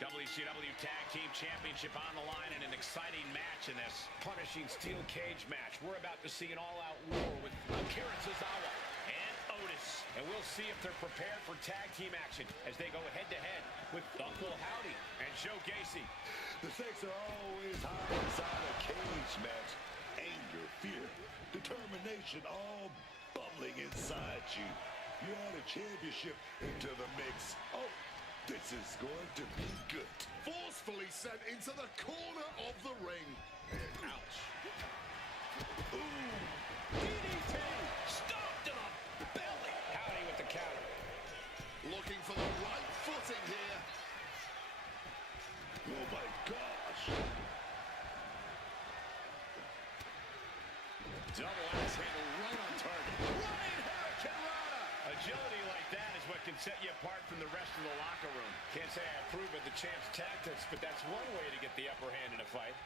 WCW Tag Team Championship on the line in an exciting match in this punishing steel cage match. We're about to see an all-out war with Akira Tozawa and Otis. And we'll see if they're prepared for tag team action as they go head-to-head with Uncle Howdy and Joe Gacy. The stakes are always high inside a cage match. Anger, fear, determination, all bubbling inside you. You add a championship into the mix. Oh, this is going to be good. Forcefully sent into the corner of the ring. Ouch. Ooh. DDT! Stomped to the belly! Howdy with the counter. Looking for the right footing here. Oh my gosh. Double axe handle right on target. Running Hurricane Rana! Agility like that is what can set you apart from the rest of the locker room. Can't say I approve of the champ's tactics, but that's one way to get the upper hand in a fight.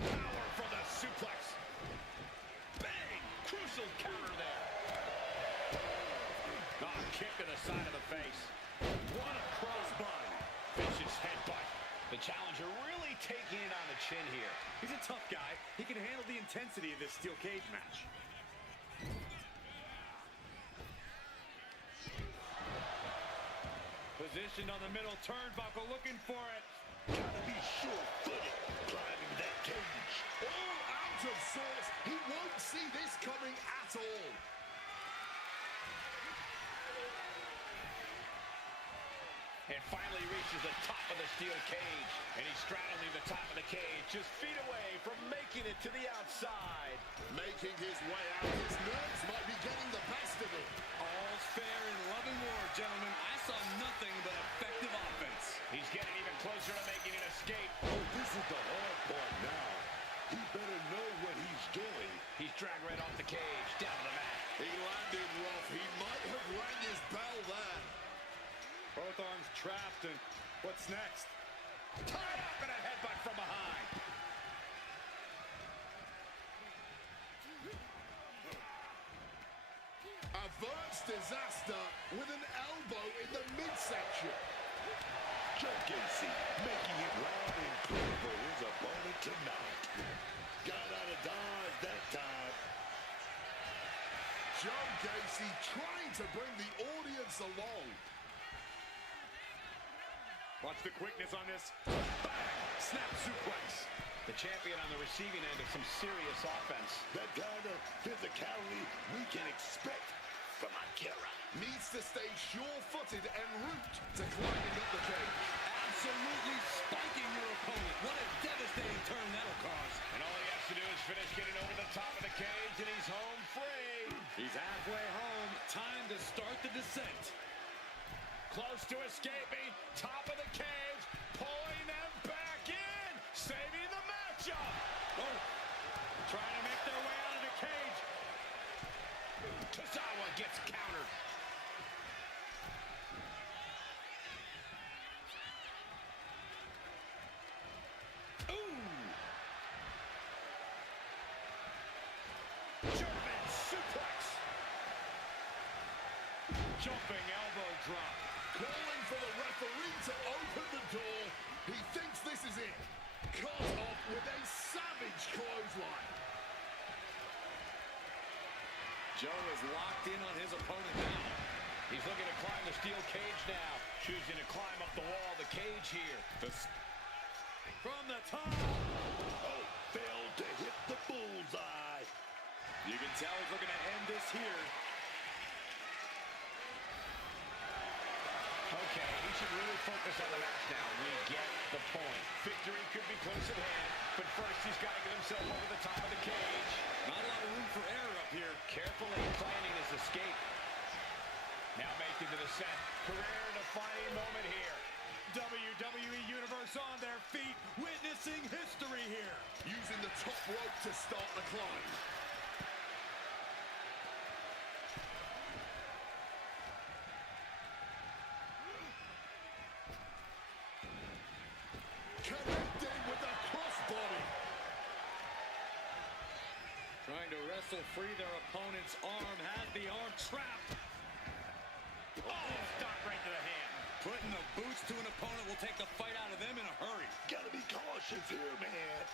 Power for the suplex. Bang! Crucial counter there. Oh, kick to the side of the face. What a crossbody. Vicious headbutt. The challenger really taking it on the chin here. He's a tough guy. He can handle the intensity of this steel cage match. Positioned on the middle turnbuckle, looking for it. Gotta be sure-footed climbing that cage. All out of sorts. He won't see this coming at all. And finally reaches the top of the steel cage. And he's straddling the top of the cage, just feet away from making it to the outside. Making his way out. His nerves might be getting the best of him. All's fair in love and war, gentlemen. I saw nothing but effective offense. He's getting even closer to making an escape. Oh, this is the hard part now. He better know what he's doing. He's dragged right off the cage, down to the mat. He landed rough. He might have rang his bell there. Both arms trapped, and what's next? Tied up and a headbutt from behind. Averts disaster with an elbow in the midsection. Joe Gacy making it loud and clear for his opponent tonight. Got out of dodge that time. Joe Gacy trying to bring the audience along. Watch the quickness on this. Bang! Snap suplex. The champion on the receiving end of some serious offense. That kind of physicality we can expect from Akira. Needs to stay sure-footed en route to climbing up the cage. Absolutely spiking your opponent. What a devastating turn that'll cause. And all he has to do is finish getting over the top of the cage, and he's home free. He's halfway home. Time to start the descent. Close to escaping, top of the cage, pulling them back in, saving the matchup. Oh, trying to make their way out of the cage. Tozawa gets countered. Ooh. German suplex. Jumping elbow drop. Calling for the referee to open the door. He thinks this is it. Cut off with a savage clothesline. Joe is locked in on his opponent now. He's looking to climb the steel cage now. Choosing to climb up the wall of the cage here. From the top. Oh, failed to hit the bullseye. You can tell he's looking to end this here. Okay, he should really focus on the match now. We get the point. Victory could be close at hand, but first he's got to get himself over the top of the cage. Not a lot of room for error up here. Carefully planning his escape. Now making the descent. Career-defining moment here. WWE Universe on their feet, witnessing history here. Using the top rope to start the climb. Connecting with the crossbody. Trying to wrestle free their opponent's arm, had the arm trapped. Oh, stop right to the hand. Putting the boots to an opponent will take the fight out of them in a hurry. Gotta be cautious here, man.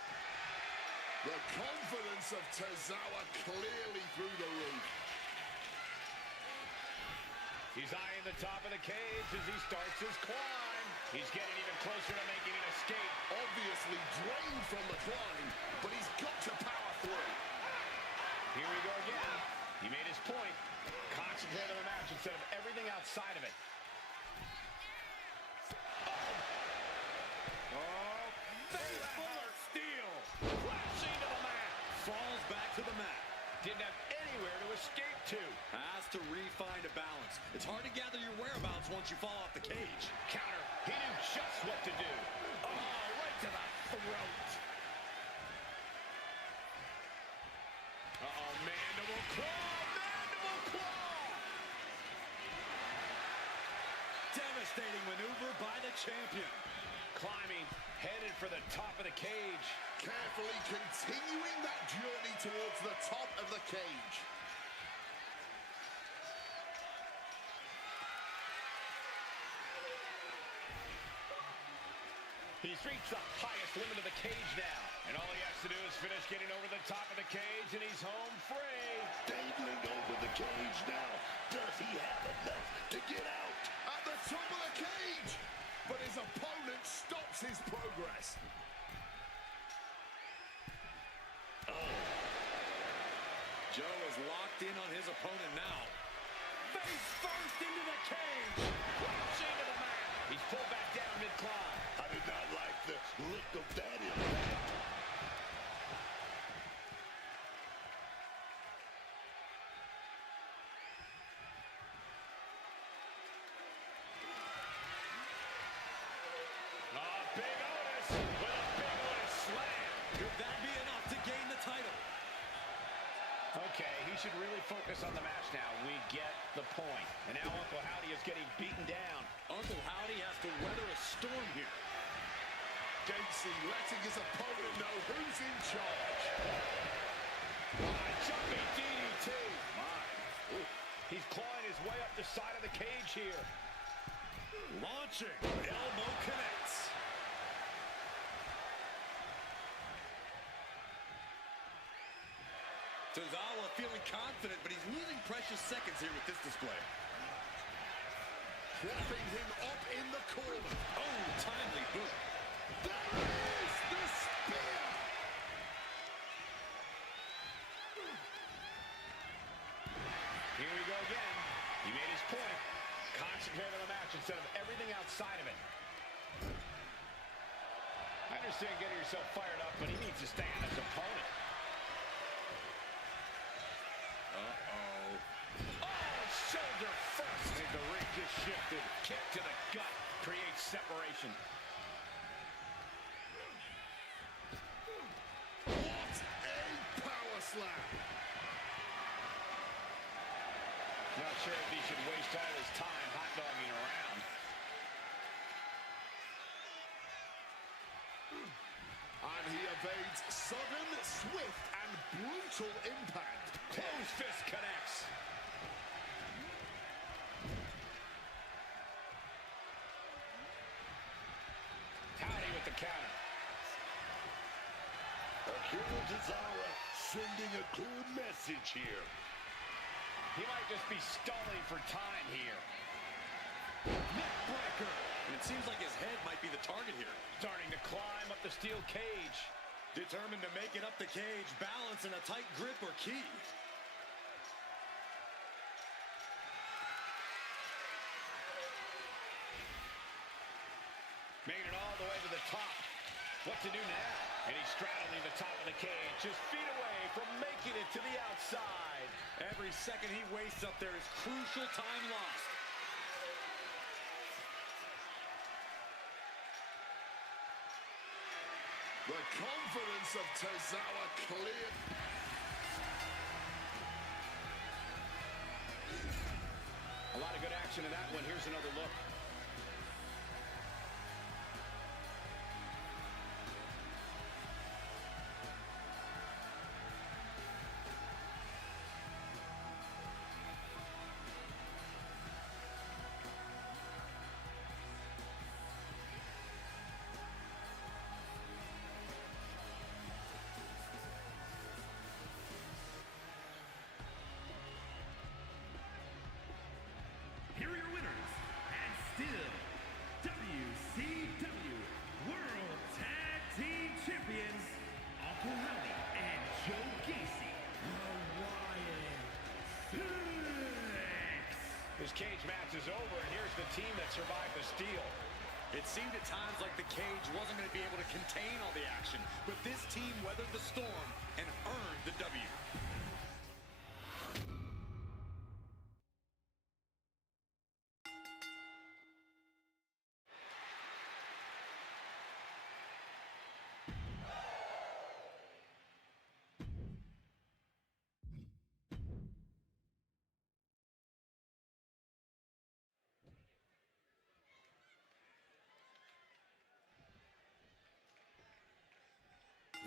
The confidence of Tozawa clearly through the roof. He's eyeing the top of the cage as he starts his climb. He's getting even closer to making an escape. Obviously drained from the climb, but he's got to power through. Here we go again. He made his point. Concentrate on the match instead of everything outside of it. Oh, Fuller steel. Crashing to the mat. Falls back to the mat. Didn't have anywhere to escape to. Has to re-find a balance. It's hard to gather your whereabouts once you fall off the cage. Counter. He knew just what to do. Oh, right to the throat. Uh-oh, mandible claw. Mandible claw. Devastating maneuver by the champion. Climbing, headed for the top of the cage. Carefully continuing that journey towards the top of the cage. He's reached the highest limit of the cage now. And all he has to do is finish getting over the top of the cage, and he's home free. Dangling over the cage now. Does he have enough to get out? At the top of the cage. But his opponent stops his progress. Joe is locked in on his opponent now. Face first into the cage. Crashing to the mat. He's pulled back down mid-climb. I did not like the look of that impact. Big Otis with a big Otis slam. Could that be enough to gain the title? Okay, he should really focus on the match now. We get the point. And now Uncle Howdy is getting beaten down. Uncle Howdy has to weather a storm here. Gacy letting his opponent know who's in charge. Jumping DDT. My. Ooh. He's clawing his way up the side of the cage here. Launching. Elbow connects. Tozawa feeling confident, but he's losing precious seconds here with this display. Propping him up in the corner. Oh, timely boot. There is the spear. Here we go again. He made his point. Concentrate on the match instead of everything outside of it. I understand getting yourself fired up, but he needs to stay on his opponent. Oh, shoulder first. And the ring just shifted. Kick to the gut creates separation. What a power slam. Not sure if he should waste all his time hot-dogging around. And he evades sudden, swift, and brutal impact. Closed fist connects. Howdy with the counter. Akira Tozawa sending a clear message here. He might just be stalling for time here. Neck breaker. And it seems like his head might be the target here. Starting to climb up the steel cage. Determined to make it up the cage, balance and a tight grip are key. Making it all the way to the top. What to do now? And he's straddling the top of the cage, just feet away from making it to the outside. Every second he wastes up there is crucial time lost. The confidence of Tozawa clear. A lot of good action in that one. Here's another look. match is over, and here's the team that survived the steal. It seemed at times like the cage wasn't going to be able to contain all the action, but this team weathered the storm and earned the W.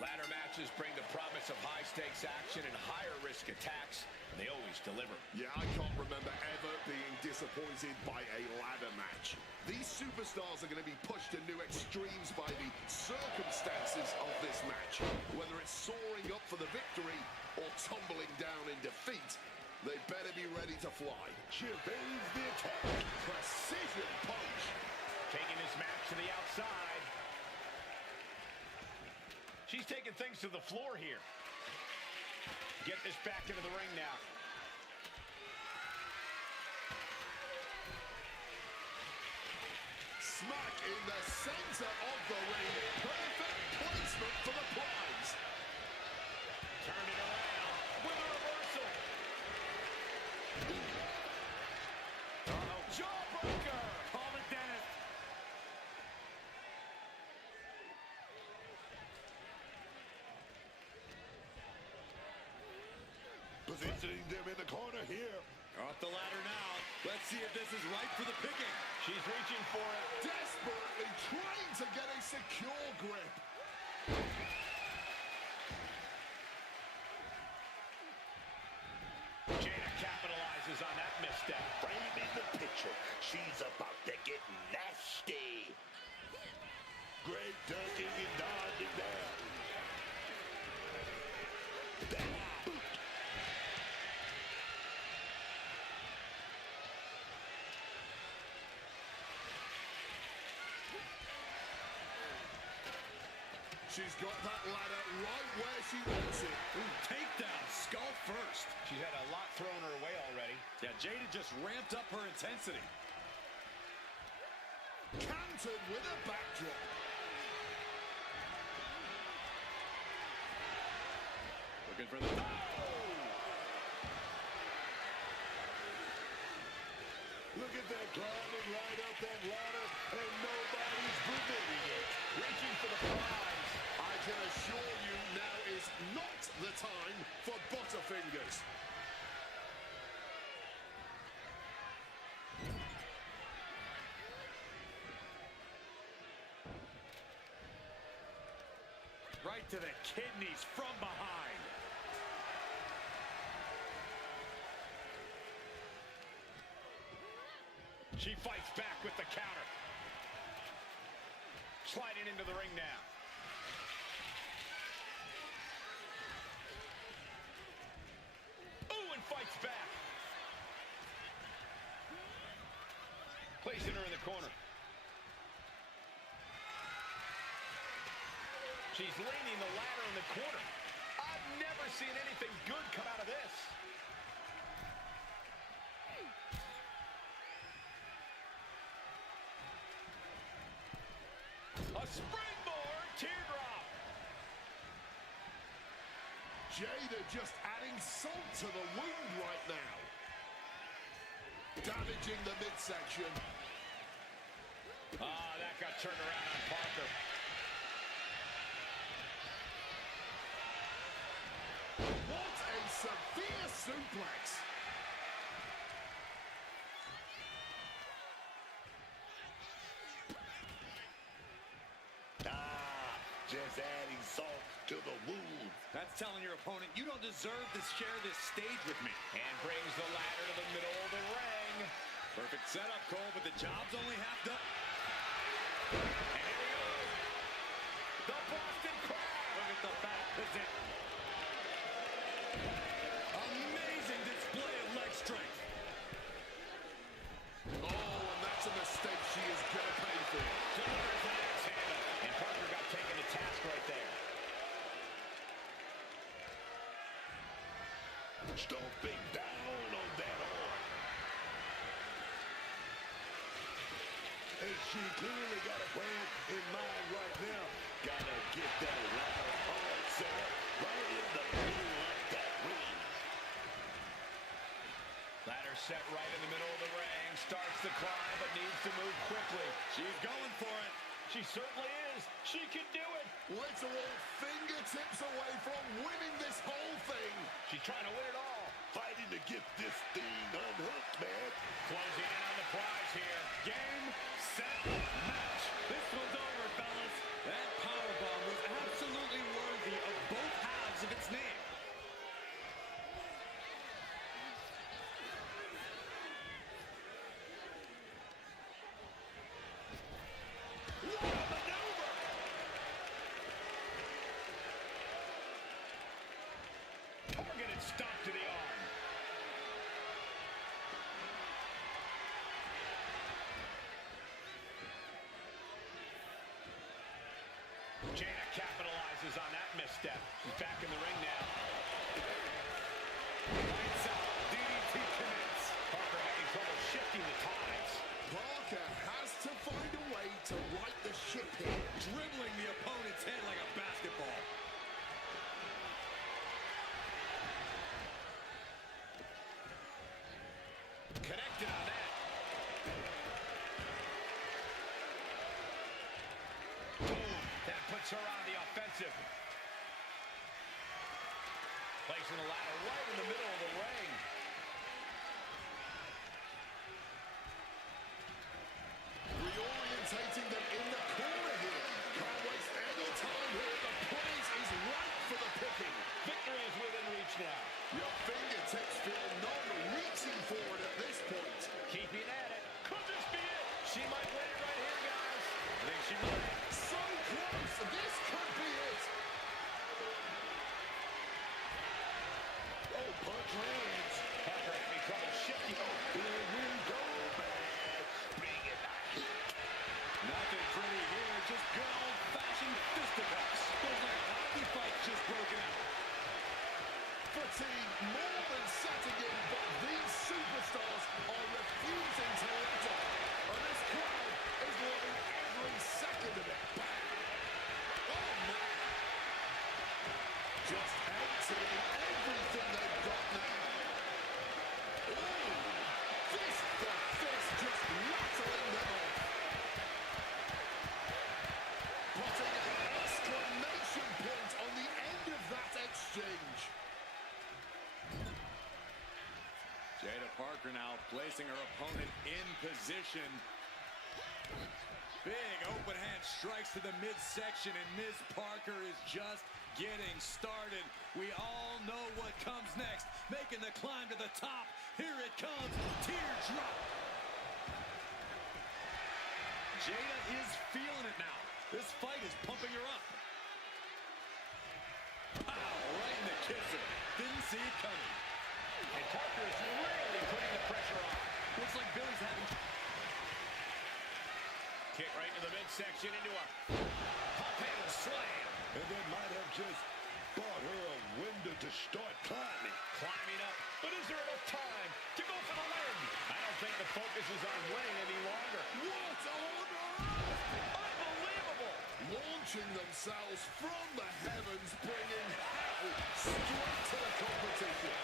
Ladder matches bring the promise of high-stakes action and higher-risk attacks, and they always deliver. Yeah, I can't remember ever being disappointed by a ladder match. These superstars are going to be pushed to new extremes by the circumstances of this match. Whether it's soaring up for the victory or tumbling down in defeat, they better be ready to fly. She evades the attack. Precision punch. Taking this match to the outside. She's taking things to the floor here. Get this back into the ring now. Smack in the center of the ring. Perfect placement for the prize. Turn it around with a reversal. Uh-oh. Jawbreaker. Call it Dennis. Positioning them in the corner here. Off the ladder now. Let's see if this is right for the picking. She's reaching for it. Desperately trying to get a secure grip. Jada capitalizes on that misstep. Framing the picture. She's about to get nasty. Great ducking and dodging there. That boot. She's got that ladder right where she wants it. Ooh, takedown, skull first. She's had a lot thrown her way already. Yeah, Jada just ramped up her intensity. Countered with a backdrop. Looking for the... Look at that, climbing right up that ladder, and nobody's preventing it. Reaching for the prize. I can assure you now is not the time for Butterfingers. Right to the kidneys from behind. She fights back with the counter. Sliding into the ring now. Ooh, and fights back. Placing her in the corner. She's leaning the ladder in the corner. I've never seen anything good come out of this. A springboard teardrop. Jada just adding salt to the wound right now. Damaging the midsection. Ah, that got turned around on Parker. What a severe suplex. Just adding salt to the wound. That's telling your opponent, you don't deserve to share this stage with me. And brings the ladder to the middle of the ring. Perfect setup, Cole, but the job's only half done. And here we go. The Boston Crab. Look at the back position. Amazing display of leg strength. Oh, and that's a mistake she is going to pay for. Delivers an axe handle. And Parker got taken to task right there. Stomping down on that arm. she clearly got a plan in mind right now. Gotta get that ladder hard set up right in the middle of that ring. Ladder set right in the middle of the ring. Starts the climb, but needs to move quickly. She's going for it. She certainly is. She can do it. Literal fingertips away from winning this whole thing. She's trying to win it all. Fighting to get this thing unhooked, man. Closing in on the prize here. Game, set, match. This one's over, fellas. That powerbomb was absolutely worthy of both halves of its name. What a maneuver! Targeted stomp to the arm. Jada capitalizes on that misstep. He's back in the ring now. Lights out. DDT commits. Parker having trouble shifting the tides. Parker has to find a way to right the ship here. Dribbling the opponent's head like a basketball. Connected on that. Boom. That puts her on the offensive. Placing the ladder right in the middle of the ring. Reorientating them in the corner here. Can't waste any time here. The prize is right for the picking. Victory is within reach now. Your fingertips feel numb reaching forward at this point. Keeping at it. Could this be it? She might win it right here, guys. I think she might. So close. This could be it. Oh, punch lands. Parker having trouble shifting. Here we go, man. Bring it back. Nothing pretty here. Just good old-fashioned fisticuffs. Feels like a hockey fight's just broken out. Fatigue more than setting in, but these superstars are refusing to let up. And this crowd is loving every second of it. Bang! Oh, man! Just emptying everything they've got now. Ooh! Fist for fist, just rattling them off. Putting an exclamation point on the end of that exchange. Jada Parker now placing her opponent in position. Big open hand strikes to the midsection, and Ms. Parker is just getting started. We all know what comes next. Making the climb to the top. Here it comes. Teardrop. Jada is feeling it now. This fight is pumping her up. Pow, right in the kisser. Didn't see it coming. And Parker is really putting the pressure on. Looks like Billy's having... Kick right to the midsection into a pump handle slam. And that might have just bought her a window to start climbing. Climbing up, but is there enough time to go for the win? I don't think the focus is on winning any longer. What on earth? Unbelievable! Launching themselves from the heavens, bringing hell straight to the competition.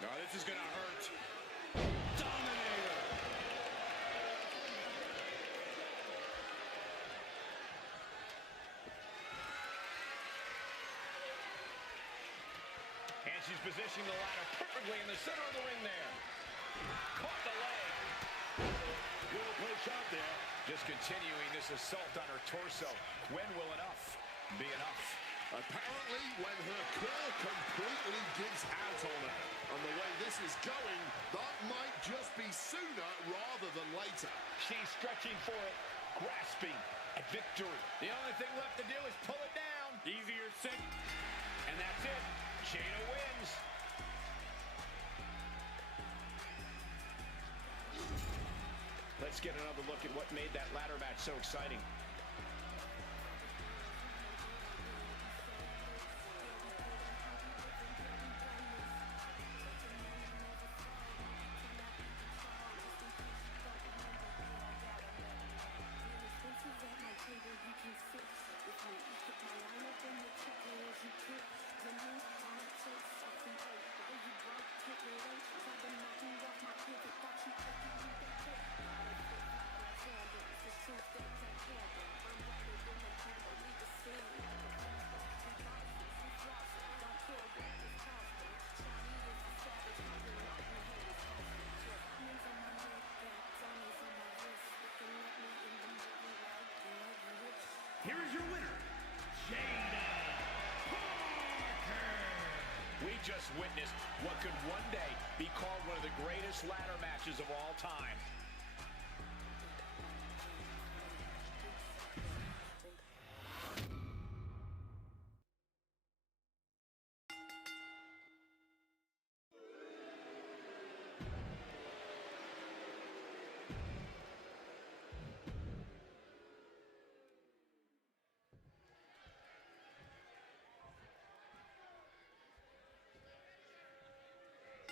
Now this is gonna hurt. Dominator. And she's positioning the ladder perfectly in the center of the ring there. Caught the leg. Good play shot there. Just continuing this assault on her torso. When will enough be enough? Apparently, when her core completely gives out on her, and the way this is going, that might just be sooner rather than later. She's stretching for it, grasping at victory. The only thing left to do is pull it down. Easier said. And that's it. Jada wins. Let's get another look at what made that ladder match so exciting. just witnessed what could one day be called one of the greatest ladder matches of all time.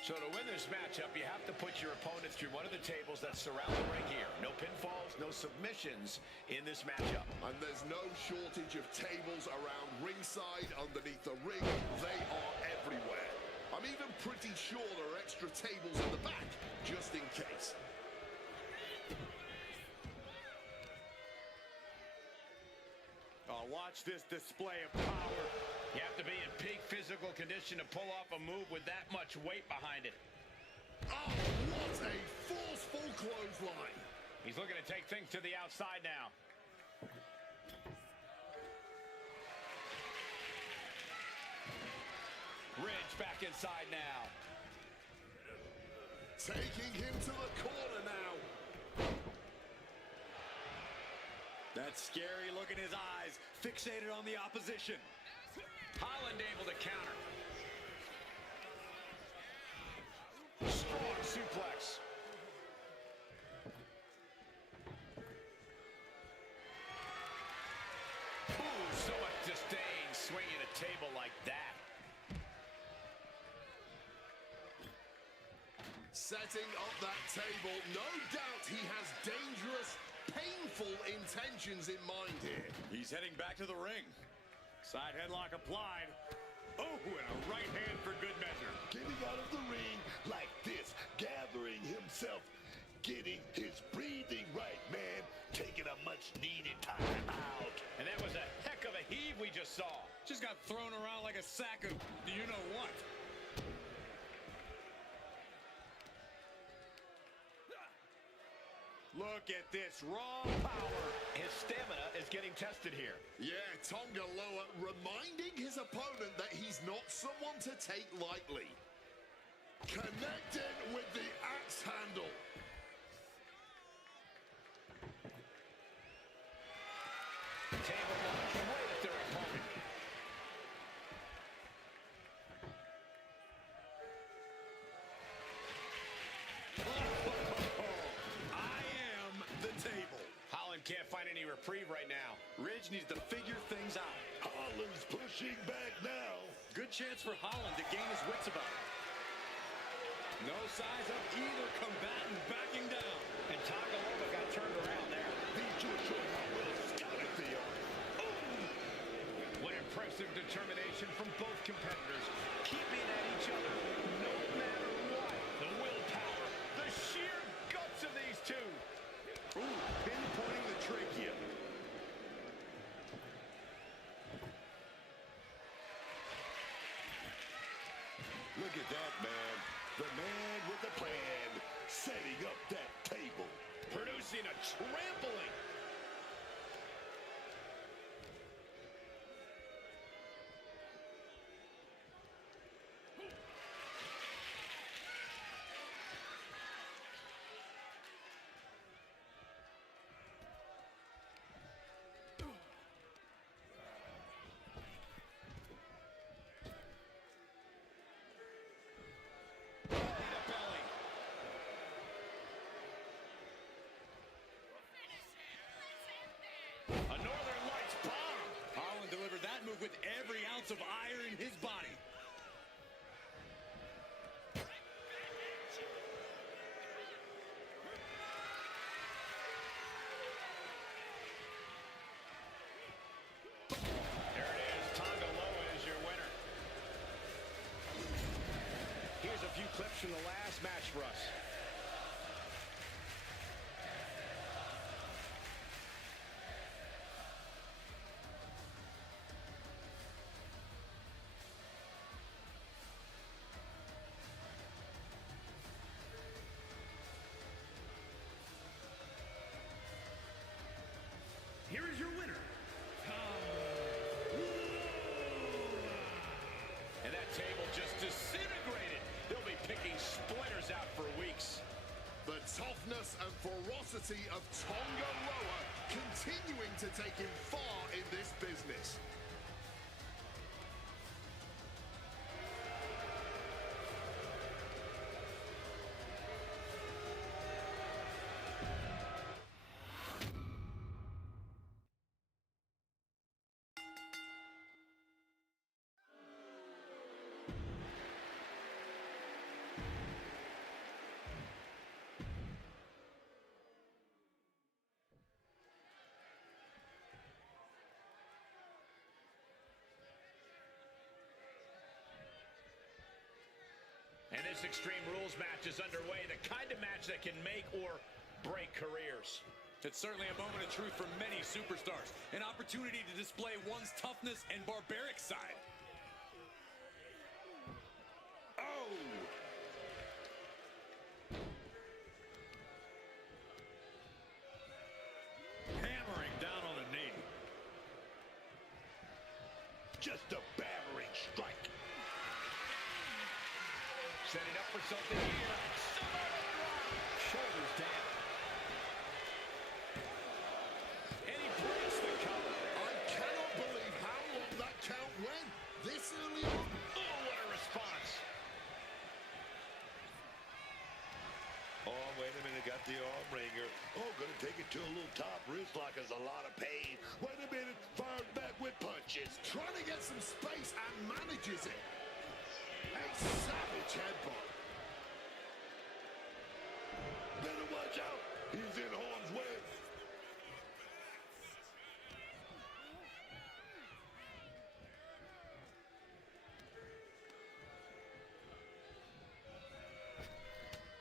So to win this matchup, you have to put your opponent through one of the tables that surround the ring here. No pinfalls, no submissions in this matchup. And there's no shortage of tables around ringside, underneath the ring. They are everywhere. I'm even pretty sure there are extra tables in the back, just in case. Oh, watch this display of power. You have to be in peak physical condition to pull off a move with that much weight behind it. Oh, what a forceful clothesline. He's looking to take things to the outside now. Ridge back inside now. Taking him to the corner now. That scary look in his eyes, fixated on the opposition. Holland able to counter. Strong suplex. Ooh, so much disdain swinging a table like that. Setting up that table, no doubt he has dangerous, painful intentions in mind here. He's heading back to the ring. Side headlock applied. Oh, and a right hand for good measure. Getting out of the ring like this, gathering himself, getting his breathing right, man. Taking a much-needed time out. And that was a heck of a heave we just saw. Just got thrown around like a sack of do you know what? Look at this raw power. His stamina is getting tested here. Yeah, Tonga Loa reminding his opponent that he's not someone to take lightly. Connecting with the axe handle. Table launch right at their opponent. Can't find any reprieve right now. Ridge needs to figure things out. Holland's pushing back now. Good chance for Holland to gain his wits about it. No signs of either combatant backing down. And Tonga Loa got turned around there. Be sure how well scouted they are. What impressive determination from both competitors. Keeping at each other no matter what. The willpower, the sheer guts of these two. Ooh, pinpointing the trachea. Look at that, man. The man with the plan, setting up that table. Producing a trampling. With every ounce of iron in his body. There it is. Tonga Loa is your winner. Here's a few clips from the last match for us. Here is your winner, And that table just toughness and ferocity of Tonga Loa continuing to take him far in this business. And this Extreme Rules match is underway, the kind of match that can make or break careers. It's certainly a moment of truth for many superstars, an opportunity to display one's toughness and barbaric side. Oh! Hammering down on the knee. Just a battering strike. Setting up for something here. Shoulders down. And he breaks the cover. I cannot believe how long that count went. This early on. Oh, what a response. Oh, wait a minute, got the arm wringer. Oh, gonna take it to a little top wrist lock is a lot of pain. Wait a minute, fired back with punches. Trying to get some space and manages it. A savage headbutt. Better watch out, he's in harm's way.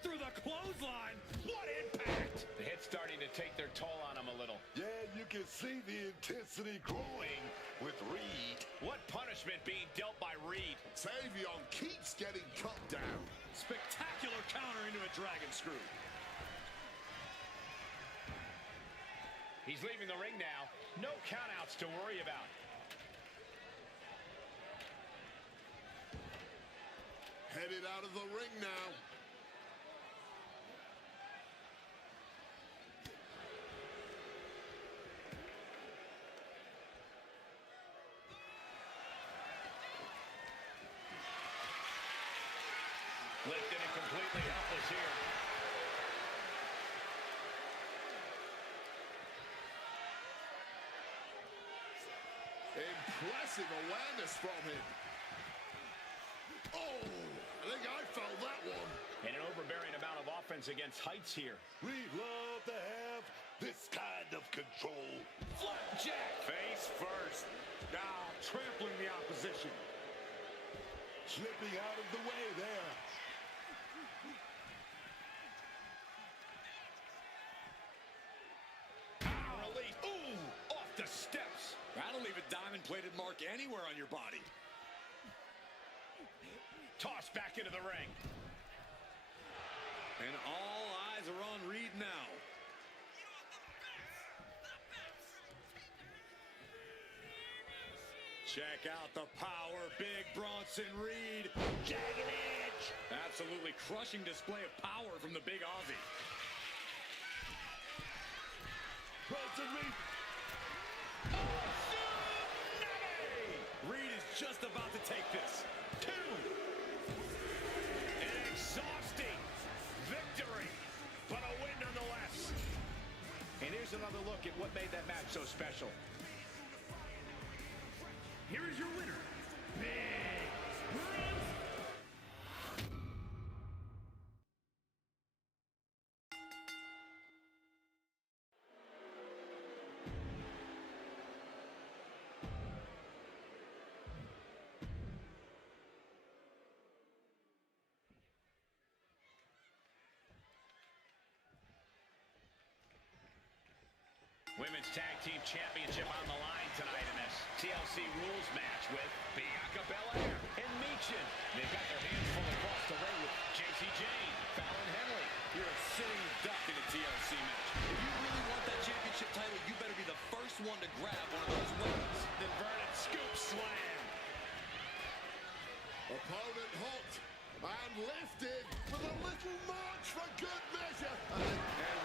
Through the clothesline. What impact! The hit's starting to take their toll on him a little. Yeah, you can see the intensity growing with Reed. What punishment being dealt by Reed? Tavion keeps getting cut down. Spectacular counter into a dragon screw. He's leaving the ring now. No countouts to worry about. Headed out of the ring now. Lifted and completely helpless here. Impressive awareness from him. Oh, I think I felt that one. And an overbearing amount of offense against heights here. Reed love to have this kind of control. Flapjack! Face first. Now trampling the opposition. Slipping out of the way there. Release. Ooh! Off the steps. That'll leave a diamond-plated mark anywhere on your body. Tossed back into the ring. And all eyes are on Reed now. Check out the power, Big Bronson Reed. Jagged edge. Absolutely crushing display of power from the Big Aussie. Bronson Reed. Reed is just about to take this. Two. An exhausting victory, but a win nonetheless. And here's another look at what made that match so special. Here is your winner, Big Bronson. Women's Tag Team Championship on the line tonight in this TLC Rules match with Bianca Belair and Michin. They've got their hands full across the ring with JC Jane, Fallon Henley. You're a sitting duck in a TLC match. If you really want that championship title, you better be the first one to grab one of those weapons. Inverted scoop slam. Opponent hooked and lifted with a little march for good measure. And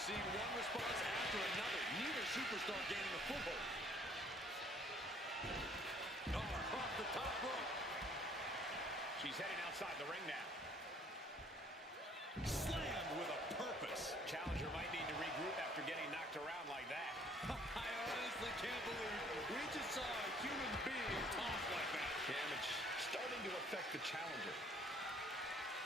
We're seeing one response after another. Neither superstar gaining a foothold. Oh, across the top rope. She's heading outside the ring now. Slammed with a purpose. Challenger might need to regroup after getting knocked around like that. I honestly can't believe we just saw a human being tossed like that. Damage starting to affect the challenger.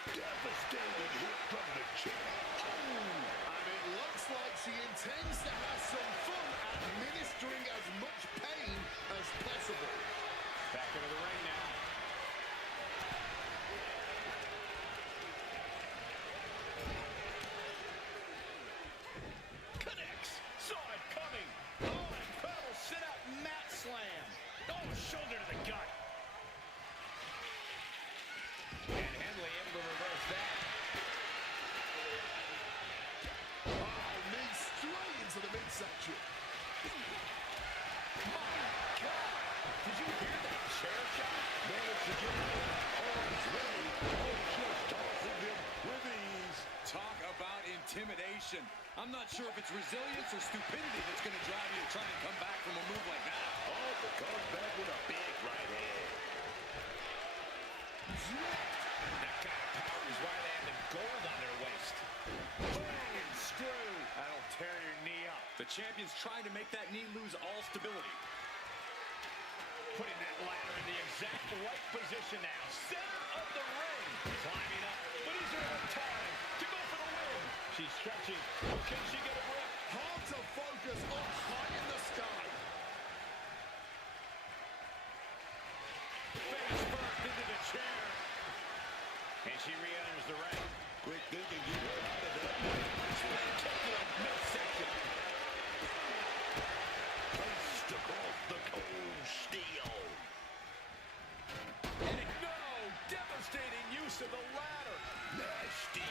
Devastating hit from the chair. And it looks like she intends to have some fun administering as much pain as possible. Back into the ring now. Connects. Saw it coming. Oh, incredible sit-up mat slam. Oh, shoulder to the gut. And Henley able to reverse that. Oh, knee straight into the midsection. My God. Did you hear that chair shot? Managed to get it. Arms ready. Oh, just tossing them with ease. Talk about intimidation. I'm not sure if it's resilience or stupidity that's going to drive you to try and come back from a move like that. Oh, but comes back with a big right hand. That kind of power is why they have the gold on their waist. Bang and screw. That'll tear your knee up. The champion's trying to make that knee lose all stability. Putting that ladder in the exact right position now. Center of the ring. Climbing up, but is there enough time to go for the win? She's stretching. Can she get a grip? Hard to focus up high in the sky. Face first into the chair. And she re-enters the ring. Quick thinking, get her out of that. Spectacular midsection. Placed across the cold steel. No! Devastating use of the ladder. Nasty.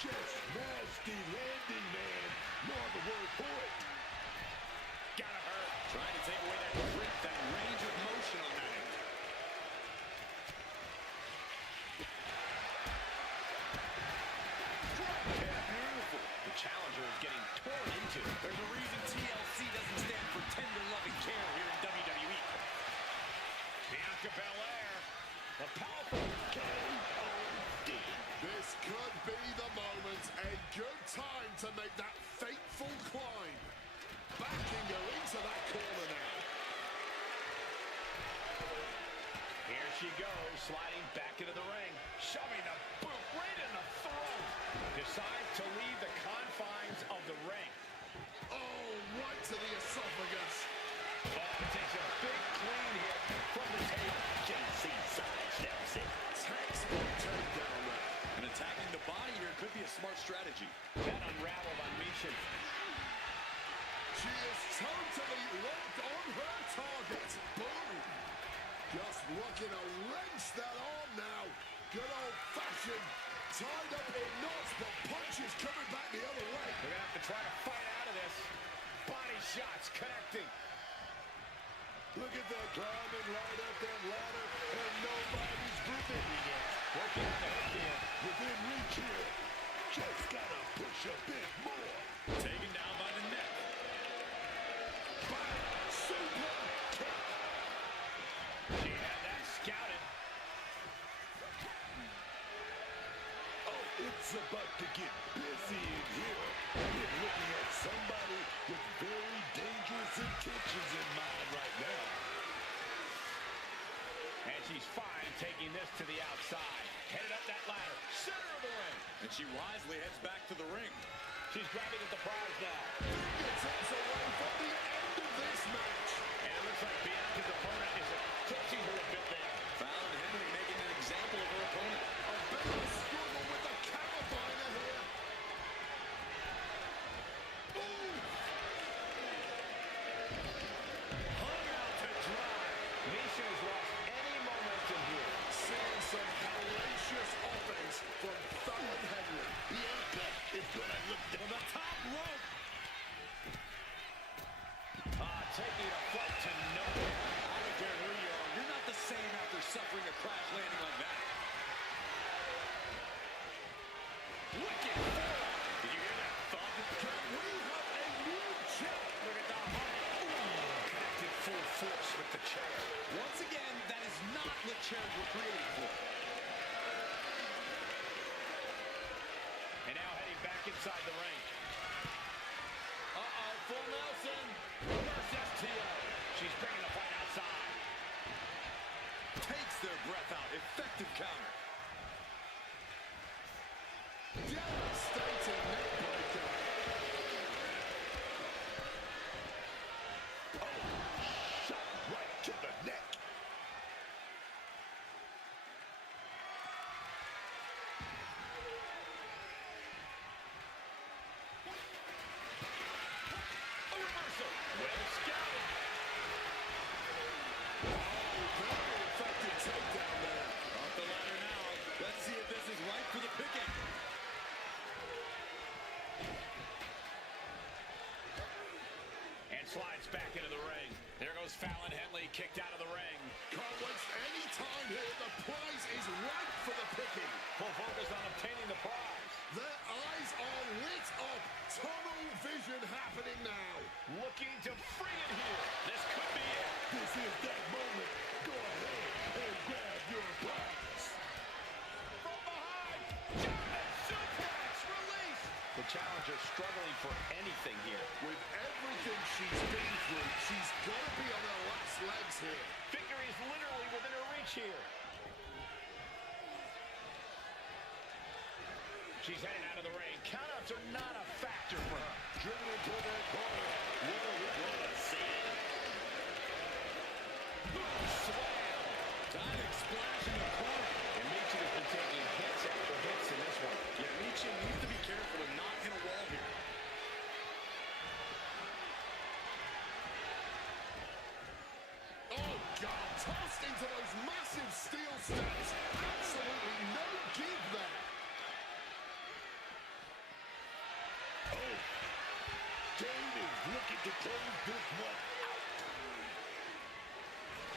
Just nasty landing, man. No other word for it. Gotta hurt. Trying to take away that grip, that range of motion on that end. Beautiful. The challenger is getting torn into. There's a reason TLC doesn't stand for tender loving care here in WWE. Bianca Belair. A powerful K.O.D. This could be the moment. A good time to make that fateful climb. Backing her into that corner now. Here she goes, sliding back into the ring. Shoving the boot right in the throat. Decides to leave the confines of the ring. Oh, right to the esophagus. Oh, takes a big clean hit from the table. JC sidesteps it. Textbook takedown there. And attacking the body here could be a smart strategy. That unraveled on Misha. She is totally locked on her target. Boom. Just looking to wrench that arm now. Good old-fashioned. Tied up in knots, but punches coming back the other way. They're going to have to try to fight out of this. Body shots connecting. Look at that, climbing right up that ladder, and nobody's gripping it. Working on the hook here. Within reach here. Just gotta push a bit more. Taken down by the neck. Super kick. She had that scouted. Oh, it's about to get busy in here. We're looking at somebody with very dangerous intentions in mind right now. And she's fine taking this to the outside. Headed up that ladder. Center of the ring. And she wisely heads back to the ring. She's grabbing at the prize now. Fingertips away from the end of this match. And it looks like Bianca's opponent is touching her a bit there. Fallon Henley making an example of her opponent. A bit of a struggle with the carabiner here. Ooh. Hung out to dry. Misha has lost any momentum here. Seeing some hellacious offense from Fallon Henley. Bianca is gonna look To the top rope. Taking a flight to nowhere. I don't care who you are. You're not the same after suffering a crash landing like that. chairs were created for. And now heading back inside the ring. Uh-oh, full Nelson. Reverse STO. She's bringing the fight outside. Takes their breath out. Effective counter. Devastating neck breaker. Shot right to the neck. A reversal. Well scouted. Very effective takedown there. Off the ladder now. Let's see if this is right for the picking. And slides back into the ring. There goes Fallon Henley, kicked out of the ring. Can't waste any time here. The prize is right for the picking. Full focus on obtaining the prize. Their eyes are lit up. Tunnel vision happening now. Looking to free it here. This could be it. This is that moment. Go ahead and grab your prize. From behind. German suplex released. The challenger struggling for anything here. With everything she's been through, she's got to be on her last legs here. Victory is literally within her reach here. She's heading out of the ring. Countouts are not a factor for her. Driven into that corner. What are we going to see? Boom, slam. Diving splash in the corner. And Michin has been taking hits after hits in this one. Yeah, Michin needs to be careful to not hit a wall here. Oh, God. Tossed into those massive steel steps. Absolutely no give there. Oh, Dave is looking to close this one out.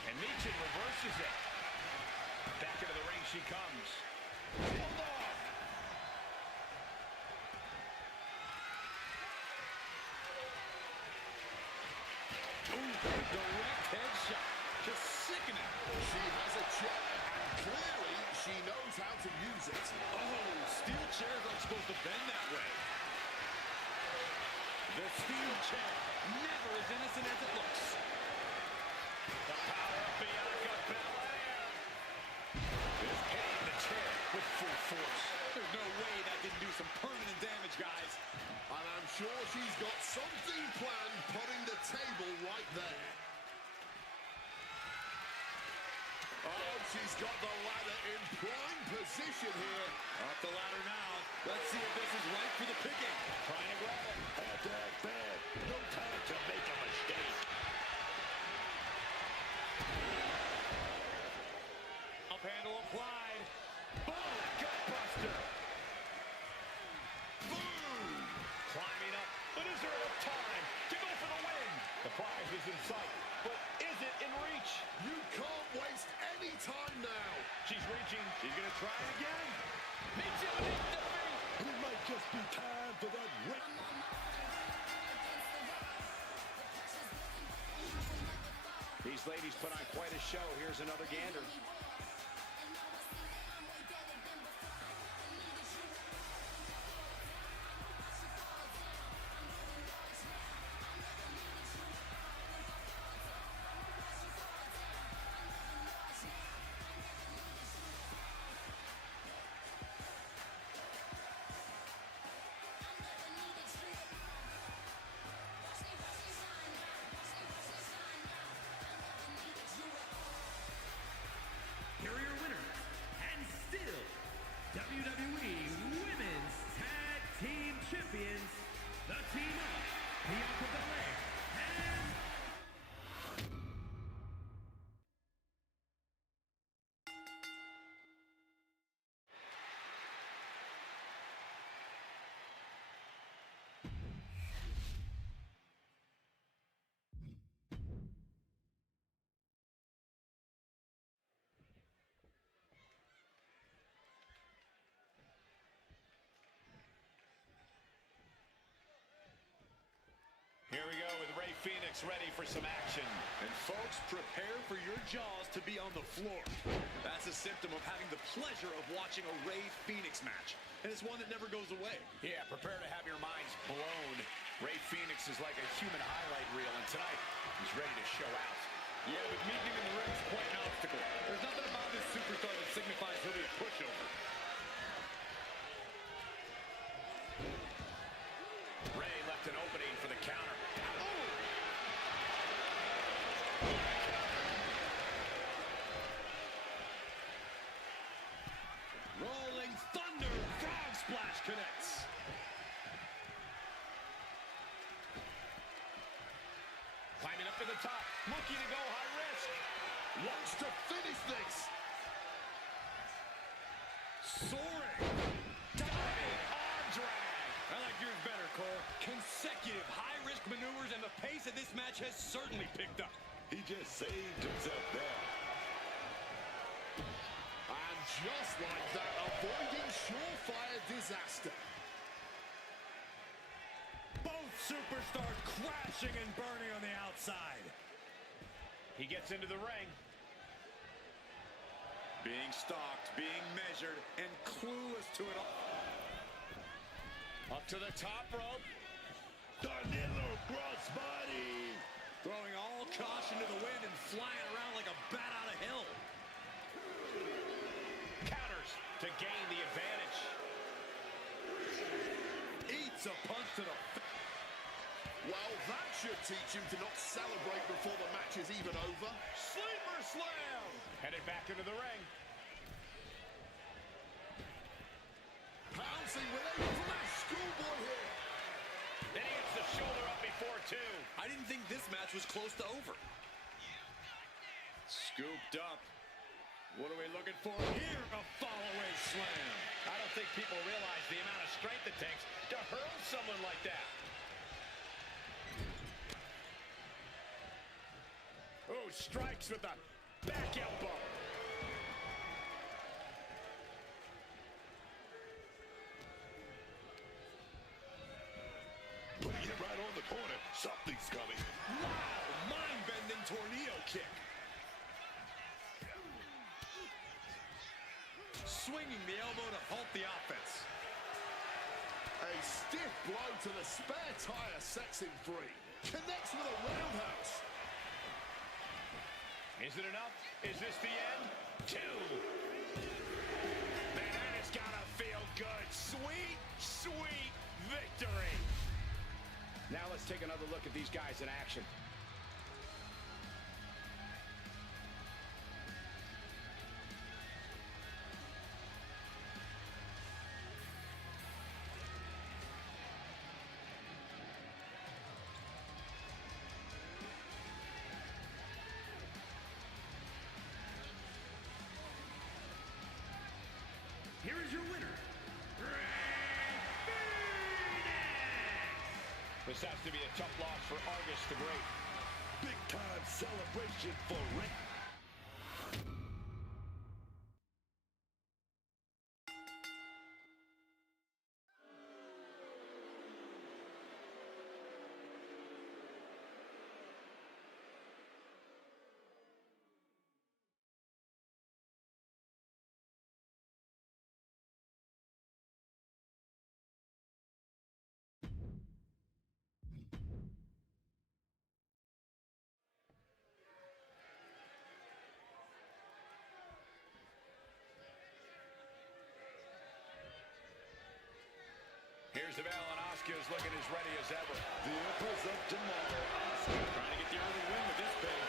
And Michin reverses it. Back into the ring she comes. Hold on. Ooh, direct headshot. Just sickening. She has a chair, and clearly she knows how to use it. Oh, steel chairs aren't supposed to bend that way. The steel chair, never as innocent as it looks. The power of Bianca Belair. Is hitting the chair with full force. There's no way that didn't do some permanent damage, guys. And I'm sure she's got something planned, putting the table right there. Oh, she's got the ladder in prime position here. Off the ladder now. Let's see if this is right for the picking. Trying to grab it. Attack bad. No time to make a mistake. Up handle applied. Boom! Gutbuster. Boom! Climbing up. But is there enough time to go for the win? The prize is in sight. But is it in reach? You can't waste any time now. She's reaching. She's going to try it again. Michin with the defeat. It might just be time for that win. These ladies put on quite a show. Here's another gander. Here are your winners, and still WWE Women's Tag Team Champions, the team of Bianca Belair and Here we go with Phoenix ready for some action. And folks, prepare for your jaws to be on the floor. That's a symptom of having the pleasure of watching a Rey Fenix match. And it's one that never goes away. Yeah, prepare to have your minds blown. Rey Fenix is like a human highlight reel, and tonight he's ready to show out. Yeah, but meeting him in the ring is quite an obstacle. There's nothing about this superstar that signifies he'll be a pushover. Rey left an opening for the counter. Rolling Thunder, Frog Splash connects. Climbing up to the top, looking to go high risk. Wants to finish this. Soaring. Diving arm drag. I like yours better, Cole. Consecutive high-risk maneuvers, and the pace of this match has certainly picked up. He just saved himself there. And just like that, avoiding surefire disaster. Both superstars crashing and burning on the outside. He gets into the ring. Being stalked, being measured, and clueless to it all. Up to the top rope. Danilo crossbody. Throwing all caution to the wind and flying around like a bat out of hell. Counters to gain the advantage. Eats a punch to the face. Well, that should teach him to not celebrate before the match is even over. Sleeper slam. Headed back into the ring. Pouncing with aim from that schoolboy here. Then he gets the shoulder up before two. I didn't think this match was close to over. Scooped up. What are we looking for here? A fall-away slam. I don't think people realize the amount of strength it takes to hurl someone like that. Oh, strikes with the back elbow. Putting it right on the corner. Something's coming. Wow, mind-bending tornado kick. Swinging the elbow to halt the offense. A stiff blow to the spare tire sets him free. Connects with a roundhouse. Is it enough? Is this the end? Two. Man, that has got to feel good. Sweet, sweet victory. Now let's take another look at these guys in action. Here is your winner, Rey Fenix! This has to be a tough loss for Argus the Great. Big time celebration for Rick. Here's the bell, and Asuka's looking as ready as ever. The Empress of Tomorrow, Asuka. Trying to get the early win with this pin.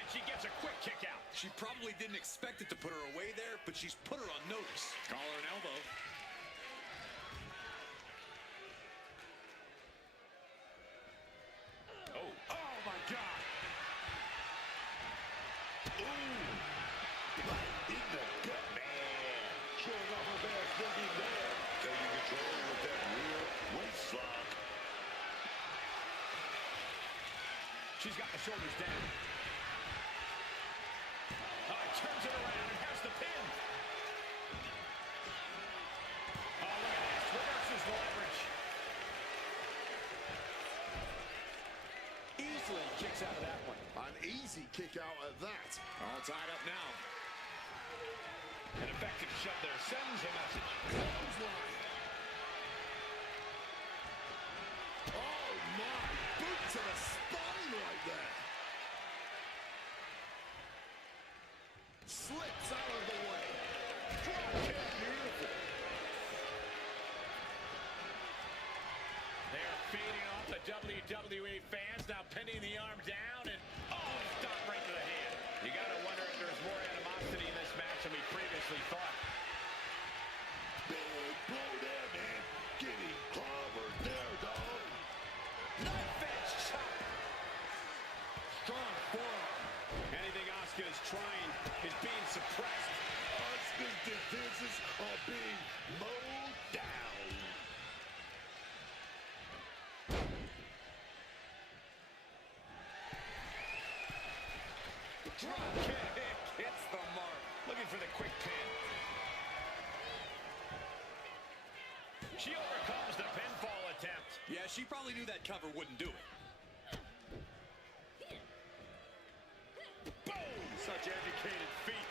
And she gets a quick kick out. She probably didn't expect it to put her away there, but she's put her on notice. Collar and elbow. Oh. Oh, my God. Ooh. Right in the gut, man. Showing off her best thinking there. Taking control with that rear waist lock. She's got the shoulders down. Turns it around and has the pin. Oh, look at this. Reverses the leverage. kicks out of that one. An easy kick out at that. All tied up now. An effective shove there sends a message. Clothesline. Oh my, boot to the spine right there. Slips out of the way. Drop kick, beautiful. They are feeding off the WWE fans, now pinning the arm down, and stop right to the hand. You got to wonder if there's more animosity in this match than we previously thought. Big blow there, man. Getting clobbered there, dog. Knife edge chop. Strong forearm. Anything Asuka is trying is being suppressed. Asuka's defenses are being mowed down. Drop kick hits the mark. Looking for the quick pin. She overcomes the pinfall attempt. Yeah, she probably knew that cover wouldn't do it. Boom! Such educated feet.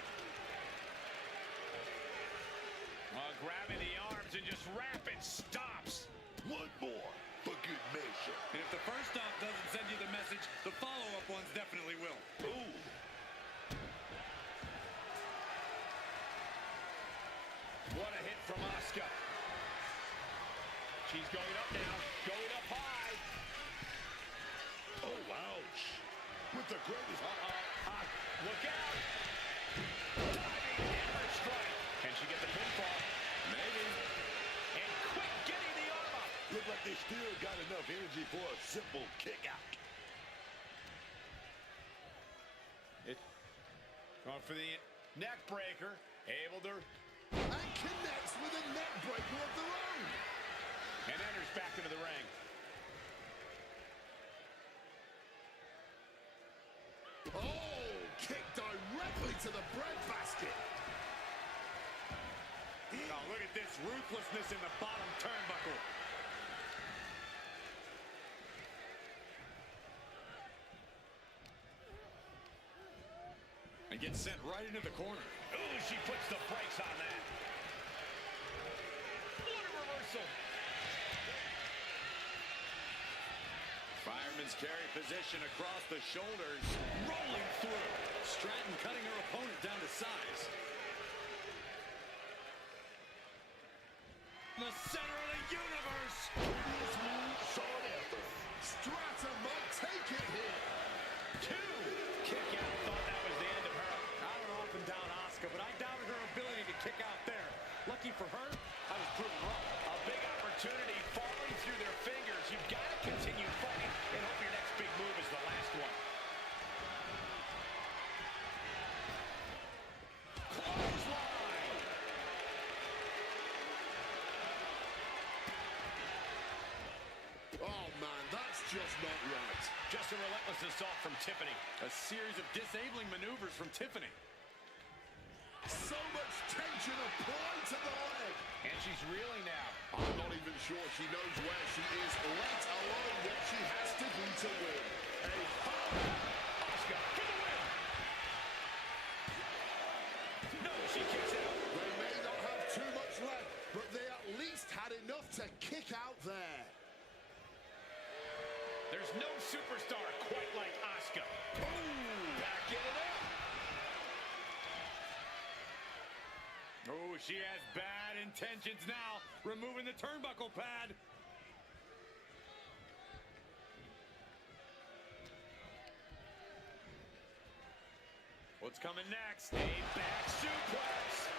Grabbing the arms and just rapid stops. One more for good measure. And if the first stop doesn't send you the message, the follow-up ones definitely will. Ooh. What a hit from Asuka. She's going up now, going up high. Oh, ouch. With the greatest... Look out. Diving hammer strike. Can she get the pinfall? Maybe. And quick getting the arm up. Look like they still got enough energy for a simple kick out. Going for the neck breaker. Able to... And connects with a neck breaker of their own. And enters back into the ring. Oh, kick directly to the breadbasket. Oh, look at this ruthlessness in the bottom turnbuckle. And gets sent right into the corner. Ooh, she puts the brakes on that. What a reversal. Fireman's carry position across the shoulders. Rolling through. Stratton cutting her opponent down to size. The center of the universe. Prettiest move, short effort. Stratton might take it here. Two. Kick out. Thought that was the end of her. I don't know up and down Asuka, but I doubted her ability to kick out there. Lucky for her, I was proven wrong. A big opportunity falling through their fingers. You've got to continue fighting and hope your next big move is the last one. Clothesline. Oh, man, that's just not right. Just a relentless assault from Tiffany. A series of disabling maneuvers from Tiffany. So much tension applied to the leg. And she's reeling now. I'm not even sure she knows where she is, let alone what she has to do to win. Asuka for the win. No, she kicks out. They may not have too much left, but they at least had enough to kick out there. There's no superstar quite like Asuka. Boom! Back in it up. Oh, she has bad intentions now. Removing the turnbuckle pad. What's coming next? A back suplex.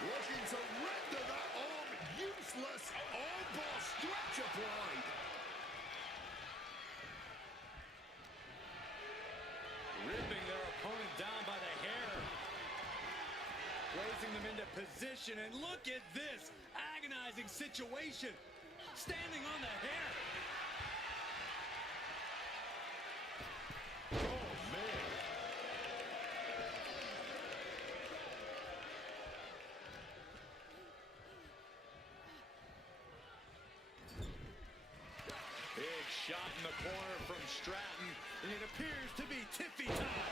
Looking to render that arm useless. Armbar stretch applied. Ripping their opponent down by the hair. Placing them into position, and look at this agonizing situation. Standing on the hair. Oh, man. Big shot in the corner from Stratton, and it appears to be Tiffy time.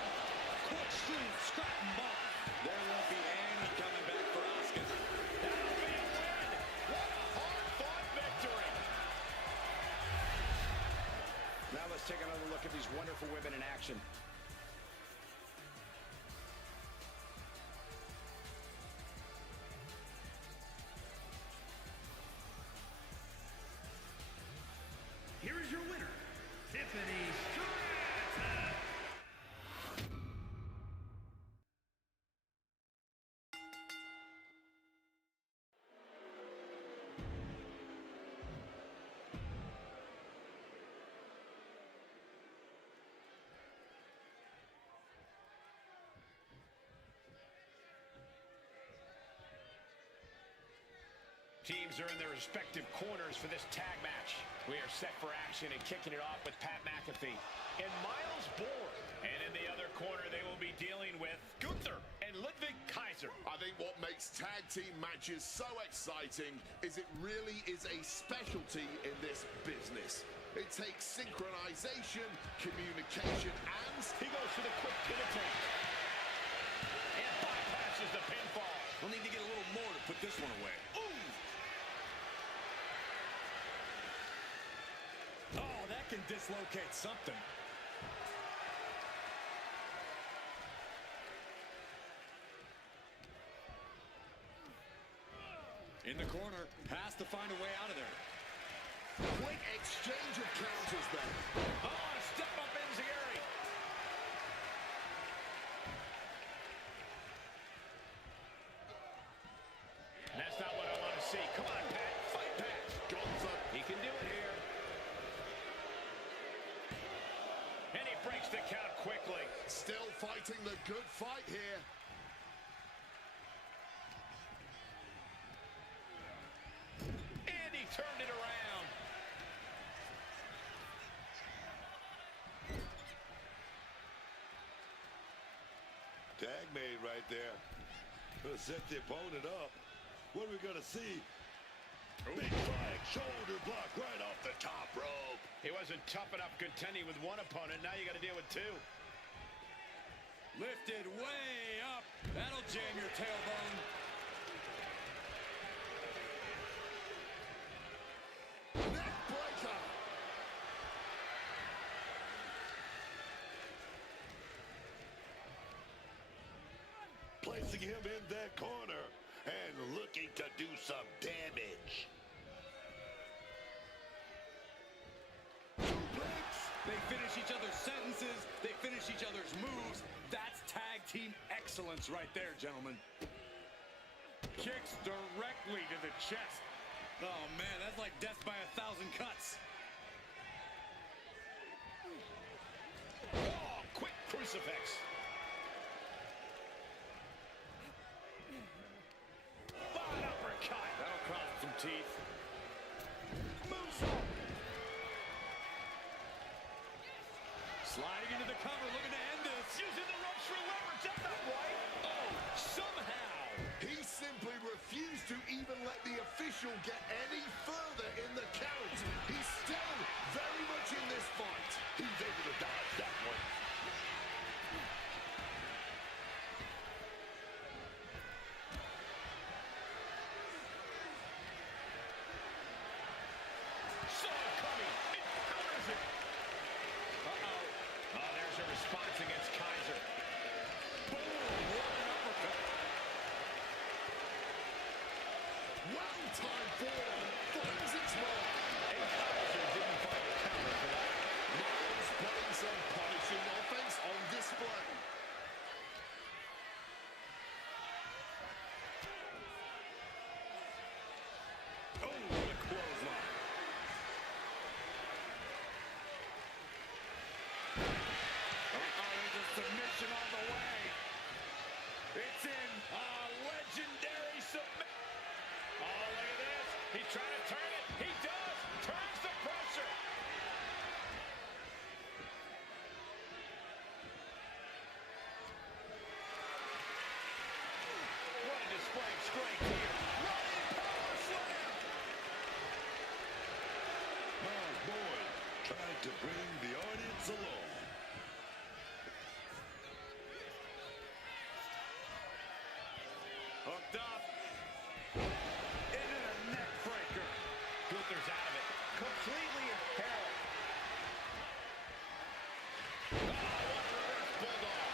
Quick street, Stratton bomb. There won't be any coming back for Asuka. That'll be a win. What a hard-fought victory. Now let's take another look at these wonderful women in action. Here is your winner, Tiffany Stratton. Teams are in their respective corners for this tag match. We are set for action and kicking it off with Pat McAfee and Miles Bohr. And in the other corner, they will be dealing with Gunther and Ludwig Kaiser. I think what makes tag team matches so exciting is it really is a specialty in this business. It takes synchronization, communication, and He goes for the quick pivot take. And bypasses the pinfall. We'll need to get a little more to put this one away. Ooh! Oh, that can dislocate something. In the corner, has to find a way out of there. quick exchange of counters there. Oh, a step up Enziguri. That's not what I want to see. Come on, Pat. Fight, Pat. Gunther. He can do it here. And he breaks the count quickly. Still fighting the good fight here. And he turned it around. Tag made right there. Gonna set the opponent up. What are we gonna see? Big flag, shoulder block right off the top rope. He wasn't tough enough contending with one opponent. Now you got to deal with two. Lifted way up. That'll jam your tailbone. Neck breaker. Placing him in that corner and looking to do some damage. They finish each other's sentences. They finish each other's moves. That's tag team excellence right there, gentlemen. Kicks directly to the chest. Oh, man, that's like death by 1,000 cuts. Oh, quick crucifix. An uppercut. That'll cross some teeth. Moonsault. Sliding into the cover, looking to end this. Using the ropes for leverage. That's not right. Oh, somehow. He simply refused to even let the official get any further in the count. He's still very much in this fight. He's able to dodge that one. Saw it coming. It counters it. Uh-oh. Oh, there's a response against Kaiser. Boom, what an uppercut. Well-timed forearm finds its mark. And Kaiser didn't find a counter for that. Miles putting some punishing offense on display. Oh, what a clothesline. There's a submission on the way. It's in. A legendary submit. Oh, look at this. He's trying to turn it. He does. Turns the pressure. What a display of strength here. Running power slam. Miles Boyd trying to bring the audience along. Hooked up. Into the neck breaker. Gunther's out of it. Completely impaired. Oh, what a reverse bulldog.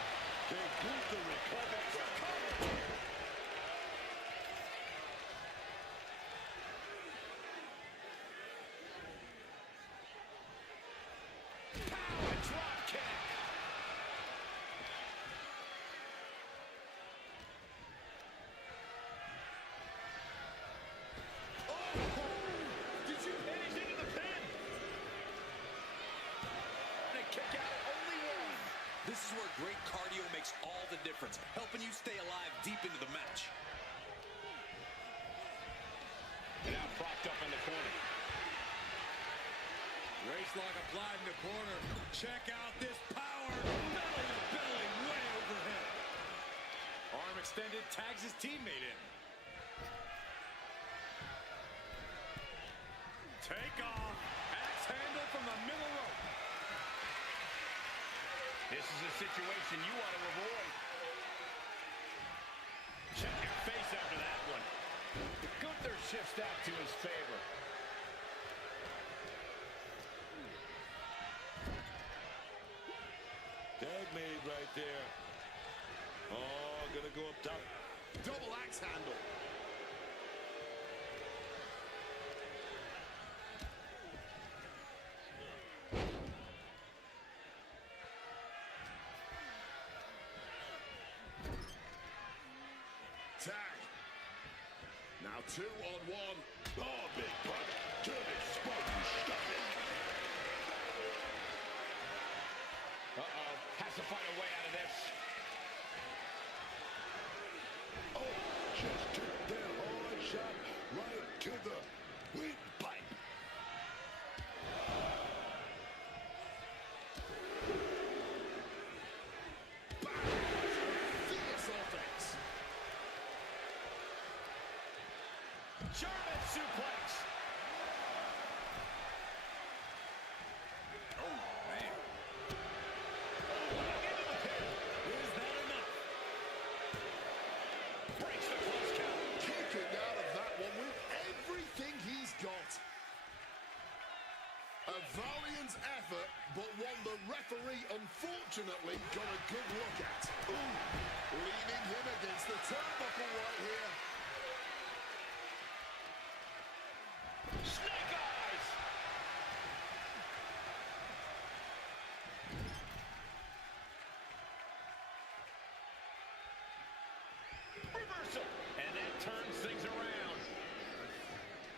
Can Gunther recover from that? Power drop kick. Did you? And he's into the pin. And a kick out at only one. This is where great cardio makes all the difference, helping you stay alive deep into the match. And now propped up in the corner. Race lock applied in the corner. Check out this power. Belly to belly, way overhead. Arm extended, tags his teammate in. Take off. Axe handle from the middle rope. This is a situation you want to avoid. Check your face after that one. Gunther shifts that to his favor. Tag made right there. Oh, gonna go up top. Double axe handle. Tag. Now 2-on-1. Oh, big butt. German Spartan stuffing. Uh-oh. Has to find a way out of this. Oh, just took that hard shot right to the windpipe. Fierce offense. German suplex. Oh, man. Into the pin. Is that enough? Breaks the close count. Kicking out of that one with everything he's got. A valiant effort, but one the referee unfortunately got a good look at. Ooh, leaning him against the turnbuckle right here. Snake eyes. Reversal. And that turns things around.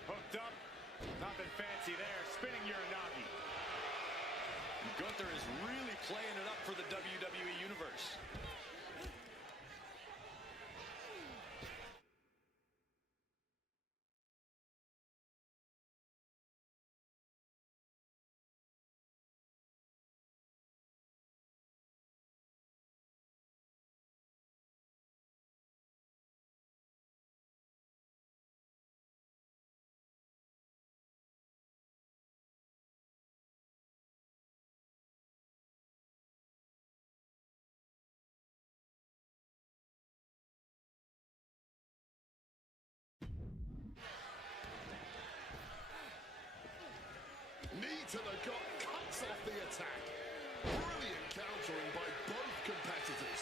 Hooked up. Nothing fancy there. Spinning Uranagi. Gunther is really playing it up for the WWE Universe. Knee to the gut, cuts off the attack. Brilliant countering by both competitors.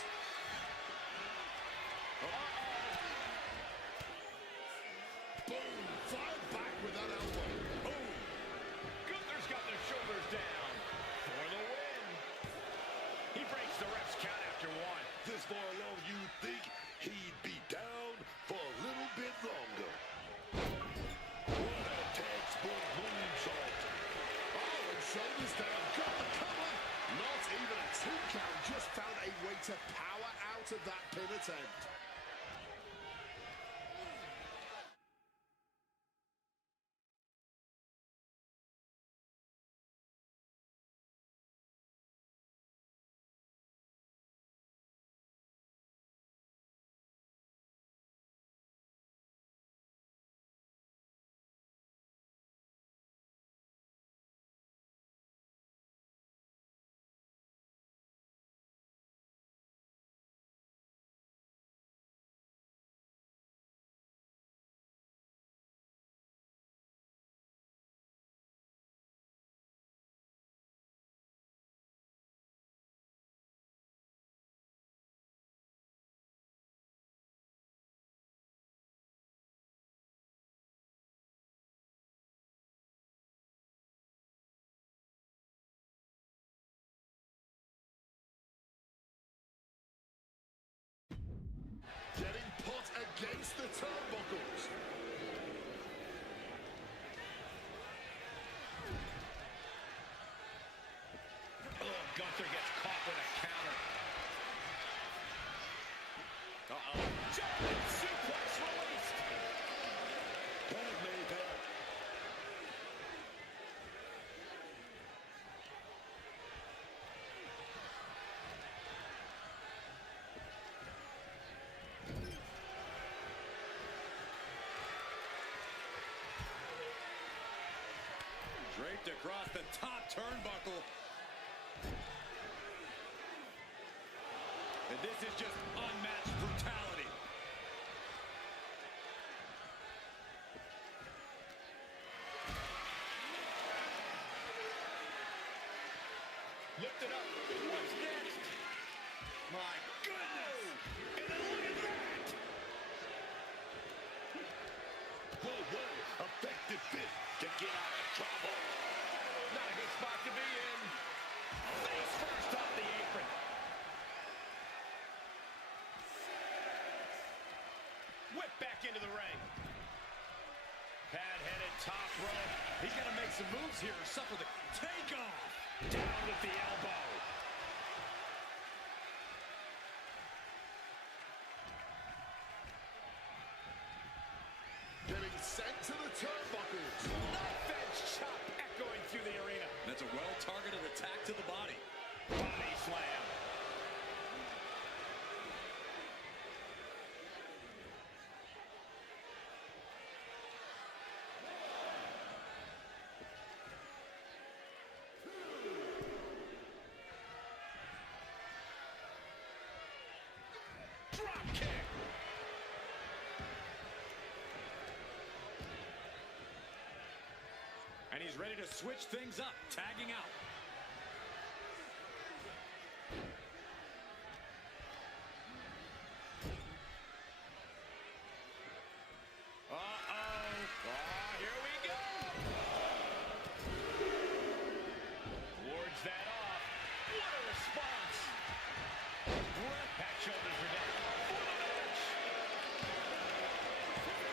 Boom! Fired back with that elbow. Boom. Gunther's got the shoulders down for the win. He breaks the ref's count after one. This far along, you'd think he'd be down for a little bit longer. What a textbook moonsault. Oh, and shoulders down. Got the cover. Not even a 2 count. Just found a way to power out of that pin attempt. Draped across the top turnbuckle. And this is just unmatched brutality. Lift it up. What's next? My goodness! And then look at that! Whoa, effective fist to get out of trouble. Not a good spot to be in. Face first off the apron. Whip back into the ring. Pad-headed top rope. He's got to make some moves here or suffer the takeoff. Down with the elbow. Getting sent to the turnbuckles. Knife-edge chop echoing through the arena. That's a well-targeted attack to the body. Body slam. Drop kick. And he's ready to switch things up, tagging out. Here we go. Wards that off. What a response. Back shoulders are down. For the match.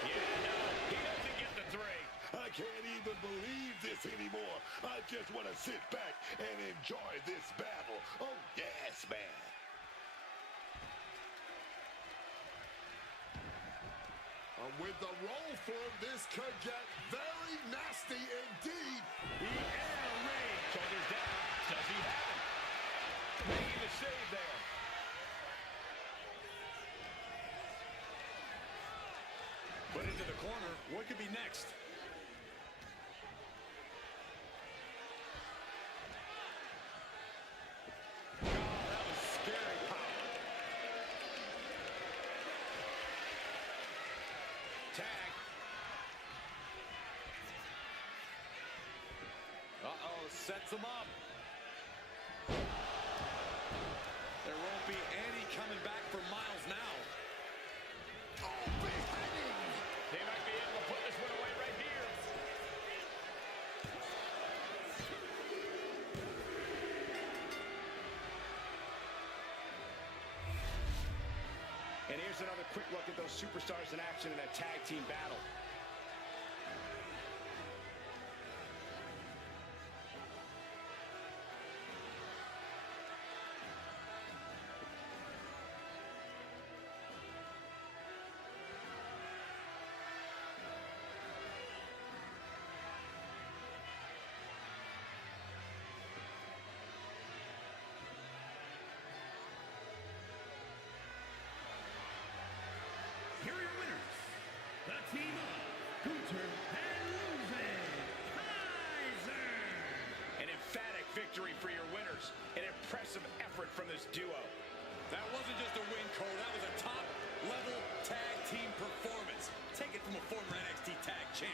Yeah, no, he doesn't get the three. I can't even believe this anymore. I just want to sit back and enjoy this battle. Oh, yes, man. With the roll through, this could get very nasty indeed. The air raid. Shoulders down. Does he have it? Making the save there. Put into the corner. What could be next? Oh, that was scary power. Tag. Sets him up. There won't be any coming back for Miles now. Oh, beheading! They might be able to put this one away right here. And here's another quick look at those superstars in action in a tag team battle. Here are your winners, the team of Gunter and Kaiser. An emphatic victory for your winners. An impressive effort from this duo. That wasn't just a win, Cole. That was a top-level tag team performance. Take it from a former NXT tag champ.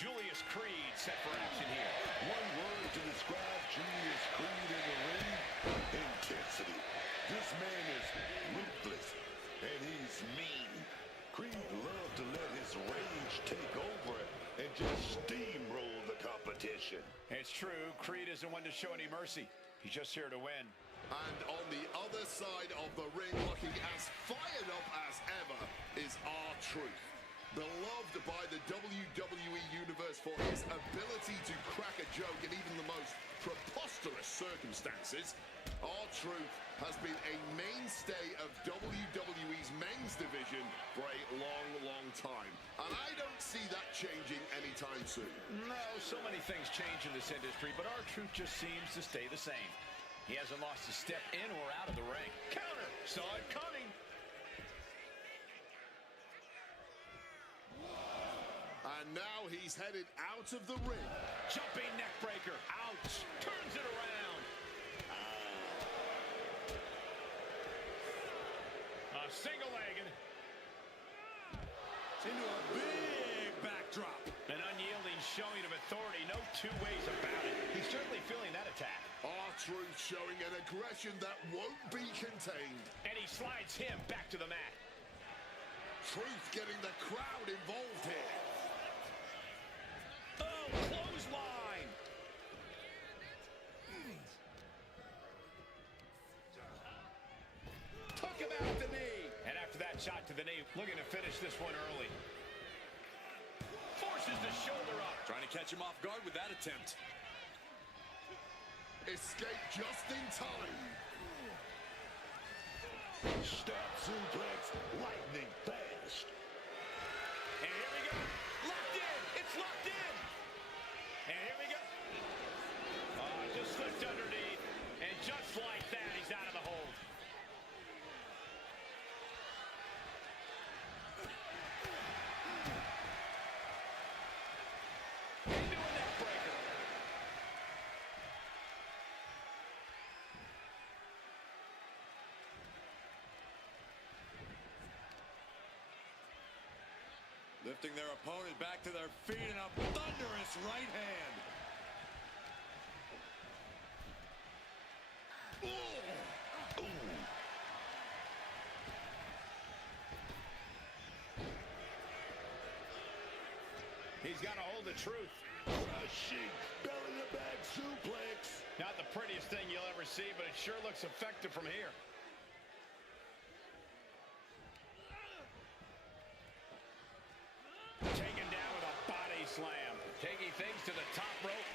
Julius Creed set for action here. One word to describe Julius Creed in the ring: intensity. This man is ruthless, and he's mean. Creed loves to let his rage take over and just steamroll the competition. competition. It's true, Creed isn't one to show any mercy. He's just here to win. And on the other side of the ring, looking as fired up as ever, is R-Truth. Beloved by the WWE Universe for his ability to crack a joke in even the most preposterous circumstances, R-Truth has been a mainstay of WWE's men's division for a long, long time. And I don't see that changing anytime soon. No, so many things change in this industry, but R-Truth just seems to stay the same. He hasn't lost a step in or out of the ring. Counter! Saw it coming! And now he's headed out of the ring. Jumping neck breaker. Ouch! Turns it around. Single-legged. Into a big backdrop. An unyielding showing of authority. No two ways about it. He's certainly feeling that attack. R-Truth showing an aggression that won't be contained. And he slides him back to the mat. Truth getting the crowd involved here. Oh, clothesline. Took him out the knee. And after that shot to the knee, looking to finish this one early. Forces the shoulder up. Trying to catch him off guard with that attempt. Escape just in time. Stop suplex, lightning fast. And here we go. Locked in. It's locked in. And here we go. Oh, just slipped underneath. And just like that, he's out of the hold. Into a neck breaker. Lifting their opponent back to their feet in a thunderous right hand. He's got a hold of Truth. Crushing belly-to-back suplex. Not the prettiest thing you'll ever see, but it sure looks effective from here. Taken down with a body slam. Taking things to the top rope.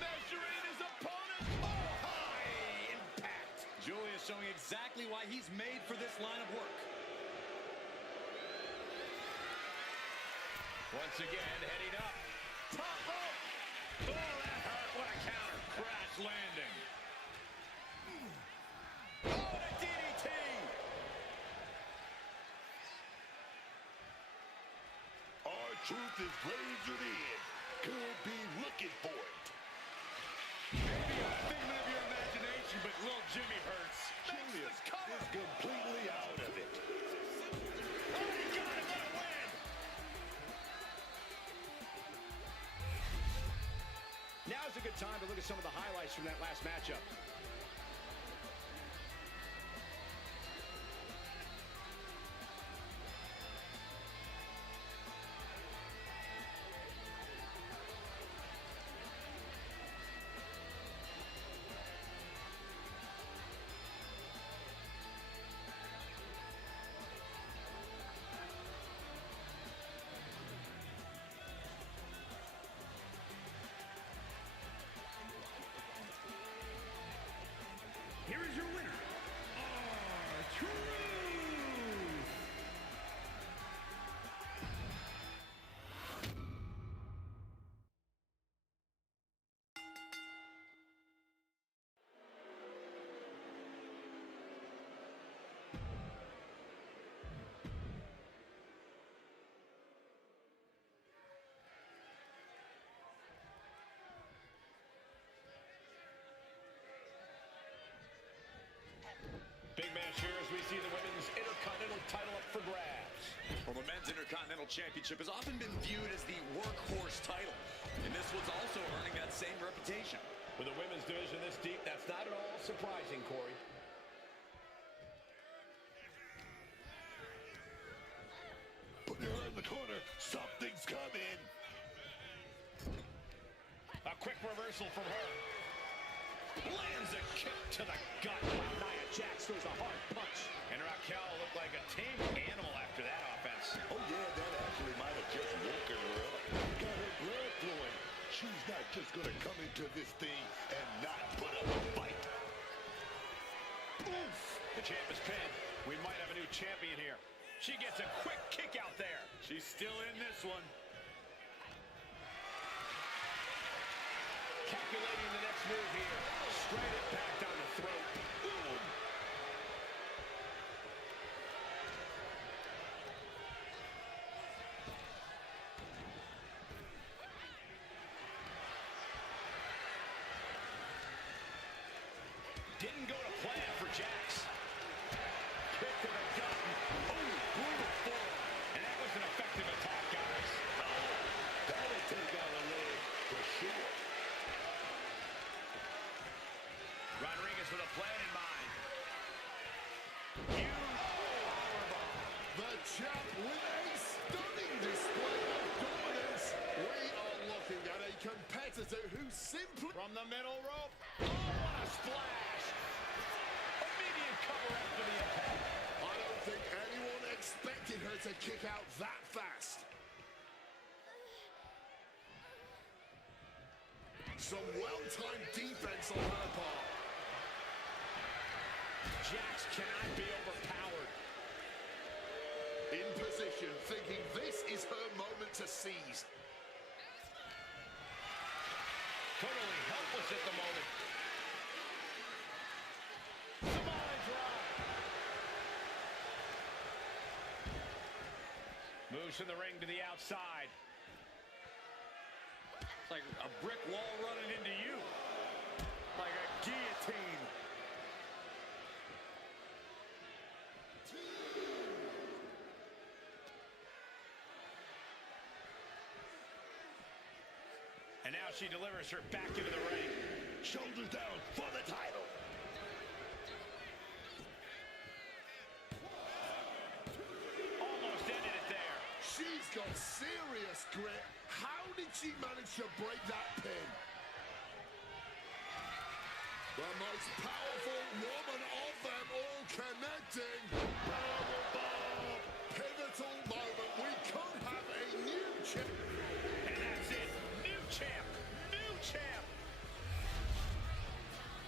Measuring his opponent. Oh, high impact. Julius showing exactly why he's made for this line of work. Once again, heading up. Top rope. Oh, that hurt. What a counter. Crash landing. Oh, the DDT. R-Truth is lasered in. Could be looking for it. Maybe a figment of your imagination, but little Jimmy hurts. Julius is completely out of it. Oh, he got it. What a win. Now's a good time to look at some of the highlights from that last matchup. Here is your winner, R-Truth. Big match here as we see the women's Intercontinental title up for grabs. Well, the men's Intercontinental Championship has often been viewed as the workhorse title, and this one's also earning that same reputation. With the women's division this deep, that's not at all surprising, Corey. Put her in the corner. Something's coming. A quick reversal from her. Lands a kick to the gut. Nia Jax throws a hard punch. And Raquel looked like a tame animal after that offense. Oh, yeah, that actually might have just woken her up. Got her blood flowing. She's not just going to come into this thing and not put up a fight. Oof! The champ is pinned. We might have a new champion here. She gets a quick kick out there. She's still in this one. Calculating the next move here. Straight impact on the throat. Boom! Didn't go to plan for Jax. Kick to the gut. Oh, brutal forward. And that was an effective attack, guys. Oh, that'll take out a leg for sure. Rodriguez with a plan in mind. Huge powerbomb. The champ with a stunning display of dominance. We are looking at a competitor who simply... From the middle rope. Oh, what a splash. Immediate cover after the impact. I don't think anyone expected her to kick out that fast. Some well-timed defense on her part. Jax cannot be overpowered. In position, thinking this is her moment to seize. Totally helpless at the moment. Samoa drop. Moves from the ring to the outside. It's like a brick wall running into you. Like a guillotine. And now she delivers her back into the ring. Shoulders down for the title. Almost ended it there. She's got serious grit. How did she manage to break that pin? The most powerful woman of them all connecting. Powerbomb. Pivotal moment. We could have a new champ. And that's it. New champ. New champ.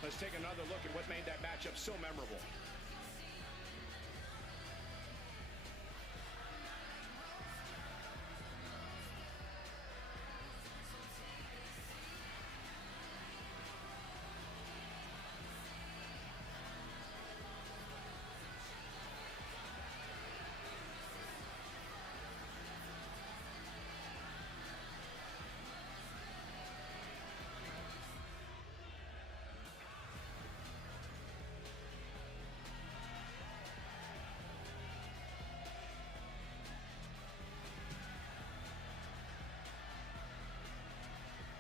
Let's take another look at what made that matchup so memorable.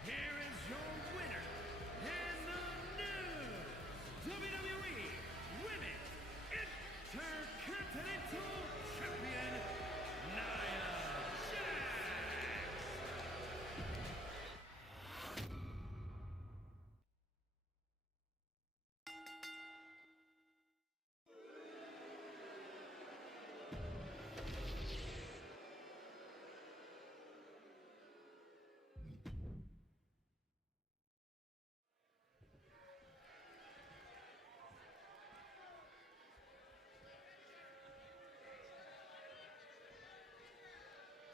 Here is your winner and the new WWE Women's Intercontinental Champion, Nia Jax.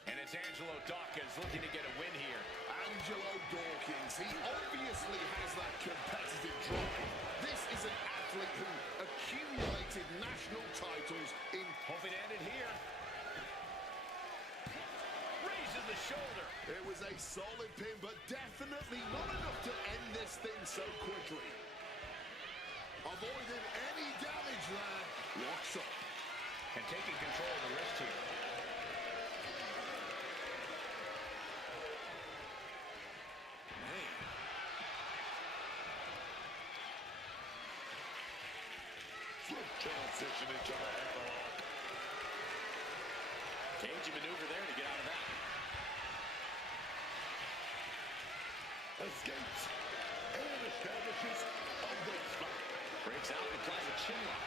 And it's Angelo Dawkins looking to get a win here. Angelo Dawkins, he obviously has that competitive drive. This is an athlete who accumulated national titles in... Hoping to end it here. Raises the shoulder. It was a solid pin, but definitely not enough to end this thing so quickly. Avoiding any damage there. Locks up. And taking control of the wrist here. Swift transition into the hammerlock. Cagey maneuver there to get out of that. A escapes and establishes a waist lock. Breaks out and applies a chin lock.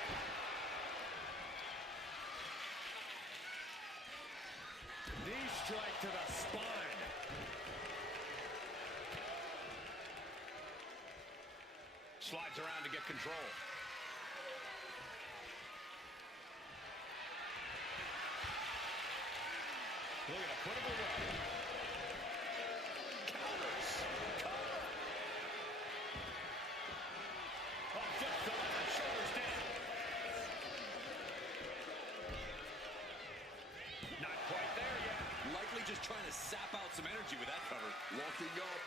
Knee strike to the spine. Slides around to get control. Looking to put him away. Counters. Cover. Oh, just the left, shoulders down. Not quite there yet. Likely just trying to sap out some energy with that cover. Locking up.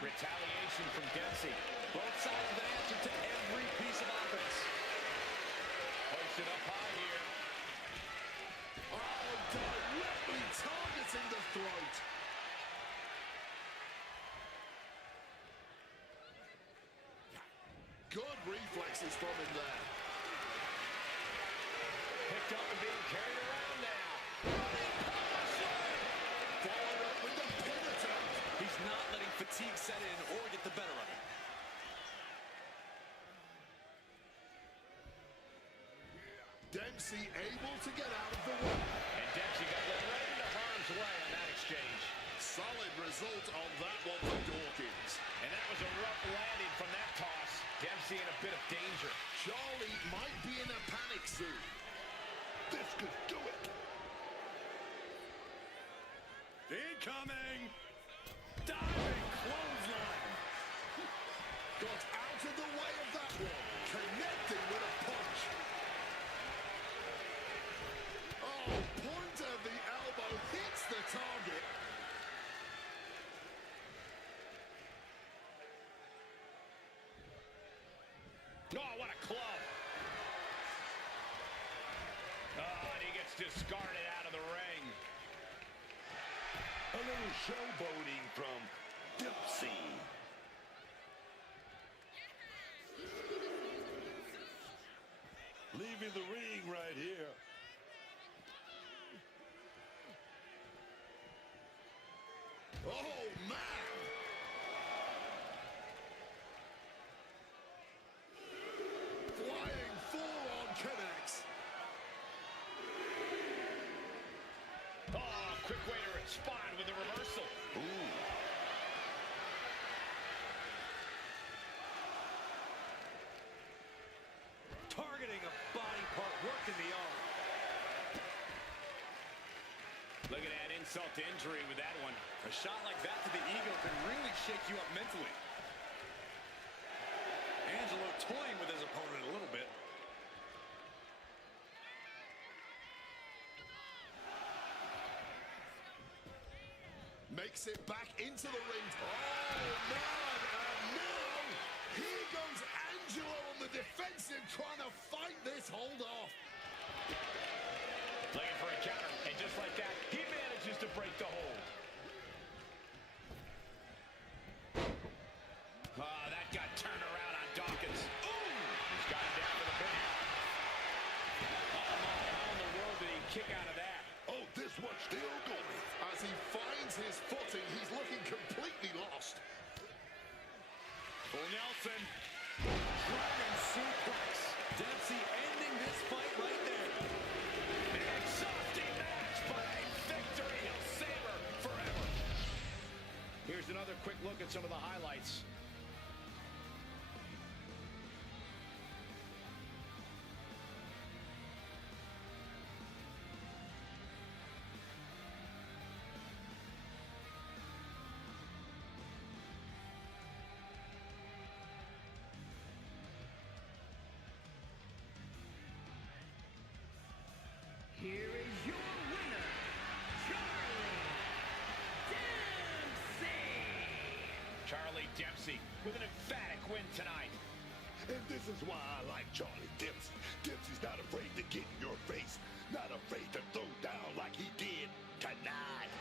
Retaliation from Dempsey. Both sides with an answer to every piece of offense. Hoisted up high here. Oh, directly targeting the throat. Good reflexes from him there. Picked up and being carried around now. Followed up with the pin attempt. He's not letting fatigue set in or get the better of him. Dempsey able to get out of the way. And Dempsey got led right into harm's way on that exchange. Solid result on that one for Dawkins. And that was a rough landing from that toss. Dempsey in a bit of danger. Charlie might be in a panic soon. This could do it. Incoming! Diving clothesline! Got out of the way of that one. Connecting with a punch. Oh, point of the elbow hits the target. Oh, what a club. Oh, and he gets discarded out of the ring. A little showboating from Dempsey. Leaving the ring right here. Oh, man. Flying forearm connects. Oh, quick way to respond with a reversal. Ooh. Targeting a body part, working the arm. Look at that insult to injury with that one. A shot like that to the ego can really shake you up mentally. Angelo toying with his opponent a little bit. Makes it back into the ring. Oh, man. And now, here goes Angelo on the defensive, trying to fight this hold off. Looking for a counter, and just like that, he manages to break the hold. Ah, that got turned around on Dawkins. Ooh! He's got him down to the pin. Oh, my, how in the world did he kick out of that? Oh, this one's still going. As he finds his footing, he's looking completely lost. Full Nelson. Dragon suplex. Dempsey ending this fight right there. Exhausting match, but a victory he'll savor forever. Here's another quick look at some of the highlights. Here is your winner, Charlie Dempsey. Charlie Dempsey with an emphatic win tonight. And this is why I like Charlie Dempsey. Dempsey's not afraid to get in your face, not afraid to throw down like he did tonight.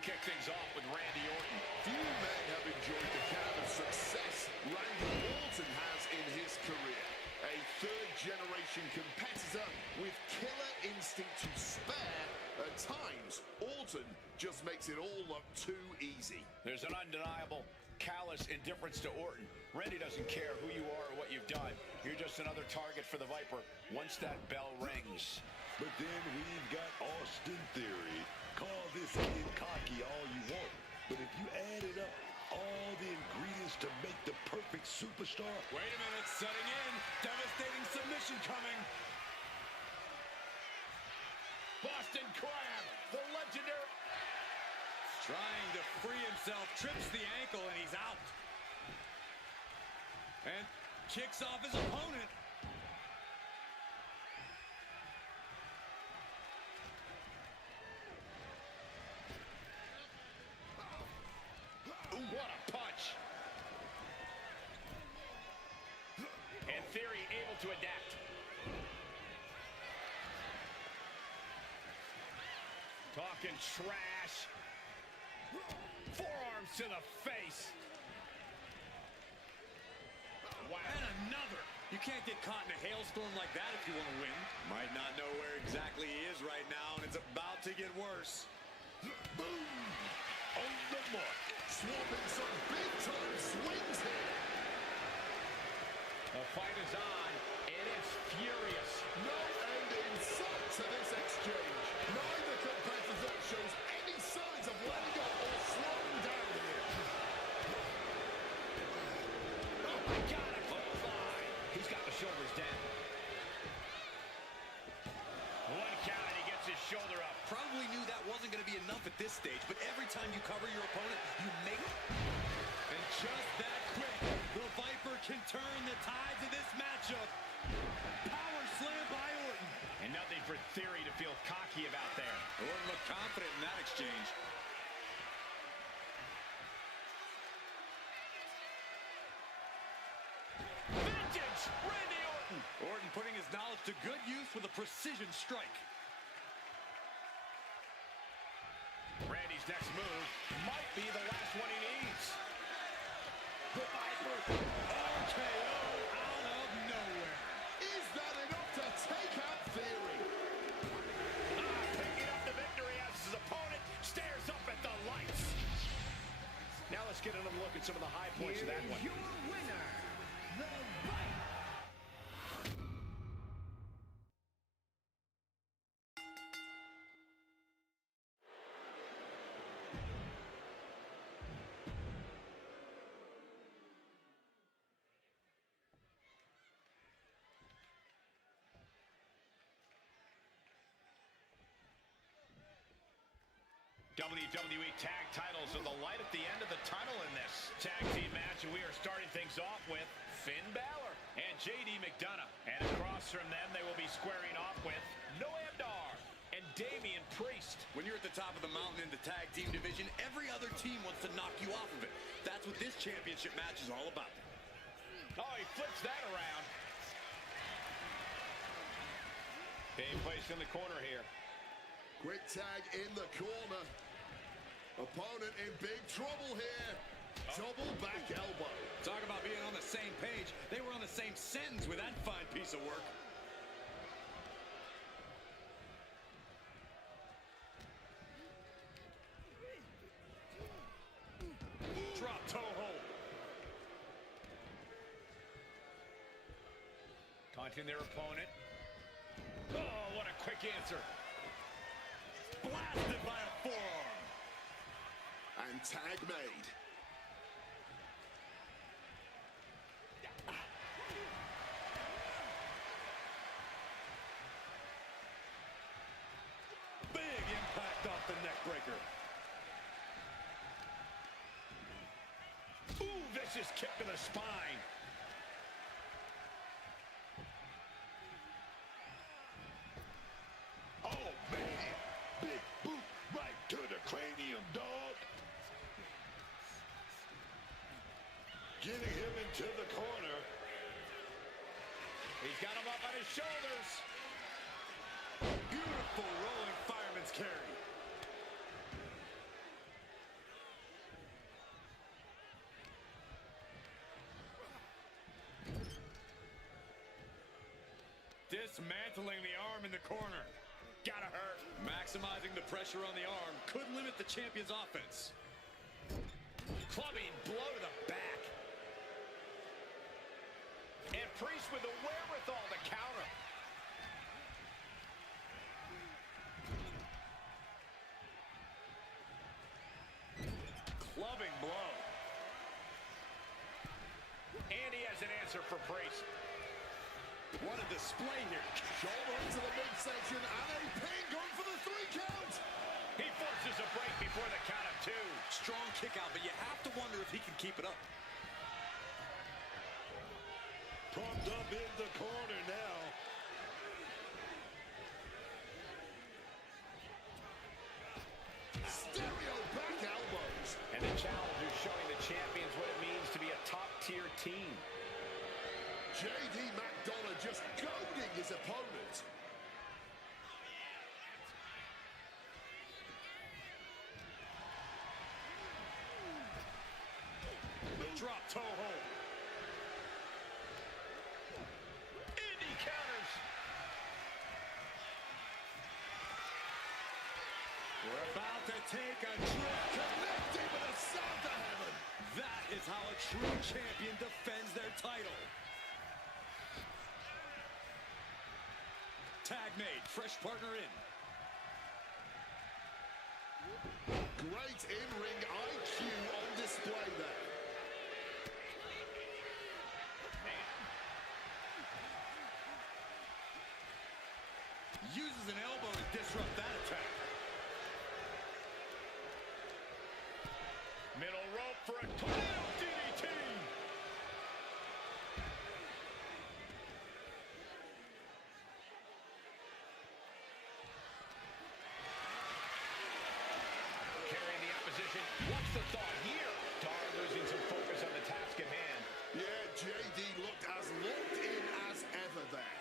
will kick things off with Randy Orton. Few men have enjoyed the kind of success Randy Orton has in his career. A third-generation competitor with killer instinct to spare. At times, Orton just makes it all look too easy. There's an undeniable callous indifference to Orton. Randy doesn't care who you are or what you've done. You're just another target for the Viper once that bell rings. But then we've got Austin Theory. Call this kid cocky all you want, but if you added up all the ingredients to make the perfect superstar... Wait a minute, setting in. Devastating submission coming. Boston Crab, the legendary... Trying to free himself, trips the ankle, and he's out. And kicks off his opponent. Ooh, what a punch. And Theory able to adapt. Talking trash. Forearms to the face. Wow. And another. You can't get caught in a hailstorm like that if you want to win. Might not know where exactly he is right now, and it's about to get worse. Boom! On the mark. Swapping some big-time swings here. The fight is on, and it's furious. No end in sight to this exchange. Neither competitor shows any signs of letting up or slowing down here. Oh, my God, a clothesline. He's got the shoulders down. One count, and he gets his shoulder up. Probably knew that wasn't going to be enough at this stage, but every time you cover your opponent, you make... And just that quick, the Viper can turn the tides of this matchup. Power slam by Orton. And nothing for Theory to feel cocky about there. Orton looked confident in that exchange. Vintage Randy Orton. Orton putting his knowledge to good use with a precision strike. Randy's next move might be the last one he needs. The Viper. RKO out of nowhere. Is that enough to take out Theory? Picking up the victory as his opponent stares up at the lights. Now let's get another look at some of the high points of that one. Your winner, the Viper. WWE tag titles are the light at the end of the tunnel in this tag team match, and we are starting things off with Finn Balor and JD McDonough. And across from them, they will be squaring off with Noam Dar and Damian Priest. When you're at the top of the mountain in the tag team division, every other team wants to knock you off of it. That's what this championship match is all about. Oh, he flips that around. Being placed in the corner here. Quick tag in the corner. Opponent in big trouble here. Double back elbow. Talk about being on the same page. They were on the same sentence with that fine piece of work. Drop toe hold. Taunting their opponent. Oh, what a quick answer. Blasted by a forearm. And tag made. Big impact off the neck breaker. Ooh, vicious kick to the spine. Oh, man. Big boot right to the cranium, dog. Getting him into the corner. He's got him up on his shoulders. Beautiful rolling fireman's carry. Dismantling the arm in the corner. Gotta hurt. Maximizing the pressure on the arm could limit the champion's offense. Clubbing blow to the back. And Priest with the wherewithal to counter. Clubbing blow. And he has an answer for Priest. What a display here. Shoulder into the midsection and a pin going for the 3 count. He forces a break before the count of 2. Strong kick out, but you have to wonder if he can keep it up. Pumped up in the corner now. Stereo back elbows. And the challenger showing the champions what it means to be a top-tier team. JD McDonough just goading his opponent. Drop toe hold. Indy counters. We're about to take a trip. Connecting with a sound to heaven. That is how a true champion defends their title. Tag made, fresh partner in. Great in-ring IQ on display there. Uses an elbow to disrupt that attack. Middle rope for a tornado DDT. Carrying the opposition. What's the thought here? Dar losing some focus on the task at hand. Yeah, JD looked as locked in as ever there.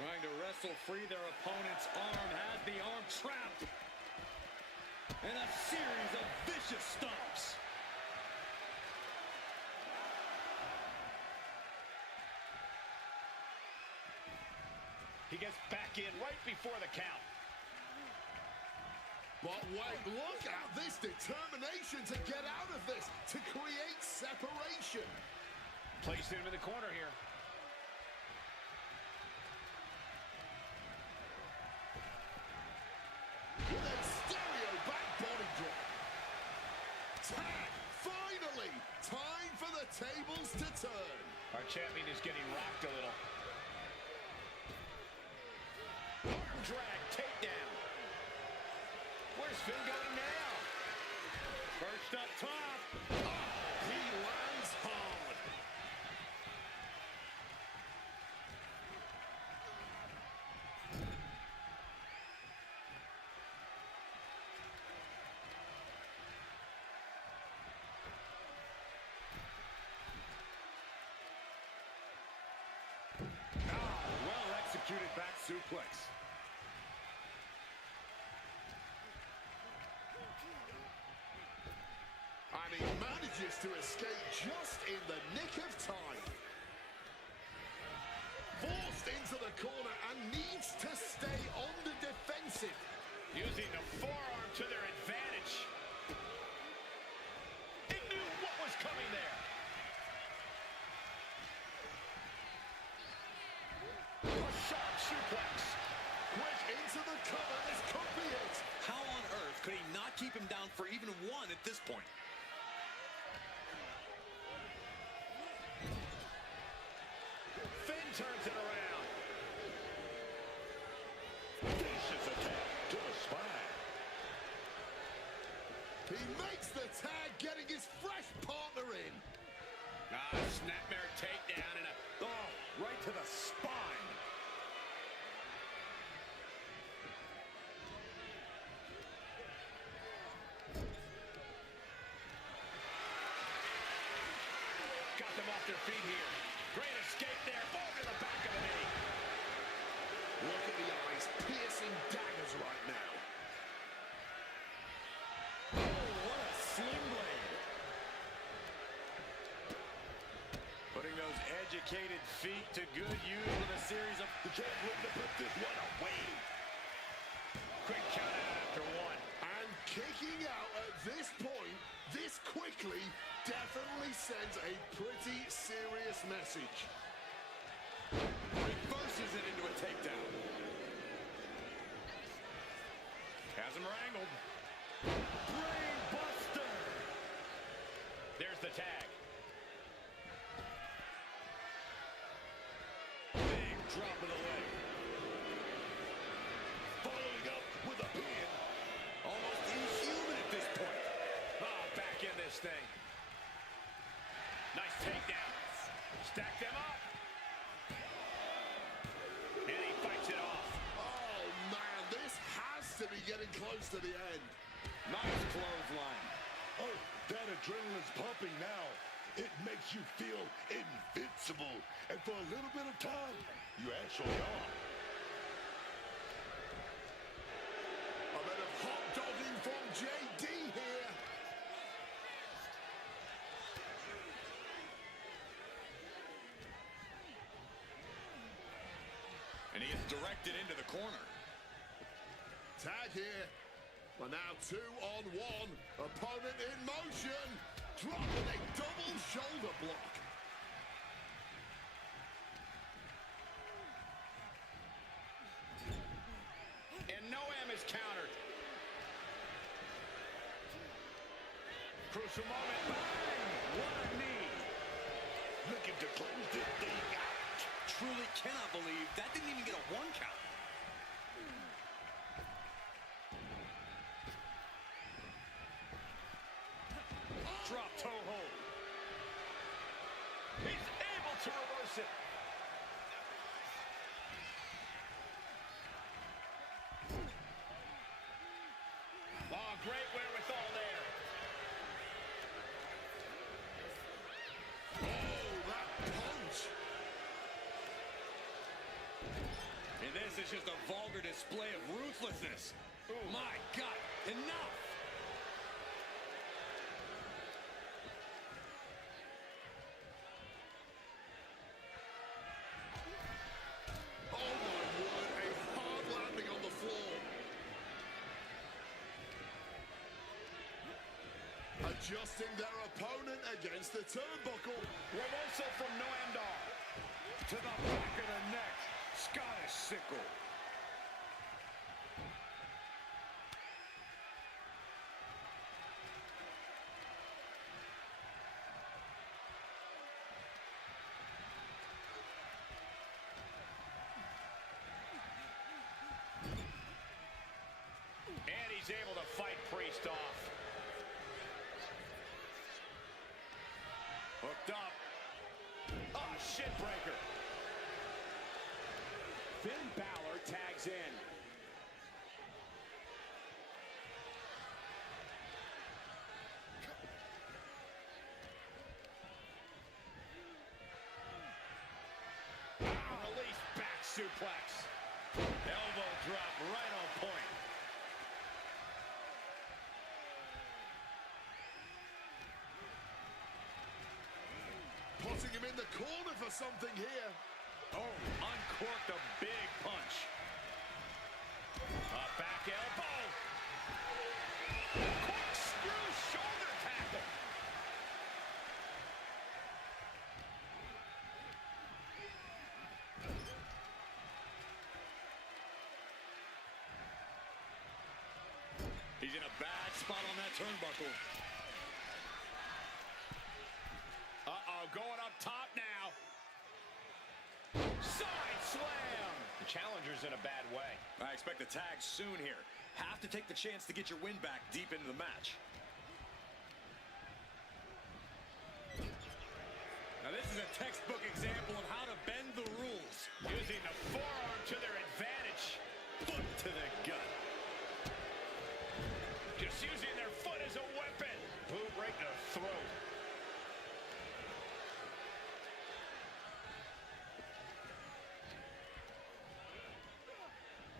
Trying to wrestle free their opponent's arm, has the arm trapped. And a series of vicious stomps. He gets back in right before the count. But wait, look at this determination to get out of this, to create separation. Placed him in the corner here. With a stereo back body drop. Tag, finally! Time for the tables to turn. Our champion is getting rocked a little. Arm drag, takedown. Where's Finn going now? Perched up top. He lands hard. Well executed back suplex. And he manages to escape just in the nick of time. Forced into the corner and needs to stay on the defensive. Using the forearm to their advantage. He knew what was coming there. A sharp suplex. Quick into the cover. This could be it. How on earth could he not keep him down for even one at this point? Finn turns it around. Vicious attack to the spine. He makes the tag, getting his fresh partner in. Snapmare takedown and Right to the spine. got them off their feet here. Great escape there. Over to the back of the knee. Look at the eyes Educated feet to good use with a series of... You can't look to put this one away. Quick count out after one. And kicking out at this point, this quickly, definitely sends a pretty serious message. Reverses it into a takedown. Has him wrangled. Brain buster. There's the tag. Big drop of the leg. Following up with a pin. Almost inhuman at this point. Oh, back in this thing. Nice takedown. Stack them up. And he fights it off. Oh, man, this has to be getting close to the end. Nice clothesline. Oh, that adrenaline's pumping now. It makes you feel invincible. And for a little bit of time, you actually are. A bit of hot dogging from JD here. And he is directed into the corner. Tag here. Well, now 2-on-1. Opponent in motion. Dropping a double shoulder block. And Noam is countered. Crucial moment. Bang! What a knee. Looking to close this thing out. Truly cannot believe that didn't even get a 1 count. Drop toe hold. He's able to reverse it. Oh, great wherewithal there. Oh, that punch. And this is just a vulgar display of ruthlessness. My God, enough! Oh, my word, a hard landing on the floor. Adjusting their opponent against the turnbuckle. Reversal from Noam Dar. To the back of the neck. Scottish sickle. And he's able to fight Priest off. Hooked up. Oh, shit breaker. Finn Balor tags in. Release back suplex. Elbow drop right on point. Putting him in the corner for something here. Oh, uncorked a big punch. A back elbow. Corkscrew shoulder tackle. He's in a bad spot on that turnbuckle. Uh-oh, going up top now. Side slam. The challenger's in a bad way. I expect a tag soon here. Have to take the chance to get your win back deep into the match. Now this is a textbook example of how to bend the rules. Using the forearm to their advantage. Foot to the gut. Just using their foot as a weapon. Boot right in the throat.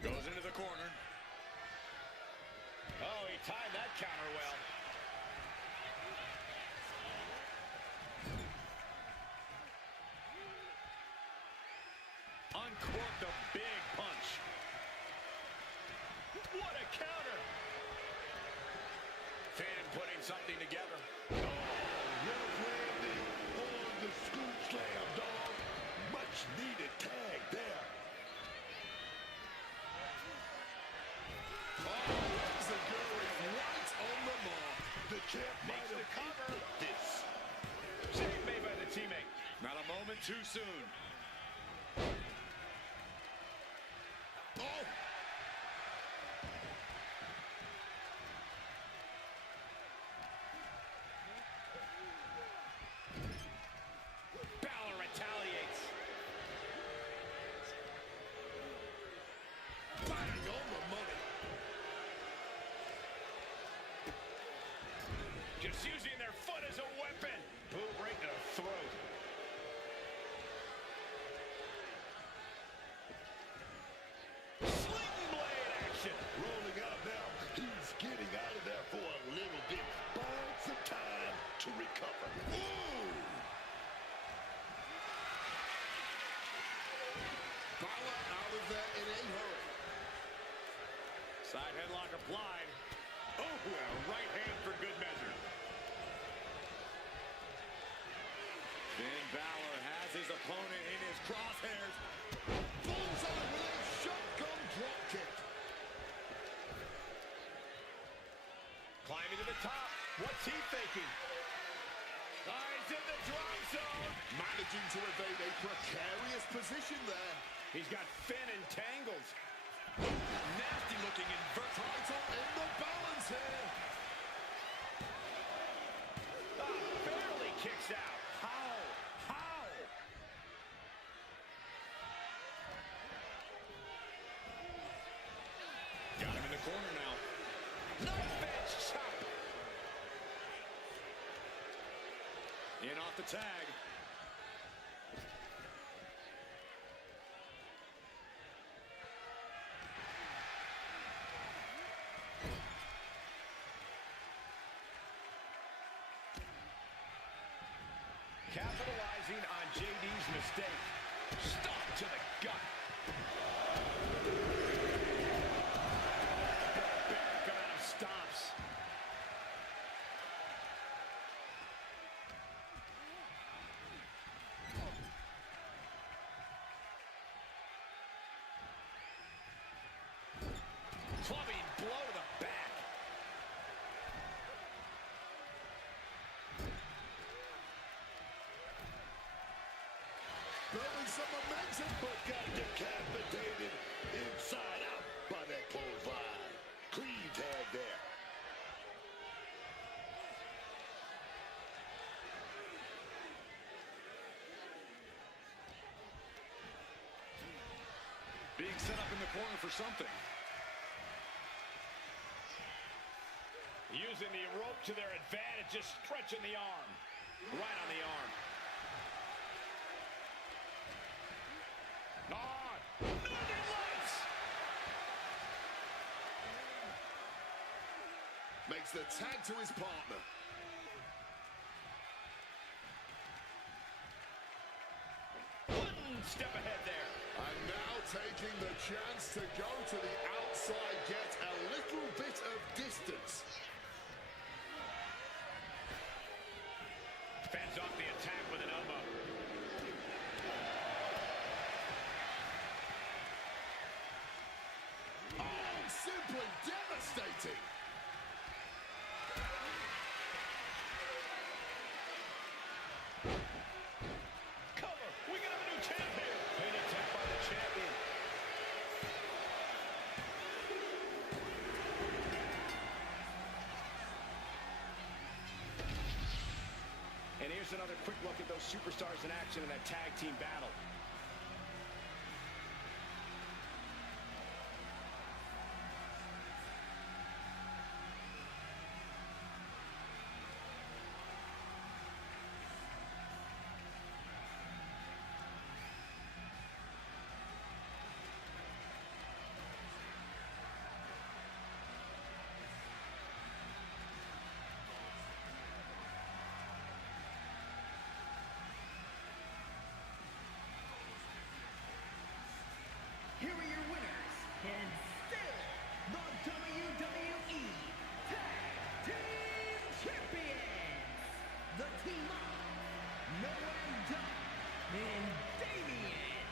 Goes into the corner. Oh, he timed that counter well. putting something together. Well landed on the scoop slam, dog. Much needed tag there. Enziguri right on the mark. The champ might Makes the have cover. eaten this. Save made by the teammate. Not a moment too soon. Oh! Balor retaliates. Bang on the money. Just using their foot as a weapon. Boot right to the throat. Sling blade action. Rolling out now. He's getting out of there for a little bit. Buying some time to recover. Ooh! Balor out of there in a hurry. Side headlock applied. Oh, a right hand for good measure. Finn Balor has his opponent in his crosshairs. Bullseye with a shotgun drop kick. Climbing to the top. What's he thinking? He's in the drop zone. Managing to evade a precarious position there. He's got Finn entangled. Nasty looking invert. Title in the balance here. Barely kicks out. How? How? Got him in the corner now. Knife edge chop. In off the tag. Capitalizing on JD's mistake. Stop to the gut. Back out of stops. Clubbing blow to the back. Building some momentum, but got decapitated inside out by that clothesline. Clean tag there. Being set up in the corner for something. Using the rope to their advantage, just stretching the arm. Right on the arm. Northern Lights! Makes the tag to his partner. One step ahead there. And now taking the chance to go to the outside, get a little bit of distance. Fends off the attack with an elbow. Oh, simply devastating. Cover. We can have a new champ here. Clean attack by the champion. And here's another quick look at those superstars in action in that tag team battle. up, and Damian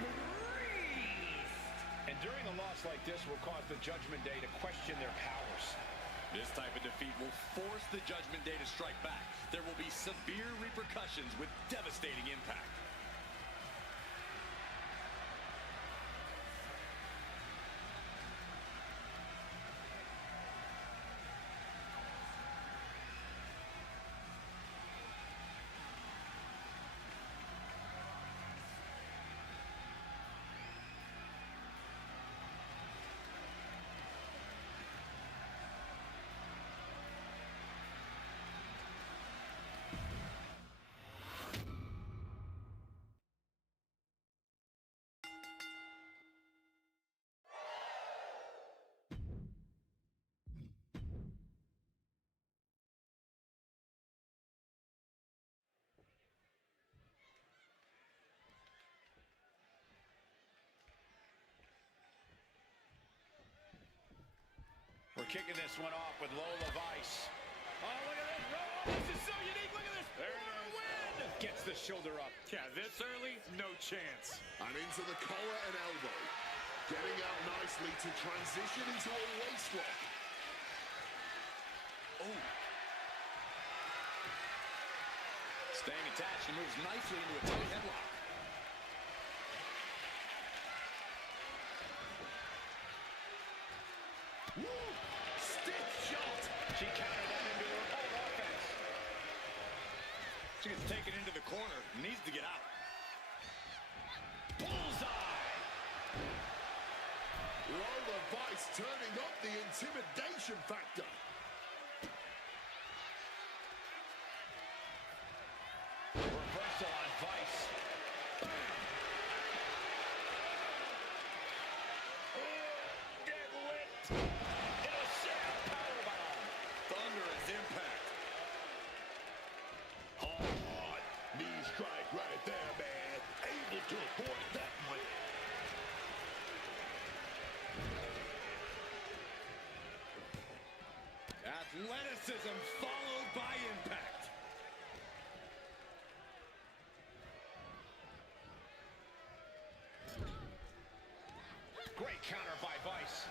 Priest. And during a loss like this will cause the Judgment Day to question their powers. This type of defeat will force the Judgment Day to strike back. There will be severe repercussions with devastating impact. We're kicking this one off with Lola Vice. Oh, look at this. Oh, this is so unique. Look at this. There it is. Win. Gets the shoulder up. Yeah, this early, no chance. And into the collar and elbow. Getting out nicely to transition into a waist lock. Oh. Staying attached and moves nicely into a tight headlock. Woo! Stiff shot. She countered that into her own offense. She gets taken into the corner. Needs to get out. Bullseye. Lola Vice turning up the intimidation factor. Reversal on Vice. Get whipped. Into a sham powerbomb. Thunderous impact. Hard knee strike right there, man. Able to avoid that one. Athleticism followed by impact. Great counter by Vice.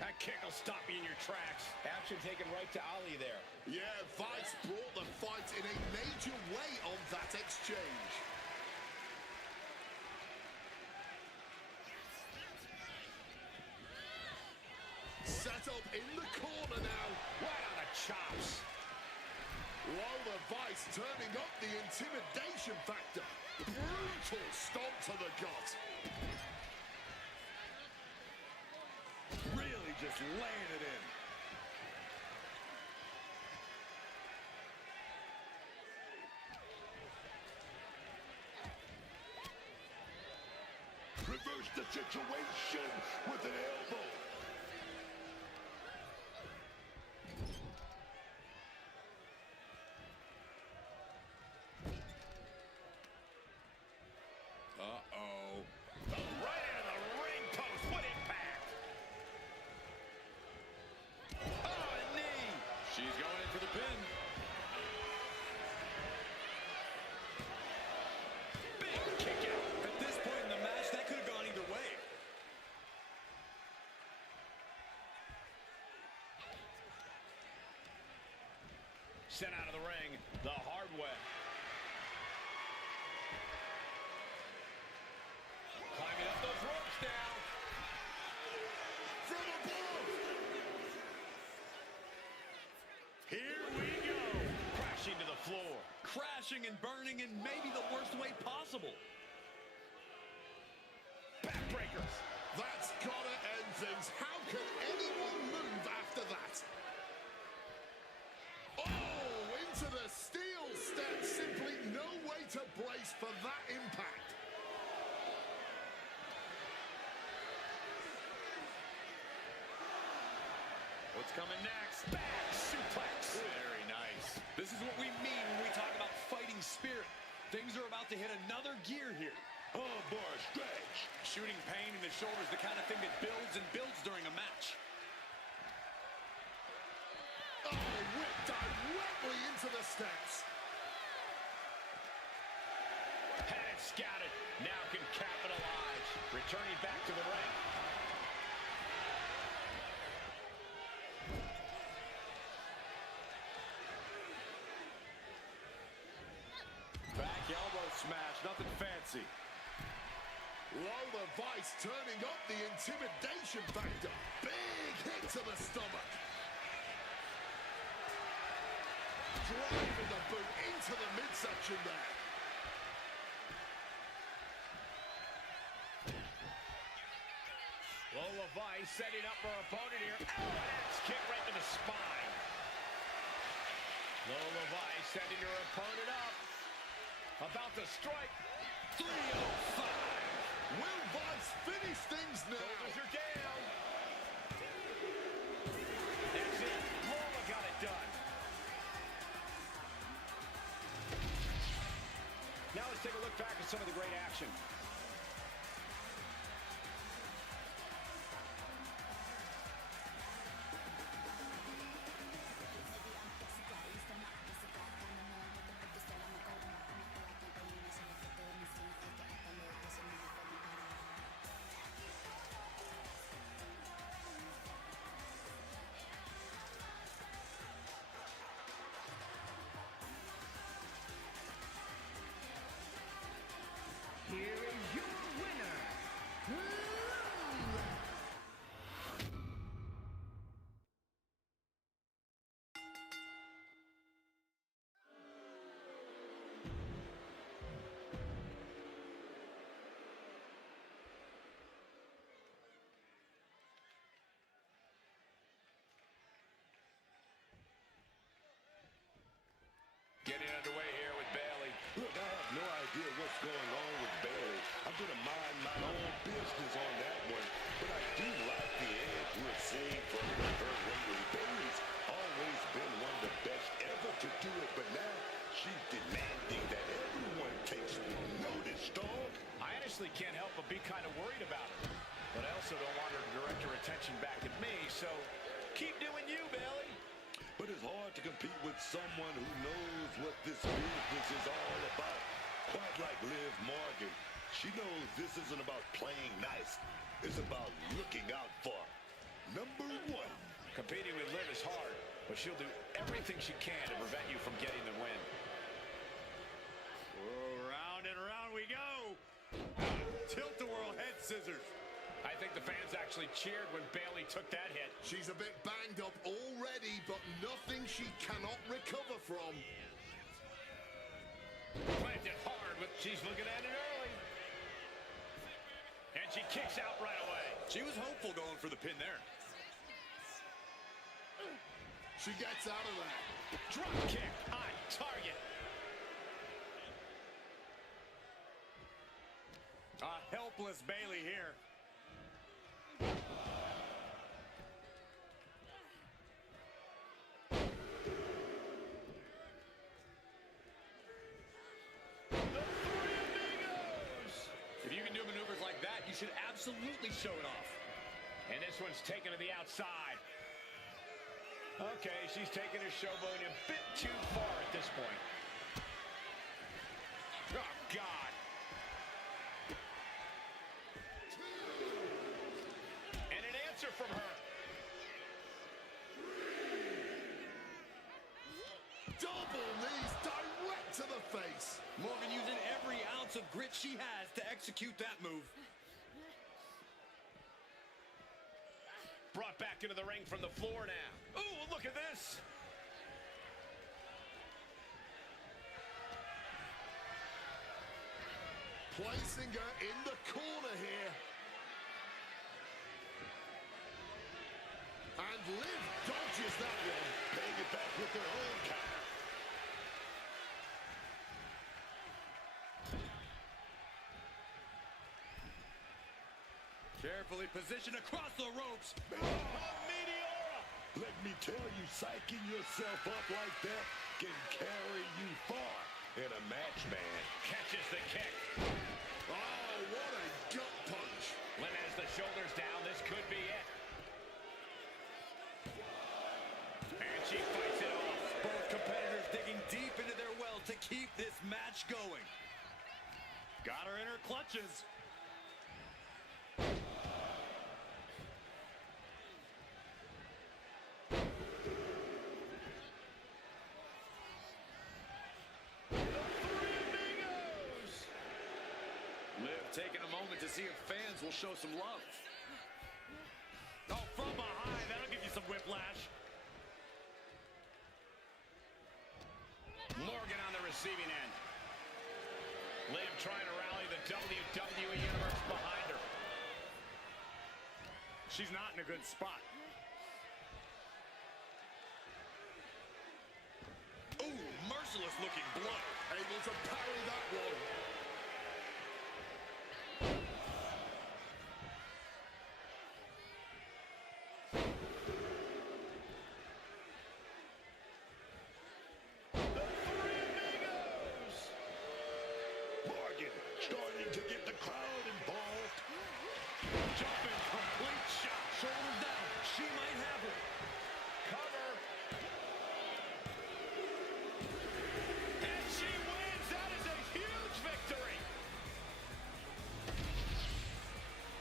That kick will stop you in your tracks. Action taken right to Ali there. Yeah, Vice brought the fight in a major way on that exchange. Set up in the corner now. Right on the chops. Lola Vice turning up the intimidation factor. Brutal stomp to the gut. Really just laying it in. Reverse the situation with an elbow. Uh-oh. Right into the ring post. What impact. Oh, a knee. She's going in for the pin. Big kick out. At this point in the match, that could have gone either way. Sent out of the ring the hard way. Climbing up those ropes now. From above. Here we go. Crashing to the floor. Crashing and burning in maybe the worst way possible. Backbreakers. That's gotta end things. How can anyone move after that? Oh, into the steel step. Simply no way to brace for that impact. What's coming next? Back suplex. Very nice. This is what we mean when we talk about fighting spirit. Things are about to hit another gear here. Oh, boy, stretch. Shooting pain in the shoulder is the kind of thing that builds and builds during a match. Oh, comfortably into the steps. Had it scouted. Now can capitalize. Returning back to the ring. Back elbow smash, nothing fancy. Lola Vice turning up the intimidation factor. Big hit to the stomach. Driving the boot into the midsection there. Lola Vice setting up her opponent here. Oh, an axe kick right to the spine. Lola Vice setting her opponent up. About to strike. 305. Will Vice finish things now? Shoulders are down. That's it. Lola got it done. Now let's take a look back at some of the great action. Here is your winner, Lola. Getting underway here with Bayley. Look, I have no idea what's going on with Bayley. I'm going to mind my own business on that one. But I do like the edge we're seeing from her lately. Bayley's always been one of the best ever to do it. But now she's demanding that everyone takes notice, dog. I honestly can't help but be kind of worried about her. But I also don't want her to direct her attention back at me, so keep doing you, Bayley. But it's hard to compete with someone who knows what this business is all about. Quite like Liv Morgan. She knows this isn't about playing nice. It's about looking out for number one. Competing with Liv is hard, but she'll do everything she can to prevent you from getting the win. Oh, round and round we go. Tilt-a-whirl head scissors. I think the fans actually cheered when Bayley took that hit. She's a bit banged up already, but nothing she cannot recover from. Planted hard, but she's looking at it early. And she kicks out right away. She was hopeful going for the pin there. She gets out of there. Drop kick on target. A helpless Bayley here. If you can do maneuvers like that, you should absolutely show it off. And this one's taken to the outside. Okay, she's taking her showboat a bit too far at this point. Oh, God. And an answer from her. Double knees direct to the face. Morgan using every ounce of grit she has to execute that move. Brought back into the ring from the floor now. Ooh, look at this. Placing her in the corner here. And Liv dodges that one. Paying it back with their own counter. Carefully positioned across the ropes. Let me tell you, psyching yourself up like that can carry you far in a match, man. Catches the kick. Oh, what a gut punch. Lynn has the shoulders down. This could be it. And she fights it off. Both competitors this match going. Got her in her clutches. Liv taking a moment to see if fans will show some love. Oh, from behind, that'll give you some whiplash. Morgan on the receiving end. Liv trying to rally the WWE Universe behind her. She's not in a good spot. Ooh, merciless looking blow. Able to parry that one. Starting to get the crowd involved. Jumping, complete shot. Shoulders down. She might have it. Cover. And she wins. That is a huge victory.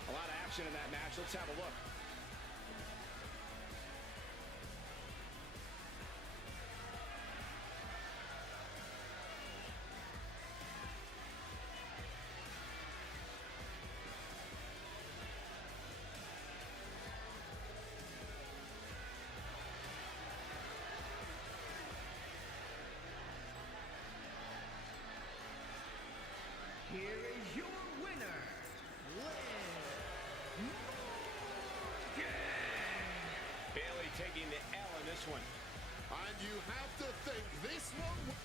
A lot of action in that match. Let's have a look. Here is your winner, Liv Morgan. Bailey taking the L in this one. And you have to think this one...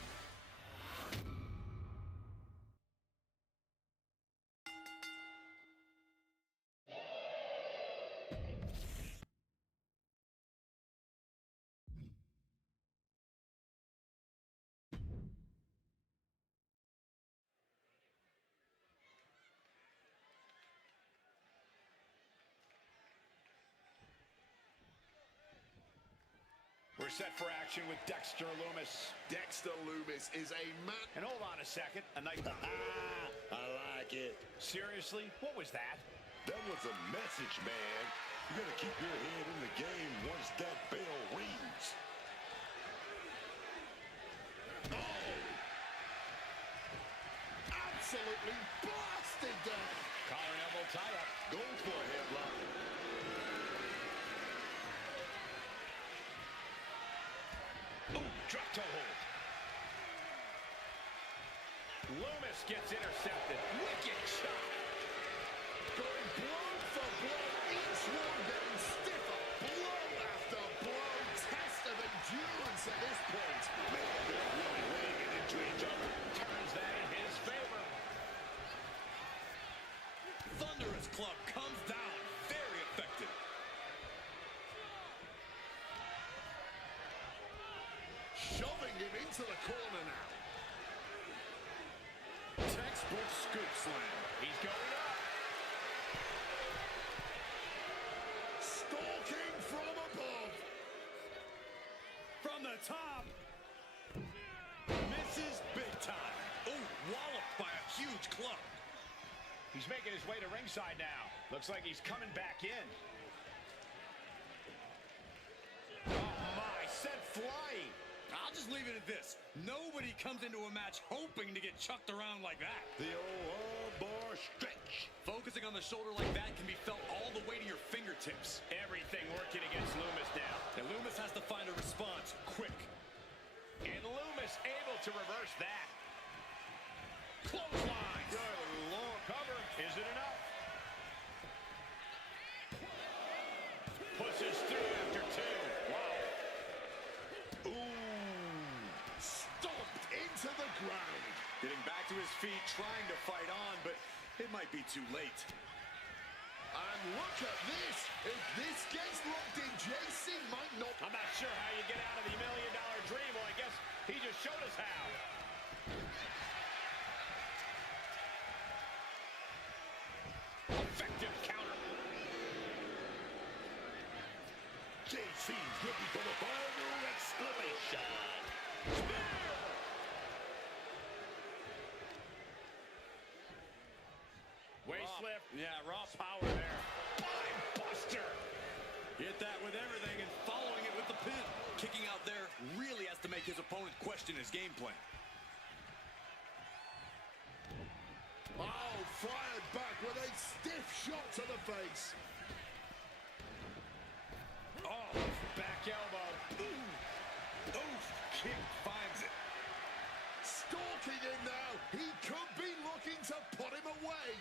We're set for action with Dexter Lumis. Dexter Lumis is a man... And hold on a second. A nice... I like it. Seriously? What was that? That was a message, man. You gotta keep your head in the game once that bell rings. Oh! Absolutely blasted down. Collar and elbow tie up. Goes for a headlock. Ooh, drop toe hold. Lumis gets intercepted. Wicked shot. Going blow for blow, each one getting stiffer, blow after blow, test of endurance at this point. Man, they're really laying it into each other. Turns that in his favor. Thunderous club comes down. Very effective. Shoving him into the corner now. Textbook scoop slam. He's going up. Stalking from above. From the top. Misses big time. Ooh, walloped by a huge club. He's making his way to ringside now. Looks like he's coming back in. Oh my, sent flying. I'll just leave it at this. Nobody comes into a match hoping to get chucked around like that. The old bar stretch. Focusing on the shoulder like that can be felt all the way to your fingertips. Everything working against Lumis now. And Lumis has to find a response quick. And Lumis able to reverse that. Clothesline. Good Lord, cover. Is it enough? Pushes through after two. Wow. Ooh. Stomped into the ground. Getting back to his feet, trying to fight on, but it might be too late. And look at this. If this gets locked in, JC might not... I'm not sure how you get out of the $1 million dream. Well, I guess he just showed us how. Effective counter. JC's looking for the final exclamation. Yeah, raw power there. Spine buster. Hit that with everything and following it with the pin. Kicking out there really has to make his opponent question his game plan. Oh, fired back with a stiff shot to the face. Oh, back elbow. Ooh. Oof. Kick finds it. Stalking in now. He could be looking to put him away.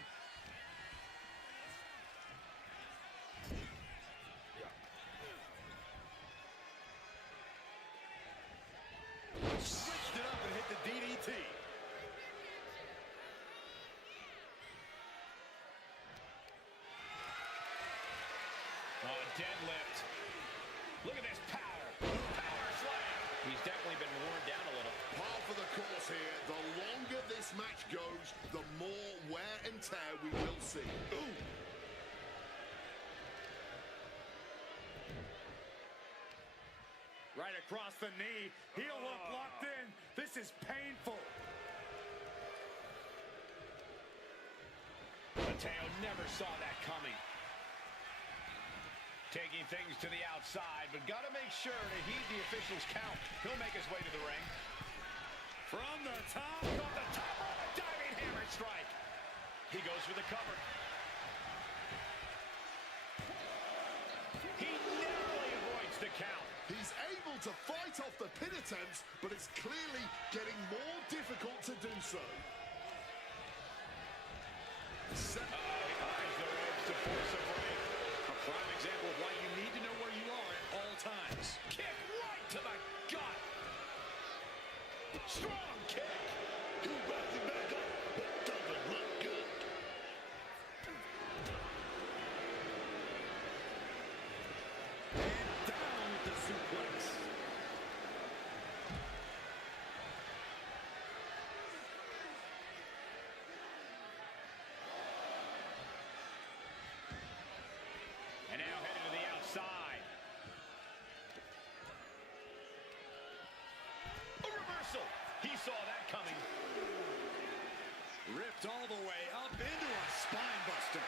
Switched it up and hit the DDT. Oh, deadlift. Look at this power. Power slam. He's definitely been worn down a little. Par for the course here. The longer this match goes, the more wear and tear we will see. Ooh. Right across the knee. Heel hook locked in. This is painful. Mateo never saw that coming. Taking things to the outside, but got to make sure to heed the official's count. He'll make his way to the ring. From the top. Off the top rope, a diving hammer strike. He goes for the cover. He narrowly avoids the count. He's able to fight off the pin attempts, but it's clearly getting more difficult to do so. He finds the ropes to force a break. A prime example of why you need to know where you are at all times. Kick right to the gut. Strong kick. He's rising back up, but doesn't look good. And down with the suplex. And now headed to the outside. A reversal. He saw that coming. Ripped all the way up into a spine buster.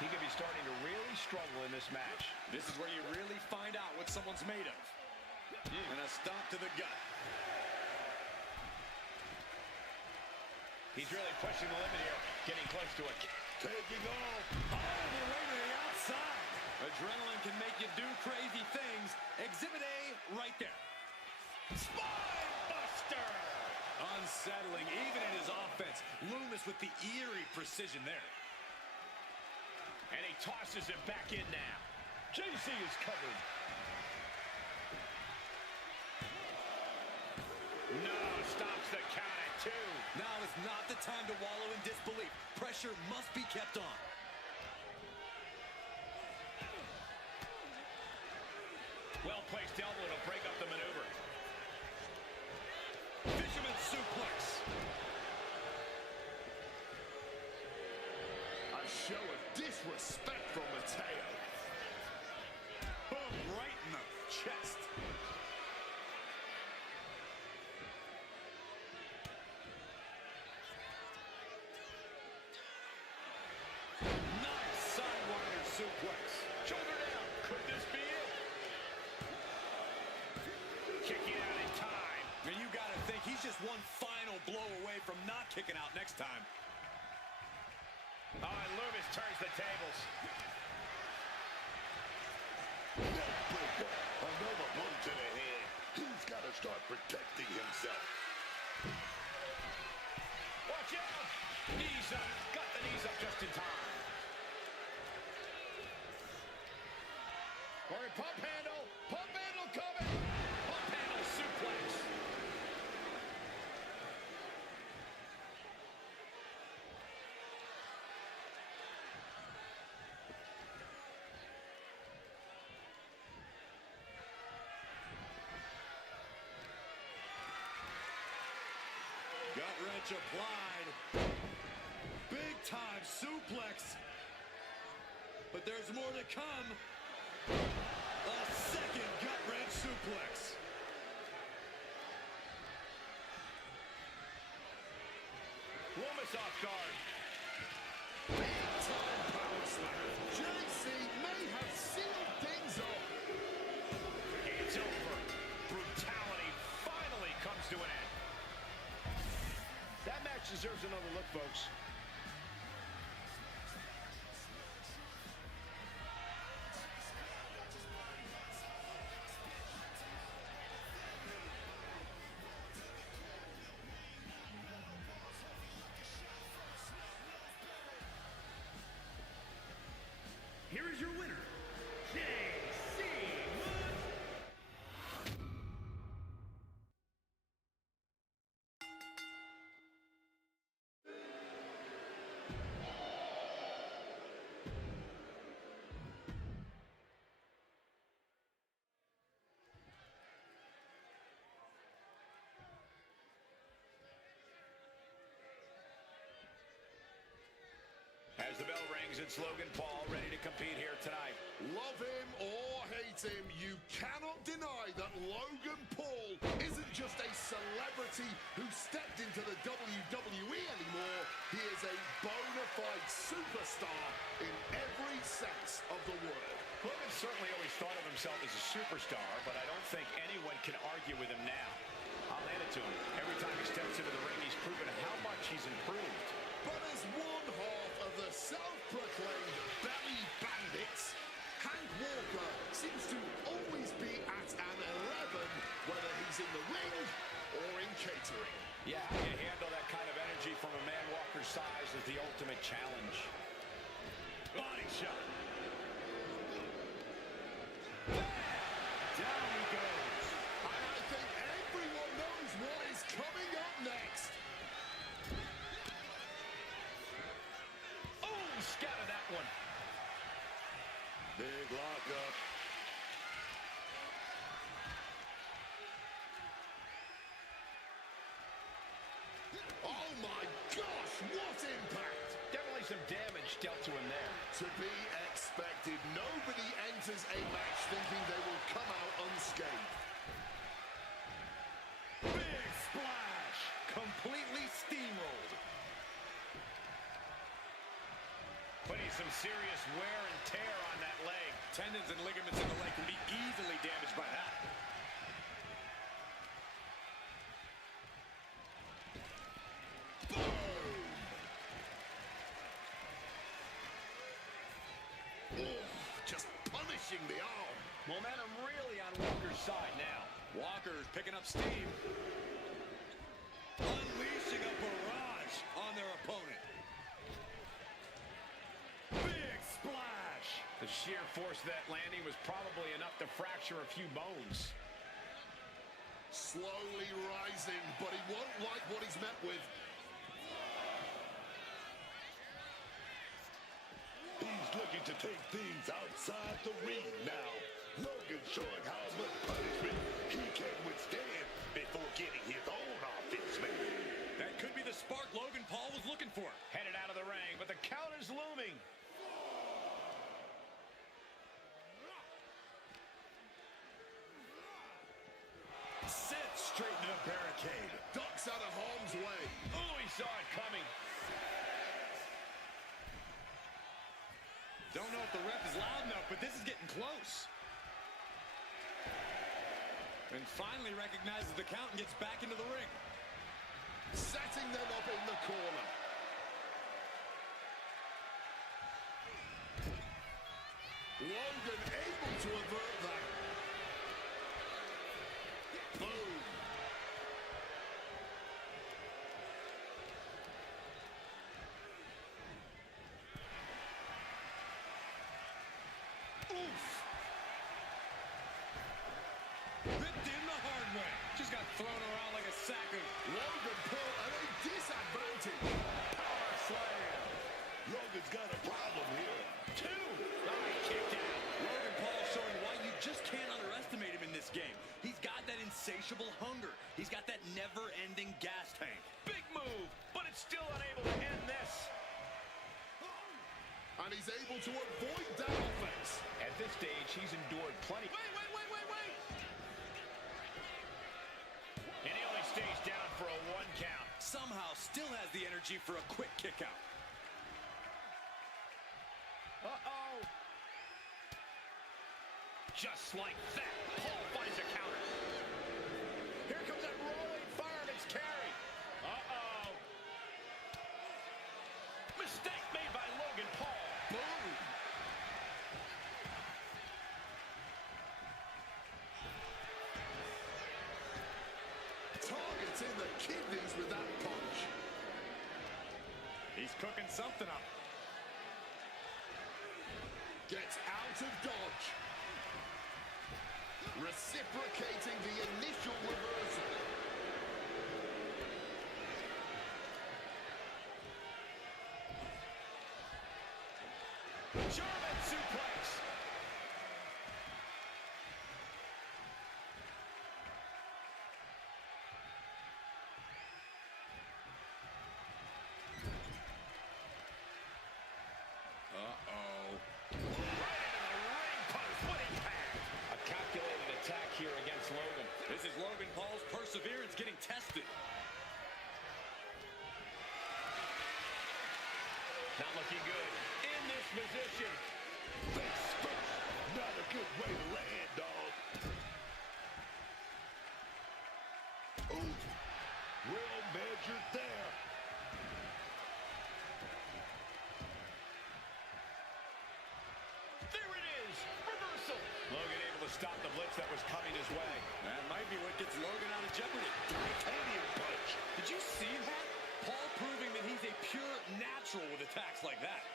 He could be starting to really struggle in this match. This is where you really find out what someone's made of. And a stomp to the gut. He's really pushing the limit here, getting close to it. Taking off. All the way to the outside. Adrenaline can make you do crazy things. Exhibit A right there. Spine buster! Unsettling, even in his offense. Loomis with the eerie precision there. And he tosses it back in now. JC is covered. No, stops the count at 2. Now is not the time to wallow in disbelief. Pressure must be kept on. Well-placed elbow to break up the maneuver. Fisherman suplex. A show of disrespect from Mateo. Boom, right in the chest. Nice sidewinder suplex. Shoulder down. Could this be it? Kicking out in time. And you got to think he's just one final blow away from not kicking out next time. Oh, and Loomis turns the tables. Neckbreaker. Another blow to the head. He's got to start protecting himself. Watch out! Knees up. Got the knees up just in time. Or a pump handle. Pump handle coming. Pump handle suplex. Gut wrench applied. Big-time suplex. But there's more to come. A second gut-wrench suplex. Loomis off guard. Big-time power slam. JC may have sealed things up. It's over. Brutality finally comes to an end. That match deserves another look, folks. Here is your winner, JC As the bell rings, it's Logan Paul ready to compete here tonight. Love him or hate him, you cannot deny that Logan Paul isn't just a celebrity who stepped into the WWE anymore. He is a bona fide superstar in every sense of the word. Logan certainly always thought of himself as a superstar, but I don't think anyone can argue with him now. I'll hand it to him. Every time he steps into the ring, he's proven how much he's improved. But as one half of the self-proclaimed belly bandits, Hank Walker seems to always be at an 11, whether he's in the ring or in catering. Yeah, how do you handle that kind of energy from a man Walker's size is the ultimate challenge. Body shot. Down he goes. And I think everyone knows what is coming up next. Oh, he scattered that one. Big lockup. Oh my gosh, what impact! Definitely some damage dealt to him there. To be expected, nobody enters a match thinking they will come out unscathed. Big splash. Completely steamrolled. Putting some serious wear and tear on that leg. Tendons and ligaments in the leg can be easily damaged by that. Just punishing the arm. Momentum really on Walker's side now. Walker's picking up steam. Unleashing a barrage on their opponent. Big splash. The sheer force of that landing was probably enough to fracture a few bones. Slowly rising, but he won't like what he's met with. He's looking to take things outside the ring now. Logan showing how much punishment he can withstand before getting his own offense made. That could be the spark Logan Paul was looking for. Headed out of the ring, but the count is looming. Sent straight into the barricade. Ducks out of harm's way. Oh, he saw it coming. Don't know if the ref is loud enough, but this is getting close. And finally recognizes the count and gets back into the ring. Setting them up in the corner. Logan able to avert that. Boom. Oof. Ripped in the hard way. Just got thrown around like a sack of... Logan Paul at a disadvantage. Power slam. Logan's got a problem here. Two. Oh, he kicked out. Logan Paul showing why you just can't underestimate him in this game. He's got that insatiable hunger. He's got that never-ending gas tank. Big move, but it's still unable to end this. and he's able to avoid that offense. At this stage, he's endured plenty. Wait! And he only stays down for a 1 count. Somehow still has the energy for a quick kick out. Uh-oh. Just like that, Paul finds a counter. Here comes that rolling fireman's carry. Uh-oh. Mistake made by Logan Paul. Boom. Targets in the kidneys with that punch. He's cooking something up. Gets out of dodge. Reciprocating the initial reversal. German suplex. Here against Logan. This is Logan Paul's perseverance getting tested. Not looking good in this position. Face first. Not a good way to land, dog. Ooh. Well measured there. There it is. Reversal. Logan able to stop the blitz that was coming his way. That might be what gets Logan out of jeopardy. Titanium punch. Did you see that? Paul proving that he's a pure natural with attacks like that.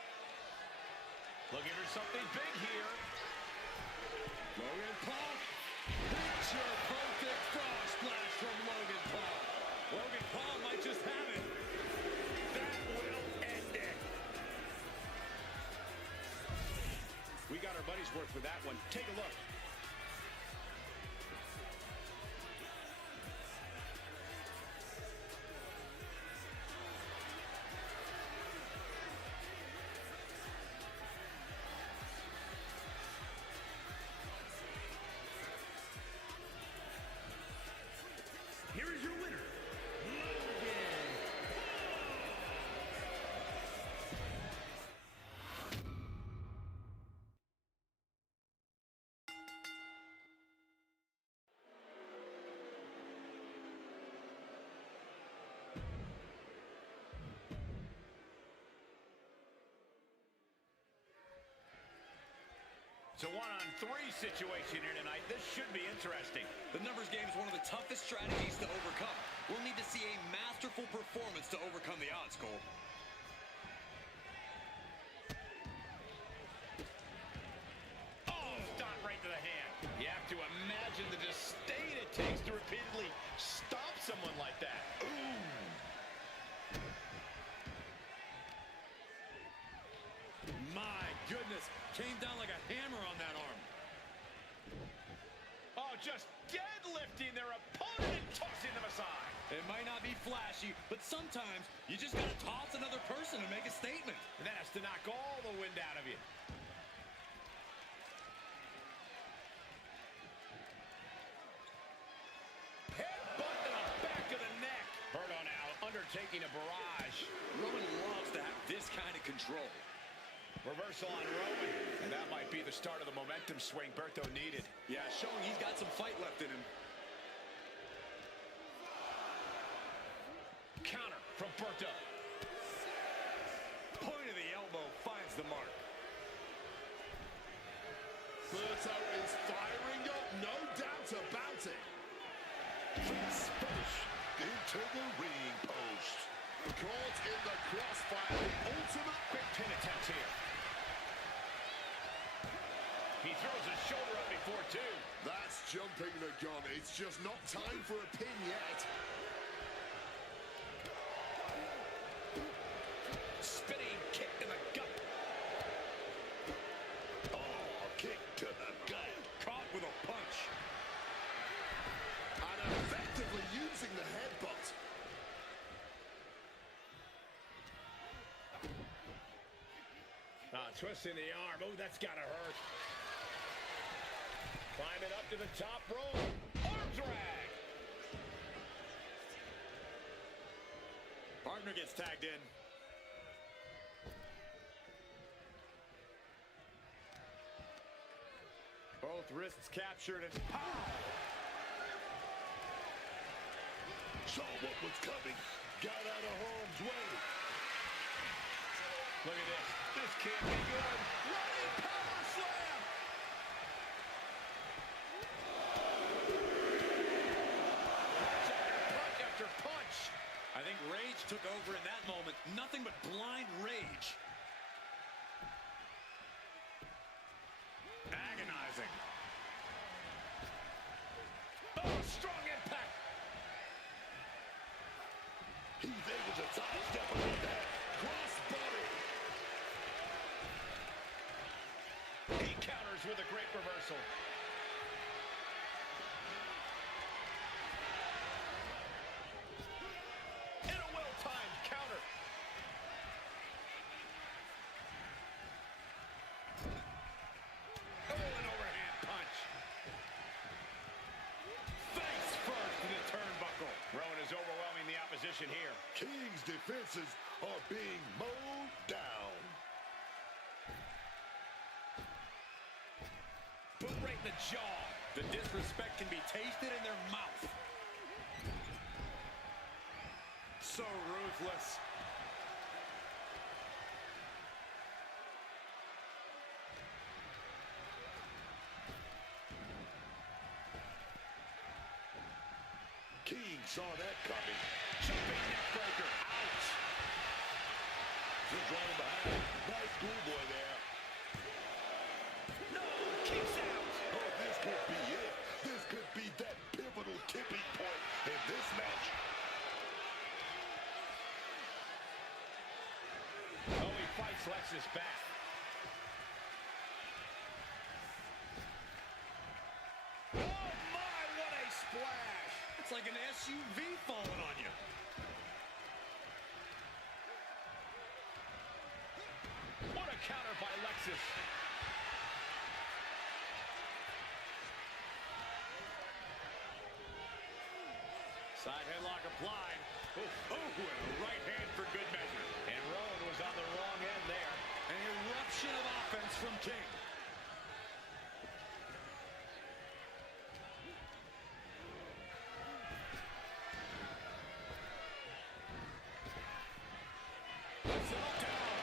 Looking for something big here. Logan Paul. Picture perfect frog splash from Logan Paul. Logan Paul might just have it. That will end it. We got our buddies worth with that one. Take a look. Here is your winner, Logan It's a 1-on-3 situation here tonight. This should be interesting. The numbers game is one of the toughest strategies to overcome. We'll need to see a masterful performance to overcome the odds, Cole. Oh, stop right to the hand. You have to imagine the disdain it takes to repeatedly stop someone like that. Ooh. My goodness, came down like a hammer on that arm. Oh, just deadlifting their opponent and tossing them aside. It might not be flashy, but sometimes you just gotta toss another person and make a statement. And that has to knock all the wind out of you. Headbutt to the back of the neck. Berto now undertaking a barrage. Roman loves to have this kind of control. Reversal on Roman. And that might be the start of the momentum swing Berto needed. Yeah, showing he's got some fight left in him. Counter from Berto. Point of the elbow finds the mark. Berto is firing up, no doubt about it. Face first. Into the ring post. Caught in the crossfire, the ultimate. Quick pin attempts here. He throws his shoulder up before two. That's jumping the gun. It's just not time for a pin yet. Spinning kick to the gut. Oh, kick to the gut. Caught with a punch. And effectively using the headbutt. Twisting the arm. Oh, that's gotta hurt. Climbing up to the top rope. Arm drag. Partner gets tagged in. Both wrists captured and pow! Saw what was coming. Got out of harm's way. Look at this. This can't be good. Running power slam! Punch after punch. I think rage took over in that moment. Nothing but blind rage. Agonizing. Oh, strong impact. He's able to sidestep under that. Cross body. He counters with a great reversal. And a well-timed counter. Oh, an overhand punch. Face first to the turnbuckle. Rowan is overwhelming the opposition here. King's defenses are being mowed down. Boot right in the jaw. The disrespect can be tasted in their mouth. So ruthless. King saw that coming. Jumping neck breaker. Ouch. Just running behind. Nice schoolboy there. No, kicks out. Oh, this could be it. This could be that pivotal tipping point in this match. Oh, he fights Lexus back. Oh, my, what a splash. It's like an SUV falling on you. What a counter by Lexus. Side headlock applied. Oh, and a right hand for good measure. And Rowan was on the wrong end there. An eruption of offense from King. Let's it down.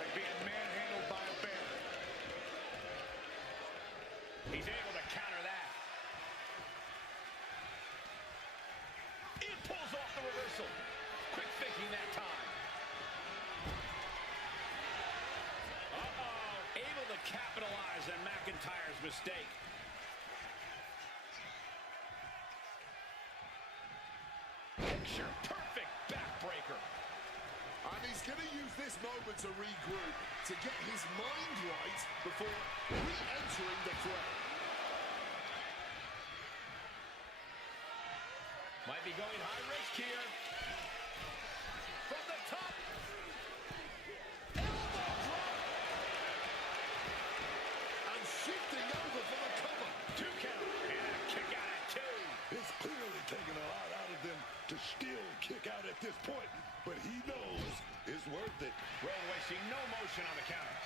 Like being manhandled by a bear. He's able to counter that. He pulls off the reversal. Quick thinking that time. Uh-oh. Able to capitalize on McIntyre's mistake. Picture perfect backbreaker. And he's going to use this moment to regroup, to get his mind right before re-entering the fray. Might be going high risk here. From the top. Elbow drop. And shifting over for the cover. 2 count. And a kick out at 2. It's clearly taking a lot out of them to still kick out at this point, but he knows it's worth it. Rowan wasting no motion on the counter.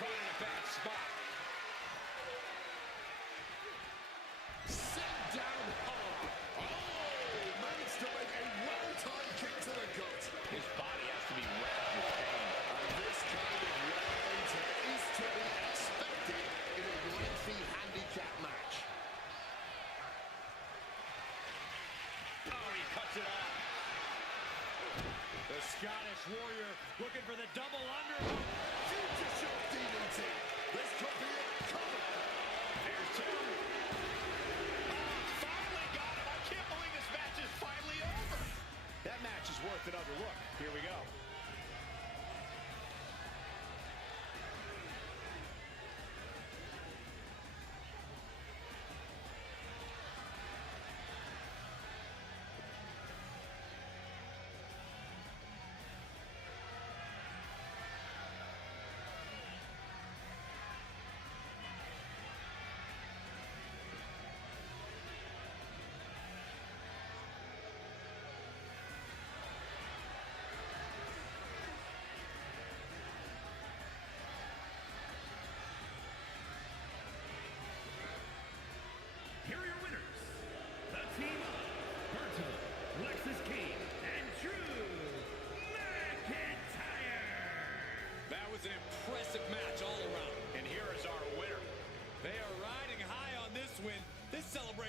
Caught in a bad spot. Set down hard. Oh, managed to make a well-timed kick to the gut. His body has to be wrapped with pain. And this kind of wear and tear is to be expected in a lengthy handicap match. Oh, he cuts it off. The Scottish Warrior looking for the double under. Future shock DDT. This could be it. Cover. There's 2. Oh, finally got him. I can't believe this match is finally over. That match is worth another look. Here we go.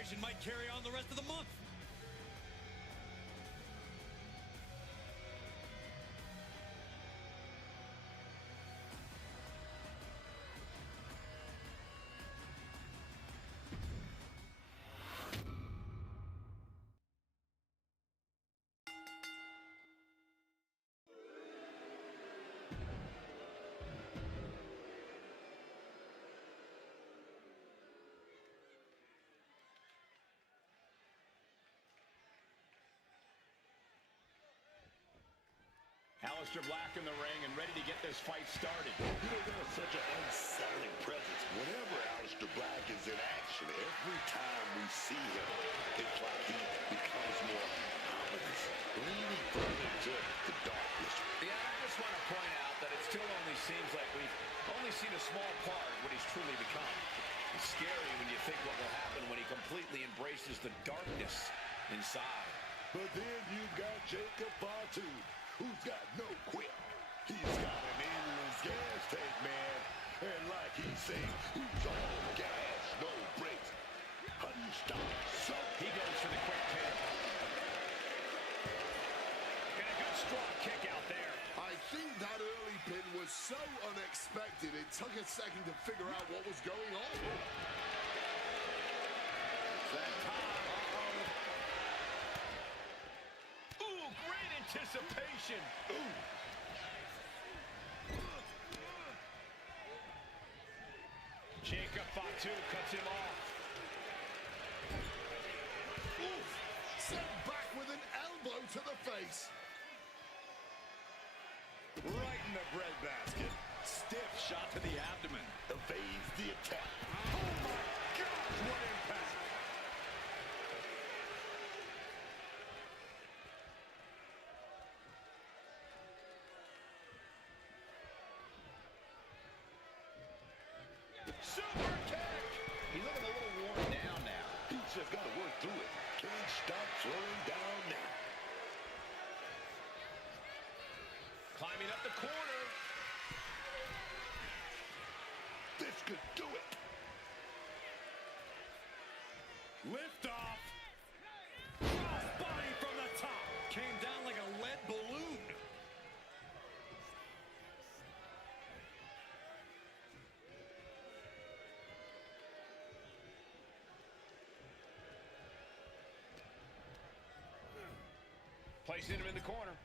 aggression might carry on the rest of the month. Aleister Black in the ring and ready to get this fight started. You know, there's such an unsettling presence. Whenever Aleister Black is in action, every time we see him, it's like he becomes more ominous, leaning further into the darkness. Yeah, I just want to point out that it still only seems like we've only seen a small part of what he's truly become. It's scary when you think what will happen when he completely embraces the darkness inside. But then you've got Jacob Fatu, who's got no quit. He's got an endless gas tank, man. And like he says, he's all gas, no brakes. How do you stop? So He goes for the quick pin. And a good strong kick out there. I think that early pin was so unexpected, it took a second to figure out what was going on. That time. Ooh, great anticipation. ooh, Jacob Fatu cuts him off. Oof! Sent back with an elbow to the face. Right in the breadbasket. Stiff shot to the abdomen. evades the attack. Oh my gosh, what impact! Super kick. He's looking a little worn down now. He's just got to work through it. Can't stop slowing down now. Climbing up the corner. This could do it. Lift off. Cross body from the top. Came down like a lead balloon. Placing him in the corner.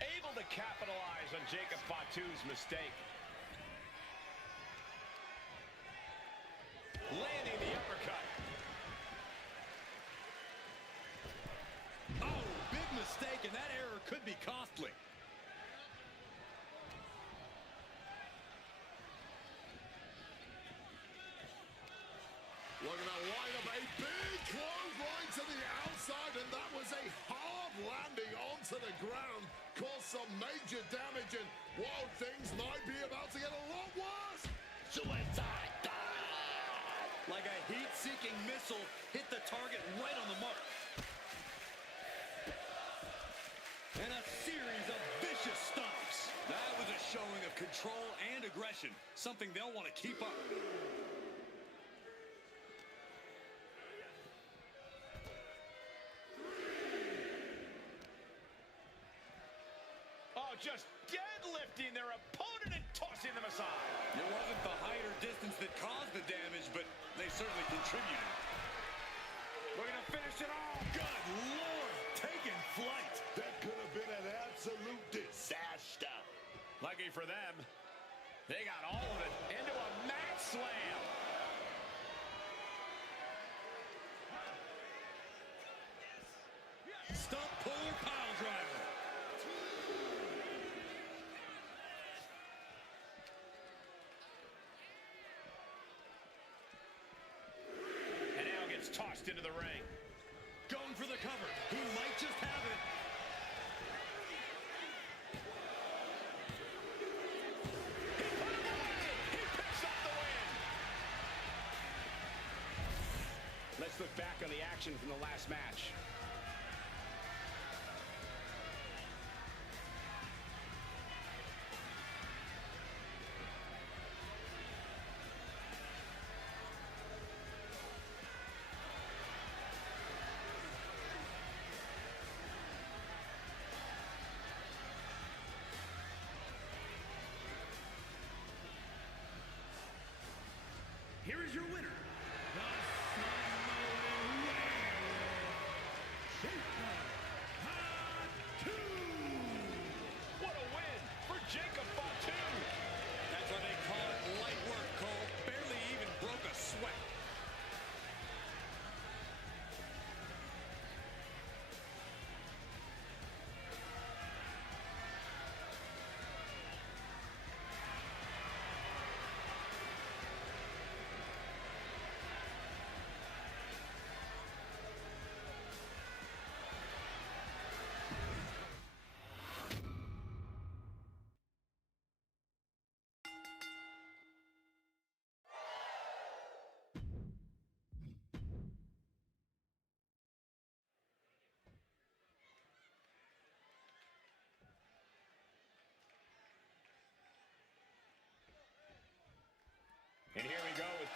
Able to capitalize on Jacob Fatu's mistake. Landing the uppercut. Oh, big mistake, and that error could be costly. Looking to line up a big clothesline to the outside, and that was a hard landing onto the ground. Caused some major damage, and whoa, things might be about to get a lot worse. Suicide dive. Like a heat-seeking missile, hit the target right on the mark. And a series of vicious stomps. That was a showing of control and aggression, something they'll want to keep up. Oh, just deadlifting their opponent and tossing them aside. It wasn't the height or distance that caused the damage, but they certainly contributed. Looking to finish it off. Good Lord, taking flight. That could have been an absolute disaster. Lucky for them, they got all of it into a mat slam. Stump puller pile driver. And now gets tossed into the ring. Going for the cover. He might just have it. He picks up the win. Let's look back on the action from the last match.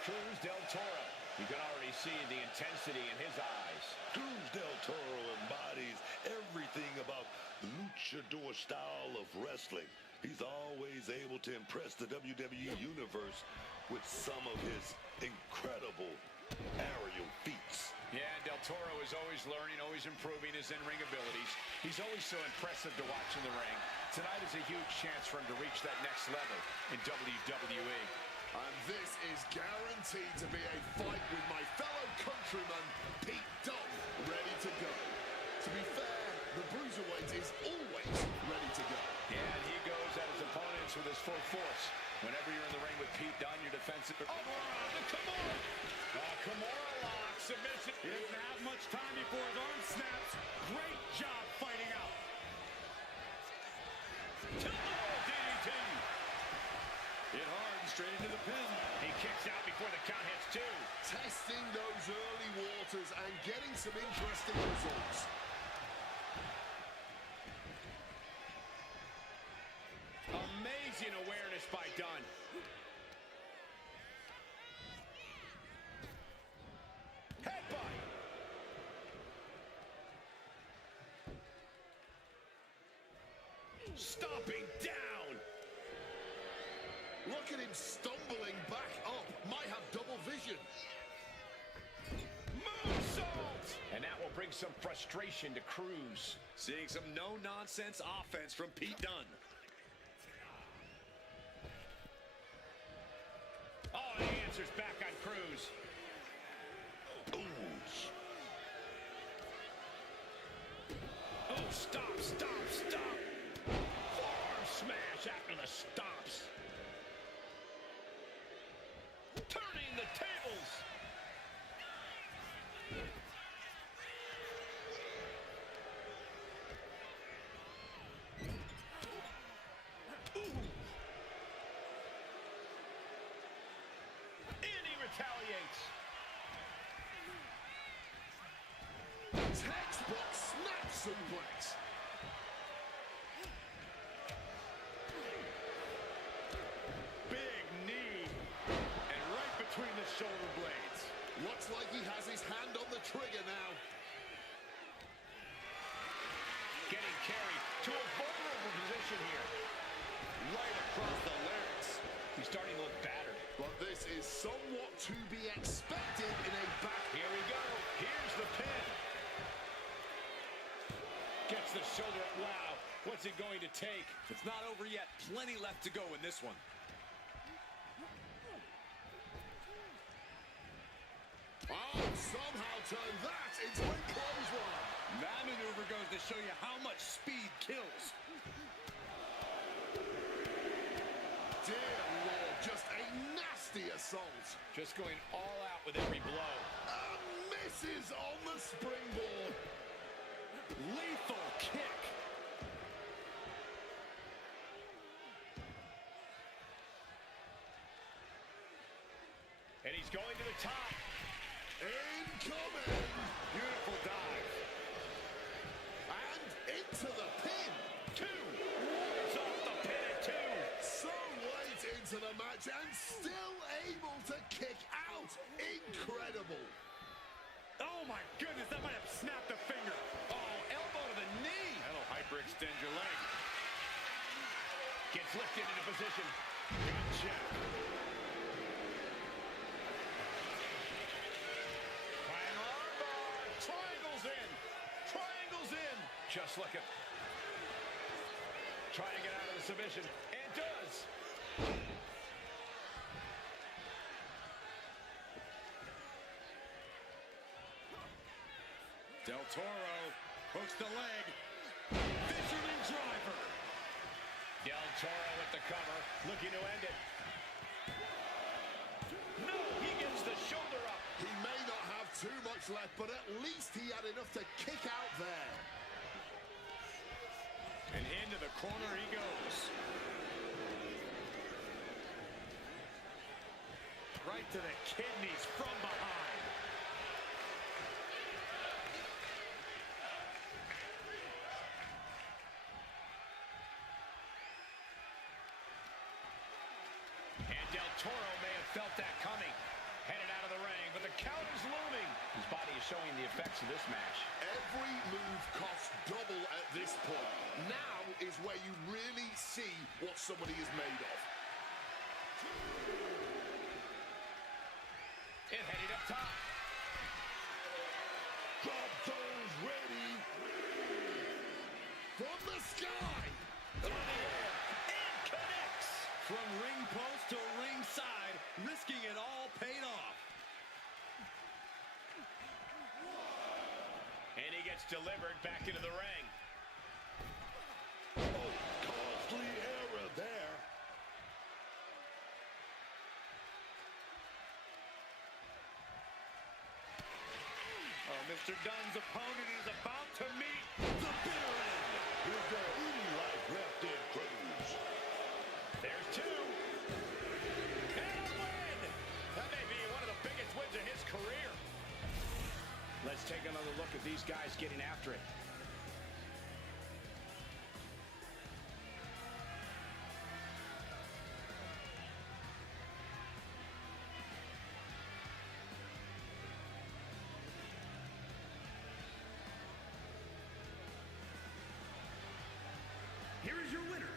Cruz del Toro. You can already see the intensity in his eyes. Cruz del Toro embodies everything about the luchador style of wrestling. He's always able to impress the WWE Universe with some of his incredible aerial feats. Yeah, Del Toro is always learning, always improving his in-ring abilities. He's always so impressive to watch in the ring. Tonight is a huge chance for him to reach that next level in WWE. And this is guaranteed to be a fight with my fellow countryman, Pete Dunne, ready to go. To be fair, the Bruiserweight is always ready to go. Yeah, and he goes at his opponents with his full force. Whenever you're in the ring with Pete Dunne, your defensive... Oh, the Kimura! Kimura lock, submission. He doesn't have much time before his arm snaps. Great job fighting out. DDT. Hit hard and straight into the pin. He kicks out before the count hits two. Testing those early waters and getting some interesting results. Amazing awareness by Dunne. Headbutt. Stomping down. Look at him stumbling back up. Might have double vision. Moonsault. And that will bring some frustration to Cruz. Seeing some no-nonsense offense from Pete Dunne. Oh, and he answers back on Cruz. Oh, stop, stop, stop. Forearm smash after the stops. Turning the tables. And he retaliates. Textbook snap suplex. Big knee. And right between the shoulder blades. Looks like he has his hand on the trigger now. Getting carried to a vulnerable position here. Right across the larynx. He's starting to look battered. But this is somewhat to be expected in a back. Here we go. Here's the pin. Gets the shoulder up. Wow. What's it going to take? It's not over yet. Plenty left to go in this one. Oh, somehow turned that into a clothesline. That maneuver goes to show you how much speed kills. Dear Lord, just a nasty assault. Just going all out with every blow. Misses on the springboard. Lethal kick. And he's going to the top. Incoming. Beautiful dive. And into the pin. Two. Wards off the pin at two. So late into the match and still able to kick out. Incredible. Oh my goodness, that might have snapped a finger. Oh, elbow to the knee. That'll hyperextend your leg. Gets lifted into position. Gut check. Triangles in. Triangles in. Just like it. Trying to get out of the submission. And does. Del Toro hooks the leg. Fisherman driver. Del Toro with the cover. Looking to end it. No, he gets the shoulder up. He may not have too much left, but at least he had enough to kick out there. And into the corner he goes. Right to the kidneys from behind. And Del Toro may have felt that coming. the count is looming. His body is showing the effects of this match. Every move costs double at this point. Now is where you really see what somebody is made of. And heading up top. Drop zones ready. From the sky. And connects. From ring post to ringside, risking it all paid off. And he gets delivered back into the ring. Oh, costly error there. Oh, Mr. Dunn's opponent is about to meet the bitter end. Is there any life left in Cruz? There's two. And a win. That may be one of the biggest wins of his career. Let's take another look at these guys getting after it. Here is your winner,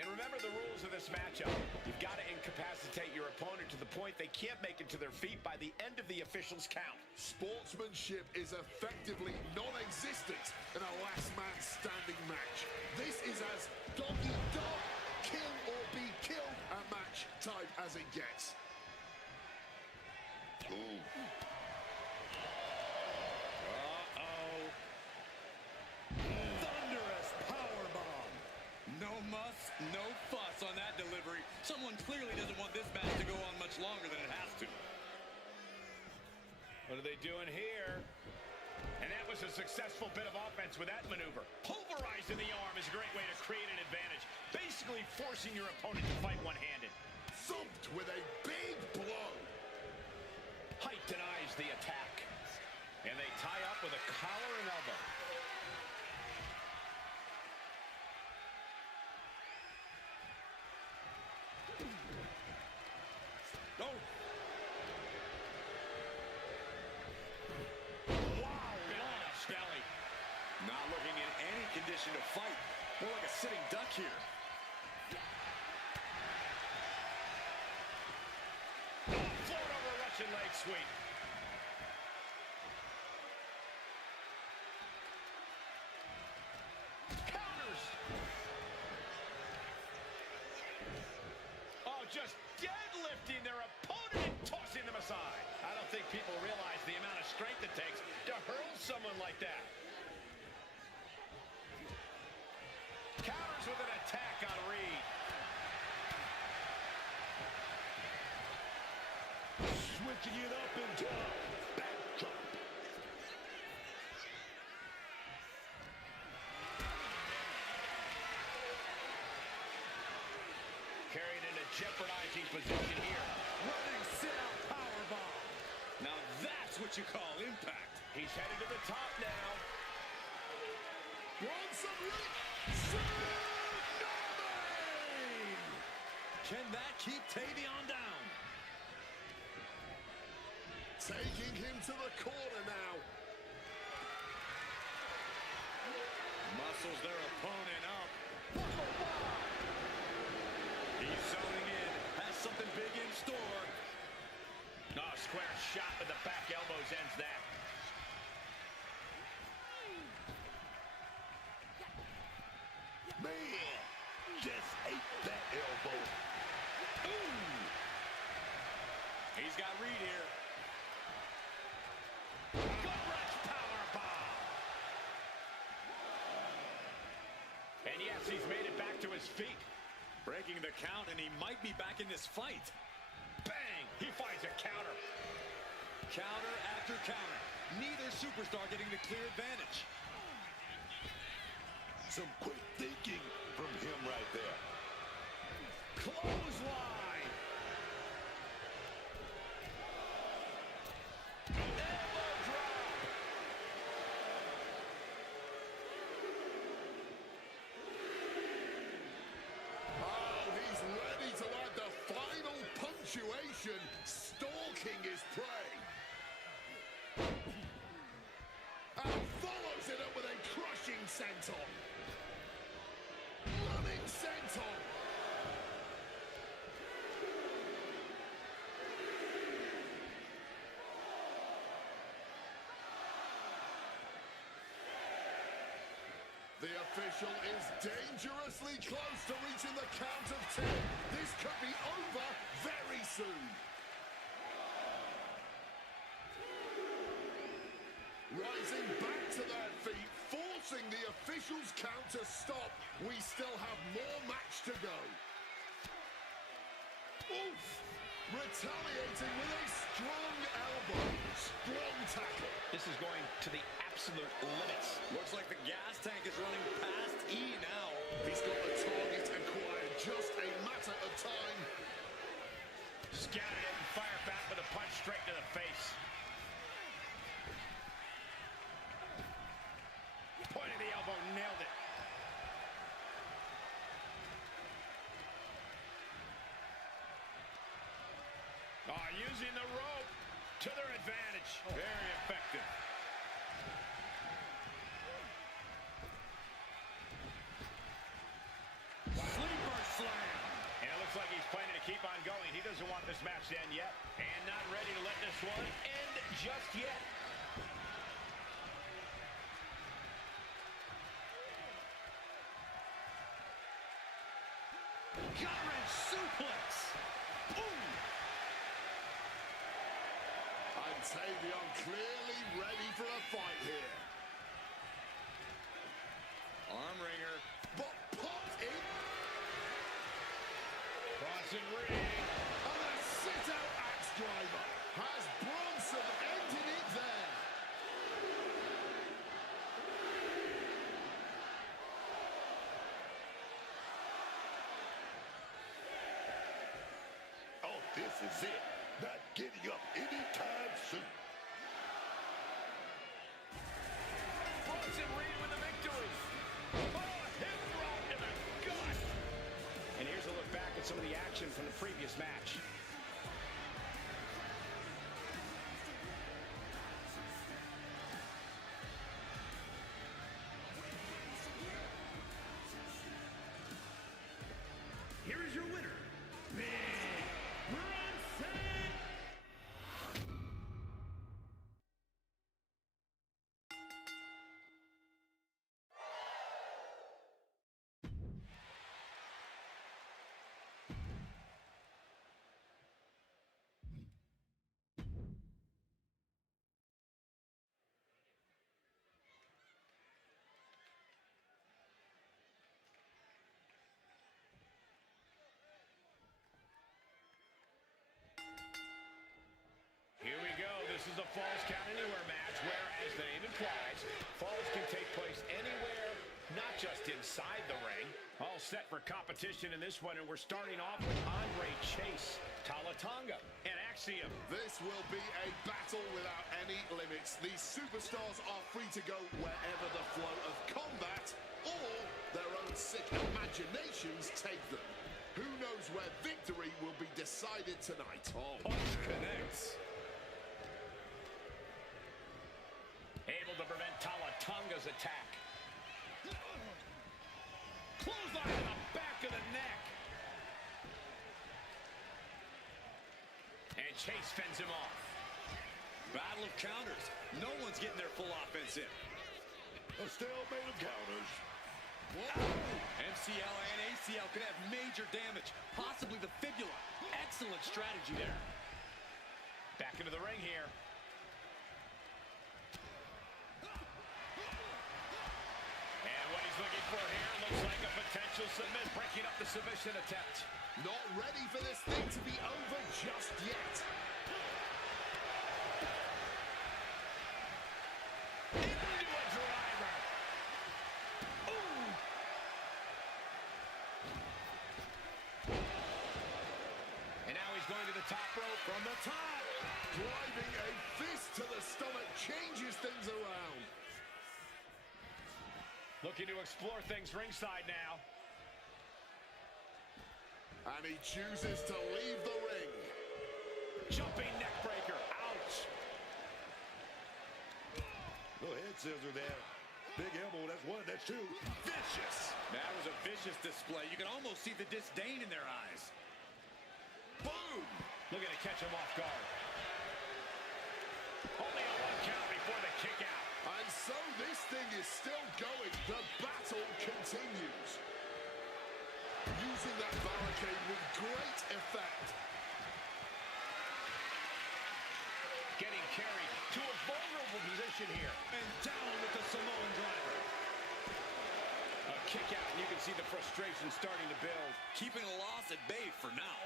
And remember the rules of this matchup. You've got to incapacitate your opponent to the point they can't make it to their feet by the end of the official's count. Sportsmanship is effectively non-existent in a last man standing match. This is as dog-eat-dog, kill or be killed a match type as it gets. Ooh. Thunderous powerbomb. No muss, no fuss on that delivery. Someone clearly doesn't want this match to go on much longer than it has to. What are they doing here? And that was a successful bit of offense with that maneuver. Pulverizing the arm is a great way to create an advantage. Basically forcing your opponent to fight one-handed. Thumped with a big blow. Height denies the attack. And they tie up with a collar and elbow. Oh. Wow, launch, belly. Not looking in any condition to fight. More like a sitting duck here. Oh, float over Russian leg sweep. Counters. Oh, just deadlifting their opponent and tossing them aside. I don't think people realize the amount of strength it takes to hurl someone like that. Counters with an attack on Reed. Switching it up into a backdrop. Carried in a jeopardizing position here. Running sit-out powerbomb. Now that's what you call impact. He's headed to the top now. Want some Rick? Can that keep Tavion down? Taking him to the corner now. Muscles their opponent up. He's zoning in. Has something big in store. Oh, square shot with the back elbows ends that. Man, just ate that elbow. Ooh. He's got Reed here. Gut-wrench powerbomb. And yes, he's made it back to his feet. Breaking the count, and he might be back in this fight. Bang! He finds a counter. Counter after counter. Neither superstar getting the clear advantage. Some quick thinking from him right there. Clothesline. Elbow drop. Oh, he's ready to add the final punctuation, stalking his prey. And follows it up with a crushing senton. Running senton. The official is dangerously close to reaching the count of 10. This could be over very soon. Rising back to their feet, forcing the official's count to stop. We still have more match to go. Oof! Retaliating with a strong elbow. Strong tackle. This is going to the absolute limits. Looks like the gas tank is running past E now. He's got the target acquired, just a matter of time. Scout it and fire back with a punch straight to the face. Point of the elbow, nailed it. Using the rope to their advantage. Very effective. Sleeper Looks like he's planning to keep on going. He doesn't want this match to end yet. And not ready to let this one end just yet. Gut-wrench suplex. Boom. And Tavion clearly ready for a fight here. Arm wringer. But popped in. Bronson Reed. And a sit-out axe driver. Has Bronson ended it there? Oh, this is it. Not getting up anytime soon. Bronson Reed with the victory. Oh, hip drop to the gut. And here's a look back at some of the action from the previous match. Here is your winner, Big Bronson. Here we go. This is a Falls Count Anywhere match where, as the name implies, falls can take place anywhere, not just inside the ring. All set for competition in this one, and we're starting off with Andre Chase, Talatonga, and Axiom. This will be a battle without any limits. These superstars are free to go wherever the flow of combat or their own sick imaginations take them. Who knows where victory will be decided tonight? Oh, punch connects. Able to prevent Talatonga's attack. Clothesline to the back of the neck. And Chase fends him off. Battle of counters. No one's getting their full offense in. A stalemate of counters. MCL and ACL could have major damage, possibly the fibula. Excellent strategy there. Back into the ring here. And what he's looking for here looks like a potential submit, breaking up the submission attempt. Not ready for this thing to be over just yet. Into a driver. Ooh. And now he's going to the top rope from the top. Driving a fist to the stomach changes things around. Looking to explore things ringside now. And he chooses to leave the ring. Jumping neck breaker. Ouch. No head scissor there. Big elbow, that's one, that's two. Vicious. That was a vicious display. You can almost see the disdain in their eyes. Boom! Looking to catch him off guard. Only a one count before the kick out. And so this thing is still going. The battle continues. Using that barricade with great effect. Getting carried to a vulnerable position here. And down with the Samoan driver. A kick out, and you can see the frustration starting to build. Keeping a loss at bay for now.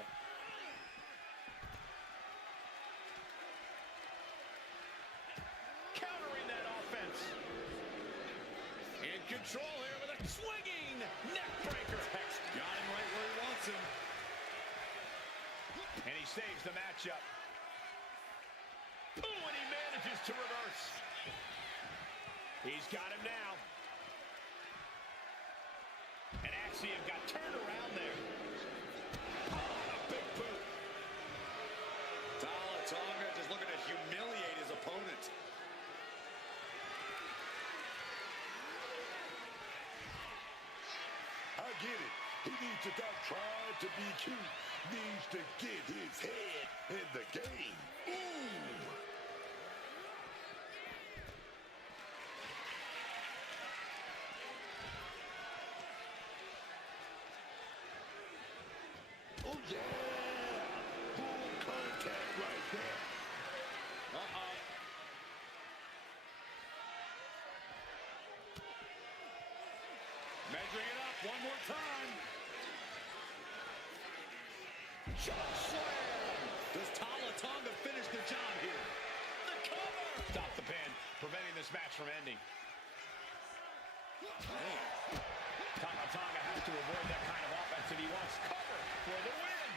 Countering that offense. In control here with a swinging neck breaker. Hex got him right where he wants him. And he saves the matchup. Ooh, and he manages to reverse. He's got him now. And Axiom got turned around there. Oh, a big boot. Talatonga just looking to humiliate his opponent. I get it. He needs to stop trying to be cute. Needs to get his head in the game. Ooh! Oh, yeah! Full contact right there. Uh-oh. Measuring it up one more time. Choke slam! Does Tala Tonga finish the job here? The cover! Stop the pin, preventing this match from ending. Tonga has to avoid that kind of offense if he wants cover for the win.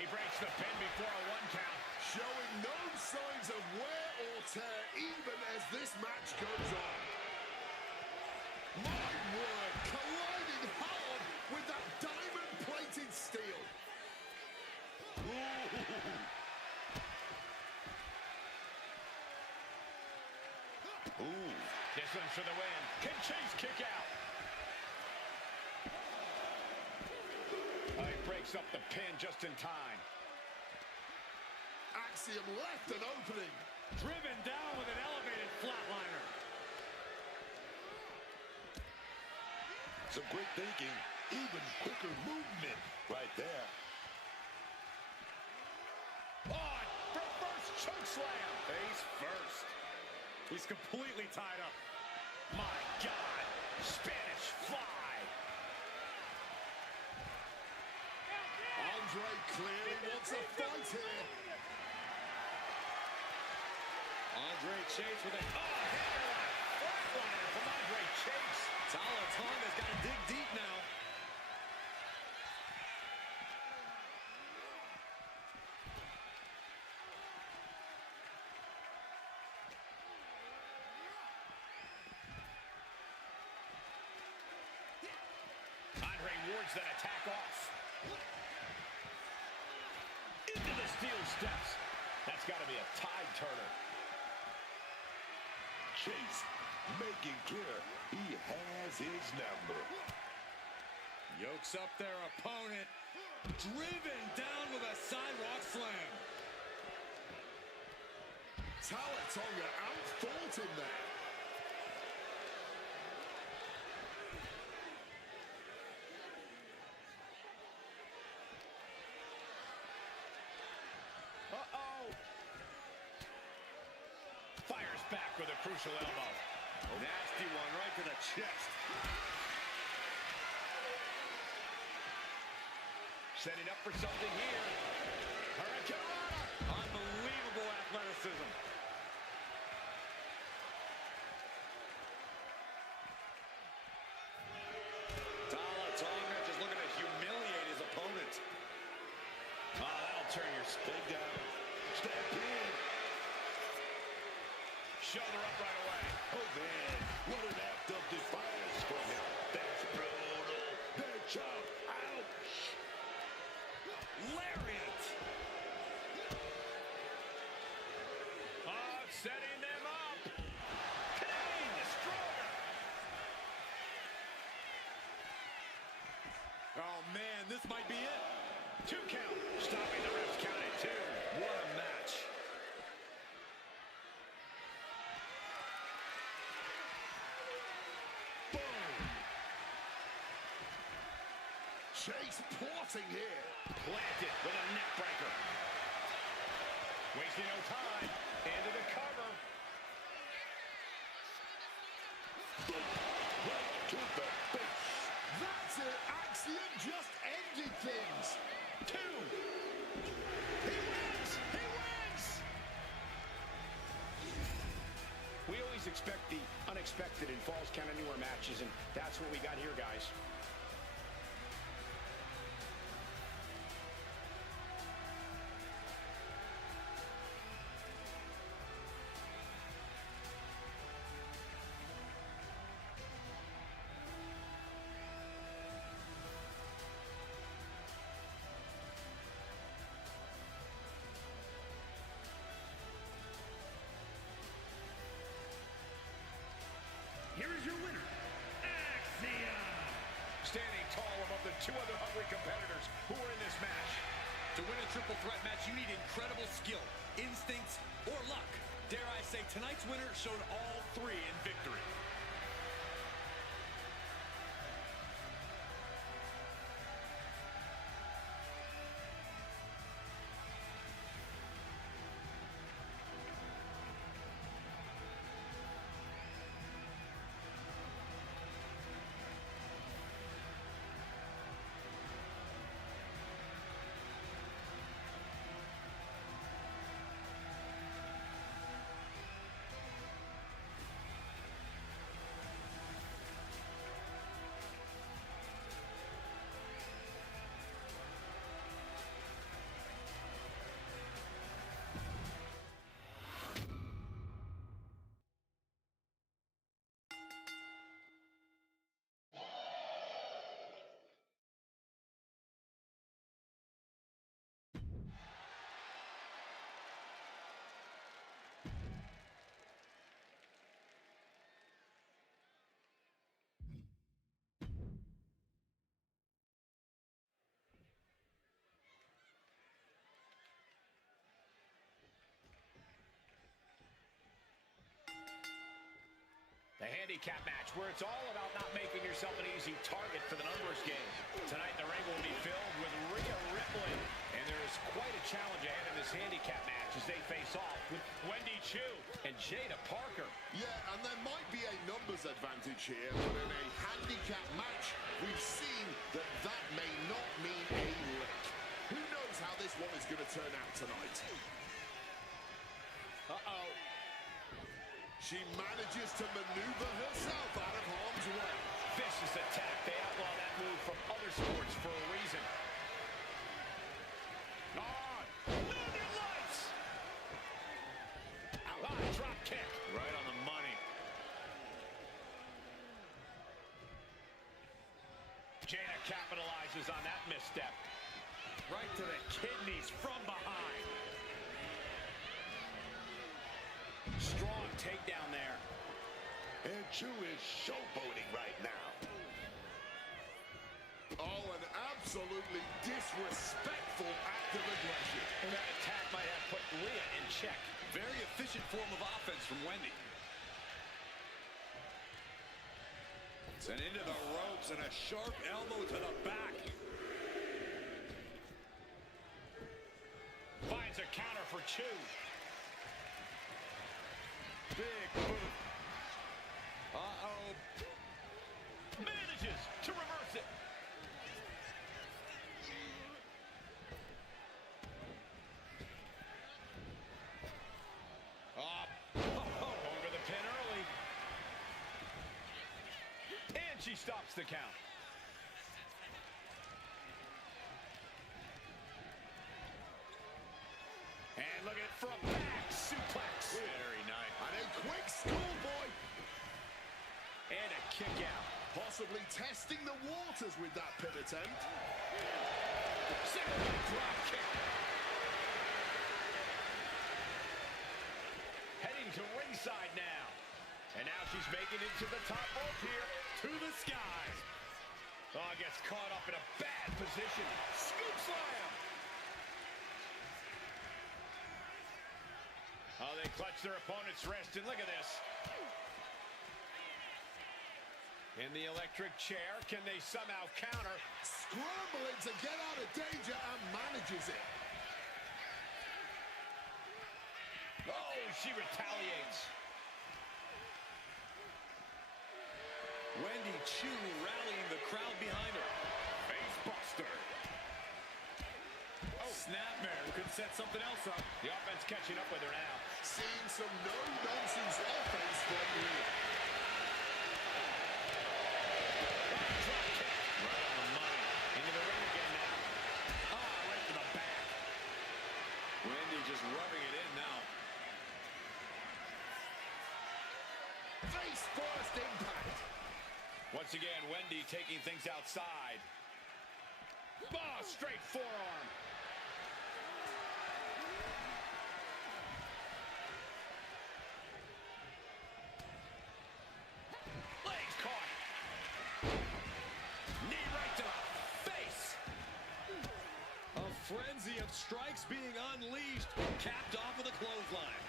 He breaks the pin before a 1 count. Showing no signs of wear or tear even as this match goes on. My word, colliding hard with that diamond-plated steel. Ooh. Ooh. This one's for the win. Can Chase kick out? He breaks up the pin just in time. Axiom left an opening. Driven down with an elevated flatliner. Some quick thinking, even quicker movement right there. Oh, reverse choke slam. Face first. He's completely tied up. My God, Spanish fly. Andre clearly wants a fight here. Andre Chase with a... Flatliner from Andre Chase. Tala Tonga's got to dig deep now. Andre wards that attack off. Into the steel steps. That's got to be a tide turner. Chase making clear he has his number. Yokes up their opponent. Driven down with a sidewalk slam. Tala Tonga outthought him there. Uh-oh. Fires back with a crucial elbow. Nasty one right to the chest. Setting up for something here. Hurricane. Unbelievable athleticism. Tala Tonga just looking to humiliate his opponent. Oh, that'll turn your Stay down. Step in. shoulder up right away. Oh, man. What an act of defiance from him. That's brutal. Big chop. Ouch. Lariat. Oh, setting them up. Canadian destroyer. Oh, man, this might be it. 2 count. Stopping the ref's count at 2. What a match. Chase plotting here. Planted with a neck breaker. Wasting no time. Into the cover. Right to the face. That's it. Axiom just ended things. 2. He wins! He wins! We always expect the unexpected in Falls Count Anywhere matches, and that's what we got here, guys. Here is your winner, Axiom. two other hungry competitors who are in this match. To win a triple threat match, you need incredible skill, instincts, or luck. Dare I say, tonight's winner showed all three in victory. The handicap match where it's all about not making yourself an easy target for the numbers game. Tonight the ring will be filled with Rhea Ripley. And there is quite a challenge ahead in this handicap match as they face off with Wendy Chu and Jada Parker. Yeah, and there might be a numbers advantage here, but in a handicap match, we've seen that that may not mean a lick. Who knows how this one is going to turn out tonight? Uh-oh. She manages to maneuver herself out of harm's way. Vicious attack. They outlaw that move from other sports for a reason. Northern Lights! Drop kick. Right on the money. Jada capitalizes on that misstep. Right to the kidneys from behind. Strong takedown there. And Chu is showboating right now. Oh, an absolutely disrespectful act of aggression. And that attack might have put Rhea in check. Very efficient form of offense from Wendy. Sent into the ropes and a sharp elbow to the back. Finds a counter for Chu. Big boot. Uh-oh. Manages to reverse it. Over the pin early. And she stops the count. And look at it from back suplex. Very nice. And a quick schoolboy. And a kick out. Possibly testing the waters with that pin attempt. Single drop kick. Heading to ringside now. And now she's making it to the top rope here. To the skies. Oh, gets caught up in a bad position. Scoop slam. Oh, they clutch their opponent's wrist, and look at this. In the electric chair, can they somehow counter? Scrambling to get out of danger and manages it. Oh, she retaliates. Wendy Chu rallying the crowd behind her. Face buster. Oh, snapmare could set something else up. The offense catching up with her now. Seeing some no-nonsense offense from Rhea. Drop kick. Right on the money. Into the ring again now. Right to the back. Wendy just rubbing it in now. Face first impact. Once again, Wendy taking things outside. Straight forearm. Legs caught. Knee right to the face. frenzy of strikes being unleashed, capped off with a clothesline.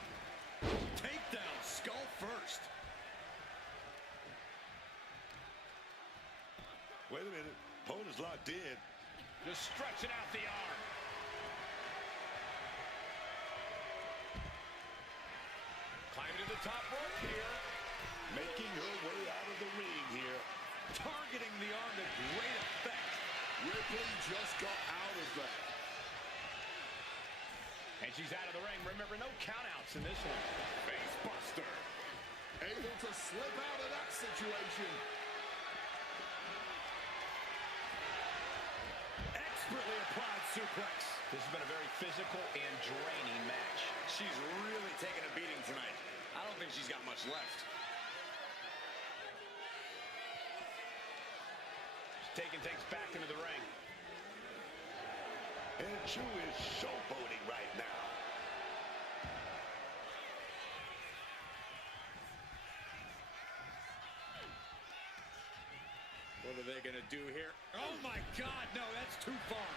Takedown, skull first. Wait a minute. Opponent's locked in. Just stretching out the arm. Climbing to the top rope here. Making her way out of the ring here. Targeting the arm to great effect. Ripley just got out of there. And she's out of the ring. Remember, no countouts in this one. Face buster. Able to slip out of that situation. Expertly applied suplex. This has been a very physical and draining match. She's really taking a beating tonight. I don't think she's got much left. She's taking things back into the ring. And Chu is showboating right now. What are they going to do here? Oh, my God, no, that's too far.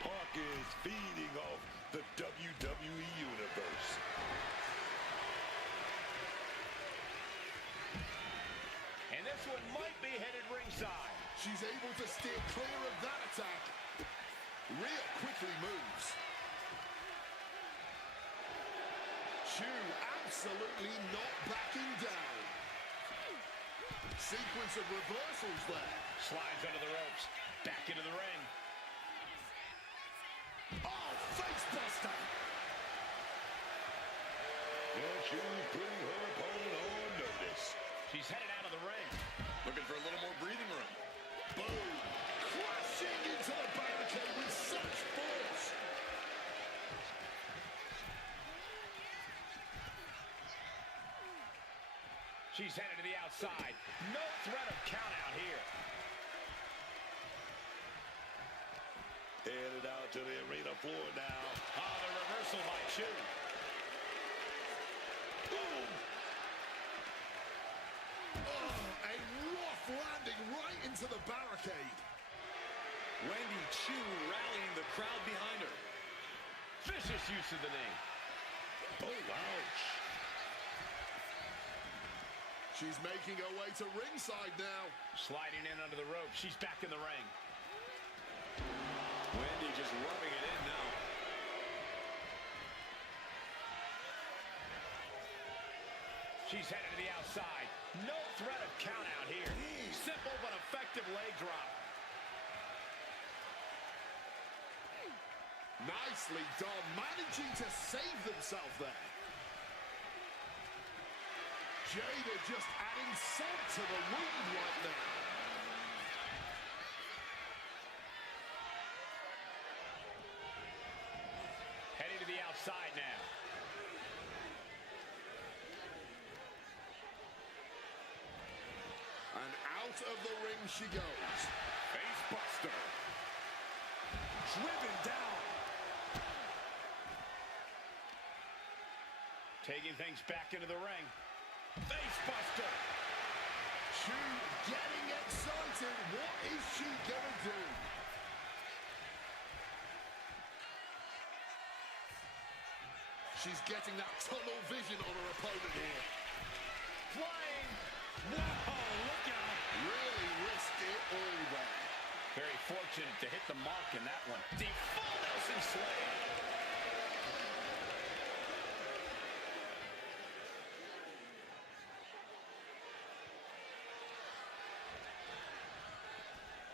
Park is feeding off the WWE Universe. And this one might be headed ringside. She's able to steer clear of that attack. Rhea quickly moves. Chu absolutely not backing down. Sequence of reversals there. Slides under the ropes. Back into the ring. Oh, face buster. And Chu's putting her opponent on notice. She's headed out of the ring. Looking for a little more breathing room. Boom. Crashing into the barricade with such force. She's headed to the outside. No threat of count out here. Headed out to the arena floor now. Oh, the reversal by Chu. Boom! Oh, a rough landing right into the barricade. Wendy Chu rallying the crowd behind her. Vicious use of the knee. Oh, ouch. She's making her way to ringside now. Sliding in under the rope. She's back in the ring. Wendy just rubbing it in now. She's headed to the outside. No threat of count out here. Simple but effective leg drop. Nicely done, managing to save themselves there. Jada just adding salt to the wound right now. Heading to the outside now. And out of the ring she goes. Face buster. Driven down. Taking things back into the ring. Face buster. Chu getting excited. What is she gonna do? She's getting that tunnel vision on her opponent here. Flying. Whoa, look out. Really risked it all there. Very fortunate to hit the mark in that one. Deep full Nelson Slade.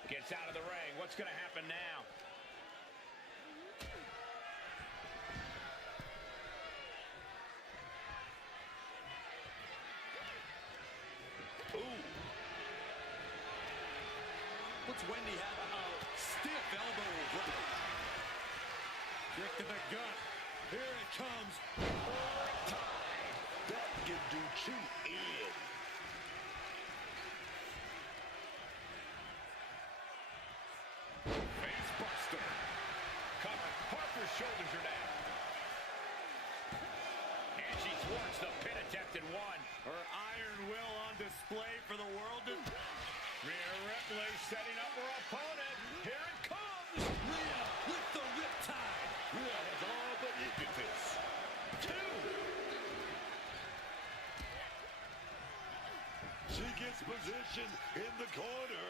Gets out of the ring. What's going to happen now? Ooh. What's Wendy have? Stiff elbow drop. Kick to the gut. Here it comes. That can do Chu in. Face buster. Cover. Parker's shoulders are down. And she thwarts the pin attempt and one. Her iron will on display for the world to... Rhea position in the corner.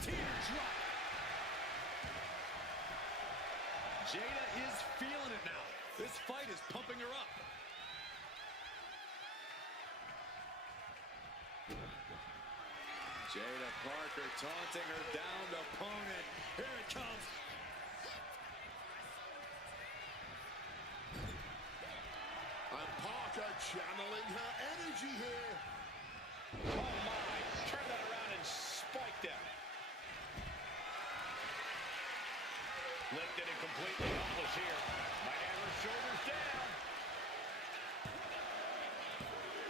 Teardrop. Jada is feeling it now. This fight is pumping her up. Jada Parker taunting her downed opponent. Here it comes. And Parker channeling her energy here. Oh my, turn that around and spiked him. Lifted and completely helpless here. Might have her shoulders down.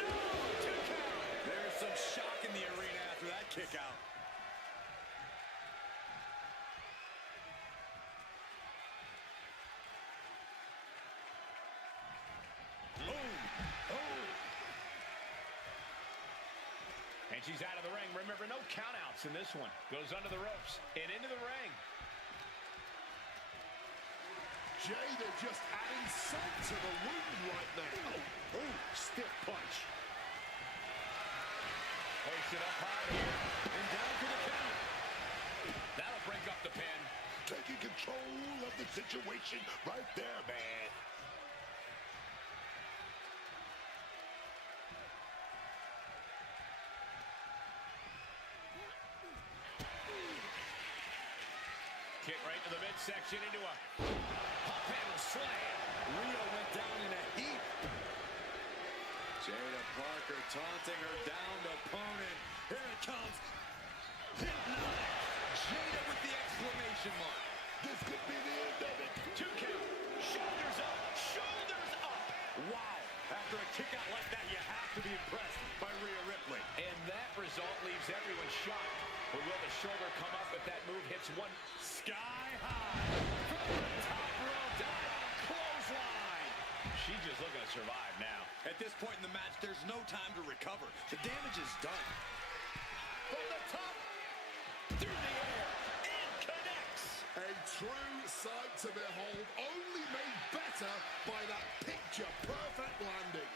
No, 2 count. There's some shock in the arena after that kick out. And she's out of the ring. Remember, no countouts in this one. Goes under the ropes and into the ring. Jada just adding salt to the wound right now. Oh, stiff punch. Hoisted up high here. And down for the count. That'll break up the pin. Taking control of the situation right there, man. Kick right to the midsection into a pump handle slam. Rhea went down in a heap. Jada Parker taunting her downed opponent. Here it comes. Hypnotic. Jada with the exclamation mark. This could be the end of it. 2 count. Shoulders up. Shoulders up. Wow. After a kick out like that, you have to be impressed by Rhea Ripley. And that result leaves everyone shocked. But will the shoulder come up if that move hits one Sky high. From the top rope down. Clothesline. She's just looking to survive now. At this point in the match, there's no time to recover. The damage is done. From the top, through the air, and connects. A true sight to behold, only made better by that picture-perfect landing.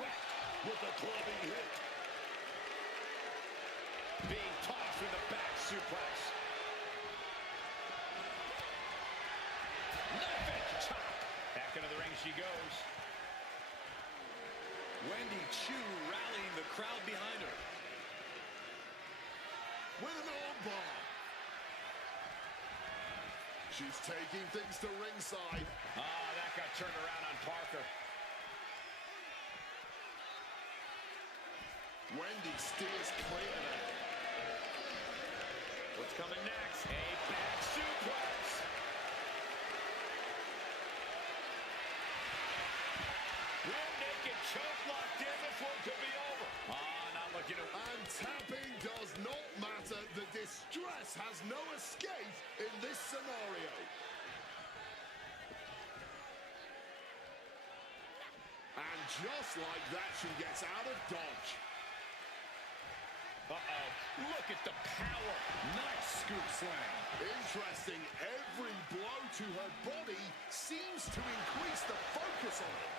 Whack with a clubbing hit. Being tossed with a back suplex. Knife edge chop. Back into the ring she goes. Wendy Chu rallying the crowd behind her. With an armbar. She's taking things to ringside. Ah, that got turned around on Parker. Wendy steers clear now. What's coming next? A back suplex. Rear naked choke locked in. This one could be over. Ah, not looking to... And tapping does not matter. The distress has no escape in this scenario. And just like that, she gets out of dodge. Uh-oh. Look at the power. Nice scoop slam. Interesting. Every blow to her body seems to increase the focus on it.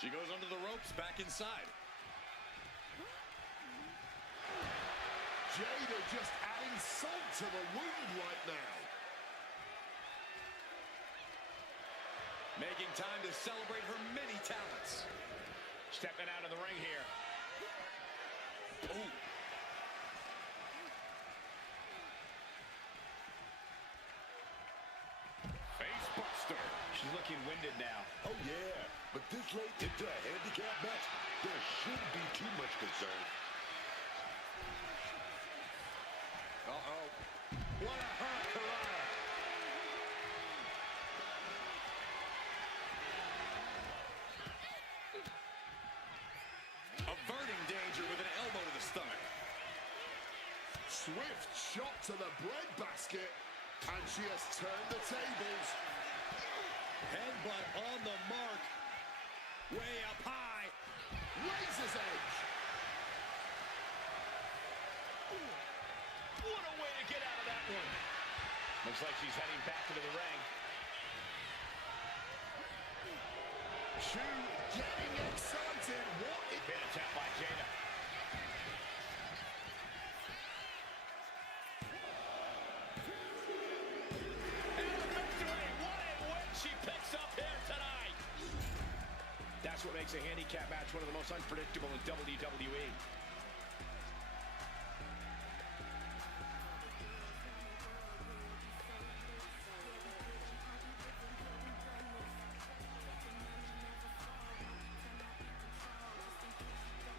She goes under the ropes, back inside. Jada just adding salt to the wound right now. Making time to celebrate her many talents. Stepping out of the ring here. Oh. Face buster. She's looking winded now. Oh, yeah. But this late into a handicap match, there shouldn't be too much concern. Uh-oh. What a hurricane. Averting danger with an elbow to the stomach. Swift shot to the breadbasket, and she has turned the tables. Headbutt on the mark. Way up high. Razor's edge. What a way to get out of that one. Looks like she's heading back into the ring. Shu getting excited. What is... Pin attempt by Jada. And a victory. What a win she picks up here tonight. That's what makes a handicap match one of the most unpredictable in WWE.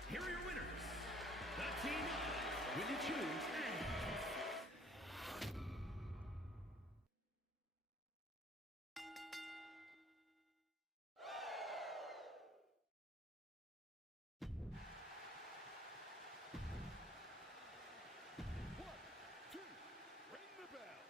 Here are your winners. The team of When You Choose and... Ring the bell.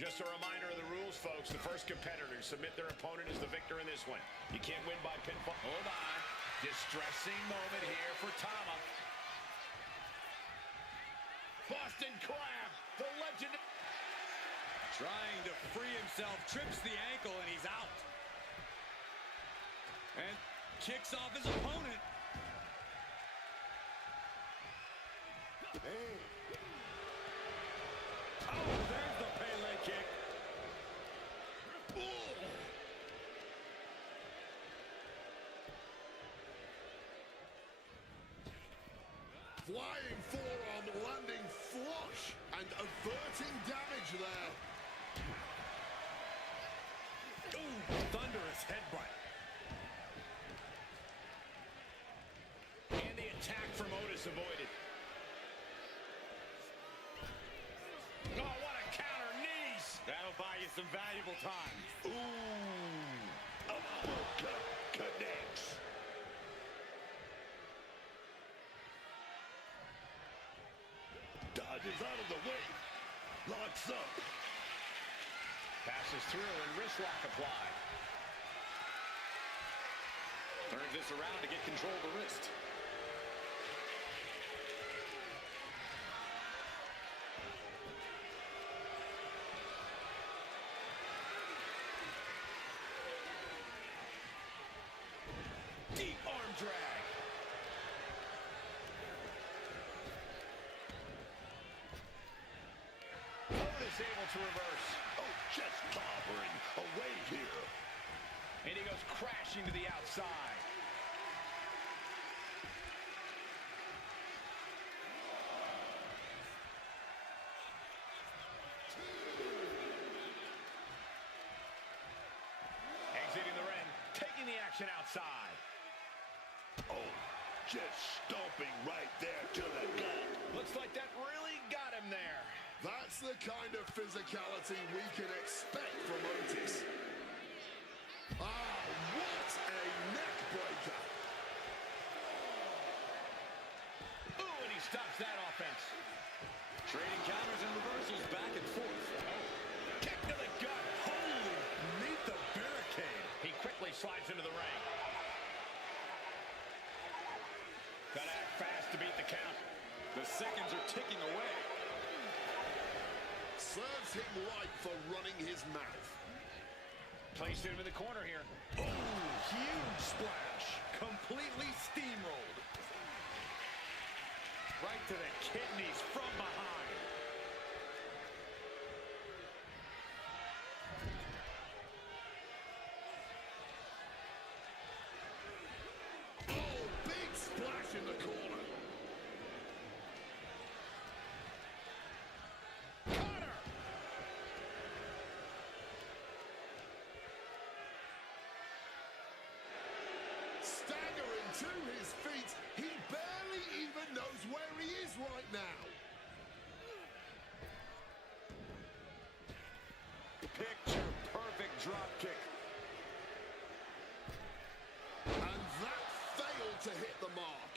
Just a reminder of the rules, folks. The first competitor to submit their opponent is the victor in this one. You can't win by pinfall. Hold on. Distressing moment here for Tama. Boston Crab, the legend. Trying to free himself, trips the ankle, and he's out. And kicks off his opponent. Hey. Oh, there's the Pele kick. Flying forearm, landing flush, and averting damage there. Ooh, thunderous headbutt. And the attack from Otis avoided. Oh, what a counter, knees! That'll buy you some valuable time. Ooh. Uppercut connects. Dodges out of the way. Locks up. Passes through and wrist lock applied. Turns this around to get control of the wrist. Deep arm drag. Otis able to reverse. Oh, just clobbering away here. And he goes crashing to the outside. Exiting the ring, taking the action outside. Oh, just stomping right there to the gut. Looks like that really got him there. That's the kind of physicality we can expect from Otis. Ah, what a neck breaker. Ooh, and he stops that offense. Trading counters and reversals back and forth. Kick to the gut. Holy, meet the barricade. He quickly slides into the ring. Gotta act fast to beat the count. The seconds are ticking away. Serves him right for running his mouth. Placed him in the corner here. Oh, huge splash. Completely steamrolled. Right to the kidneys from behind. Oh, big splash in the corner. Cutter! Staggering to his feet. He barely even knows where he is right now. Picture perfect drop kick. And that failed to hit the mark.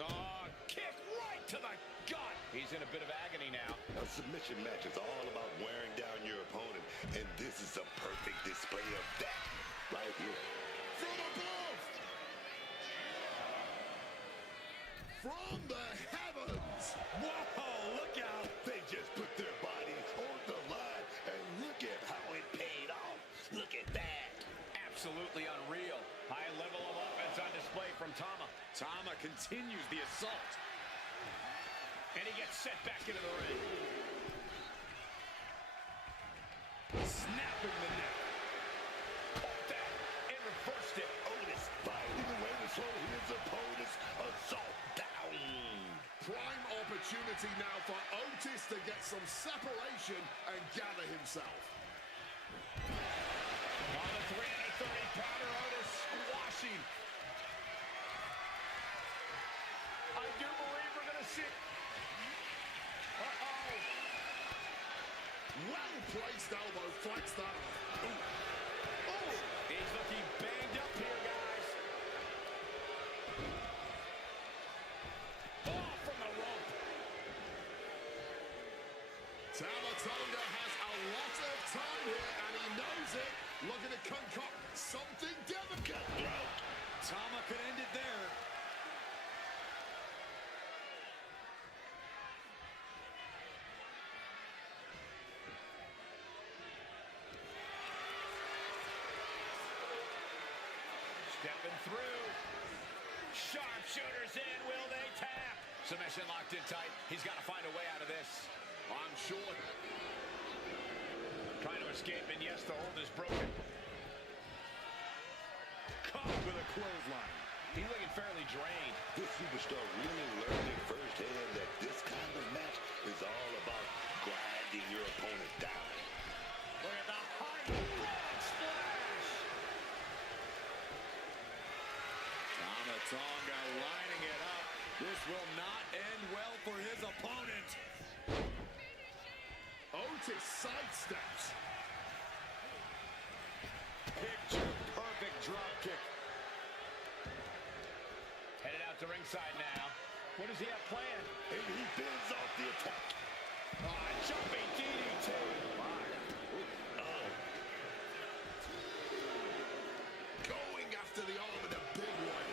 Oh, kick right to the gut. He's in a bit of agony now. A submission match is all about wearing down your opponent, and this is a perfect display of that right here. From above! From the heavens! Whoa, look out! They just put their bodies on the line, and look at how it paid off. Look at that. Absolutely unreal. High level of offense on display from Tama. Tama continues the assault. And he gets set back into the ring. Snapping the neck. Caught that and reversed it. Otis finding a way to slow his opponent's assault down. Prime opportunity now for Otis to get some separation and gather himself. On the 330-pounder, Otis squashing. I do believe we're going to see... Uh-oh. Well-placed elbow fights that off. Oh, he's looking banged up here, guys. Oh, from the rope. Tama Tonga has a lot of time here, and he knows it. Looking to concoct something delicate. Tama could end it there. Stepping through. Sharpshooters in. Will they tap? Submission locked in tight. He's got to find a way out of this. I'm sure. Trying to escape, and yes, the hold is broken. Caught with a clothesline. He's looking fairly drained. This superstar really learned it firsthand that this kind of match is all about grinding your opponent down. Look at the high frog splash. Tama Tonga lining it up. This will not end well for his opponent. Otis sidesteps. Picture perfect drop kick. Headed out to ringside now. What does he have planned? And he bends off the attack. Jumping DDT. Going after the arm in a big way.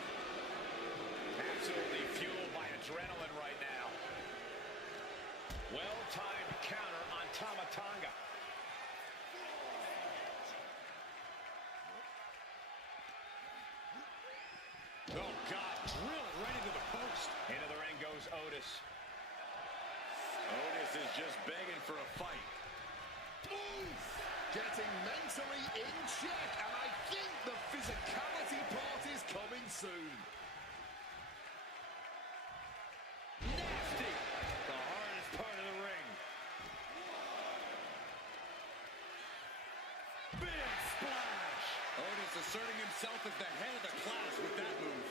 Absolutely fueled by adrenaline right now. Well-timed counter on Tama Tonga. Oh, God, drilled right into the post. Into the ring goes Otis. Otis is just begging for a fight. Oof! Getting mentally in check, and I think the physicality part is coming soon. Nasty. The hardest part of the ring. Big splash. Otis asserting himself as the head of the class with that move.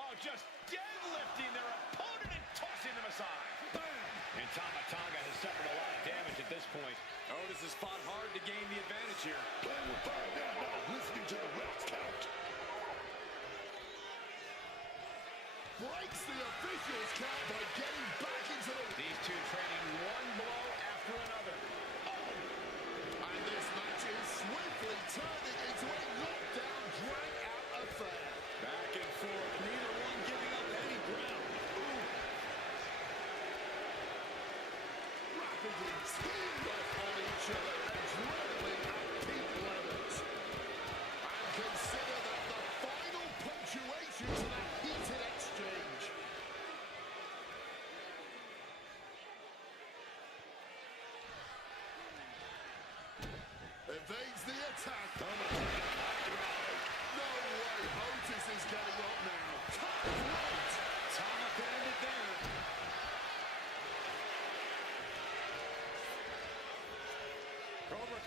Oh, just deadlifting their opponent and tossing them aside. Bam! And Tama Tonga has suffered a lot of damage at this point. Otis has fought hard to gain the advantage here. Playing with fire now, listening to the refs count. Breaks the officials' count by getting back into the... These two trading one blow after another. And this match is swiftly turning into a knockdown, drag-out affair. Back and forth, neither one giving up any ground. Rapidly teamed off on each other, adrenaline at peak levels. And consider that the final punctuation to that heated exchange.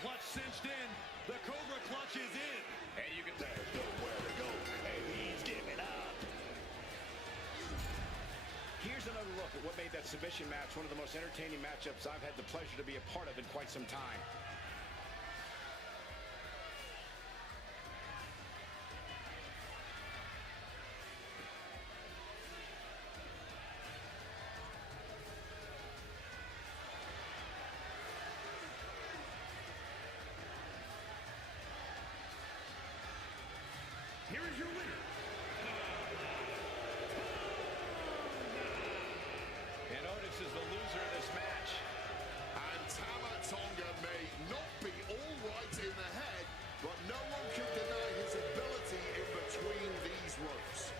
clutch cinched in. The Cobra clutch is in. And you can There's nowhere to go, and he's giving up. Here's another look at what made that submission match one of the most entertaining matchups I've had the pleasure to be a part of in quite some time. Here is your winner. And Otis is the loser of this match. And Tama Tonga may not be all right in the head, but no one can deny his ability in between these ropes.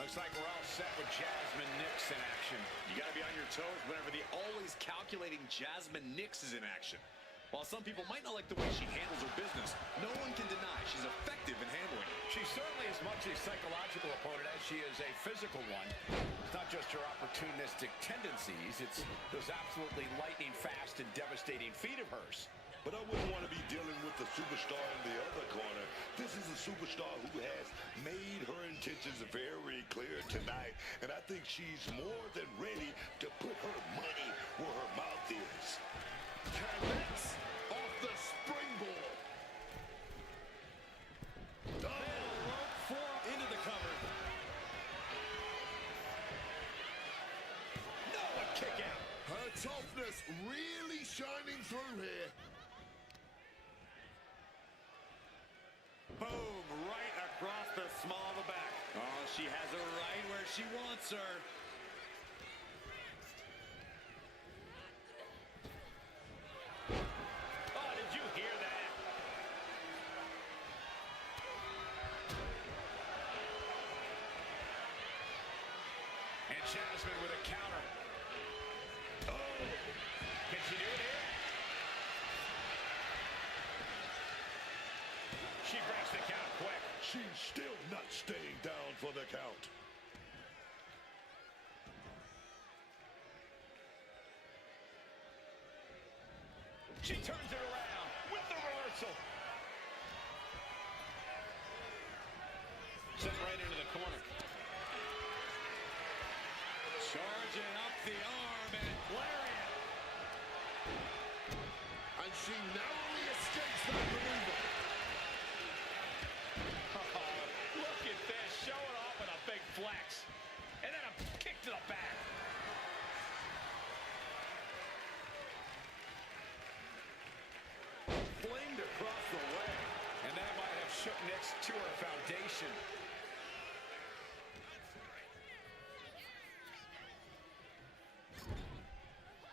Looks like we're all set with Jasmine Nix in action. You got to be on your toes whenever the always calculating Jasmine Nix is in action. While some people might not like the way she handles her business, no one can deny she's effective in handling it. She's certainly as much a psychological opponent as she is a physical one. It's not just her opportunistic tendencies, it's those absolutely lightning fast and devastating feet of hers. But I wouldn't want to be dealing with the superstar in the other corner. This is a superstar who has made her intentions very clear tonight, and I think she's more than ready to put her money where her mouth is. Connects off the springboard. Into the cover. No, a kick out. Her toughness really shining through here. Boom, right across the small of the back. Oh, she has her right where she wants her. Oh, did you hear that? And Jasmine with a counter. Oh, can she do it here? She breaks the count quick. She's still not staying down for the count. She turns it around with the reversal. Sent right into the corner. Charging up the arm and lariat. And she narrowly escapes that maneuver. Look at this, showing off with a big flex. And then a kick to the back. Flamed across the way. And that might have shook Nix to her foundation.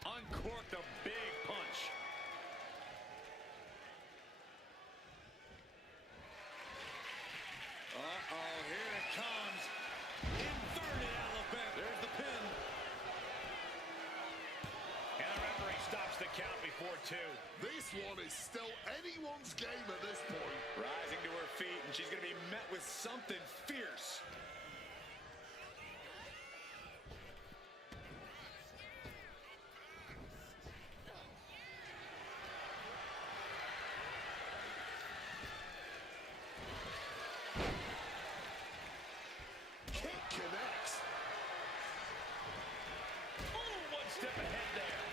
Uncorked a big punch. Uh-oh, here it comes. Inverted Alabama. There's the pin. And the referee stops the count before two. This one is still anyone's game at this point. Rising to her feet, and she's going to be met with something fierce. Kick connects. Ooh, one step ahead there.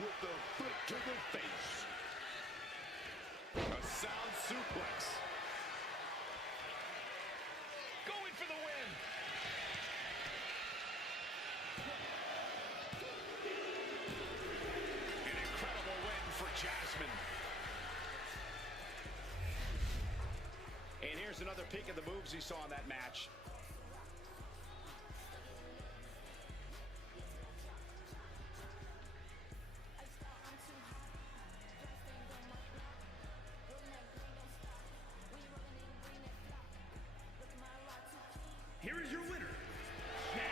with the foot to the face. A sound suplex. Going for the win. An incredible win for Jasmine. And here's another peek at the moves he saw in that match. Here is your winner, Jasmine.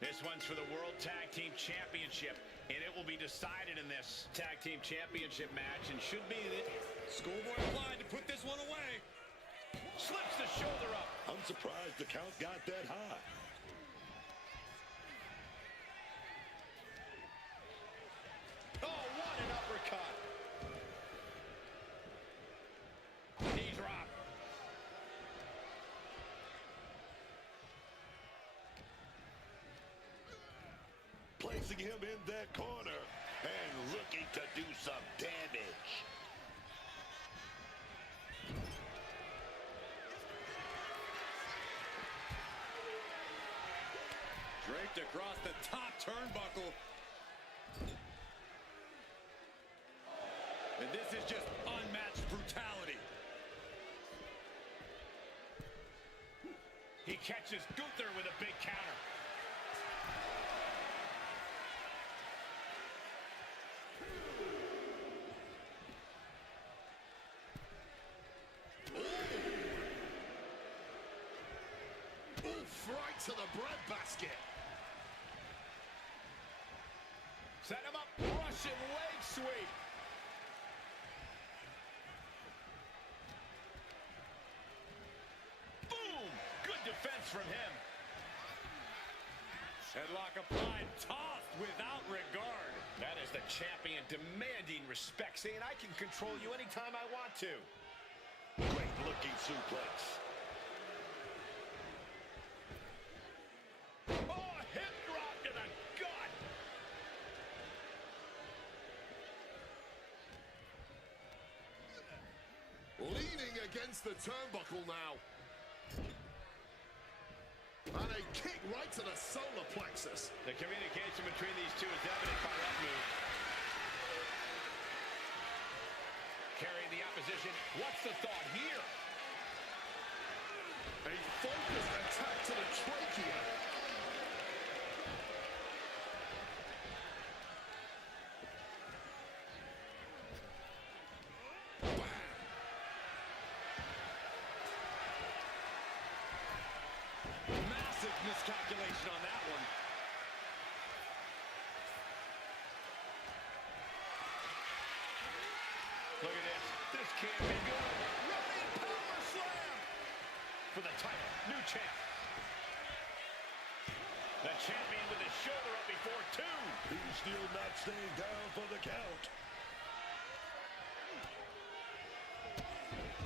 This one's for the World Tag Team Championship, and it will be decided in this Tag Team Championship match, and should be the Schoolboy applied to put this one away. slips the shoulder up. I'm surprised the count got that high. Oh, what an uppercut. Knee drop. Placing him in that corner and looking to do some damage. Draped across the top turnbuckle. And this is just unmatched brutality. He catches Gunther with a big counter. Oof, right to the breadbasket. Set him up, Russian leg sweep. Boom! Good defense from him. Headlock applied, tossed without regard. That is the champion demanding respect, saying I can control you anytime I want to. Great looking suplex. Oh, a hip drop to the gut. Leaning against the turnbuckle now. And a kick right to the solar plexus. The communication between these two is evident by that move. Carrying the opposition. What's the thought here? A focused attack to the trachea. Massive miscalculation on that one. Look at this. This can't be good. Running power slam for the title. New champ. The champion with his shoulder up before two. He's still not staying down for the count.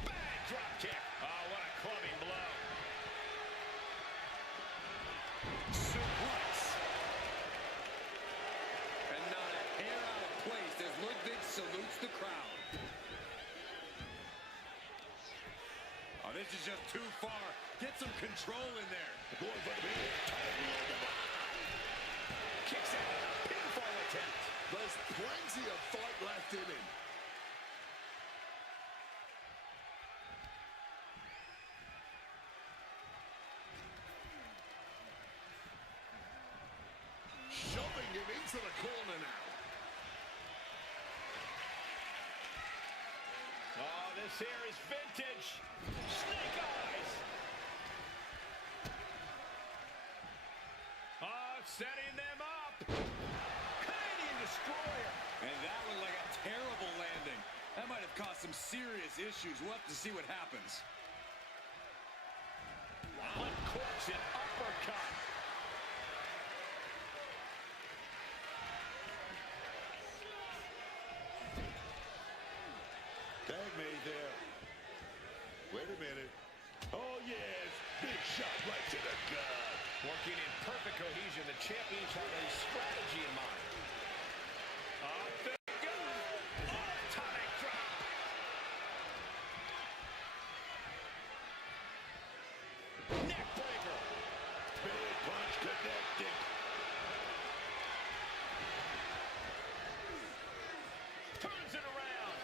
Bang! Drop kick. Oh, what a clubbing blow. Suplex. And not a hair out of place as Ludwig salutes the crowd. Oh, this is just too far. Get some control in there. Going for the big title. Kicks out of the pinfall attempt. There's plenty of fight left in him. Shoving him into the corner now. Oh, this here is vintage. Snake eyes. Oh, setting them up. Canadian destroyer. And that looked like a terrible landing. That might have cause some serious issues. We'll have to see what happens. Uncorks an uppercut. Tag made there. Wait a minute. Oh, yes. Big shot right to the gut. Working in perfect cohesion, the champions have a strategy in mind. Up they go. Atomic drop. Neck breaker. Big punch connected. Turns it around.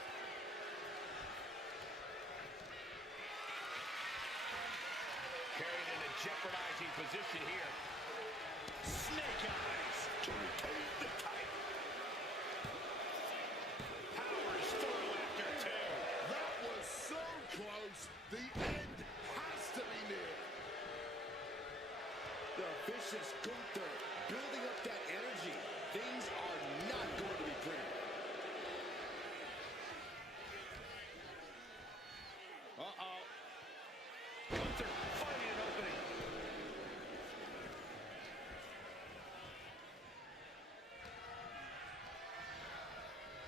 Carried in a jeopardizing position here. Snake eyes. To retain the title. Powers through after two. That was so close. The end has to be near. The vicious Gunther building up that energy. Things are not going to be pretty. Uh-oh. Gunther finding an opening.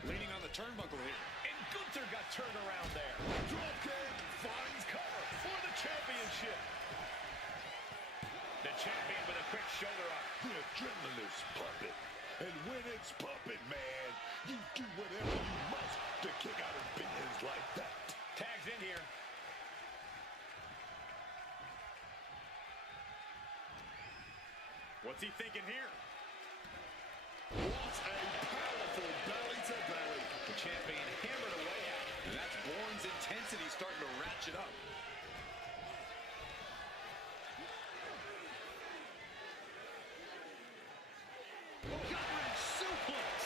Leaning on the turnbuckle here. And Gunther got turned around there. Dropkick finds Cover for the championship. The champion with a quick shoulder up. The adrenaline is pumping. And when it's pumping, man, you do whatever you must to kick out opinions like that. Tags in here. What's he thinking here? what a powerful belly-to-belly. The champion hammered away at it. And that's Bourne's intensity starting to ratchet up. Gut-wrench suplex.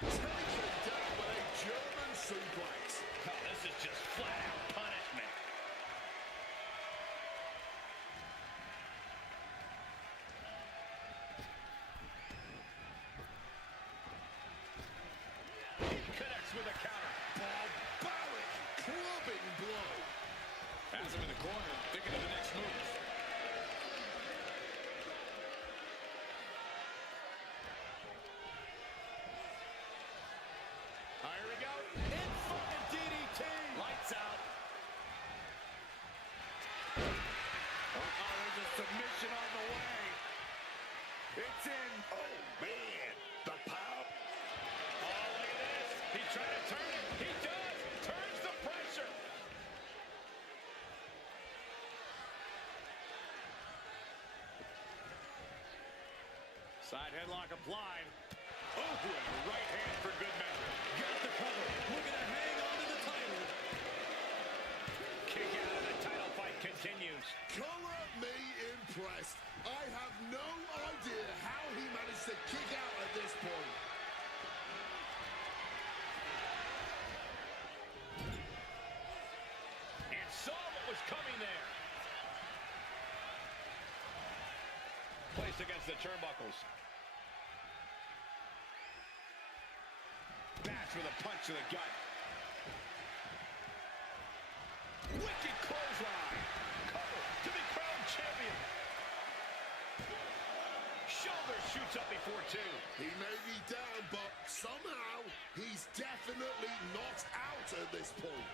Taken down with a German suplex. Oh, this is just flat-out punishment. He connects with a counter. Barbaric clubbing blow. Has him in the corner, thinking of the next move. Here we go. Inverted DDT. Lights out. There's a submission on the way. It's in. Oh, man. The power. Oh, look at this. He tried to turn it. He does. Turns the pressure. Side headlock applied. Oh, and a right hand for good measure. Got the cover. Looking to hang on to the title. Kick out of the title fight continues. Color me impressed. I have no idea how he managed to kick out at this point. And saw what was coming there. Placed against the turnbuckles. Bash with a punch to the gut. Wicked clothesline. Cover to be crowned champion. Shoulder shoots up before two. He may be down, but somehow he's definitely not out at this point.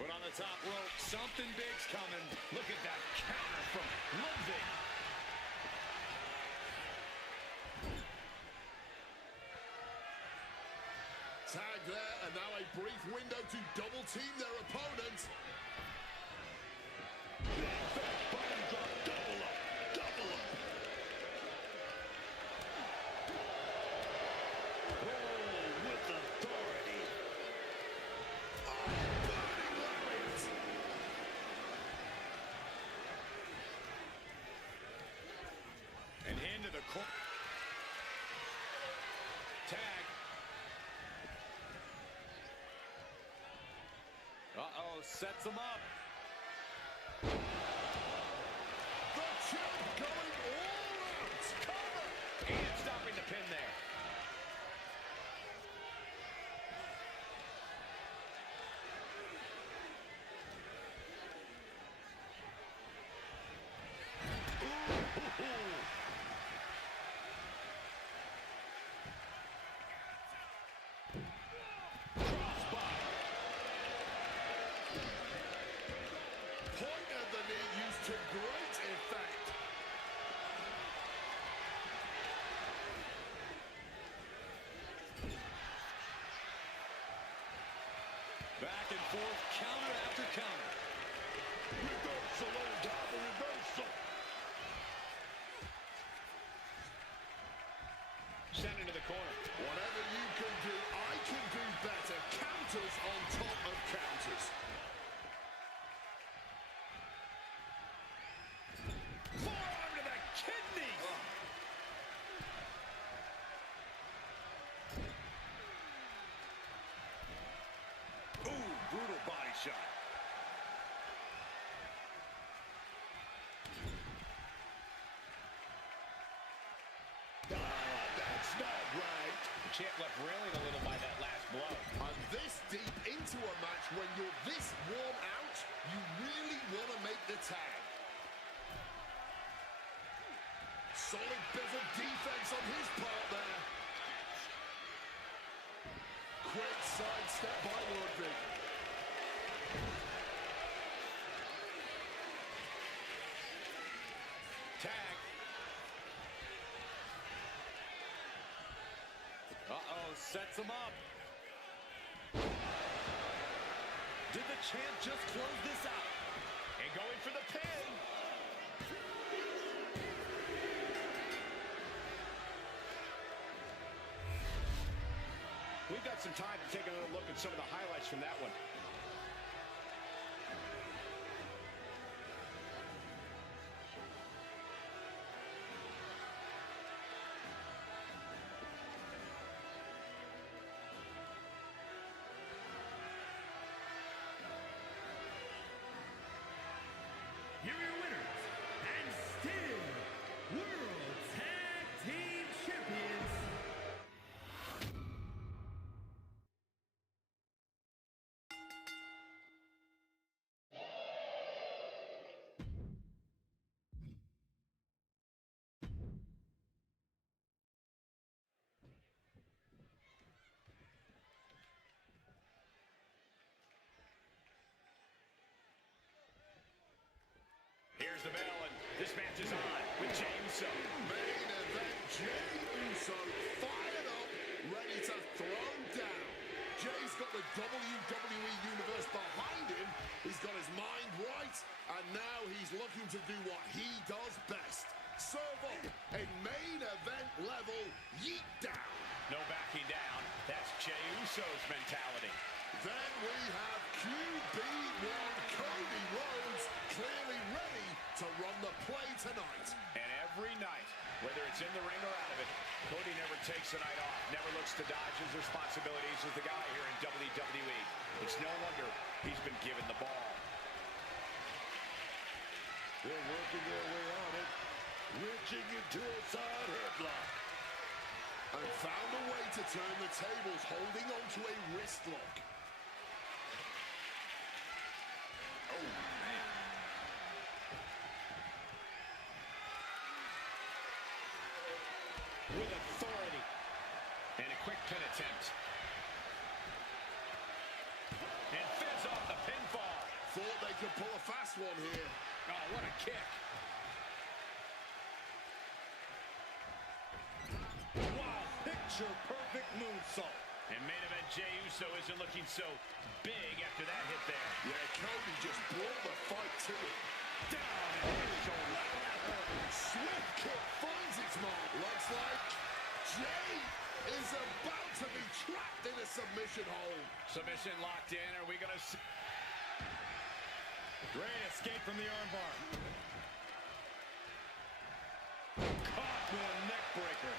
Put on the top rope. Something big's coming. Look at that counter from Ludwig. Tag there, and now a brief window to double team their opponent. Body drop. Double up. Double up. Oh, with authority. Burning lariat. sets him up. The champ going all out. Cover. And stopping the pin there. Point of the knee used to great effect. Back and forth, counter after counter. Reversal on top of reversal. Sent into the corner. Whatever you can do, I can do better. Counters on top of counters. Forearm to the kidney. Ooh, brutal body shot. That's not right. The champ left railing a little by that last blow. And this deep into a match, when you're this worn out, you really want to make the tag. Solid bit of defense on his part there. Quick sidestep by Ludwig. Tag. Uh-oh, sets him up. Did the champ just close this out? And going for the pin. We've got some time to take another look at some of the highlights from that one. Here are your winners, and still World Tag Team Champions, Here's the bell, and this match is on with Jey Uso. Main event, Jey Uso fired up, ready to throw down. Jey's got the WWE Universe behind him. He's got his mind right, and now he's looking to do what he does best. Serve up a main event level yeet down. No backing down. That's Jey Uso's mentality. Then we have QB1 Cody Rhodes clearly ready to run the play tonight. And every night, whether it's in the ring or out of it, Cody never takes a night off, never looks to dodge his responsibilities as the guy here in WWE. It's no wonder he's been given the ball. They're working their way on it. Reaching into a side headlock. And found a way to turn the tables, holding on to a wrist lock. Oh, man. With authority. And a quick pin attempt. And fizz off the pinfall. Thought they could pull a fast one here. Oh, what a kick. Wow, picture-perfect moonsault. And main event Jey Uso isn't looking so big after that hit there. Yeah, Cody just brought the fight to it. Down and his shoulder. Swift kick finds its mark. Looks like Jey is about to be trapped in a submission hold. Submission locked in. Are we going to see? Great escape from the armbar. Caught with a neck breaker.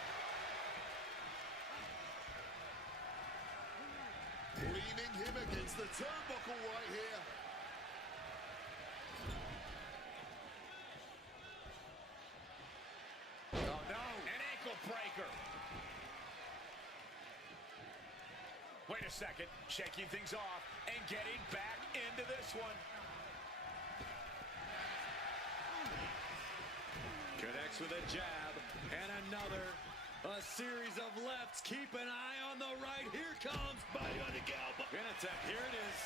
Leaning him against the turnbuckle right here. a second, shaking things off and getting back into this one. Connects with a jab and another. A series of lefts. Keep an eye on the right. Here comes. Body on the elbow. Pin attack. Here it is.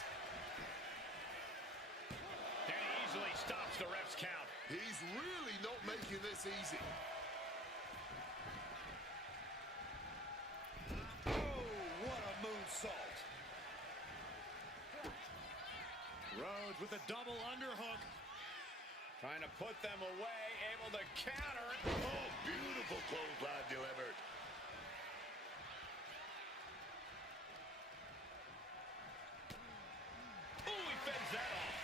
And he easily stops the ref's count. He's really not making this easy. Oh, what a moonsault. Rhodes with a double underhook. Trying to put them away, able to counter. Oh, beautiful clothesline delivered. Ooh, he fends that off.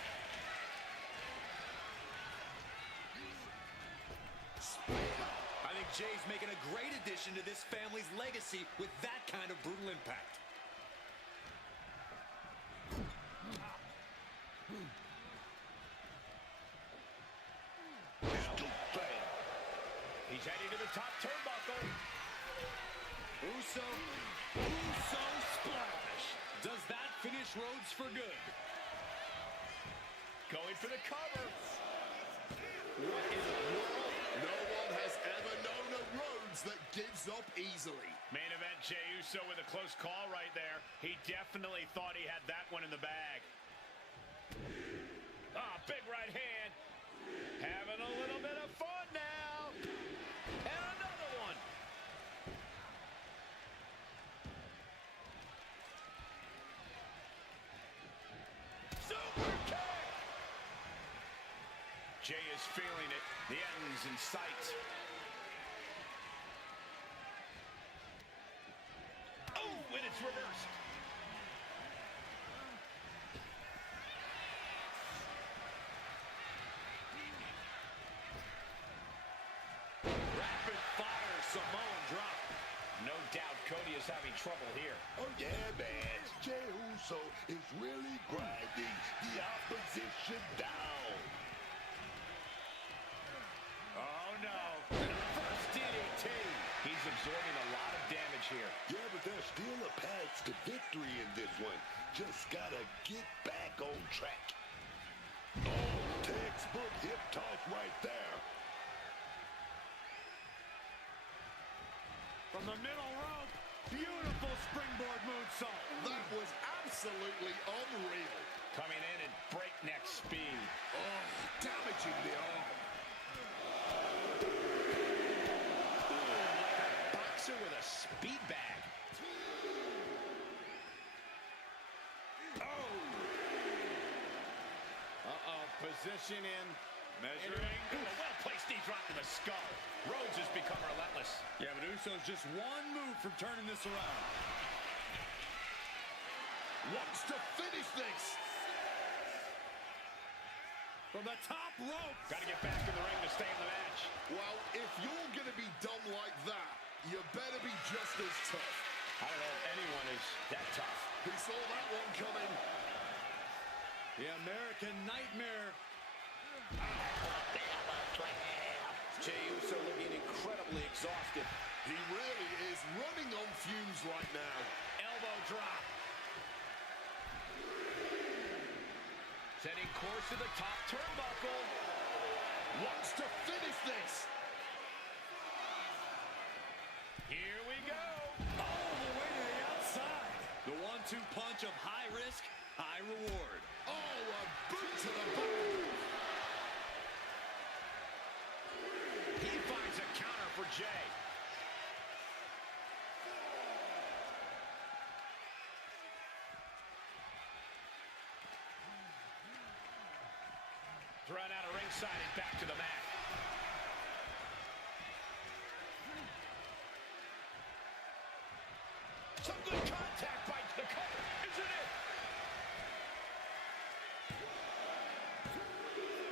I think Jay's making a great addition to this family's legacy with that kind of brutal impact. He's heading to the top turnbuckle. Uso splash. Does that finish Rhodes for good? Going for the cover. What in the world? No one has ever known a Rhodes that gives up easily. Main event, Jey Uso with a close call right there. He definitely thought he had that one in the bag. Ah, big right hand. Having a little bit of fun now. And another one. Super kick. Jey is feeling it. The end's in sight. Oh, and it's reversed. Rapid fire Samoan drop. No doubt Cody is having trouble here. Oh, yeah, man. Jey Uso is really grinding the opposition down. Oh, no. First DDT. He's absorbing a lot of damage here. Yeah, but there's still a path to victory in this one. Just gotta get back on track. Oh, textbook hip toss right there. From the middle rope, beautiful springboard moonsault. That was absolutely unreal. Coming in at breakneck speed. Oh, damaging the arm. Boxer with a speed bag. Oh. Uh-oh, position in. Measuring. Ooh, a well-placed knee drop to the skull. Rhodes has become relentless. Yeah, but Uso's just one move from turning this around. Wants to finish this. From the top rope. Got to get back in the ring to stay in the match. Well, if you're going to be done like that, you better be just as tough. I don't know if anyone is that tough. He saw that one coming. The American Nightmare. Jey Uso looking incredibly exhausted. He really is running on fumes right now. Elbow drop. Setting course to the top turnbuckle. Wants to finish this. Here we go. All the way to the outside. The 1-2 punch of high risk, high reward. Oh, a boot to the back. He finds a counter for Jey. Thrown out of ringside and back to the mat. Some good contact by the cover. Is it it?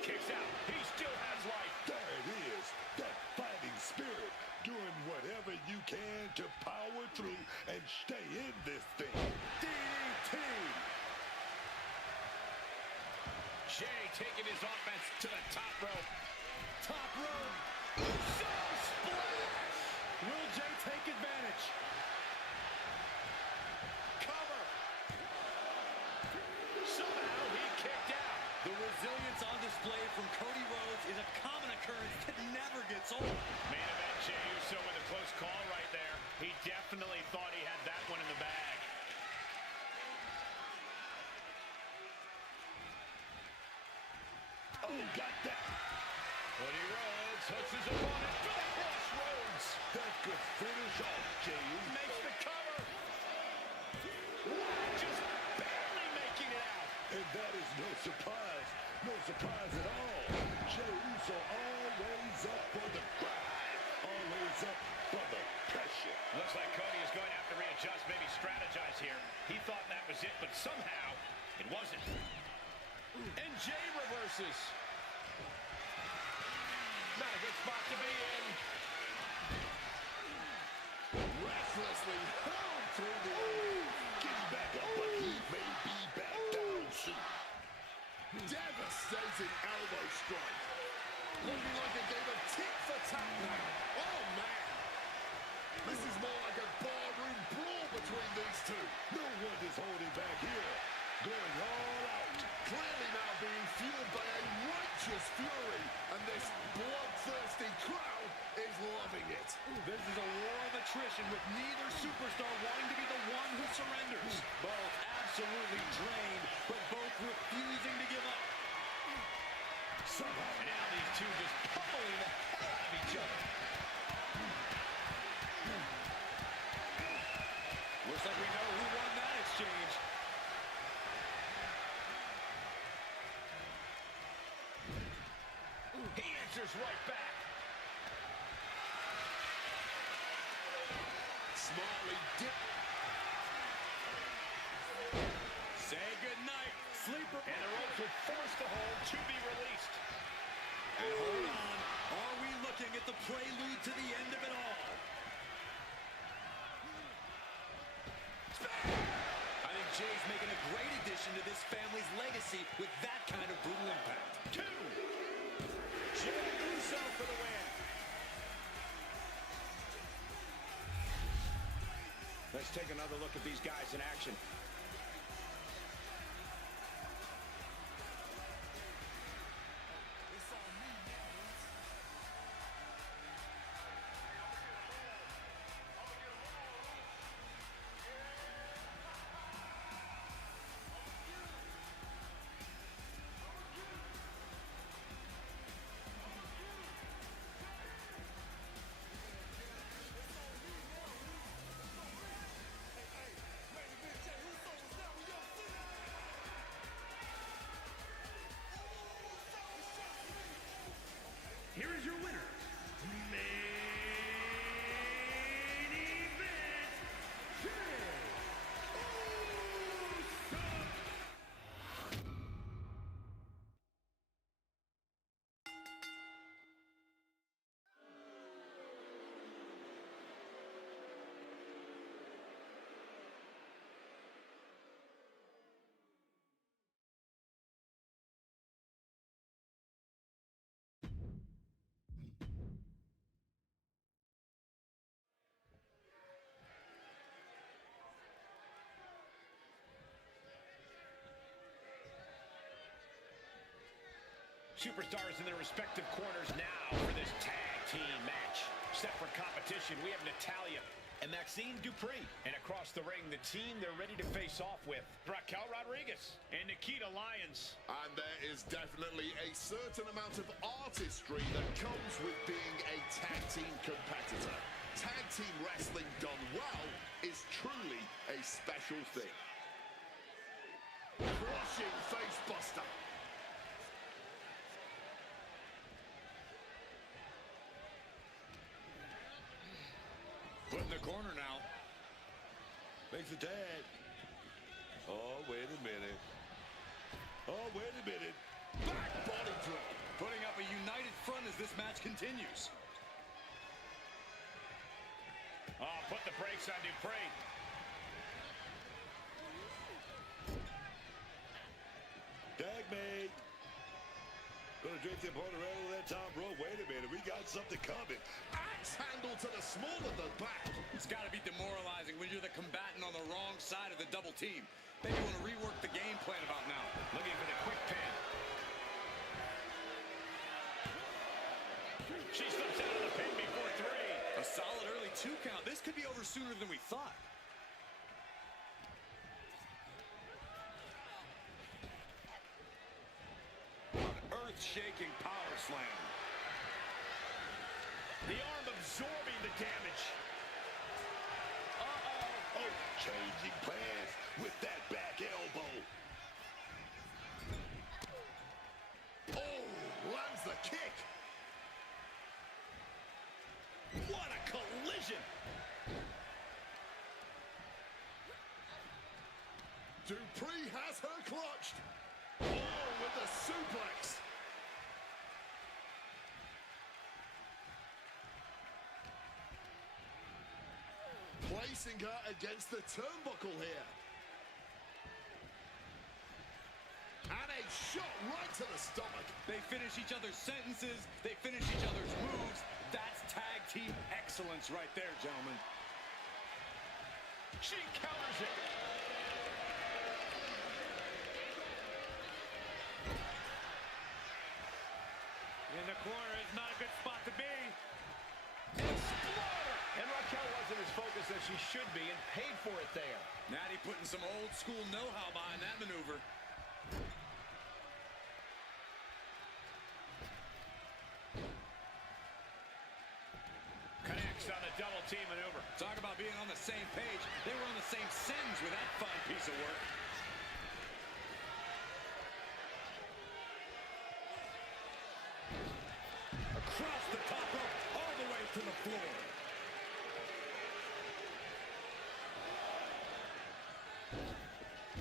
Kicks out. He still has life. There it is. That fighting spirit. Doing whatever you can to power through and stay in this thing. DDT. Jey taking his offense to the top rope. Top rope. Uso splash. Will Jey take advantage? Cover. That could finish off Jey Uso. Makes the cover. Wow, just barely making it out. And that is no surprise. No surprise at all. Jey Uso always up for the grind. Always up for the pressure. Looks like Cody is going to have to readjust, maybe strategize here. He thought that was it, but somehow it wasn't. And Jey reverses. Not a good spot to be in. Restlessly held through the air. Getting back up, but he may be back down soon. Devastating elbow strike. Looking like a game of tit for tat now. Oh, man. This is more like a barroom brawl between these two. No one is holding back here. Going all out. Clearly now being fueled by a righteous fury. And this bloodthirsty crowd is loving it. This is a war of attrition with neither superstar wanting to be the one who surrenders. Both absolutely drained, but both refusing to give up. Somehow. And now these two just pummeling the hell out of each other. Looks like we know who won that exchange. He answers right back. Smartly dip. Say goodnight, sleeper. And the ropes will force the hold to be released. And hold on, are we looking at the prelude to the end of it all? I think Jey's making a great addition to this family's legacy with that kind of brutal impact. 2. Jey Uso for the win. Let's take another look at these guys in action. Here is your winner, main event, Jey Uso. Superstars in their respective corners now for this tag team match. Separate competition, we have Natalya and Maxine Dupree. And across the ring, the team they're ready to face off with, Raquel Rodriguez and Nikita Lyons. And there is definitely a certain amount of artistry that comes with being a tag team competitor. Tag team wrestling done well is truly a special thing. Crushing face buster. Put in the corner now. Makes the tag. Oh, wait a minute. Oh, wait a minute. Back body drop. Putting up a united front as this match continues. Oh, put the brakes on Dupree. Tag made. Gonna drape the opponent right over that top rope. Wait a minute, we got something coming. Axe handle to the small of the back. It's got to be demoralizing when you're the combatant on the wrong side of the double team. Maybe you want to rework the game plan about now. Looking for the quick pin. She slips out of the pin before 3. A solid early 2 count. This could be over sooner than we thought. An earth-shaking power slam. The arm of absorbing the damage. Oh, changing plans with that back elbow. Oh, lands the kick. What a collision. Dupree has her clutched. Oh, with the suplex. Placing her against the turnbuckle here. And a shot right to the stomach. They finish each other's sentences. They finish each other's moves. That's tag team excellence right there, gentlemen. She counters it. In the corner is not a good spot to be. Exploder! And Raquel wasn't as focused as she should be and paid for it there. Natty putting some old school know-how behind that maneuver. Connects on a double team maneuver. Talk about being on the same page. They were on the same sentence with that fine piece of work. Across the top rope, all the way to the floor.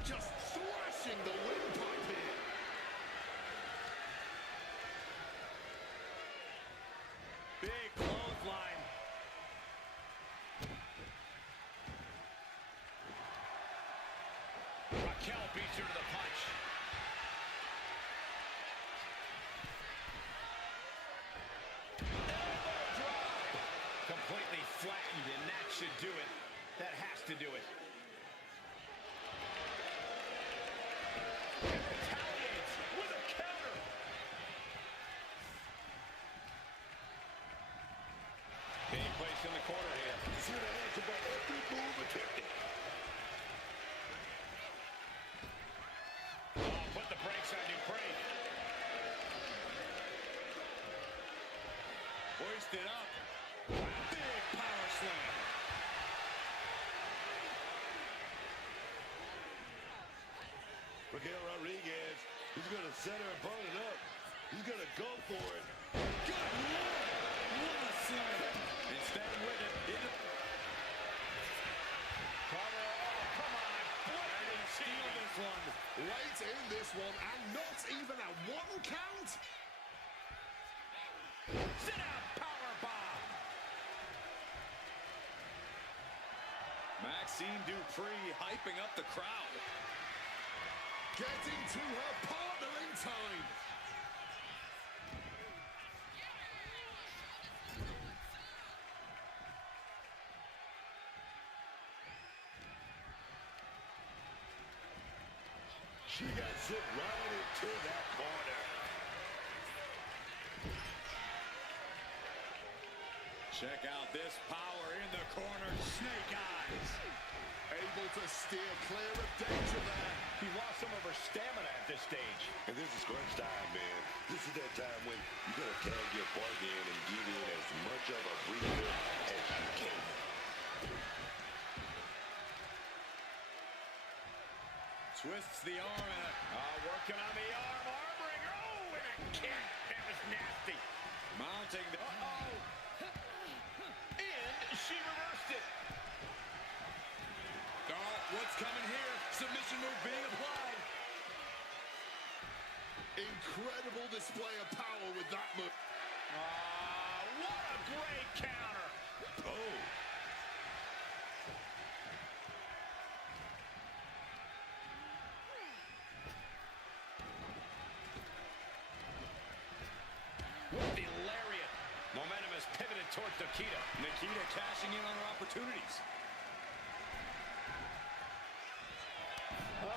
Just thrashing the windpipe here. Big clothesline. Raquel beats her to the punch. Elbow drop. Completely flattened, and that should do it. That has to do it. Retaliates with a counter. Being placed in the corner here. He's here to answer by every move attempted. Oh, put the brakes on Dupree. Hoisted up. Big power slam. Raquel Rodriguez is going to set her opponent up. He's going to go for it. Good Lord! What a slam! And staying with it. Cover. Oh, come on. Blatant Steal this one. Late in this one, and not even a one count. Sit out power bomb. Maxine Dupree hyping up the crowd. Getting to her partner in time. She got sent right into that corner. Check out this power in the corner. Snake eyes. Able to steer clear of danger there. He lost some of her stamina at this stage. And this is crunch time, man. This is that time when you're going to tag your partner in and give in as much of a breather as you can. Twists the arm and Working on the arm. Armbring. Oh, and a kick. That was nasty. mounting the... And she reversed it. Oh, what's coming here? Submission move being applied. Incredible display of power with that move. What a great counter. Oh. With the lariat. Momentum has pivoted towards Nikita. Nikita cashing in on her opportunities.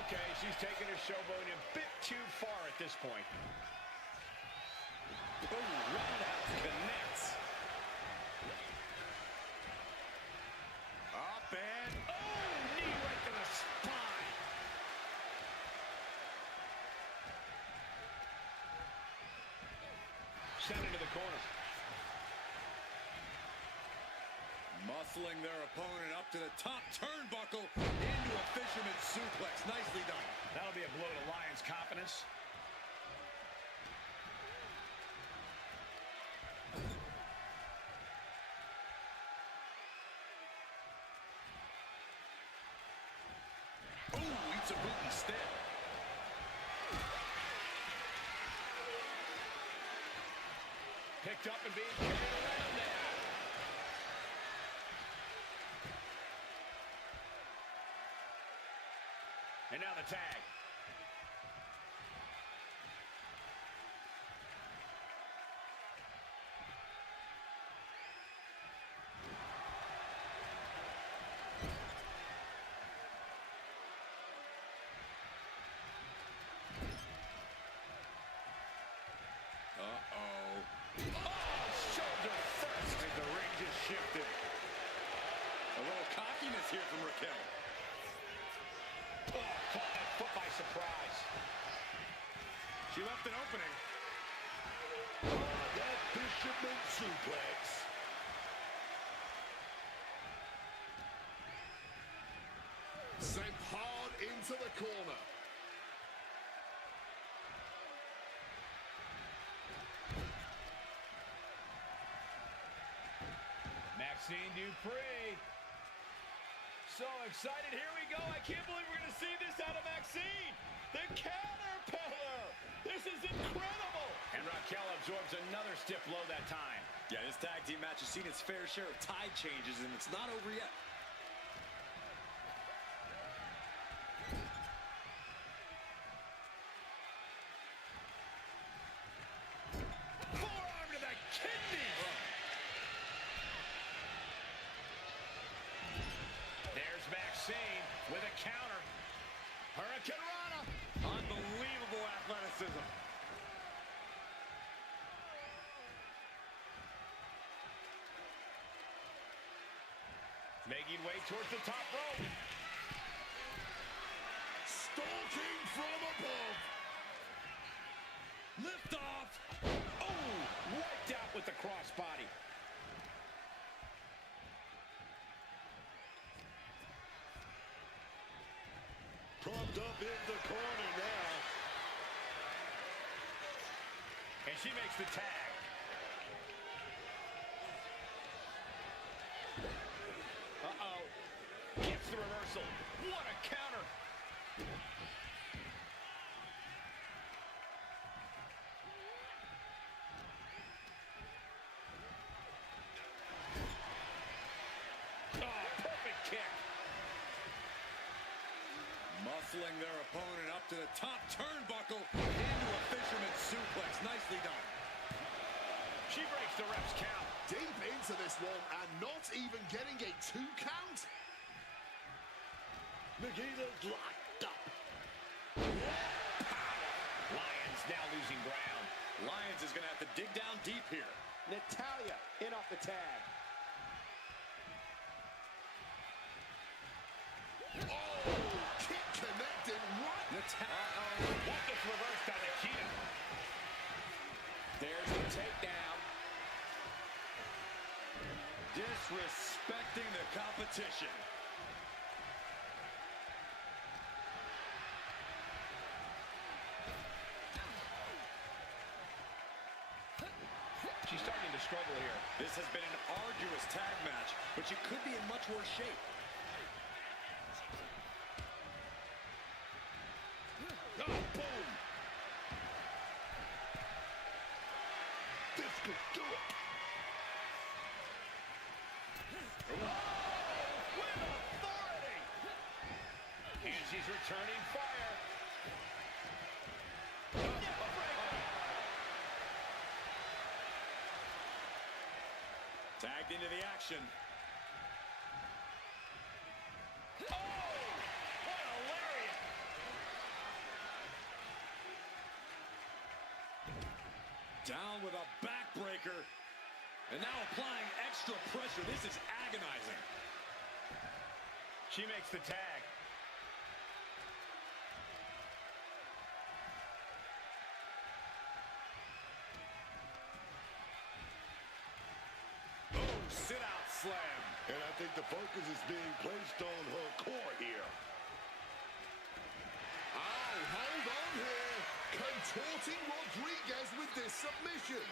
Okay, she's taking her showboating a bit too far at this point. Oh, roundhouse connects. Up and... Oh, knee right to the spine. Sent into the corner. Muscling their opponent up to the top turnbuckle into a fisherman's suplex. Nicely done. That'll be a blow to Lyon's confidence. Ooh, eats a boot instead. Picked up and being carried around now. And now the tag. Uh-oh. Shoulder first. And the ring just shifted. A little cockiness here from Raquel. Oh, caught that foot by surprise. She left an opening. That fisherman suplex. Sent hard into the corner. Maxine Dupree. So excited. Here we go. I can't believe we're going to see this out of Maxine. The caterpillar. This is incredible. And Raquel absorbs another stiff blow that time. Yeah, this tag team match has seen its fair share of tide changes, and it's not over yet. Forearm to the kidneys. There's Maxine with a counter. Hurricane Rana. Unbelievable athleticism. Making way towards the top rope. Stalking from above. Lift off. Oh, wiped out with the crossbody. Propped up in the corner now. And she makes the tag. Uh-oh. Gets the reversal. What a counter. Oh, perfect kick. Muscling their opponent up to the top turnbuckle into a fisherman's suplex. Nicely done. She breaks the ref's count. Deep into this one and not even getting a 2 count. Nagita's locked up. Lyons now losing ground. Lyons is going to have to dig down deep here. Natalia in off the tag. Oh, kick connected right. What gets reversed on Nikita? There's the takedown. Disrespecting the competition. She's starting to struggle here. This has been an arduous tag match, but she could be in much worse shape. Oh, boom. This could do it. With authority! And she's returning fire. Tagged into the action. Oh! What a lariat! Down with a backbreaker. And now applying extra pressure. This is agonizing. She makes the tag. Oh, sit-out slam. And I think the focus is being placed on her core here. Oh, hold on here. Contorting Rodriguez with this submission.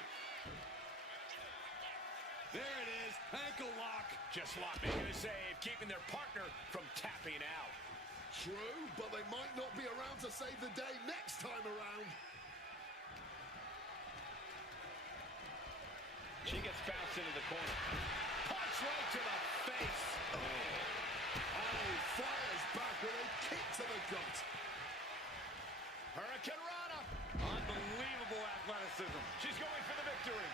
There it is, ankle lock. Just making a save, keeping their partner from tapping out. True, but they might not be around to save the day next time around. She gets bounced into the corner. Punch right to the face. Oh, fires back with a kick to the gut. Hurricane Rana. Unbelievable athleticism. She's going for the victory.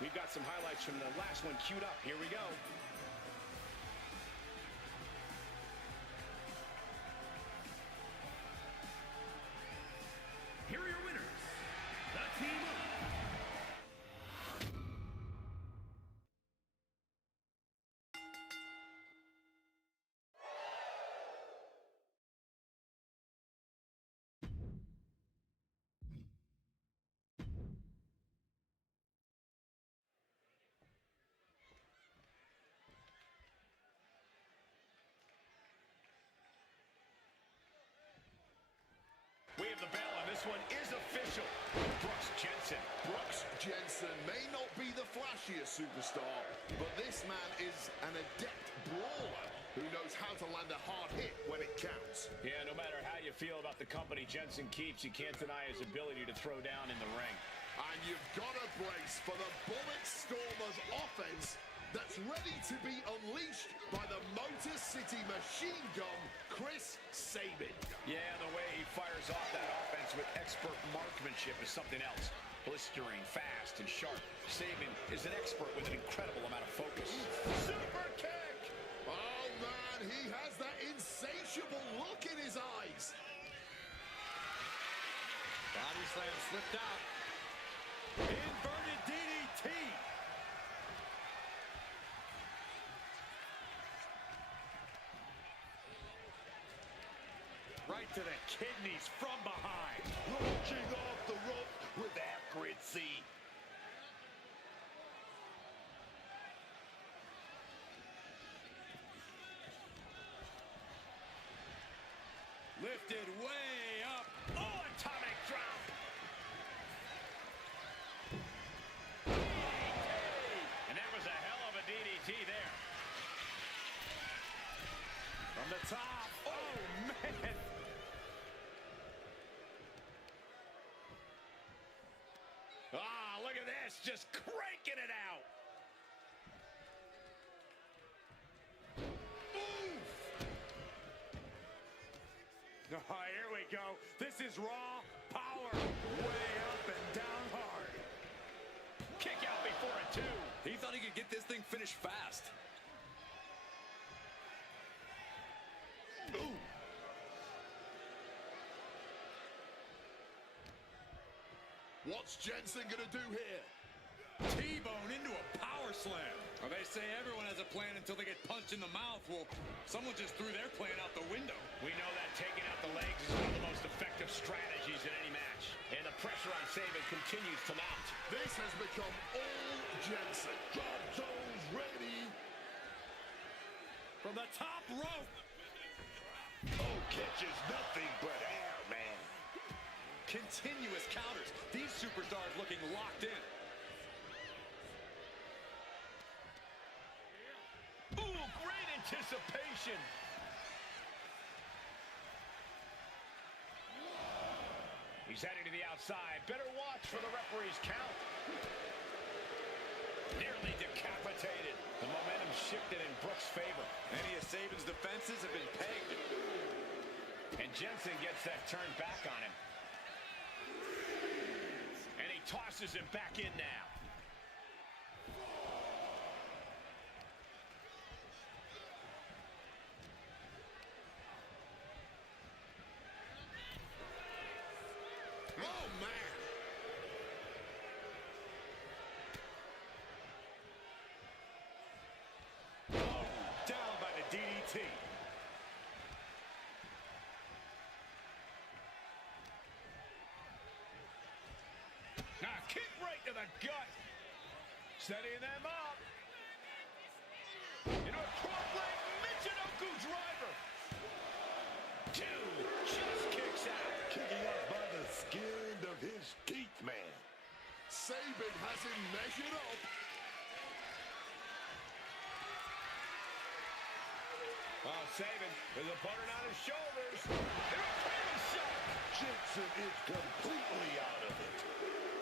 We've got some highlights from the last one queued up. Here we go. Here are your winners, the team of... We have the bell, and this one is official. Brooks Jensen. Brooks Jensen may not be the flashiest superstar, but this man is an adept brawler who knows how to land a hard hit when it counts. Yeah, no matter how you feel about the company Jensen keeps, you can't deny his ability to throw down in the ring. And you've got to brace for the Bullet Stormer's offense that's ready to be unleashed by the Motor City Machine Gun, Chris Sabin. Yeah, the way he fires off that offense with expert marksmanship is something else. Blistering, fast, and sharp. Sabin is an expert with an incredible amount of focus. Super kick! Oh, man, he has that insatiable look in his eyes. Body slam slipped out. Inverted DDT. Right to the kidneys from behind. Launching off the rope with accuracy. Lifted way up. Oh, atomic drop. And that was a hell of a DDT there. From the top. Oh, man. Ah, look at this. Just cranking it out. Oh, here we go. This is raw power. Way up and down hard. Kick out before it, too. He thought he could get this thing finished fast. Ooh. What's Jensen gonna do here? T-bone into a power slam. Well, they say everyone has a plan until they get punched in the mouth. Well, someone just threw their plan out the window. We know that taking out the legs is one of the most effective strategies in any match. And the pressure on Sabin continues to mount. This has become all Jensen. Drop zones ready. From the top rope. Oh, catches nothing but air, man. Continuous counters. These superstars looking locked in. Ooh, great anticipation. He's heading to the outside. Better watch for the referee's count. Nearly decapitated. The momentum shifted in Brooks' favor. Any of Sabin's defenses have been pegged. And Jensen gets that turned back on him. And he tosses him back in now. Oh, man. Down by the DDT. the gut. Setting them up. Into a cross leg Michinoku driver. 2, just kicks out. Kicking out by the skin of his teeth, man. Sabin has him measured up. Oh, Sabin with a opponent on his shoulders. Into a cradle shot. Jensen is completely out of it.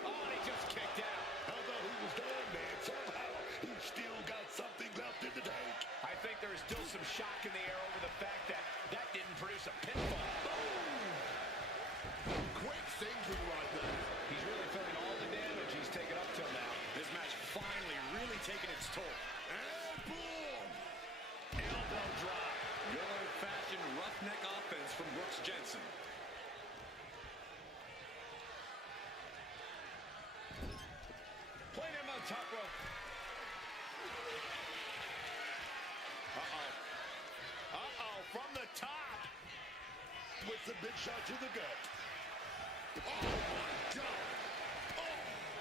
Oh, and he just kicked out. Although he was down, man, somehow he still got something left in the tank. I think there is still some shock in the air over the fact that that didn't produce a pinfall. Boom! Quick thinking right there. He's really feeling all the damage he's taken up till now. This match finally really taking its toll. Airborne. Elbow drop. Good old-fashioned roughneck offense from Brooks Jensen. Playing him on top rope. From the top. With the big shot to the gut. Oh, my God. Oh,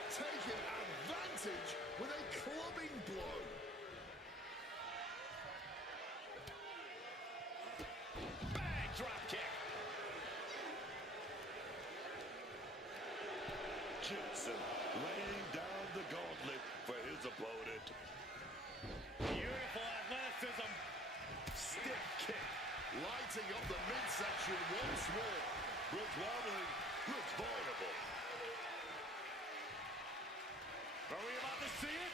taking advantage with a clubbing blow. Bang, drop kick. Jensen laying down the gauntlet for his opponent. Beautiful athleticism. Stiff kick. Lighting up the midsection once more. Looks wobbling. Looks vulnerable. Are we about to see it?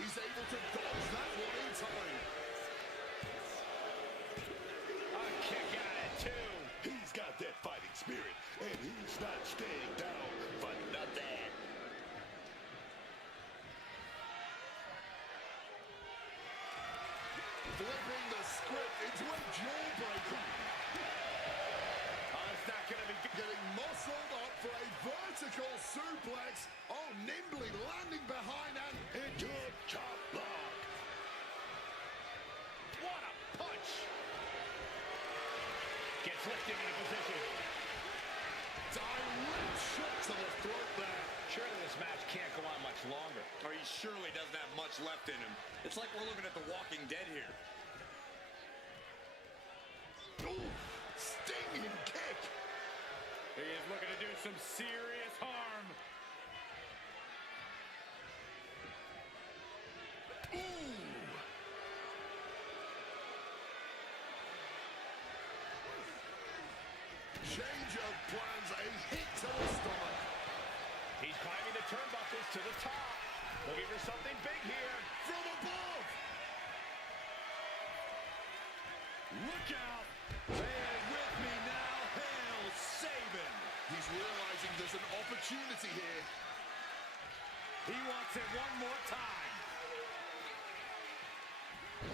He's able to dodge that one in time. A kick out at 2. He's got that fighting spirit, and he's not staying down for nothing. Flipping the script into a jawbreaker. It's not going to be good. Getting muscled up for a vertical suplex. Oh, nimbly landing behind and Into a chop block. What a punch. Gets lifted into position. direct shot to the throat there. Surely this match can't go on much longer. Or he surely doesn't have much left in him. It's like we're looking at The Walking Dead here. Ooh, stinging kick. He is looking to do some serious harm. Change of plans, a hit to the stomach. He's climbing the turnbuckles to the top. Looking for something big here. From above. Look out! Say it with me now, hail Sabin! He's realizing there's an opportunity here. He wants it one more time.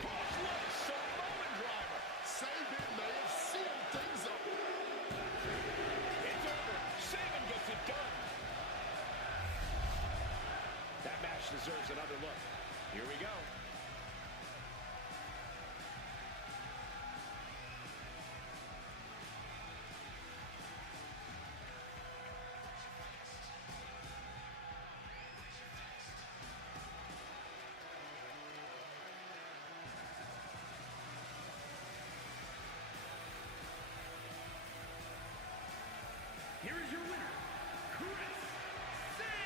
Crossleg Samoan driver. Sabin may have sealed things up. It's over. Sabin gets it done. That match deserves another look. Here we go. Here is your winner, Chris Sabin!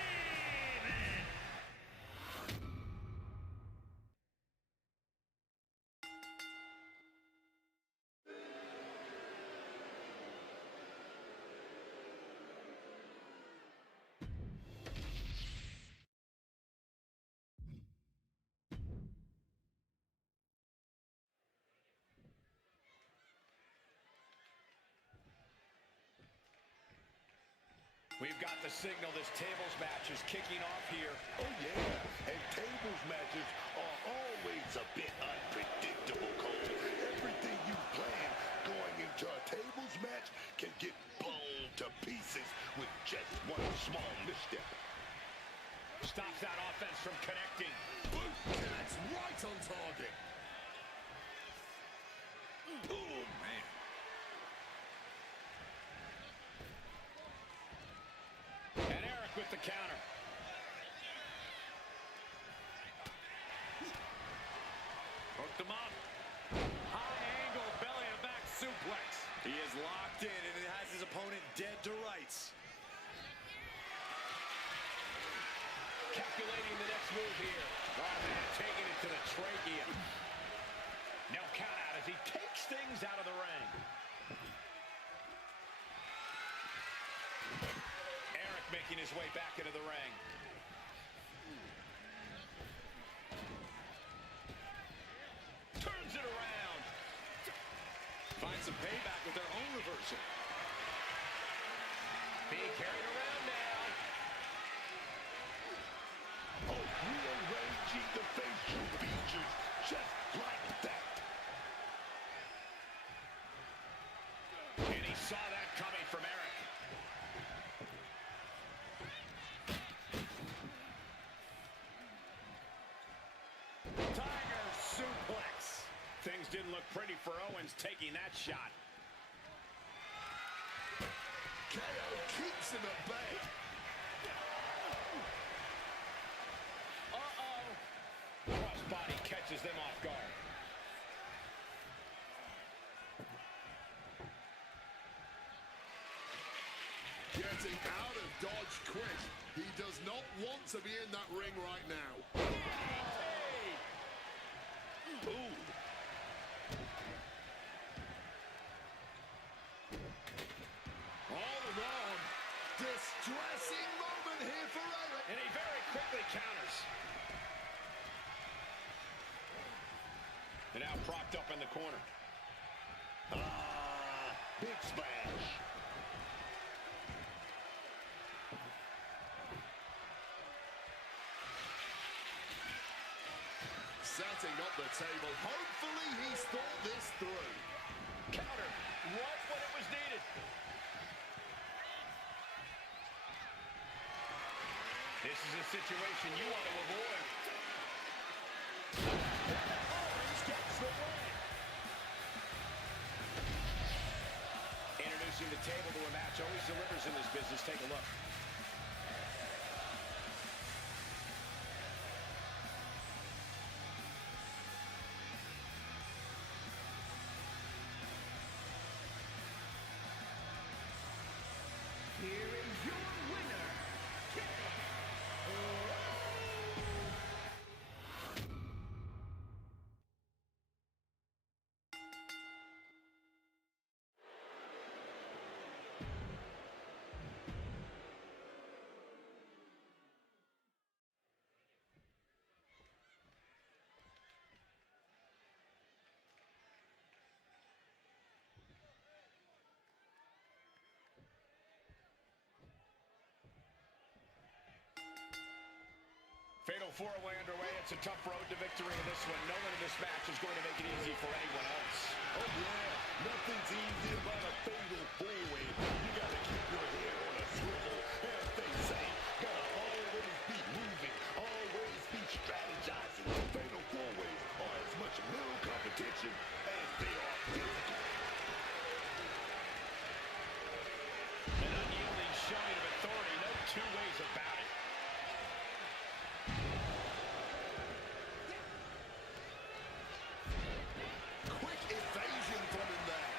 We've got the signal. This tables match is kicking off here. Oh, yeah. And tables matches are always a bit unpredictable, Cole. Everything you plan going into a tables match can get blown to pieces with just one small misstep. Stops that offense from connecting. Boot connects right on target. Oh, man. And Eric with the counter. suplex. He is locked in, and it has his opponent dead to rights. Calculating the next move here. Oh, man, taking it to the trachea. No count out as he takes things out of the ring. Eric making his way back into the ring. Turns it around. Finds some payback with their own reversal. Being carried around now. Oh, rearranging the facial features just like that. And he saw that coming from Eric. Tiger suplex. Things didn't look pretty for Owens taking that shot. KO keeps him at bay. Crossbody catches them off guard. Getting out of dodge quick. He does not want to be in that ring right now. Ooh. All along. Distressing moment here for Eric. And he very quickly counters. And now propped up in the corner. Big splash. Setting up the table. Hopefully he's thought this through. Counter right when it was needed. This is a situation you want to avoid. Owens gets the win. Introducing the table to a match always delivers in this business. Take a look. Here is your winner, Fatal four-way underway. It's a tough road to victory in this one. No one in this match is going to make it easy for anyone else. Oh, yeah. Nothing's easy about a fatal four-way. You got to keep your head on a swivel. As they say, gotta always be moving, always be strategizing. Fatal four-ways are as much mental competition as they are physical. An unyielding showing of authority. No two ways about it. Quick evasion from him there.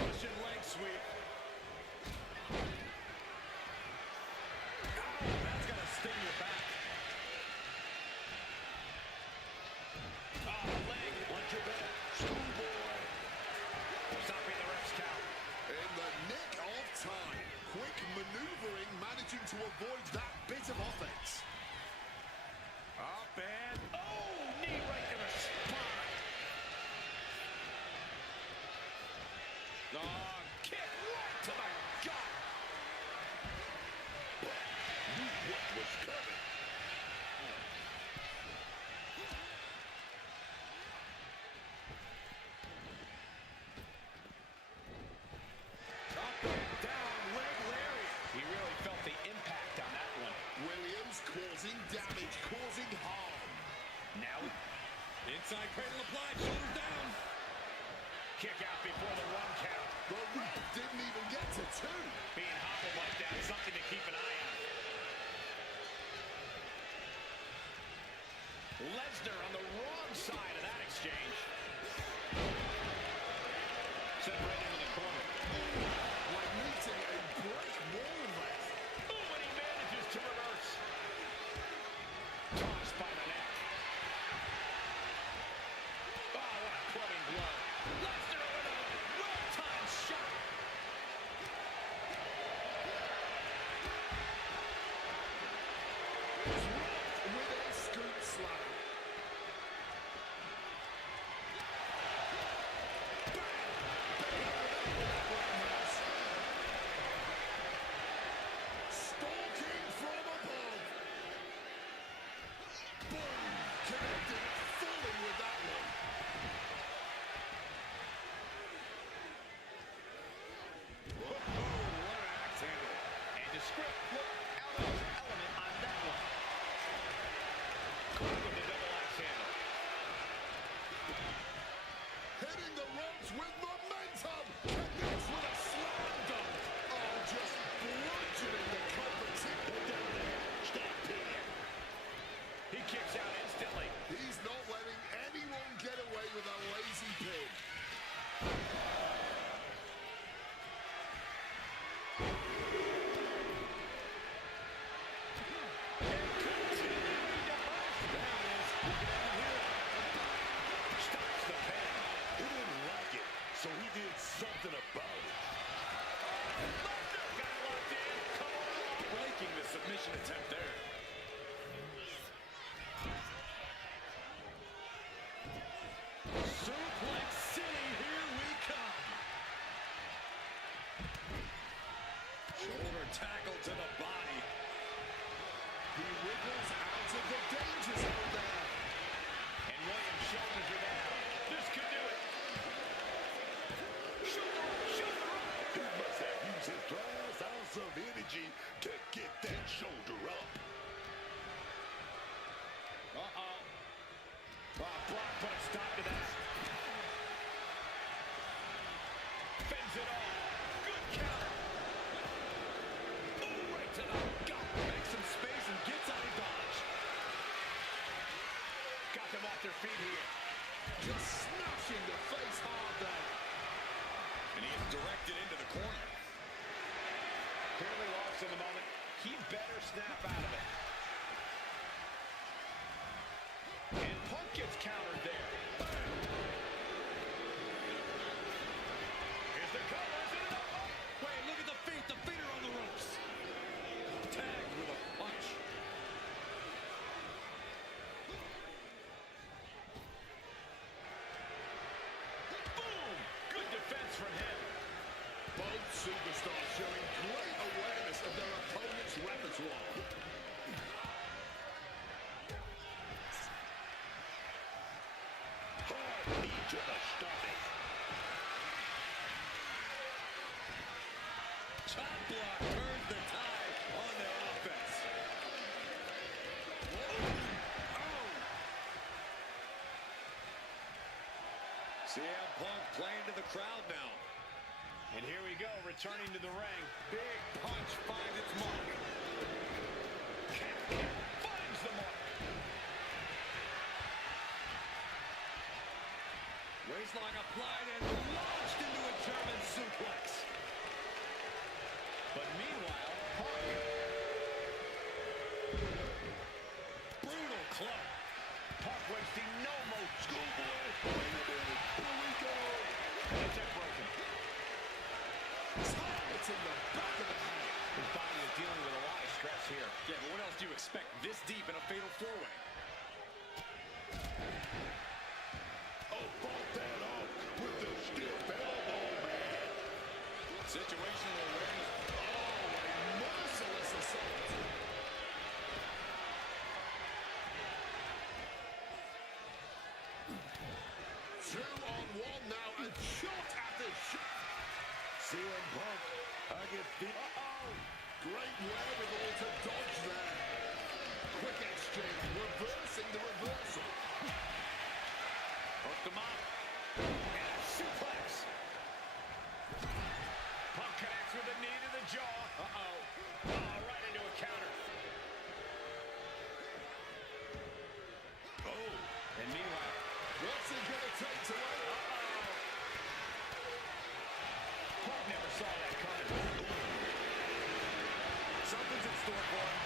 Russian leg sweep. Oh, that's gonna sting your back. Oh, leg. Watch your back. Schoolboy. Stopping the ref's count. In the nick of time. Quick maneuvering, managing to avoid that bit of offense. Up and Oh, knee right to the spine. Oh, kick right to the gut. Knew what was coming. up and down leg lariat. He really felt the impact on that one. Williams causing damage, causing harm. Now, Inside cradle applied, shoulders down. kick out before the one count. The ref didn't even get to two. Being hobbled like that, something to keep an eye on. Lesnar on the wrong side of that exchange. Sent right into the corner. Like meeting a brick wall there. Oh, and he manages to reverse. Tossed by the neck. Oh, what a clubbing blow. Lesnar with a well-timed shot. He's rocked with a scoop slam. Stalking from above. Boom! Connecting fully with that one. Whoa, what an axe handle. And the script looked out of his element on that one. Caught with the double axe handle. Hitting the ropes with momentum. Connects with a slam dunk. Oh, just bludgeoning the competition. Down there. Stop here. He kicks out instantly. He's not letting anyone get away with a lazy pig. Stops the pin. He didn't like it, so he did something about it. Lesnar got locked in. Come on. Breaking the submission attempt there. Suplex City, here we come. Shoulder tackle to the body. He wriggles out of the danger zone there. And Williams shoulders her down. This could do it. Shoulder up, shoulder up. He must have used his last ounce of energy to get that shoulder up. Uh-oh. Block put a stop to that. Fends it off. Good counter. Oh, right to the gut. Makes some space and gets out of dodge. Got them off their feet here. Just smashing the face hard there. And he is directed into the corner. Clearly lost in the moment. He better snap out of it. And Punk gets countered there. Here's the cover. Is it enough? Wait, look at the feet. The feet are on the ropes. Tagged with a punch. Boom! Good defense from him. Both superstars showing great awareness of their opponent's repertoire. Hard knee to the stomach. Chop block turns the tide on their offense. Oh! CM Punk playing to the crowd now. And here we go, returning to the ring. Big punch finds its mark. Finds the mark. Waistline applied and launched into a German suplex. But meanwhile, Punk. Brutal club. Punk wasting no more. Schoolboy. Wait a minute. Here we go. That's it, broken. Targeting the back of the head. His body is dealing with a lot of stress here. Yeah, but what else do you expect this deep in a fatal four-way? Oh, bump that off with the stiff elbow, man. Situational awareness. Oh, a merciless assault. Two-on-one now, and shot at the shot. CM Punk, I can feel. Great wherewithal to dodge there. Quick exchange, reversing the reversal. Hooked him up. And a suplex. Punk connects with a knee to the jaw. Uh-oh. Oh, right into a counter. Oh. And meanwhile, What's he going to take to win? saw that coming. Something's in store for him.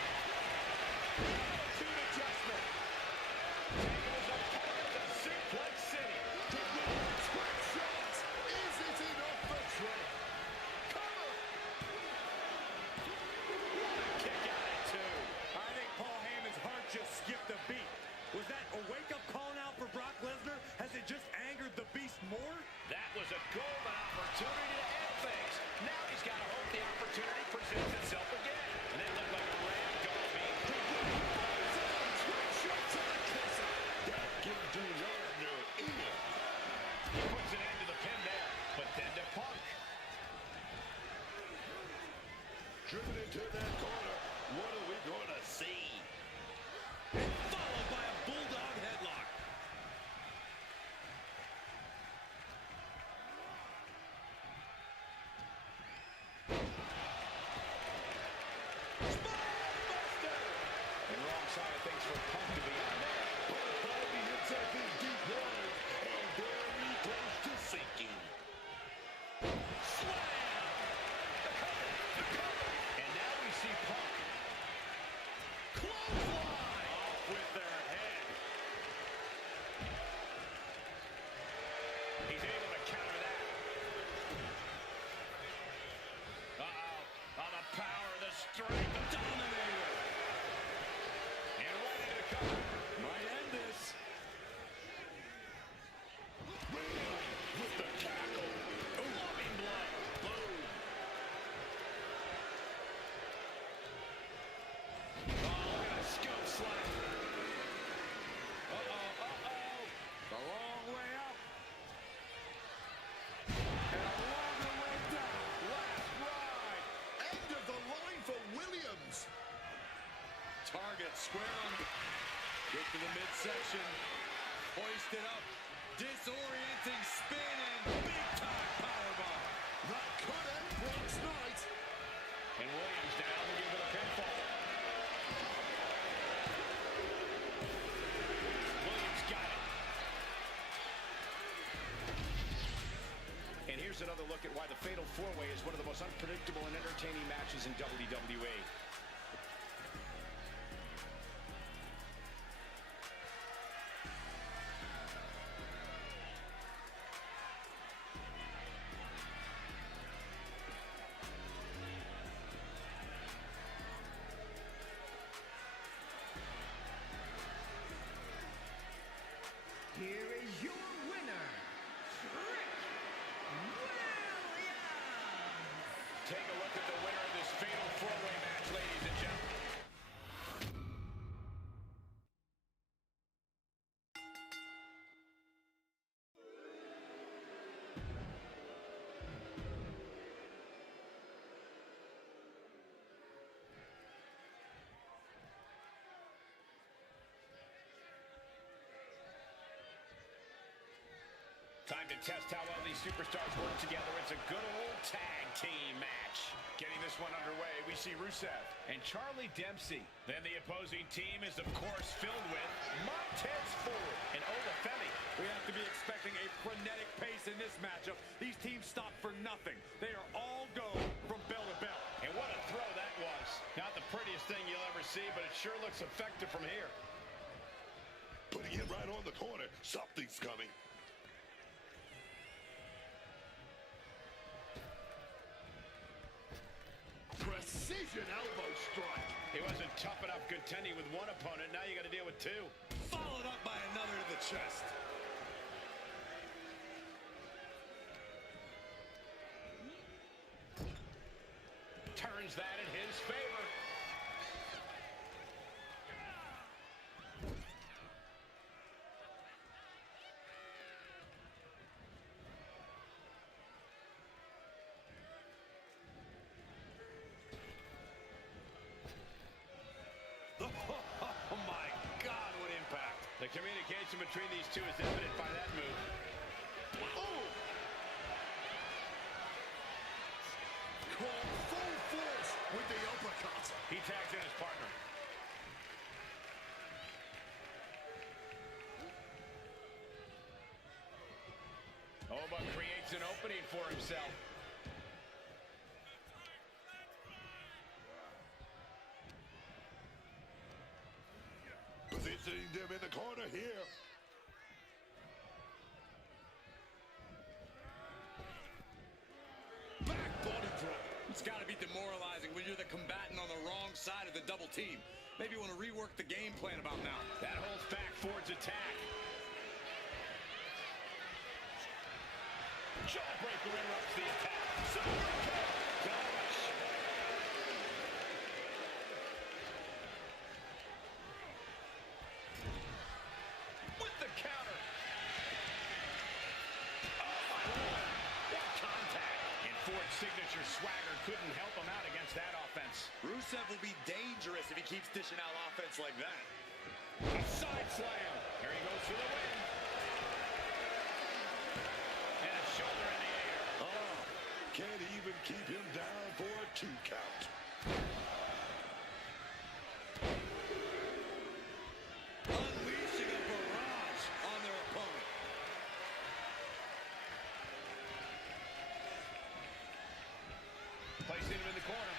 Attitude adjustment. Taking his opponent to Suplex City. Trick shots. Is it enough for Trey? Cover. Kick out at 2. I think Paul Heyman's heart just skipped a beat. Was that a wake-up call now for Brock Lesnar? Has it just angered the Beast more? That was a golden opportunity to end things. Now he's got to hope the opportunity presents itself again. And that looked like a ram dog being Trick shot to the kisser. That can do Lesnar in. He puts an end to the pin there, but then to Punk. Driven into that corner. What are we going to see? Followed by a bulldog headlock. Spinebuster! And wrong side of things for Punk to be on there. Bobby hits up in deep waters and very close to sinking. Slam! The cover! The cover! And now we see Punk. Clothesline! Off with their head. He's able to counter that. Uh-oh. Oh, the power, the strength, the dominator. And right into the cover. Might end this. With the tackle. Loving blow. Boom. Oh, look at a scoop slap. Uh-oh, uh-oh. The long way up. And a longer way down. Last ride. End of the line for Williams. Target square on. Get to the midsection. Hoist it up. Disorienting spin and big time powerbomb. That could end Brock's night. And Williams down to give it a pinfall. Williams got it. And here's another look at why the Fatal 4-Way is one of the most unpredictable and entertaining matches in WWE. Here is your winner, Trick Williams. Take a look at the winner of this Fatal 4-Way match, ladies and gentlemen. Time to test how well these superstars work together. It's a good old tag team match. Getting this one underway, we see Rusev and Charlie Dempsey. Then the opposing team is, of course, filled with Montez Ford and Olafemi. We have to be expecting a frenetic pace in this matchup. These teams stop for nothing. They are all go from bell to bell. And what a throw that was. Not the prettiest thing you'll ever see, but it sure looks effective from here. Putting it right on the corner. Something's coming. Precision elbow strike. He wasn't tough enough contending with one opponent. Now you got to deal with two. Followed up by another to the chest. Turns that in his favor. Oh my God, what impact. The communication between these two is evident by that move. Oh! Caught full force with the uppercut. He tags in his partner. Oba creates an opening for himself. corner here. Back body drop. It's got to be demoralizing when you're the combatant on the wrong side of the double team. Maybe you want to rework the game plan about now. That holds back Ford's attack. Jawbreaker interrupts the attack. Gosh. With the counter. Oh, my Lord. What contact. And Ford's signature swagger couldn't help him out against that offense. Rusev will be dangerous if he keeps dishing out offense like that. A side slam. Here he goes for the win. And a shoulder in the air. Oh, can't even keep him down for a 2 count. Unleashing a barrage on their opponent. Placing him in the corner.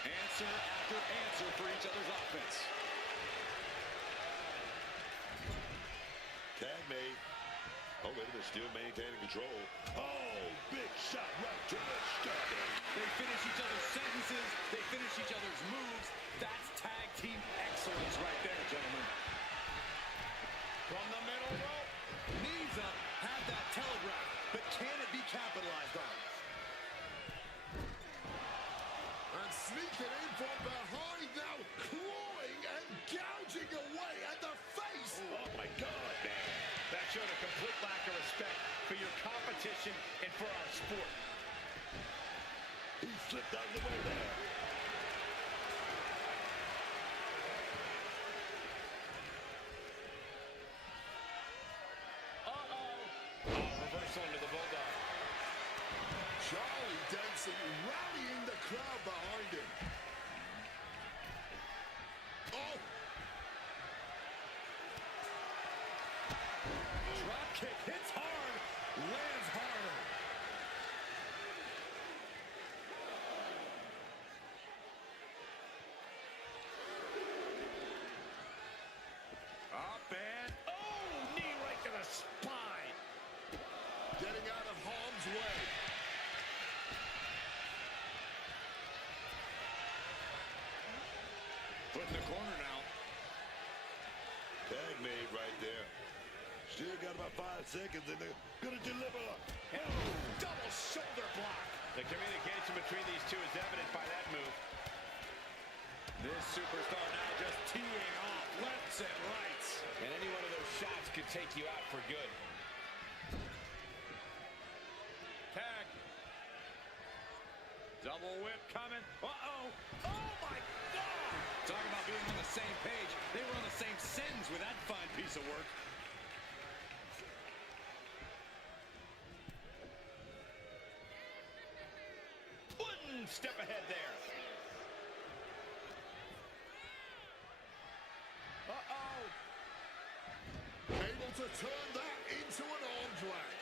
Answer after answer for each other's offense. Tag made. Oh, wait a minute, still maintaining control. Oh, big shot right to the stomach. They finish each other's sentences. They finish each other's moves. That's tag team excellence right there, gentlemen. From the middle rope. Knees up, have that telegraph, but can it be capitalized on? And sneaking in from behind now, clawing and gouging away at the face. Oh, my God, man. That showed a complete lack of respect for your competition and for our sport. He slipped out of the way there. Reversal into the Bulldog. Charlie Dempsey rallying the crowd behind him. Oh! Drop kick hits hard, lands harder. Up and, oh, knee right to the spine. Getting out of harm's way. Put in the corner now. Tag made right there. Still got about 5 seconds and they're gonna deliver. And double shoulder block. The communication between these two is evident by that move. This superstar now just teeing off lefts and rights. And any one of those shots could take you out for good. Tag. Double whip coming. Uh-oh. Oh, my God. Talk about being on the same page. They were on the same sentence with that fine piece of work. One step ahead there. Uh-oh. Able to turn that into an arm drag.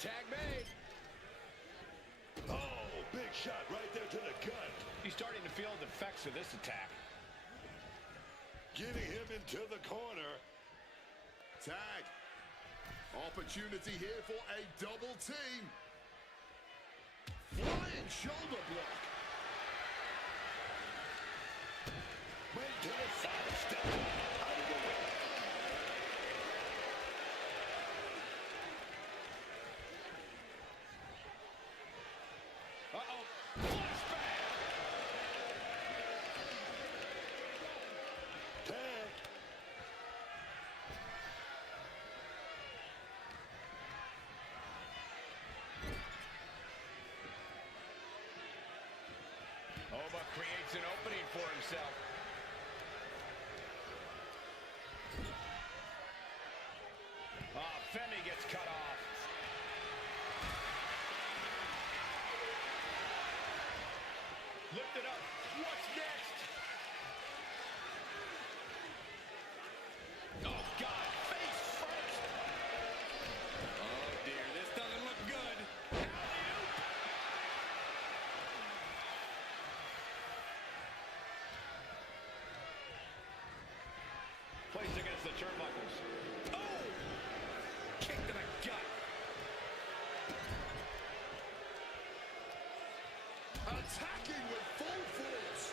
Tag made. Oh, big shot right there to the gut. He's starting to feel the effects of this attack. Getting him into the corner. Tag. Opportunity here for a double team. Flying shoulder block. Went to the side step. Out of the way. Uh-oh. Flashback. Tag. Oba creates an opening for himself. Femi gets cut off. Lift it up. What's next? Oh, God. Face first. Oh, dear. This doesn't look good. Alley-oop. against the turnbuckles. Oh! Kick to the gut. Attacking with full force.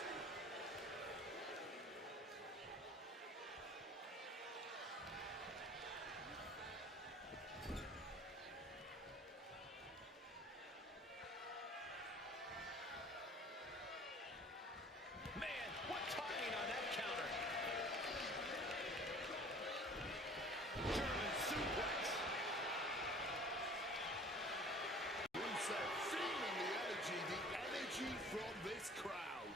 Man, what timing on that counter. German suplex. Rusev feeling the energy from this crowd.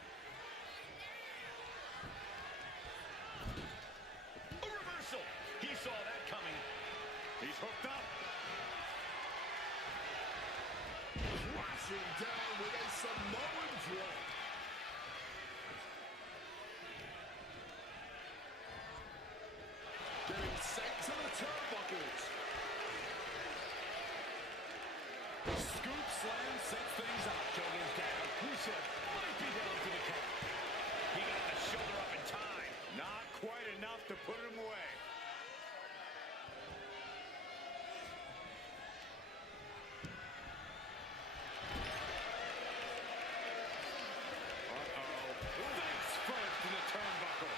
A reversal. He saw that coming. He's hooked up. Crashing down with a Samoan drop. Getting sent to the turnbuckles. Scoop slam sets things up. Shoulders down. Rusev might be down for the count. He got the shoulder up in time. Not quite enough to put him away. Face first in the turnbuckle.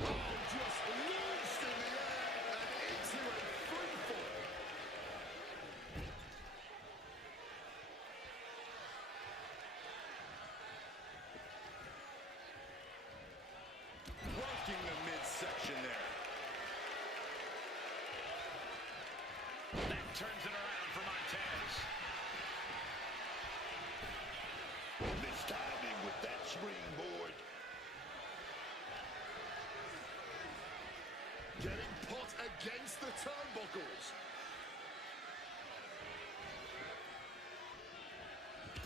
Oh, just launched in the air and into a free fall. Working the midsection there. That turns it around for Montez. Missed timing with that springboard. Getting put against the turnbuckles.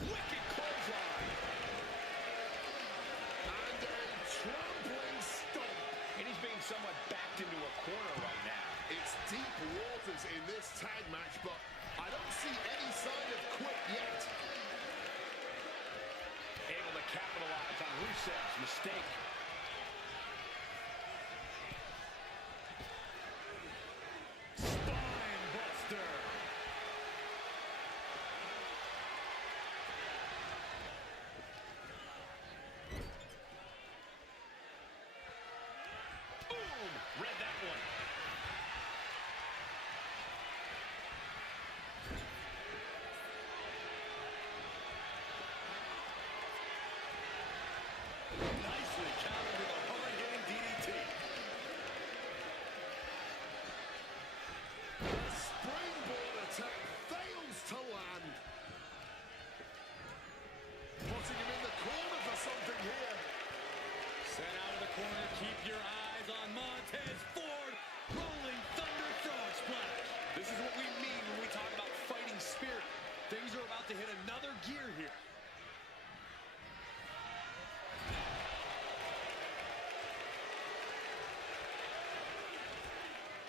Wicked clothesline. And a trampling stomp. And he's being somewhat backed into a corner right now. It's deep waters in this tag match, but I don't see any sign of quit yet. Able to capitalize on Rusev's mistake. Spine buster. Boom! Read that one. Nicely countered with a hard-hitting DDT. The springboard attack fails to land. Putting him in the corner for something here. Sent out of the corner. Keep your eyes on Montez Ford. Rolling Thunder frog splash. This is what we mean when we talk about fighting spirit. Things are about to hit another gear here.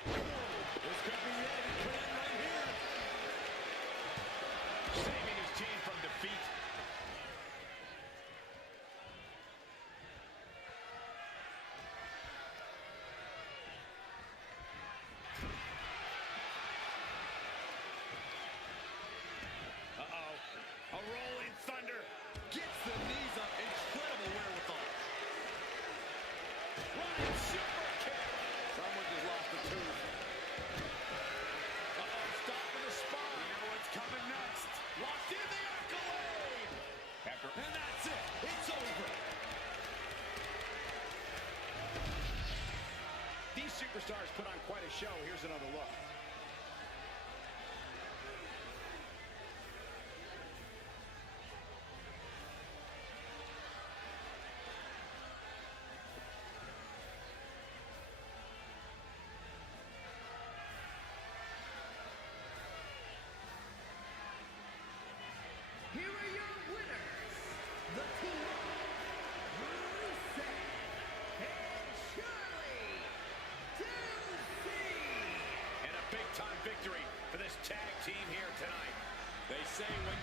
This could be it. It could end right here. Saving his team from defeat. Uh-oh. A rolling thunder. Gets the knees up. Incredible wherewithal. Running super kick. Someone just lost a tooth. Uh-oh, stop with the spine. You know what's coming next. Locked in the accolade. And that's it. It's over. These superstars put on quite a show. Here's another look. Here are your winners, the team of Rusev and Charlie Dempsey. And a big-time victory for this tag team here tonight. They say when...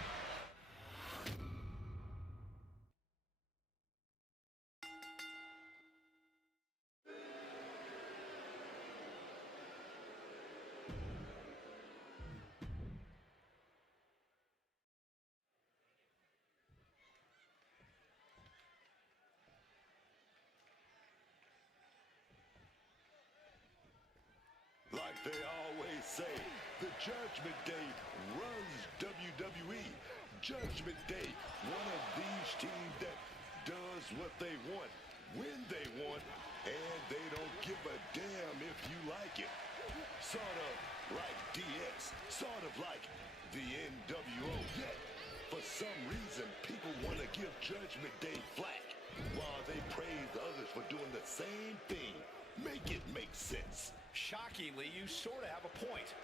They always say the Judgment Day runs WWE. Judgment Day, one of these teams that does what they want, when they want, and they don't give a damn if you like it. Sort of like DX, sort of like the NWO. Yet, for some reason, people want to give Judgment Day flack while they praise others for doing the same thing. Make it make sense. Shockingly, you sort of have a point.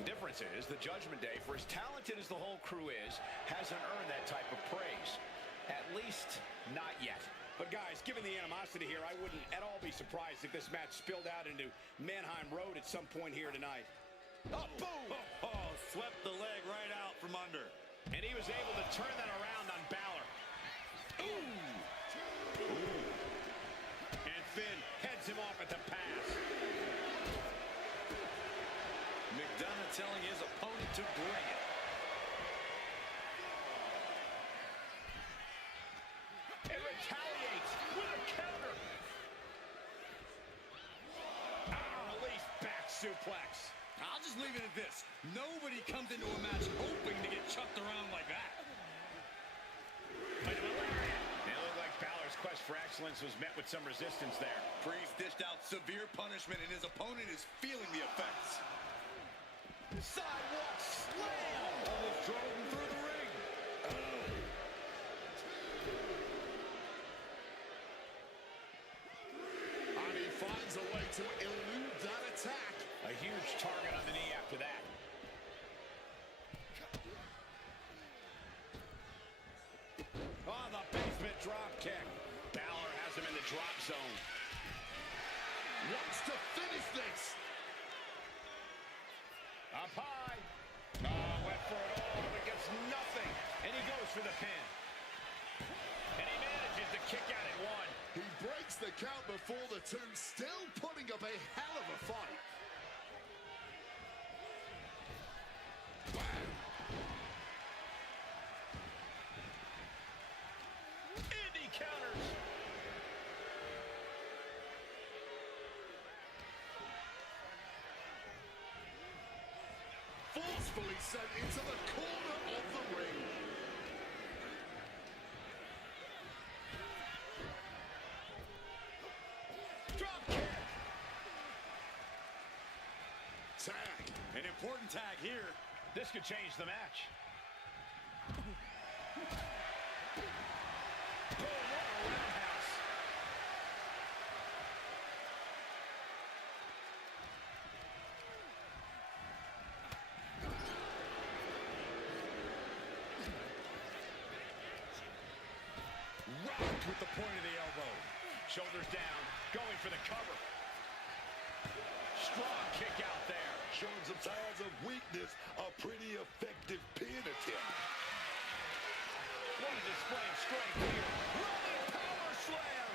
The difference is the Judgment Day, for as talented as the whole crew is, hasn't earned that type of praise. At least, not yet. But guys, given the animosity here, I wouldn't at all be surprised if this match spilled out into Manheim Road at some point here tonight. Oh, boom! Oh, swept the leg right out from under. And he was able to turn that around on Balor. Ooh! And Finn heads him off at the pass. McDonough telling his opponent to bring it. And retaliates with a counter. Release back suplex. I'll just leave it at this. Nobody comes into a match hoping to get chucked around like that. It looked like Balor's quest for excellence was met with some resistance there. Priest dished out severe punishment, and his opponent is feeling the effects. Sidewalk slam. Almost drove him through the ring. And he finds a way to elude that attack. A huge target on the knee after that. Oh, the basement drop kick. Balor has him in the drop zone. Wants to finish this. Up high. Went for it all, but gets nothing. And he goes for the pin. And he manages to kick out at one. He breaks the count before the two, still putting up a hell of a fight. And he counters. Forcefully sent into the corner of the ring. Drop kick. Tag. An important tag here. This could change the match. Boom, what a roundhouse. Rocked with the point of the elbow. Shoulders down, going for the cover. Strong kick out there. Showing some signs of weakness, a pretty effective pin attempt. What a display of strength here. Running power slam.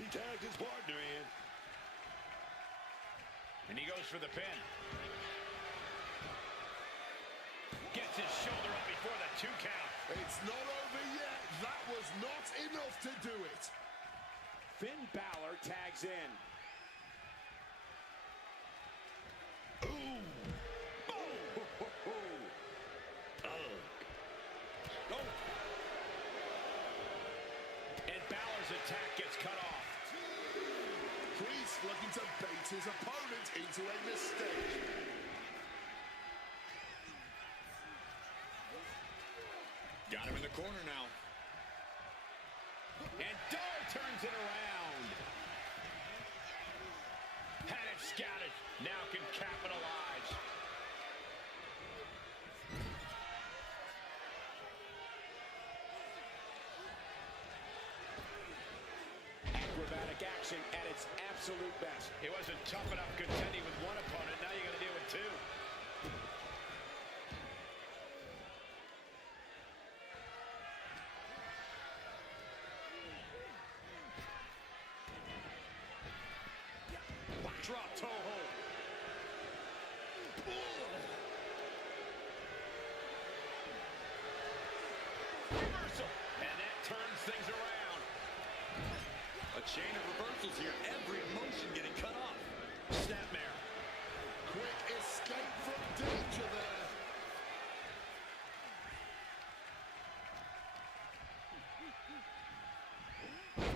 He tagged his partner in. And he goes for the pin. Gets his shoulder up before the 2 count. It's not over yet. That was not enough to do it. Finn Balor tags in. Ooh. And Balor's attack gets cut off. Priest looking to bait his opponent into a mistake. Got him in the corner now. And Dar turns it around. Had it scouted. Now can capitalize. Acrobatic action at its absolute best. It wasn't tough enough contending with one opponent. Now you got to deal with 2. Drop toe hold. Reversal. And that turns things around. A chain of reversals here. Every motion getting cut off. Snapmare. danger there.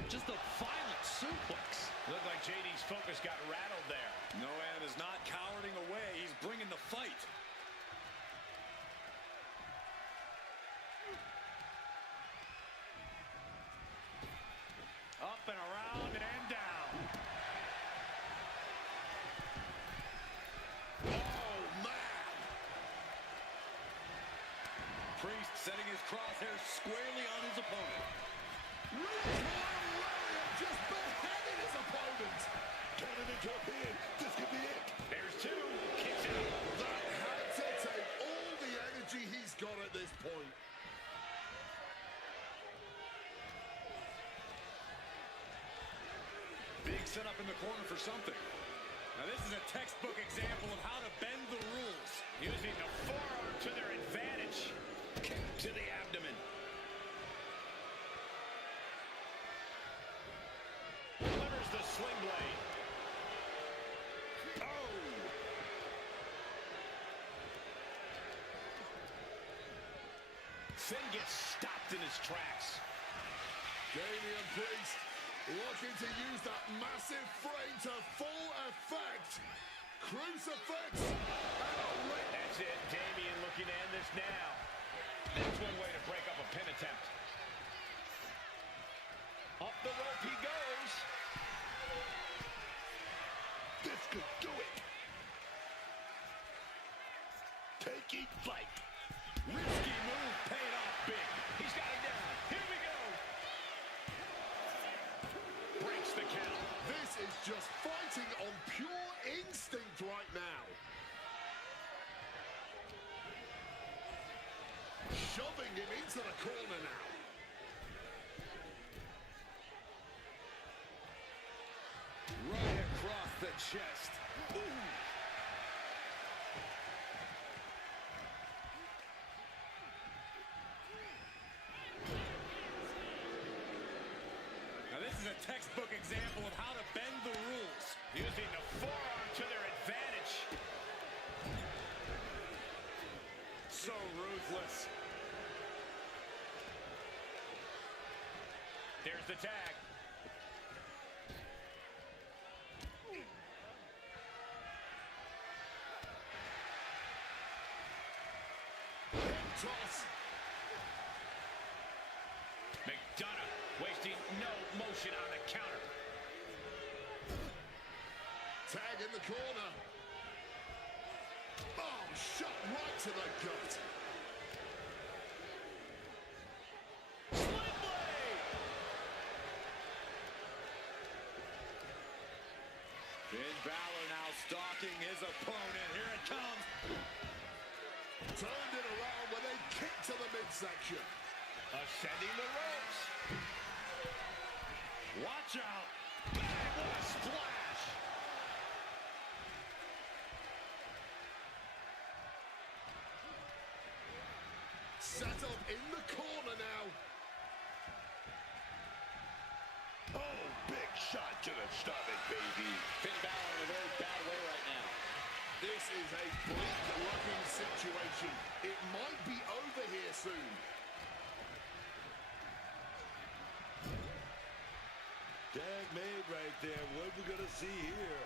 Just a violent suplex. Looked like JD's focus got rattled there. Noam is not cowering away. He's bringing the fight. Up and around and down. Oh, man. Priest setting his crosshairs squarely on his opponent. Just beheaded his opponent. Turning into a pin. This could be it. There's two. Kicks out. That had to take all the energy he's got at this point. Big setup in the corner for something. Now this is a textbook example of how to bend the rules. Using the forearm to their advantage. Kick to the abdomen. Delivers the sling blade. Oh! Finn gets stopped in his tracks. Damian Priest looking to use that massive frame to full effect. Crucifix. That's it. Damian looking to end this now. That's one way to break up a pin attempt. Up the rope he goes. This could do it. Taking flight. Risky move paid off big. He's got it down. Here we go. Breaks the count. This is just fighting on pure instinct right now. Shoving him into the corner now. Right across the chest. Ooh. Now this is a textbook example of how to bend the rules. Using the forearm to their advantage. So ruthless. There's the tag. Toss. McDonough wasting no motion on the counter. Tag in the corner. Oh, shot right to the gut. Sling blade! Finn Balor now stalking his opponent. Here it comes. Turned it around with a kick to the midsection. Ascending the ropes. Watch out. Bang, what a splash! Set up in the corner now. Oh, big shot to the stomach, baby. Finn Balor in a very bad way right now. This is a bleak-looking situation. It might be over here soon. Tag made right there. What we gonna see here?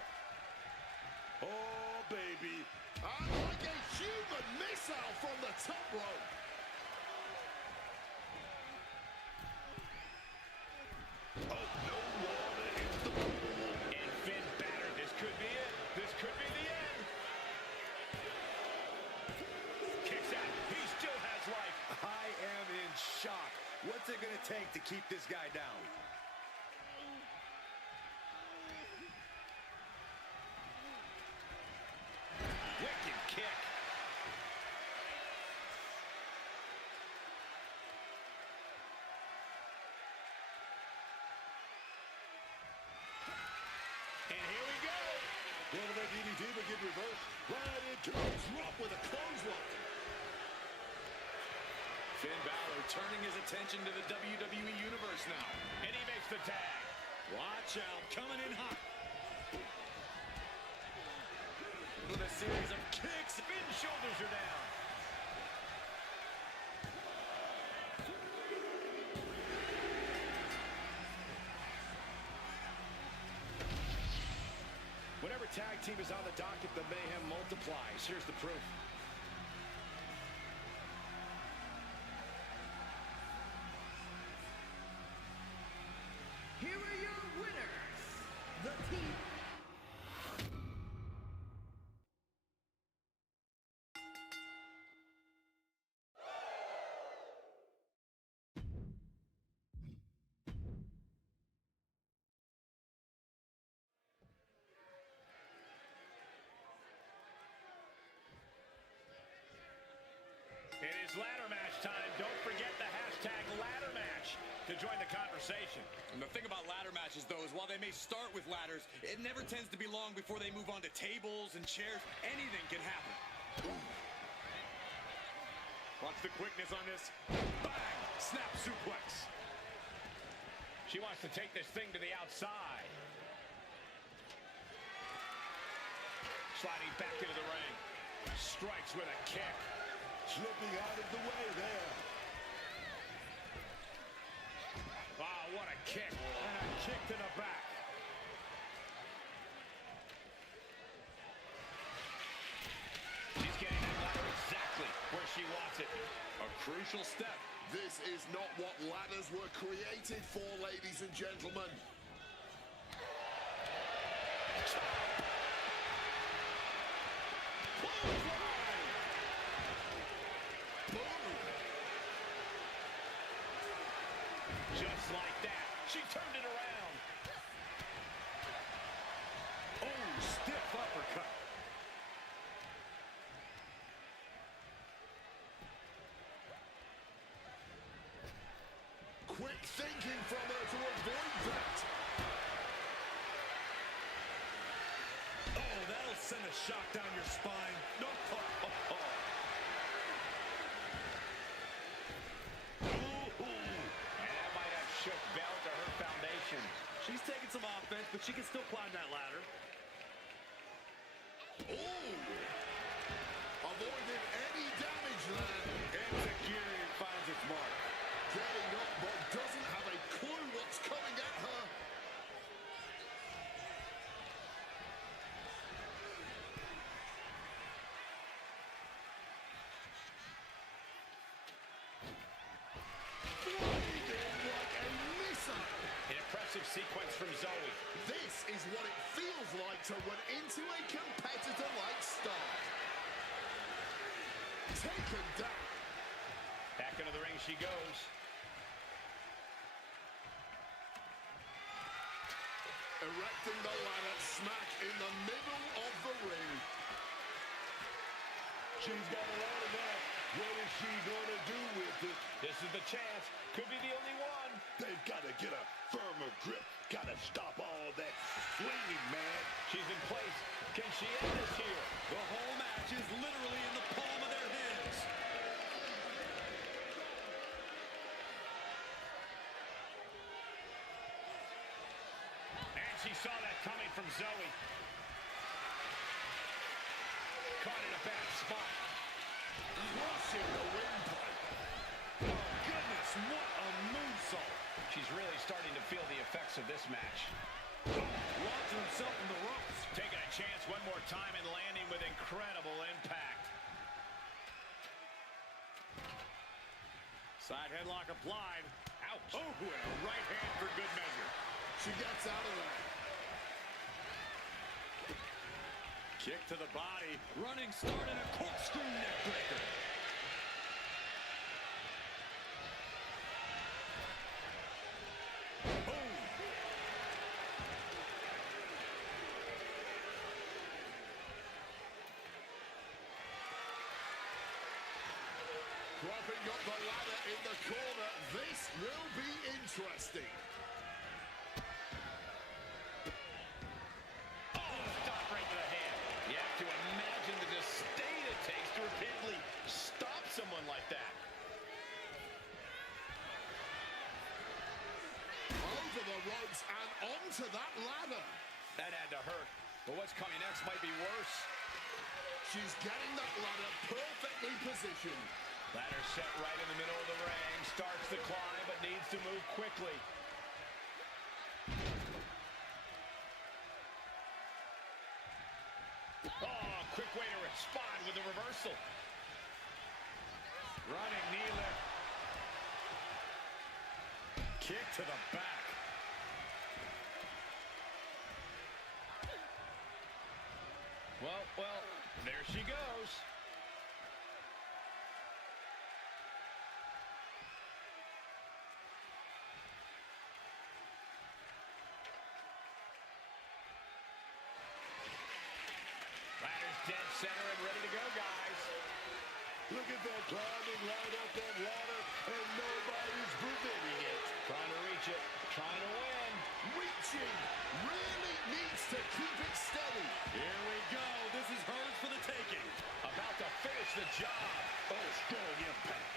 Oh, baby. And like a human missile from the top rope. Oh, no water in the pool. And Finn battered. This could be it. This could be the end. Kicks out. He still has life. I am in shock. What's it going to take to keep this guy down? Wicked kick. And here we go. Over that DDT, but get reversed. Right into a drop with a clothesline. Finn Balor turning his attention to the WWE Universe now. And he makes the tag. Watch out, coming in hot. With a series of kicks. Finn shoulders are down. Whenever tag team is on the docket, the mayhem multiplies. Here's the proof. Here are your winners, the team. It is ladder match time. Don't forget the hashtag ladder match to join the conversation. And the thing about ladder matches, though, is while they may start with ladders, it never tends to be long before they move on to tables and chairs. Anything can happen. Watch the quickness on this. Bang! Snap suplex. She wants to take this thing to the outside. Sliding back into the ring. Strikes with a kick. Slipping out of the way there. Wow, what a kick. And a kick to the back. She's getting that ladder exactly where she wants it. A crucial step. This is not what ladders were created for, ladies and gentlemen. Just like that. She turned it around. Oh, stiff uppercut. Quick thinking from her to avoid that. Oh, that'll send a shock down your spine. No. Shook bell to her foundation. She's taking some offense, but she can still climb that ladder. Avoided any damage there. Enzuigiri finds its mark. Getting up, but doesn't have a clue what's coming at her. An impressive sequence from Zoe. This is what it feels like to run into a competitor like Star. Taken down. Back into the ring she goes. Erecting the ladder smack in the middle of the ring. She's got a lot of that. What is she gonna do with it? This is the chance. Could be the only one. They've got to get a firmer grip. Got to stop all that swinging, man. She's in place. Can she end this here? The whole match is literally in the palm of their hands. And she saw that coming from Zoe. Caught in a bad spot. Crushing the windpipe. Oh, goodness, what a moonsault. She's really starting to feel the effects of this match. Launching himself from the ropes. Taking a chance one more time and landing with incredible impact. Side headlock applied. Ouch. Oh, and a right hand for good measure. She gets out of there. Kick to the body. Running start and a corkscrew neck breaker. Boom. Propping up the ladder in the corner. This will be interesting. Stop right to the head. You have to imagine the disdain it takes to repeatedly stop someone like that. Over the ropes and onto that ladder. That had to hurt. But what's coming next might be worse. She's getting that ladder perfectly positioned. Ladder set right in the middle of the ring. Starts the climb, but needs to move quickly. Oh, quick way to respond with a reversal. Running knee lift. Kick to the back. Well, there she goes. Ladder's dead center and ready to go, guys. Look at that climbing right up that ladder, and nobody's preventing it. Trying to reach it, trying to win. Reaching. Really needs to keep it steady. Here we go. This is hers for the taking. About to finish the job. Oh, strong impact.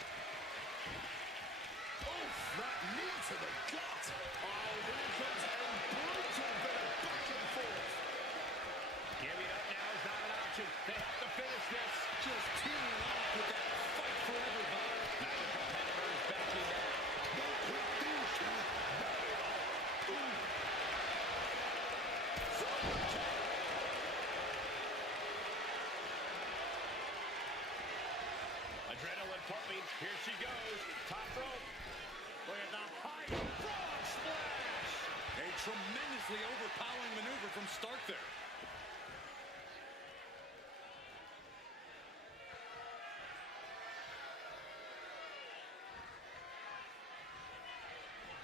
Oh, that knee to the gut. Oh, here comes a brutal bit of back and forth. Giving up now is not an option. They have to finish this. Just teaming off with that fight for everybody. Neither competitor is backing down. Don't quit these two. Not at all. Ooh. Adrenaline pumping. Here she goes. Top rope. Look at the high frog splash. A tremendously overpowering maneuver from Stark there.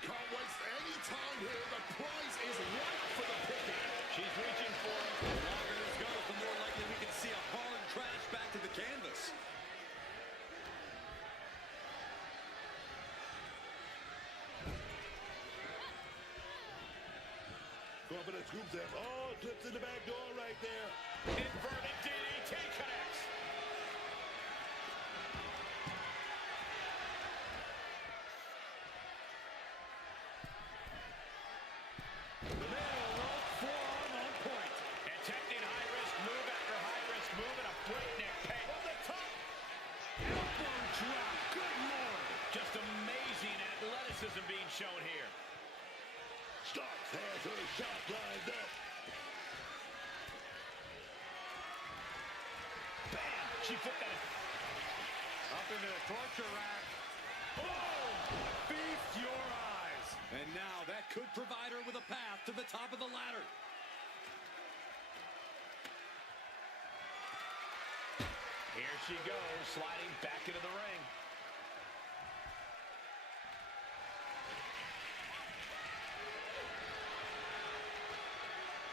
Can't waste any time here. The prize is right for the picking. She's reaching for it. The longer this goes, the more likely we can see a hard crash back to the canvas. Going for the scoop there. Oh, clips in the back door right there. Inverted DDT connects. The middle rope forearm on point. Attempting high-risk move after high-risk move at a breakneck pace. From the top. Elbow drop. Good Lord. Just amazing athleticism being shown here. Starks has her shot lined up. Bam! She flipped that. Up into the torture rack. Oh! Feast your eyes. And now that could provide her with a path to the top of the ladder. Here she goes, sliding back into the ring.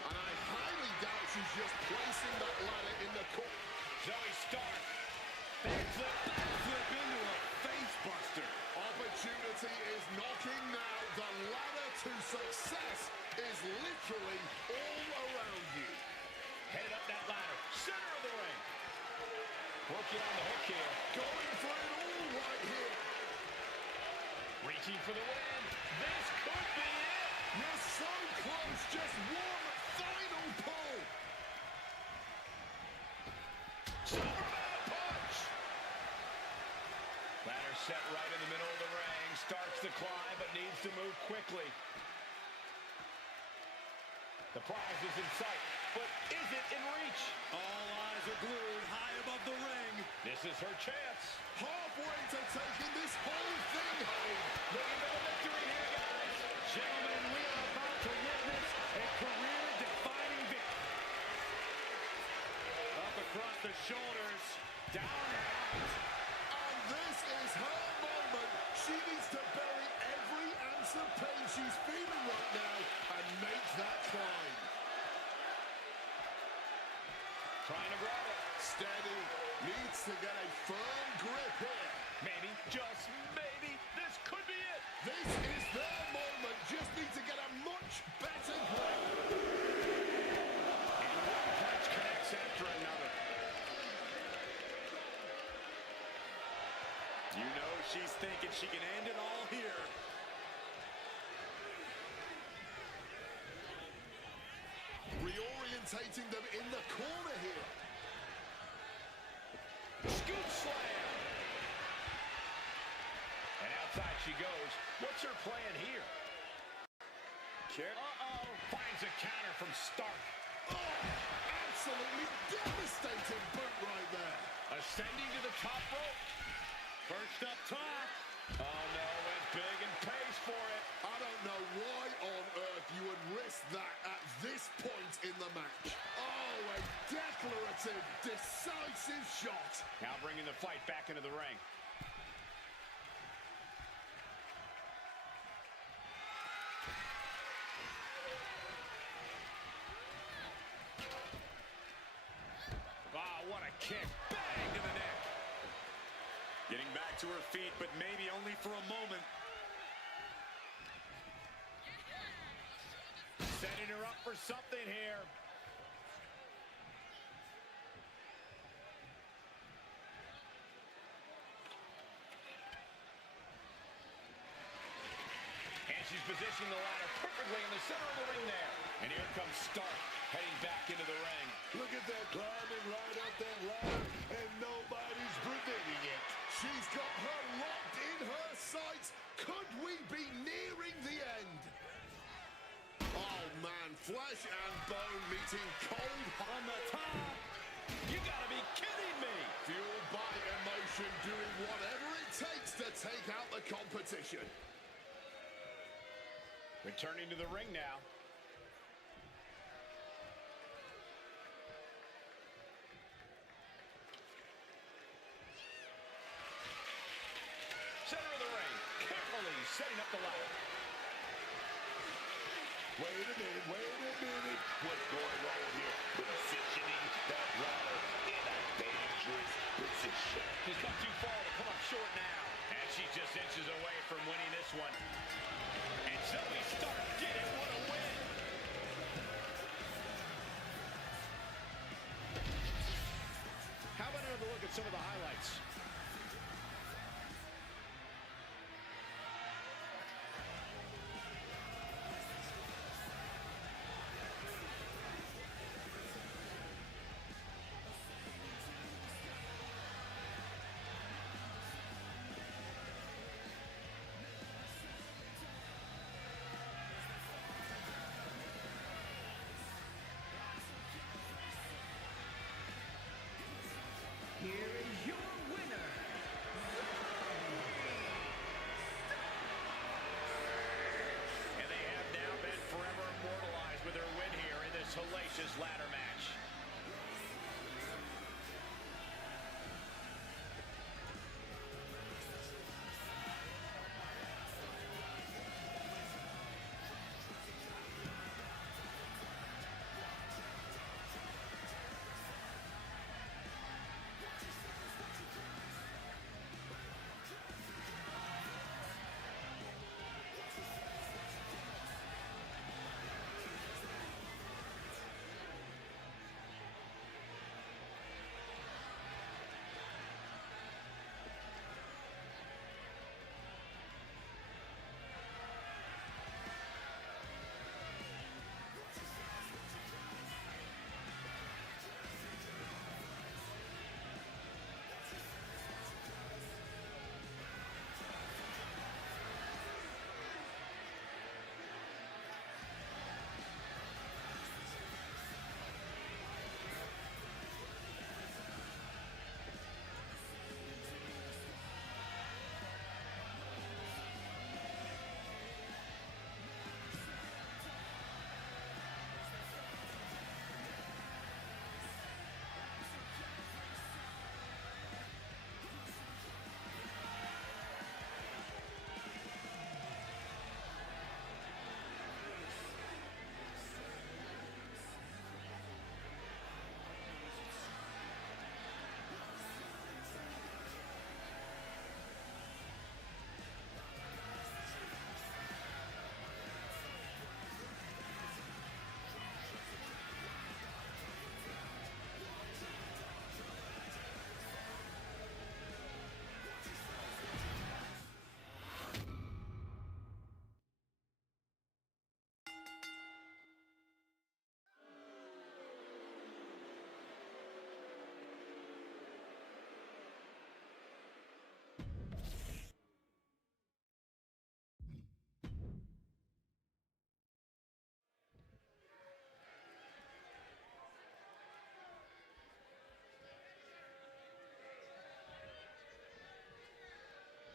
And I highly doubt she's just placing that ladder in the corner. Zoe Stark. Backflip Into a face buster. Opportunity is knocking now. The ladder to success is literally all around you. headed up that ladder. Center of the ring. Working on the hook here. Going for it all right here. Reaching for the win. This could be it. You're so close. Just one final pull. Superman punch. Ladder set right in the middle of the ring. Starts the climb, but needs to move quickly. The prize is in sight, but is it in reach? All eyes are glued high above the ring. This is her chance. Halfway to taking this whole thing home. Looking for the victory here, guys. Gentlemen, we are about to witness a career-defining victory. Up across the shoulders, down and out. And this is her moment. She needs to bury every ounce of pain she's feeling right now and make that climb. Trying to grab it. Steady. Needs to get a firm grip here. Maybe, just maybe, this could be it. This is their moment. Just need to get a much better grip. And one punch connects after another. You know she's thinking she can end it all here. Reorientating them in the corner here. Scoop slam. And outside she goes. What's her plan here? Finds a counter from Stark. Oh, absolutely devastating boot right there. Ascending to the top rope. Perched up top. Oh no, went big and pays for it. I don't know why on earth you would risk that at this point in the match. Oh, a declarative, decisive shot. Now bringing the fight back into the ring. Wow, what a kick. Bang to the neck. Getting back to her feet, but maybe only for a moment. Setting her up for something here. And she's positioning the ladder perfectly in the center of the ring there. And here comes Stark heading back into the ring. Look at that, climbing right up that ladder, and nobody's preventing it. She's got her locked in her sights. Could we be nearing the end? Oh, man, flesh and bone meeting cold On the top. You gotta be kidding me. fueled by emotion, doing whatever it takes to take out the competition. Returning to the ring now. Center of the ring. Carefully setting up the ladder. Wait a minute. What's going on here? Positioning that ladder in a dangerous position. She's come too far to come up short now. And she's just inches away from winning this one. And Zoe Stark did it. What a win. How about another look at some of the highlights? Here is your winner, And they have now been forever immortalized with their win here in this hellacious ladder match.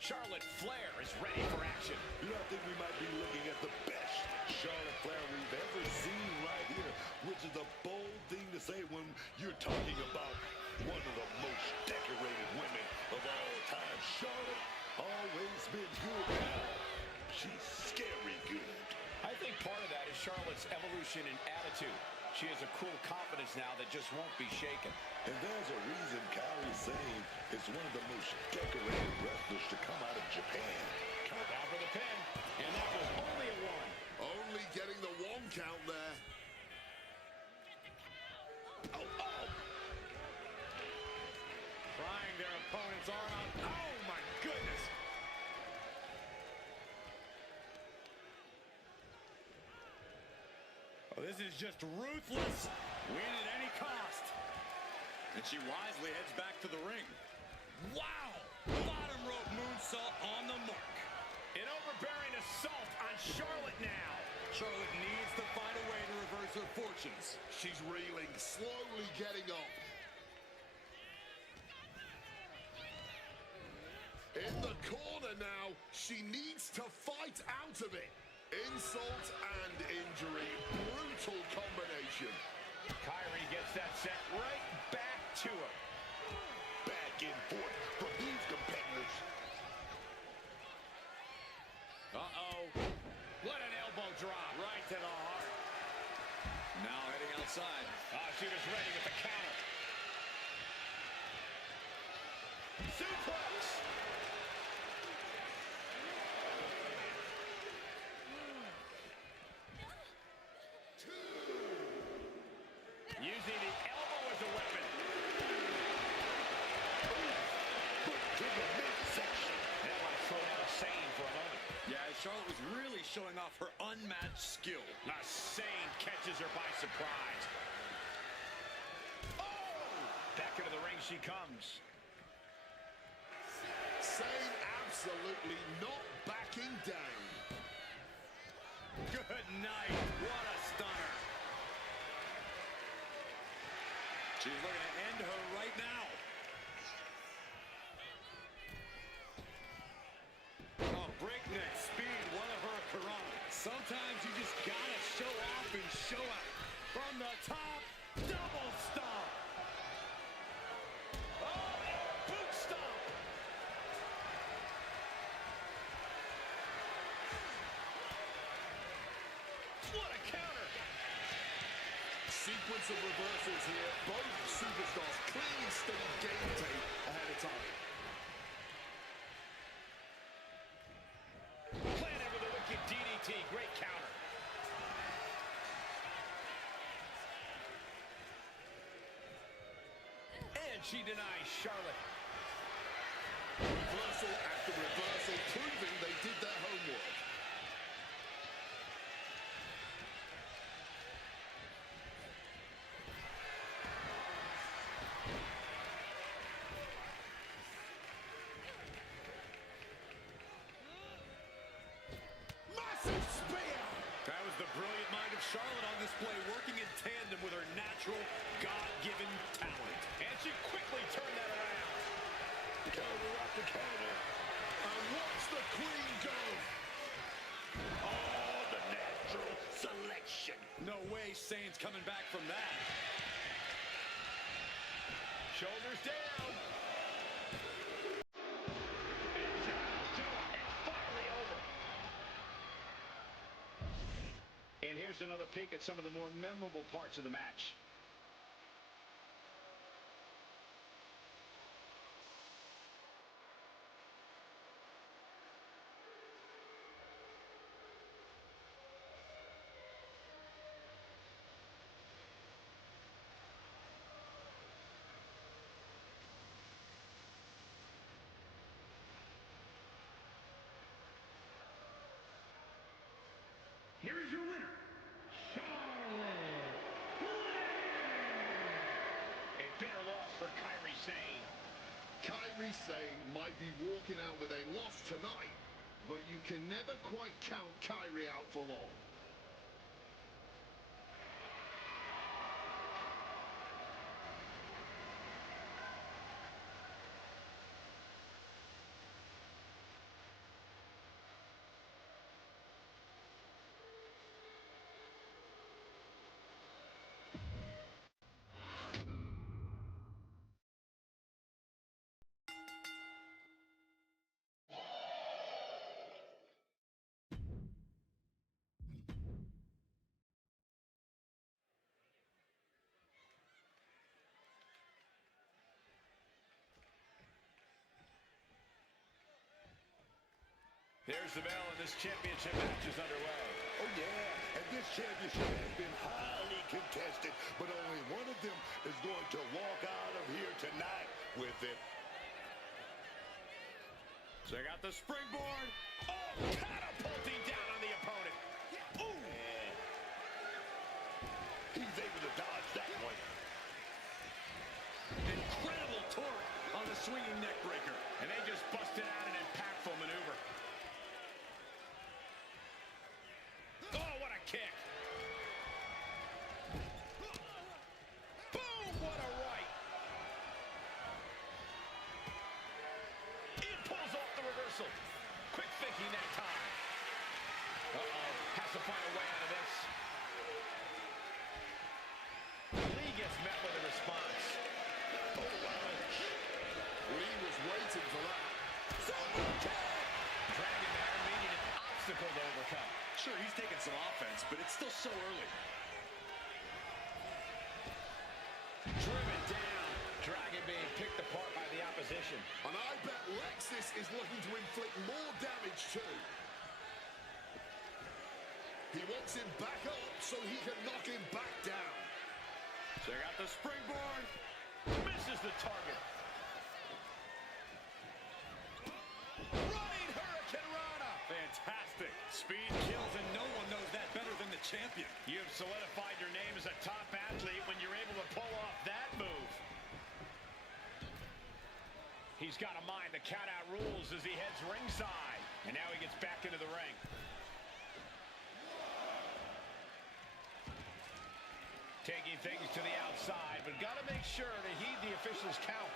Charlotte Flair is ready for action. You know, I think we might be looking at the best Charlotte Flair we've ever seen right here, which is a bold thing to say when you're talking about one of the most decorated women of all time. Charlotte, always been good now. She's scary good. I think part of that is Charlotte's evolution in attitude. She has a cool confidence now that just won't be shaken. And there's a reason Kairi Sane is one of the most decorated wrestlers to come out of Japan. Count down for the pin, and that was only a one. Only getting the one count there. Oh. Prying their opponent's arm out. Oh, my goodness. Oh, this is just ruthless. Win at any cost. And she wisely heads back to the ring. Wow! Bottom rope moonsault on the mark. An overbearing assault on Charlotte now. Charlotte needs to find a way to reverse her fortunes. She's reeling, slowly getting up. In the corner now, she needs to fight out of it. Insult and injury, brutal combination. Kairi gets that set right back to her. Back and forth for these competitors. Uh-oh. What an elbow drop. Right to the heart. Now heading outside. She was ready with the counter. Suplex. Using the elbow as a weapon. To the midsection. That one slowed down Sane for a moment. Yeah, Charlotte was really showing off her unmatched skill. Sane catches her by surprise. Oh! Back into the ring she comes. Sane absolutely not backing down. Good night. What a stunner. She's looking to end her right now. Oh, breakneck speed, one of her piranha. Sometimes you just gotta show off and show out. From the top, double stomp. Oh, boot stomp. What a counter. Sequence of reversals here. Both superstars clearly studied game tape ahead of time. Planted with a wicked DDT. Great counter. And she denies Charlotte. Reversal after reversal, proving they did their homework. Massive spear! That was the brilliant mind of Charlotte on display, working in tandem with her natural, God-given talent. And she quickly turned that around. Counter after counter. And watch the queen go! Oh, the natural selection. No way Sane's coming back from that. Shoulders down. And here's another peek at some of the more memorable parts of the match. Here is your winner, Charlotte Flair. A bitter loss for Kairi Sane. Kairi Sane might be walking out with a loss tonight, but you can never quite count Kairi out for long. There's the bell, and this championship match is underway. Oh, yeah, and this championship has been highly contested, but only one of them is going to walk out of here tonight with it. Check out the springboard. Oh, catapulting down on the opponent. Ooh. Man. He's able to dodge that one. Incredible torque on the swinging neck breaker. And they just busted out an impactful maneuver. Oh, what a kick. Boom, what a right. It pulls off the reversal. Quick thinking that time. Uh-oh, has to find a way out of this. Lee gets met with a response. Oh, wow. Lee was waiting for that. Dragon there meeting an obstacle to overcome. Sure, he's taking some offense, but it's still so early. Driven down. Dragon being picked apart by the opposition. And I bet Lexus is looking to inflict more damage too. He wants him back up so he can knock him back down. Check out the springboard. Misses the target. Running Hurricane Rana. Fantastic. Speed kills, and no one knows that better than the champion. You have solidified your name as a top athlete when you're able to pull off that move. He's got to mind the count-out rules as he heads ringside. And now he gets back into the ring. Taking things to the outside, but got to make sure to heed the official's count.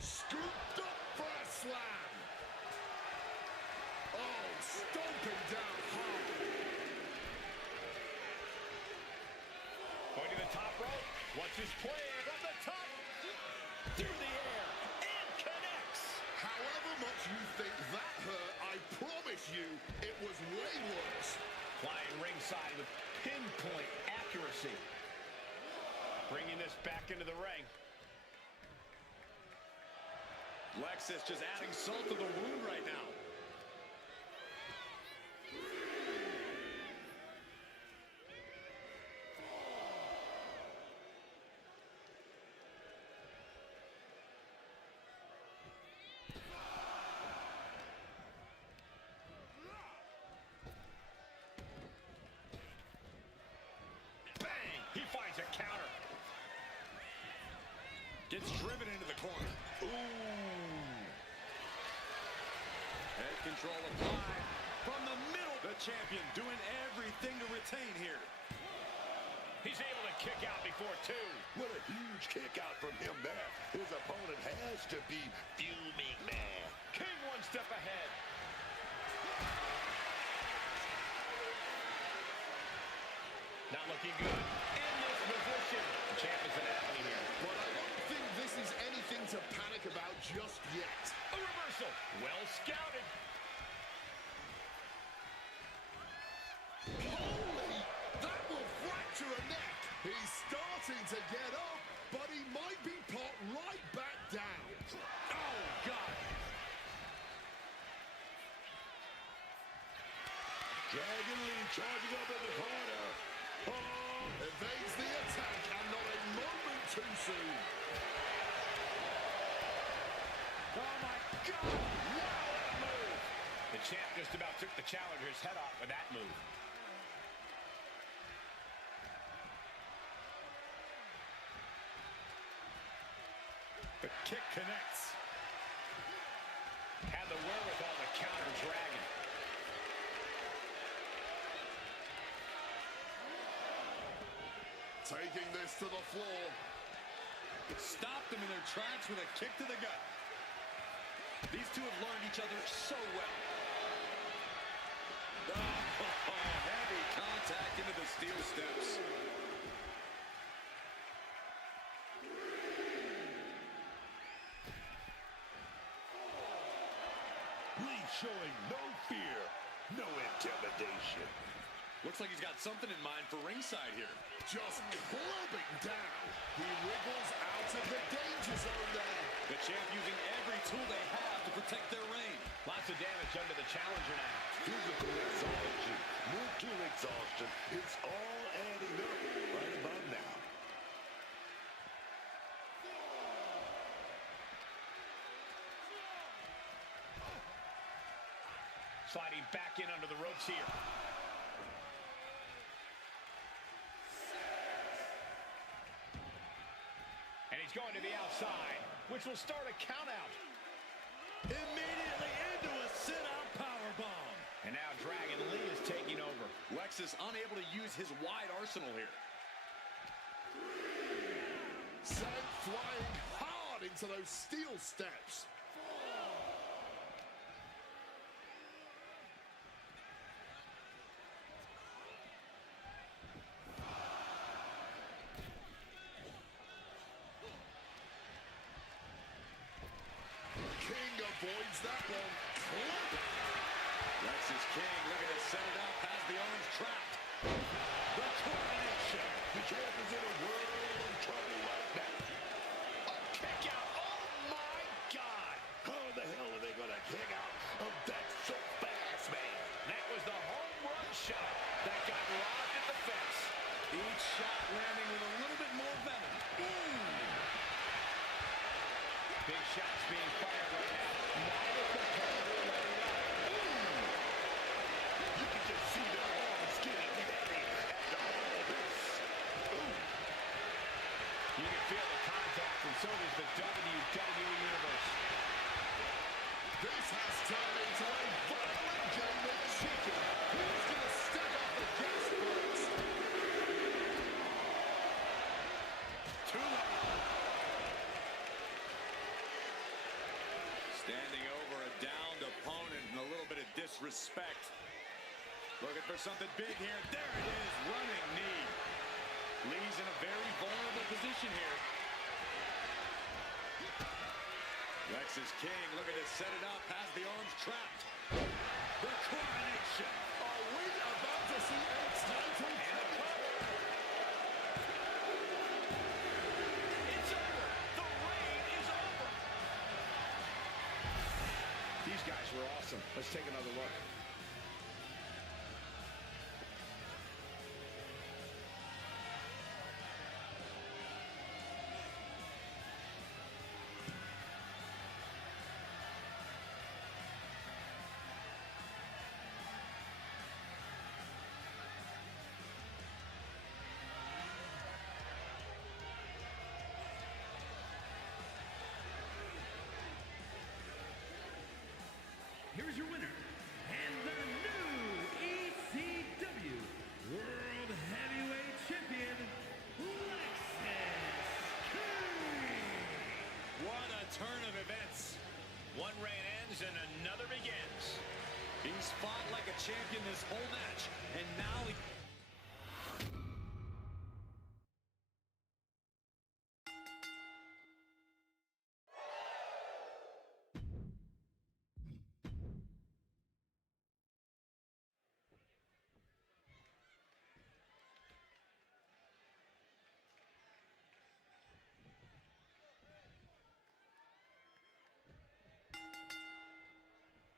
Scooped up for a slam. Oh, stomping down hard. Going to the top rope. What's his plan? From the top. Through the air. And connects. However much you think that hurt, I promise you it was way worse. Flying ringside with pinpoint accuracy. Bringing this back into the ring. Lexus just adding salt to the wound right now. Bang! He finds a counter. Gets driven into the corner. Ooh. Head control applied from the middle. The champion doing everything to retain here. He's able to kick out before two. What a huge kick out from him there. His opponent has to be fuming, man. King one step ahead. Not looking good. In this position. The champ is an athlete here. But I don't think this is anything to panic about just yet. A reversal. Well scouted. Holy, that will fracture a neck. He's starting to get up, but he might be put right back down. Oh, God. Dragon Lee charging up in the corner. Oh, Evades the attack and not a moment too soon. Oh, my God. Wow, what a move. The champ just about took the challenger's head off with that move. The kick connects. Had the wherewithal to counter Dragon. Taking this to the floor. Stopped them in their tracks with a kick to the gut. These two have learned each other so well. Oh, heavy contact into the steel steps. Lee showing no fear, no intimidation. Looks like he's got something in mind for ringside here. Just clubbing down. He wriggles out of the danger zone there. The champ using every tool they have to protect their reign. Lots of damage under the challenger now. Physical exhaustion, mental exhaustion. It's all adding up right about now. Sliding back in under the ropes here. And he's going to the outside, which will start a count out. Immediately into a sit-out powerbomb. And now Dragon Lee is taking over. Lexus unable to use his wide arsenal here. Sent flying hard into those steel steps. King avoids that one. Lexus King looking to set it up, has the arms trapped. The coronation. The champ is in a world of trouble right now. A kick out. Oh, my God. How in the hell are they going to kick out of that so fast, man? That was the home run shot that got robbed at the fence. Each shot landing with a little bit more venom. Big shots being fired right now. Neither competitor letting up. You can just see their arms getting heavy after all this. You can feel the contact, and so does the WWE Universe. This has turned into a violent game of chicken. Who's going to step off the gas brakes? Too late. Standing over a downed opponent and a little bit of disrespect. Looking for something big here. There it is, running knee. Lee's in a very vulnerable position here. Lexus King looking to set it up, has the arms trapped. The coronation. Are we about to see a title cover? It's over. The reign is over. These guys were awesome. Let's take another look. Here's your winner, and the new ECW World Heavyweight Champion, Lexus King. What a turn of events. One reign ends and another begins. He's fought like a champion this whole match, and now he...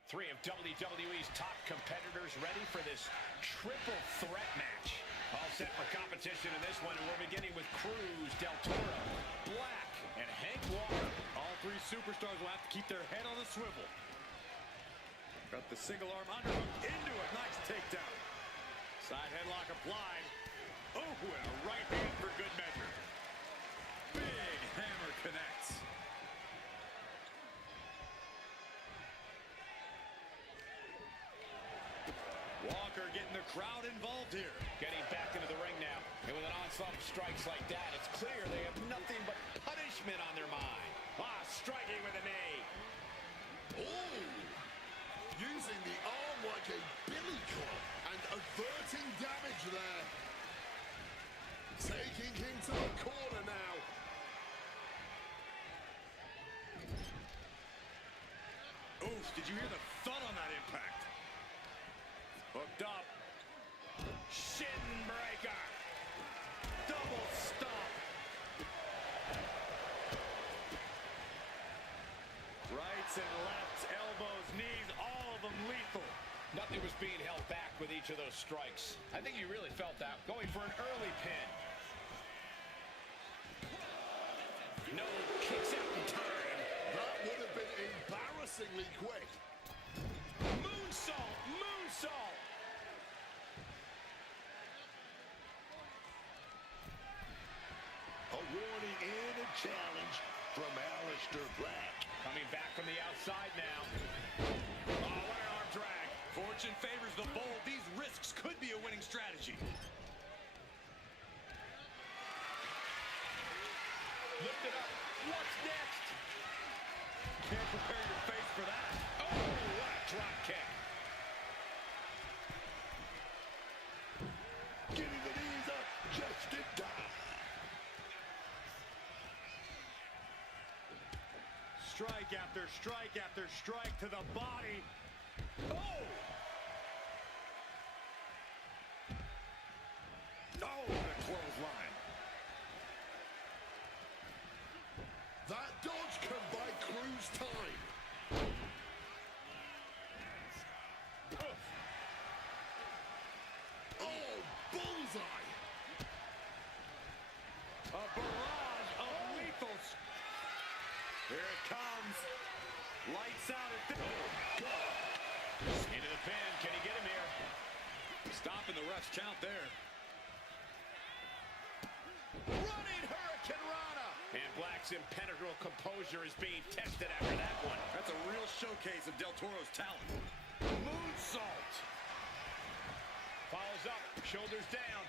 Three of WWE's top competitors ready for this triple threat match. All set for competition in this one, and we're beginning with Cruz, Del Toro, Black, and Hank Walker. All three superstars will have to keep their head on a swivel. Got the single arm underhook into it. Nice takedown. Side headlock applied. Oh, and a right hand for good measure. Big hammer connects. Walker getting the crowd involved here. Getting back into the ring now. And with an onslaught of strikes like that, it's clear they have nothing but punishment on their mind. Striking with a knee. Oh! Using the arm like a billy club and averting damage there. Taking him to the corner now. Oof, did you hear the thud on that impact? Hooked up. and lefts, elbows, knees, all of them lethal. Nothing was being held back with each of those strikes. I think you really felt that. Going for an early pin. No kicks out in time. That would have been embarrassingly quick. Moonsault! Moonsault! A warning and a challenge from Aleister Black. Coming back from the outside now. Oh, what an arm drag. Fortune favors the bold. These risks could be a winning strategy. Lift it up. What's next? Can't prepare your face for that. Oh, what a drop kick. Getting the knees up just in time. Strike after strike after strike to the body. Oh! Oh, what a clothesline. That dodge can buy Cruz time. Oh, bullseye. A barrage of lethals. Here it comes. Lights out at this. Into the pin. Can he get him here? Stopping the ref's count there. Running Hurricane Rana. And Black's impenetrable composure is being tested after that one. That's a real showcase of Del Toro's talent. Moonsault. Follows up. Shoulders down.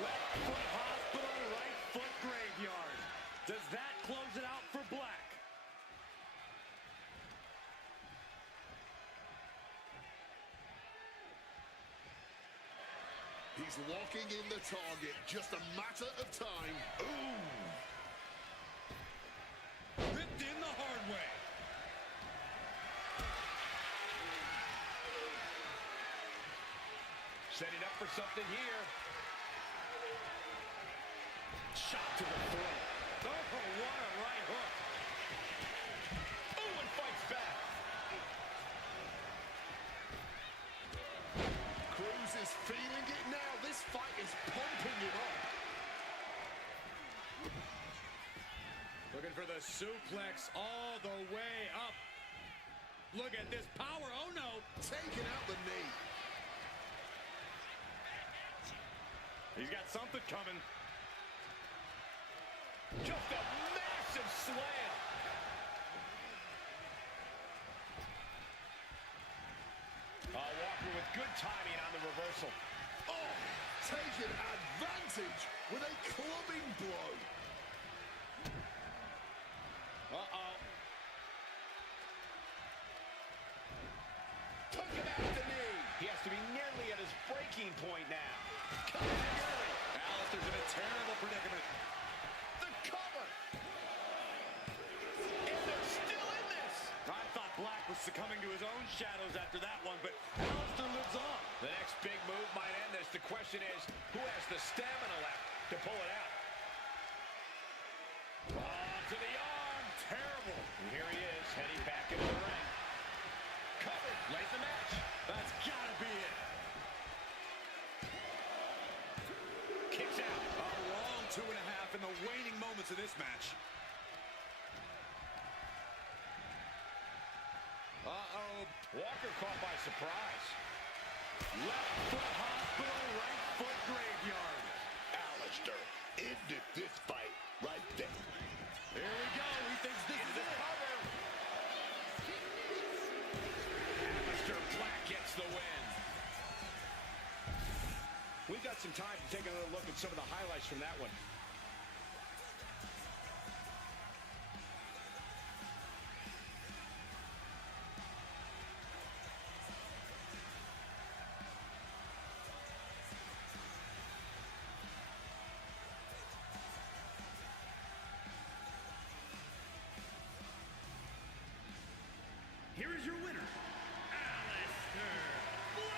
Left foot hospital, right foot graveyard. Does that close it out for Black? He's locking in the target. Just a matter of time. Ooh. Ripped in the hard way. Setting up for something here. Shot to the throat. Oh, what a right hook. Oh, and fights back. Cruz is feeling it now. This fight is pumping it up. Looking for the suplex all the way up. Look at this power. Oh, no. Taking out the knee. He's got something coming. Just a massive slam. Walker with good timing on the reversal. Oh, taking advantage with a clubbing blow. Uh-oh. Took him out the knee. He has to be nearly at his breaking point now. Aleister's in a terrible predicament. The cover. And they're still in this. I thought Black was succumbing to his own shadows after that one, but Aleister lives on. The next big move might end this. The question is, who has the stamina left to pull it out? Oh, to the arm. Terrible. And here he is, heading back into the ring. Covered. Late in the match. That's gotta be it. Kicks out. A long 2.5 in the waning moments of this match. Uh-oh. Walker caught by surprise. Left foot hospital, right foot graveyard. Aleister ended this fight right there. Here we go. He thinks this is it. Cover. Aleister Black gets the win. We've got some time to take another look at some of the highlights from that one. Here is your winner, Aleister Black!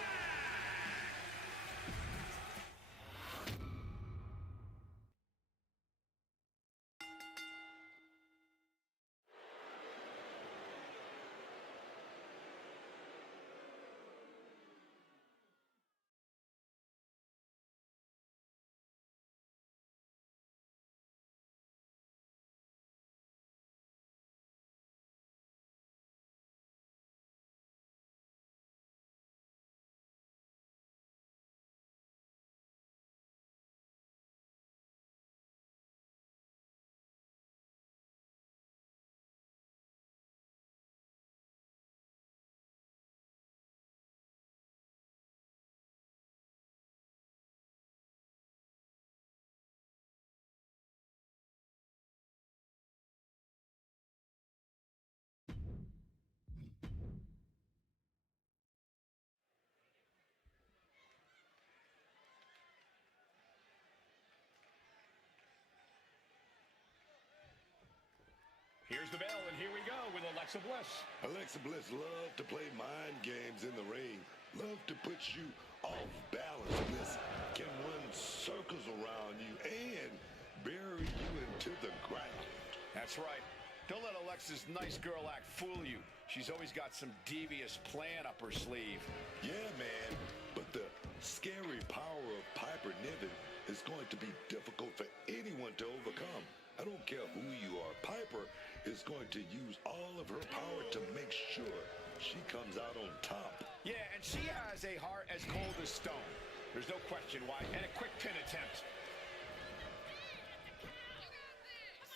Here's the bell, and here we go with Alexa Bliss. Alexa Bliss loved to play mind games in the ring. Love to put you off balance. Bliss can run circles around you and bury you into the ground. That's right. Don't let Alexa's nice girl act fool you. She's always got some devious plan up her sleeve. Yeah, man, but the scary power of Piper Niven is going to be difficult for anyone to overcome. I don't care who you are. Piper is going to use all of her power to make sure she comes out on top. Yeah, and she has a heart as cold as stone. There's no question why. And a quick pin attempt.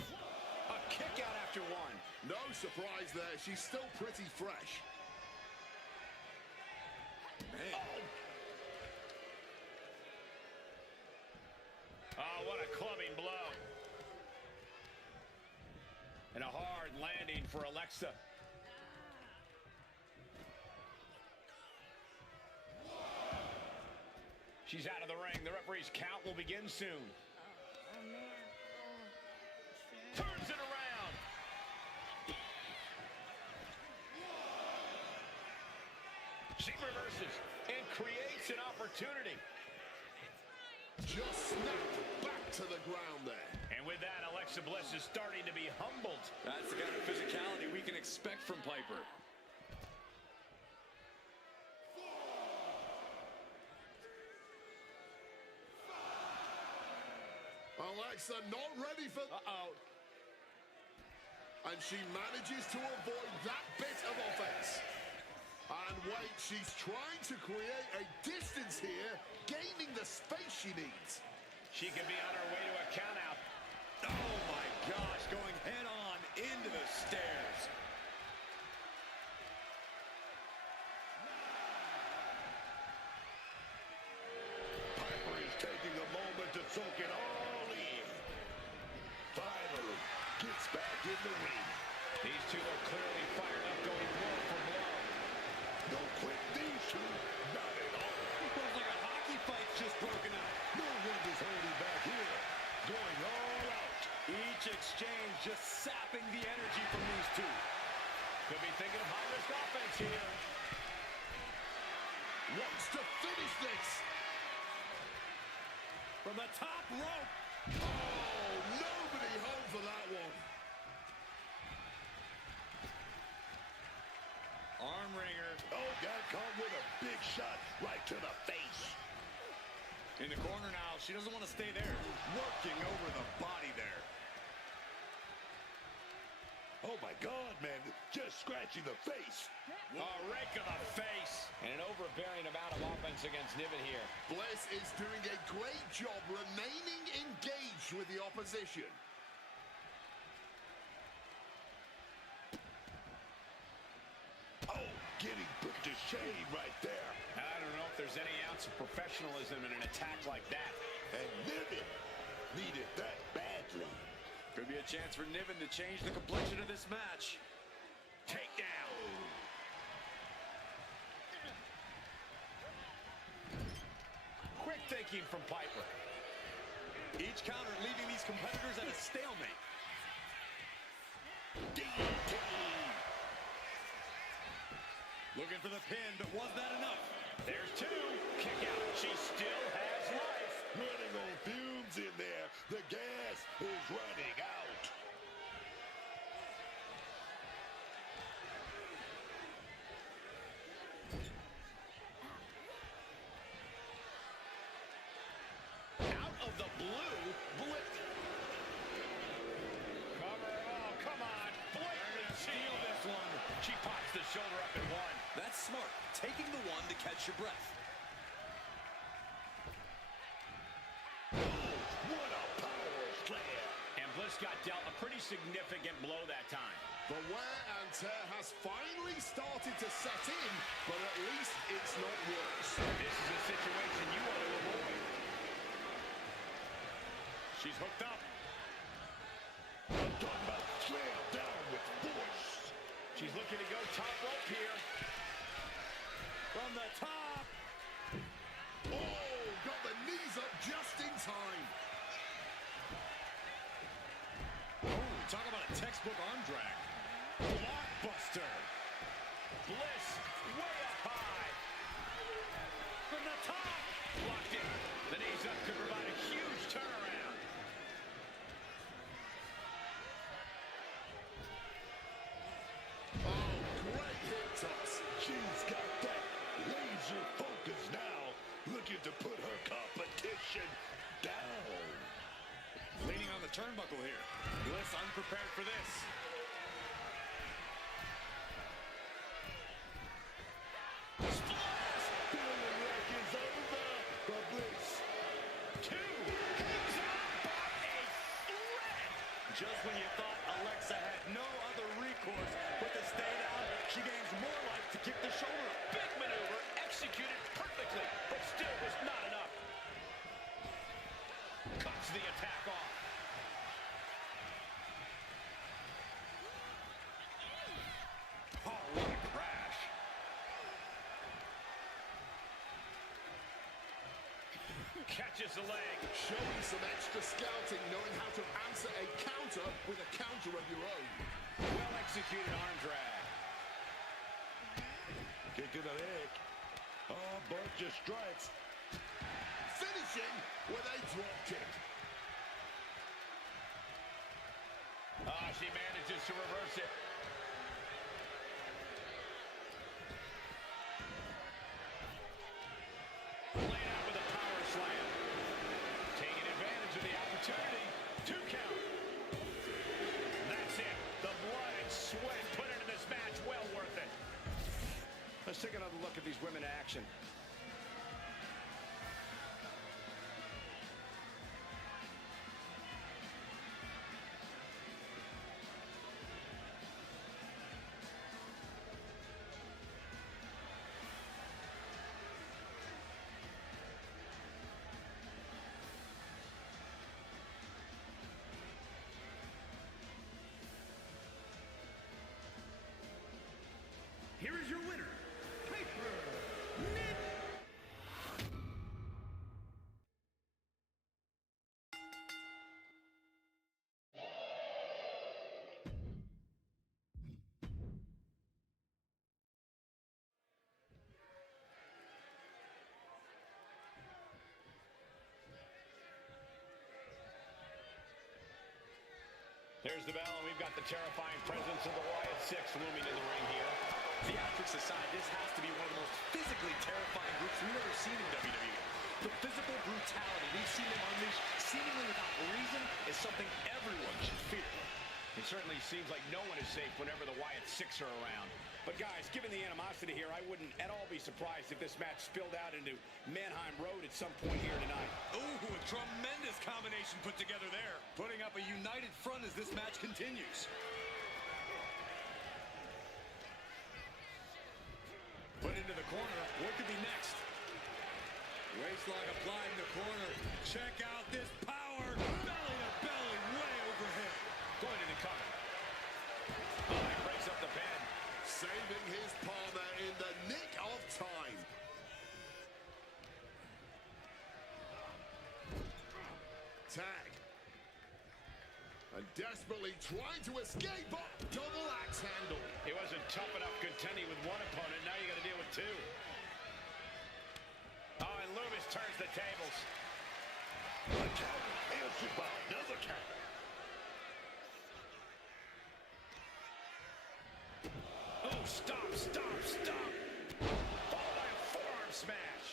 A kick out after one. No surprise there. She's still pretty fresh. Man. Oh, what a clubbing blow. And a hard landing for Alexa. She's out of the ring. The referee's count will begin soon. Turns it around. She reverses and creates an opportunity. Just snapped back to the ground there. And with that, Alexa Bliss is starting to be humbled. That's the kind of physicality we can expect from Piper. Alexa not ready for... And she manages to avoid that bit of offense. And wait, she's trying to create a distance here, gaining the space she needs. She could be on her way to a countout. Oh my gosh, going head on into the stairs. Piper is taking a moment to soak it all in. Finally gets back in the ring. These two are clearly fired up, going blow for blow. No quit these two, not at all. It was like a hockey fight's just broken out. No one is holding back here. Going all out. Each exchange just sapping the energy from these two. Could be thinking of high-risk offense here. Wants to finish this. From the top rope. Oh, nobody home for that one. Arm wringer. Oh, got caught with a big shot right to the face. In the corner now. She doesn't want to stay there. Working over the body there. Oh, my God, man. Just scratching the face. A rake of the face. And an overbearing amount of offense against Niven here. Bliss is doing a great job remaining engaged with the opposition. Oh, getting put to shame right there. I don't know if there's any ounce of professionalism in an attack like that. And Niven needed that badly. Could be a chance for Niven to change the complexion of this match. Takedown. Quick thinking from Piper. Each counter leaving these competitors at a stalemate. DDT. Looking for the pin, but was that enough? There's two. Kick out. She still has life. Running on fumes in there. The gas is running out. Out of the blue. Blip. Cover. Oh, come on. Blatantly steal this one. She pops the shoulder up and one. That's smart. Taking the one to catch your breath. What a power slam. And Bliss got dealt a pretty significant blow that time. The wear and tear has finally started to set in, but at least it's not worse. This is a situation you want to avoid. She's hooked up. I'm talking about slam down with force. She's looking to go top rope here. From the top. Oh, got the knees up just in time. Oh, talk about a textbook textbook arm drag. Blockbuster. Bliss way up high. From the top. Blocked it. The knees up could provide a huge turnaround. Oh, great hip toss. She's got that laser focus now, looking to put her competition down. Leaning on the turnbuckle here. Bliss unprepared for this. Feeling like it's over, but Bliss. Just when you thought Alexa had no other recourse but to stay down, she gains more life to kick the shoulder. Big maneuver, executed perfectly, but still was not enough. Cuts the attack off. Oh, what a crash. Catches the leg. Showing some extra scouting, knowing how to answer a counter with a counter of your own. Well executed arm drag. Kick to the leg. Oh, bunch of strikes. Finishing with a drop kick. She manages to reverse it. Laid out with a power slam. Taking advantage of the opportunity. 2 count. That's it. The blood and sweat put into this match. Well worth it. Let's take another look at these women in action. Here is your winner, Piper Nick. There's the bell, and we've got the terrifying presence of the Wyatt Six looming in the ring here. Theatrics aside, this has to be one of the most physically terrifying groups we've ever seen in WWE. The physical brutality we've seen them unleash seemingly without reason is something everyone should fear. It certainly seems like no one is safe whenever the Wyatt Six are around. But guys, given the animosity here, I wouldn't at all be surprised if this match spilled out into Manheim Road at some point here tonight. Ooh, a tremendous combination put together there. Putting up a united front as this match continues. Put into the corner. What could be next? Waistlock applied in the corner. Check out this power. Belly to belly, way overhead. Going to the cover. Oh, he breaks up the pin. Saving his partner in the nick of time. Tag. And desperately trying to escape. Oh, double axe handle. He wasn't tough enough contending with one opponent. Now you got to deal with 2. Oh, and Loomis turns the tables. A counter answered by another counter. Oh, stop, stop, stop. Followed by a forearm smash.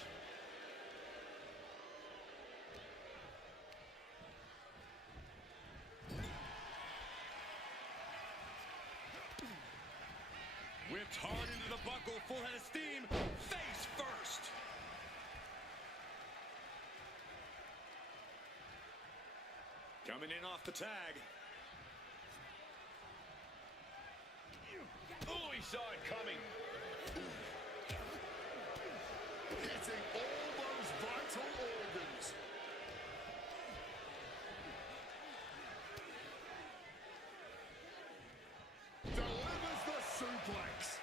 Whipped hard into the buckle, full head of steam, face first. Coming in off the tag. Oh, he saw it coming. Hitting all those vital organs. Delivers the suplex.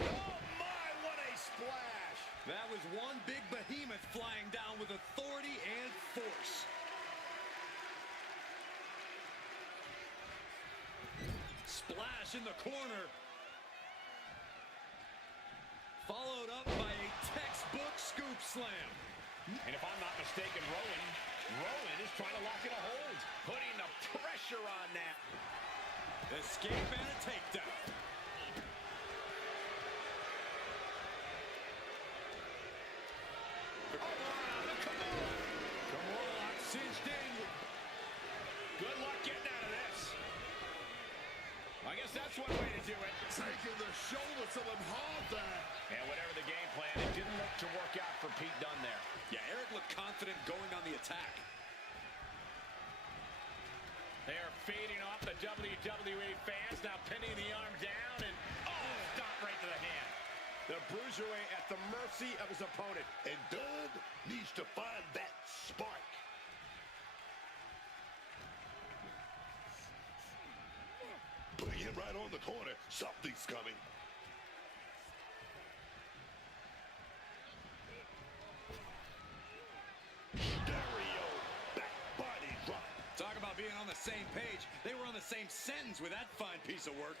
Oh, my, what a splash. That was one big behemoth flying down with authority and force. splash in the corner. Followed up by a textbook scoop slam. And if I'm not mistaken, Rowan is trying to lock in a hold. Putting the pressure on that. Escape and a takedown. Kimura cinched in. Good luck getting out of this. I guess that's one way to do it. Taking the shoulder to them hard there. And whatever the game plan, it didn't look to work out for Pete Dunne there. Yeah, Eric looked confident going on the attack. They are feeding off the WWE fans, now pinning the arm down, and stop right to the hand. The Bruiserweight at the mercy of his opponent. And Dunn needs to find that spark. Putting him right on the corner. Something's coming. Stereo back body drop. Talk about being on the same page. They were on the same sentence with that fine piece of work.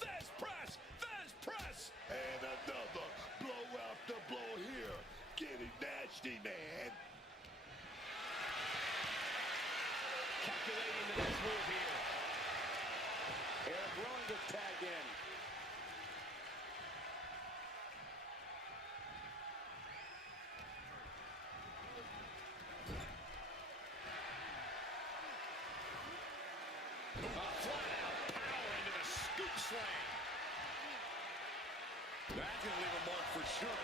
Fast press! Fast press! And another blow after blow here. Getting nasty, man. Calculating the next move here. Eric Rowan gets tagged in. Flat-out power into the scoop slam. That's going to leave a mark for sure.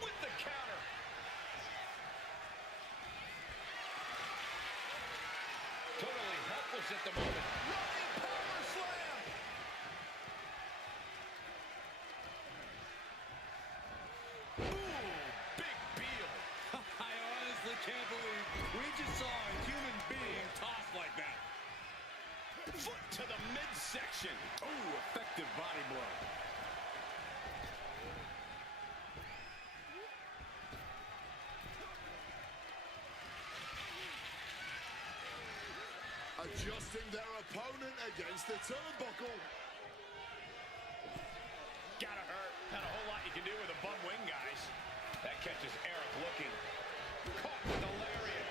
With the counter. Totally helpless at the moment. Running power slam. Ooh, big deal. I honestly can't believe we just saw a human being tossed like that. Foot to the midsection. Ooh, effective body blow. Adjusting their opponent against the turnbuckle. Gotta hurt. Not a whole lot you can do with a bum wing, guys. That catches Eric looking. Caught with the lariat.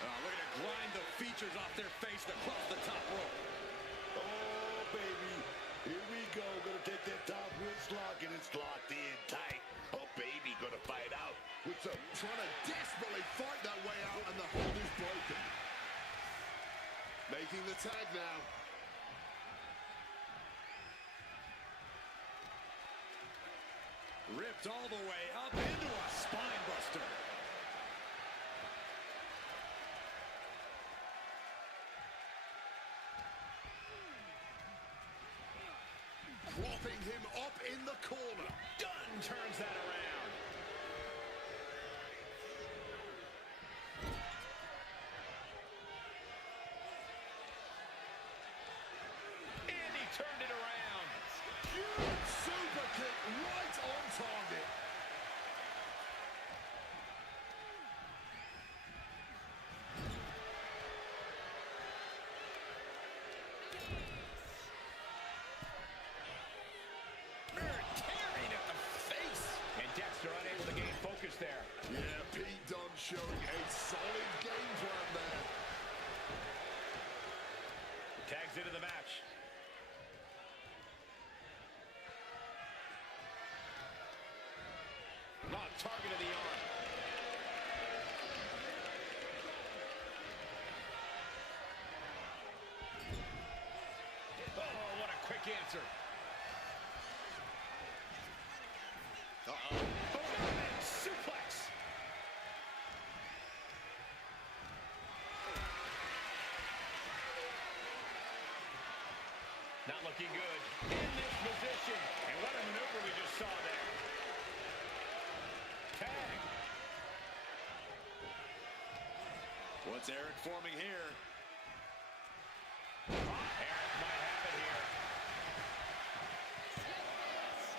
Look at it grind the features off their face across the top rope. Oh, baby. Here we go. Gonna take that top wrist lock, and it's locked in tight. Oh, baby. Gonna fight out with some... Trying to desperately fight that way out, and the hold is broken. Making the tag now. Ripped all the way up into a spine buster. Propping him up in the corner. Dunn turns that around. And he turned it around. Huge super kick right on target. Tearing at the face. And Dexter unable to gain focus there. Yeah, Pete Dunne showing a solid game plan there. Tags into the match. Target of the arm. Oh, what a quick answer. Suplex. Not looking good in this position. And what a maneuver we just saw there. Tag. What's Eric forming here? Eric might have it here.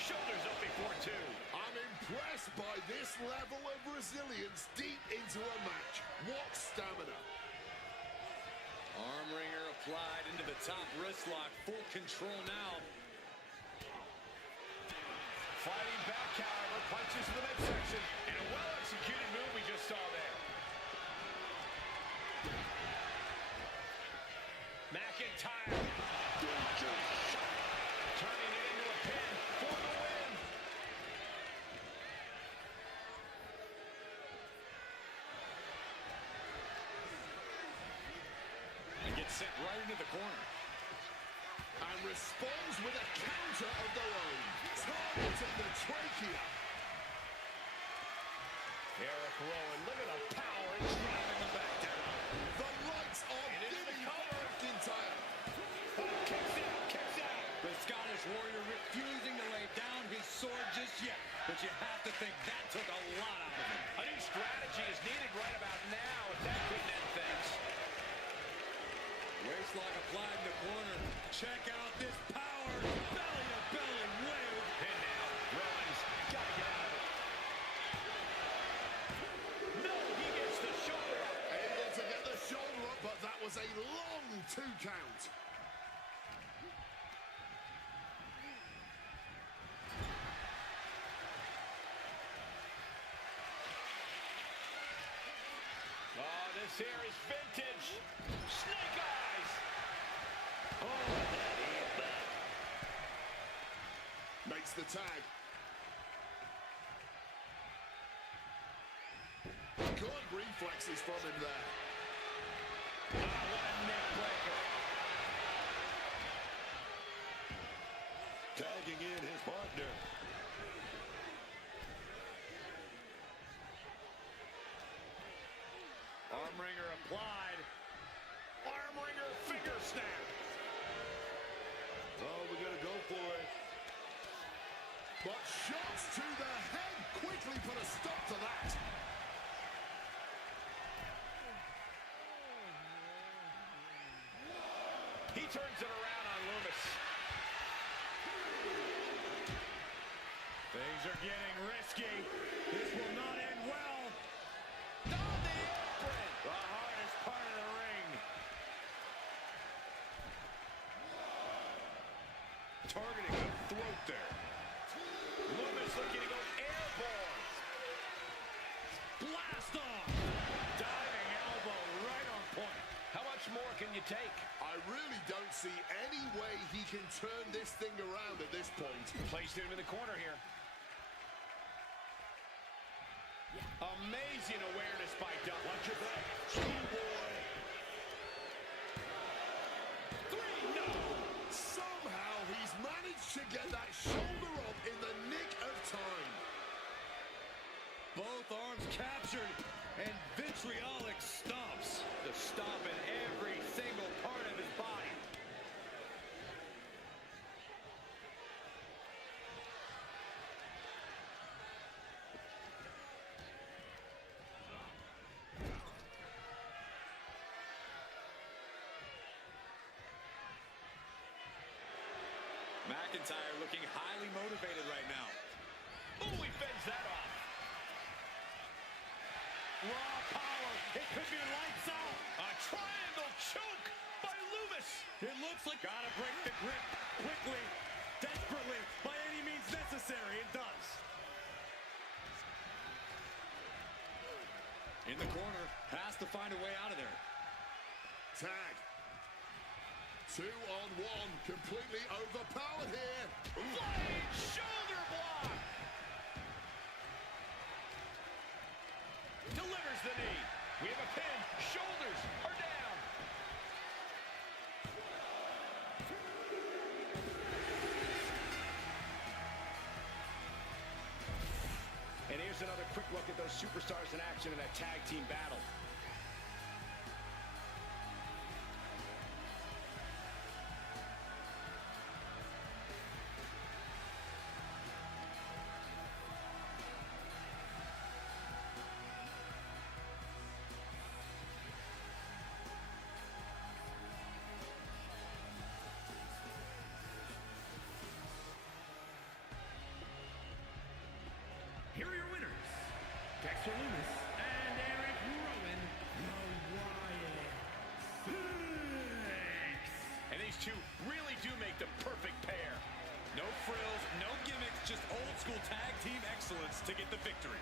Shoulders up before two. I'm impressed by this level of resilience deep into a match. What stamina. Arm wringer applied into the top wrist lock. Full control now. Fighting back, however, punches to the midsection. And a well-executed move we just saw there. McIntyre. Turning it into a pin for the win. And gets sent right into the corner. And responds with a counter of their own. Targeting the trachea. Eric Rowan, look at the power. He's driving them back down. The lights are dimming for McIntyre. Kicks out. The Scottish Warrior refusing to lay down his sword just yet. But you have to think that took a lot out of him. A new strategy is needed right about now if that couldn't end things. Waistlock applied in the corner. Check out this power. Belly to belly wave. Pin now. Rowan's got to get out of it. No, he gets the shoulder up. Able to get the shoulder up, but that was a long 2 count. Oh, this here is vintage. Snake eyes. Oh, Makes the tag. Good reflexes from him there. what a neck breaker. Tagging in his partner. Arm wringer applied. Arm wringer finger snap. Oh, we're going to go for it. But shots to the head quickly put a stop to that. He turns it around on Loomis. Things are getting risky. This will not end well. On the apron. The hardest part of the ring. Targeting the throat there. Loomis looking to go airborne. Blast off. Diving elbow right on point. How much more can you take? I really don't see any way he can turn this thing around at this point. Placed him in the corner here. Amazing awareness by Duck. Watch your back. Boy. 3, no. Somehow he's managed to get that shoulder up in the nick of time. Both arms captured and vitriolic stomps. The stomp in every single part of his body. McIntyre looking highly motivated right now. Ooh, he fends that off. Raw power. It could be lights out. A triangle choke by Loomis. It looks like gotta break the grip quickly, desperately, by any means necessary. It does. In the corner, has to find a way out of there. Tag. 2 on 1, completely overpowered here. Flying shoulder block. Delivers the knee. We have a pin. Shoulders are down. And here's another quick look at those superstars in action in that tag team battle. Sir Loomis, and Eric Rowan, the Wyatt Six. And these two really do make the perfect pair. No frills, no gimmicks, just old school tag team excellence to get the victory.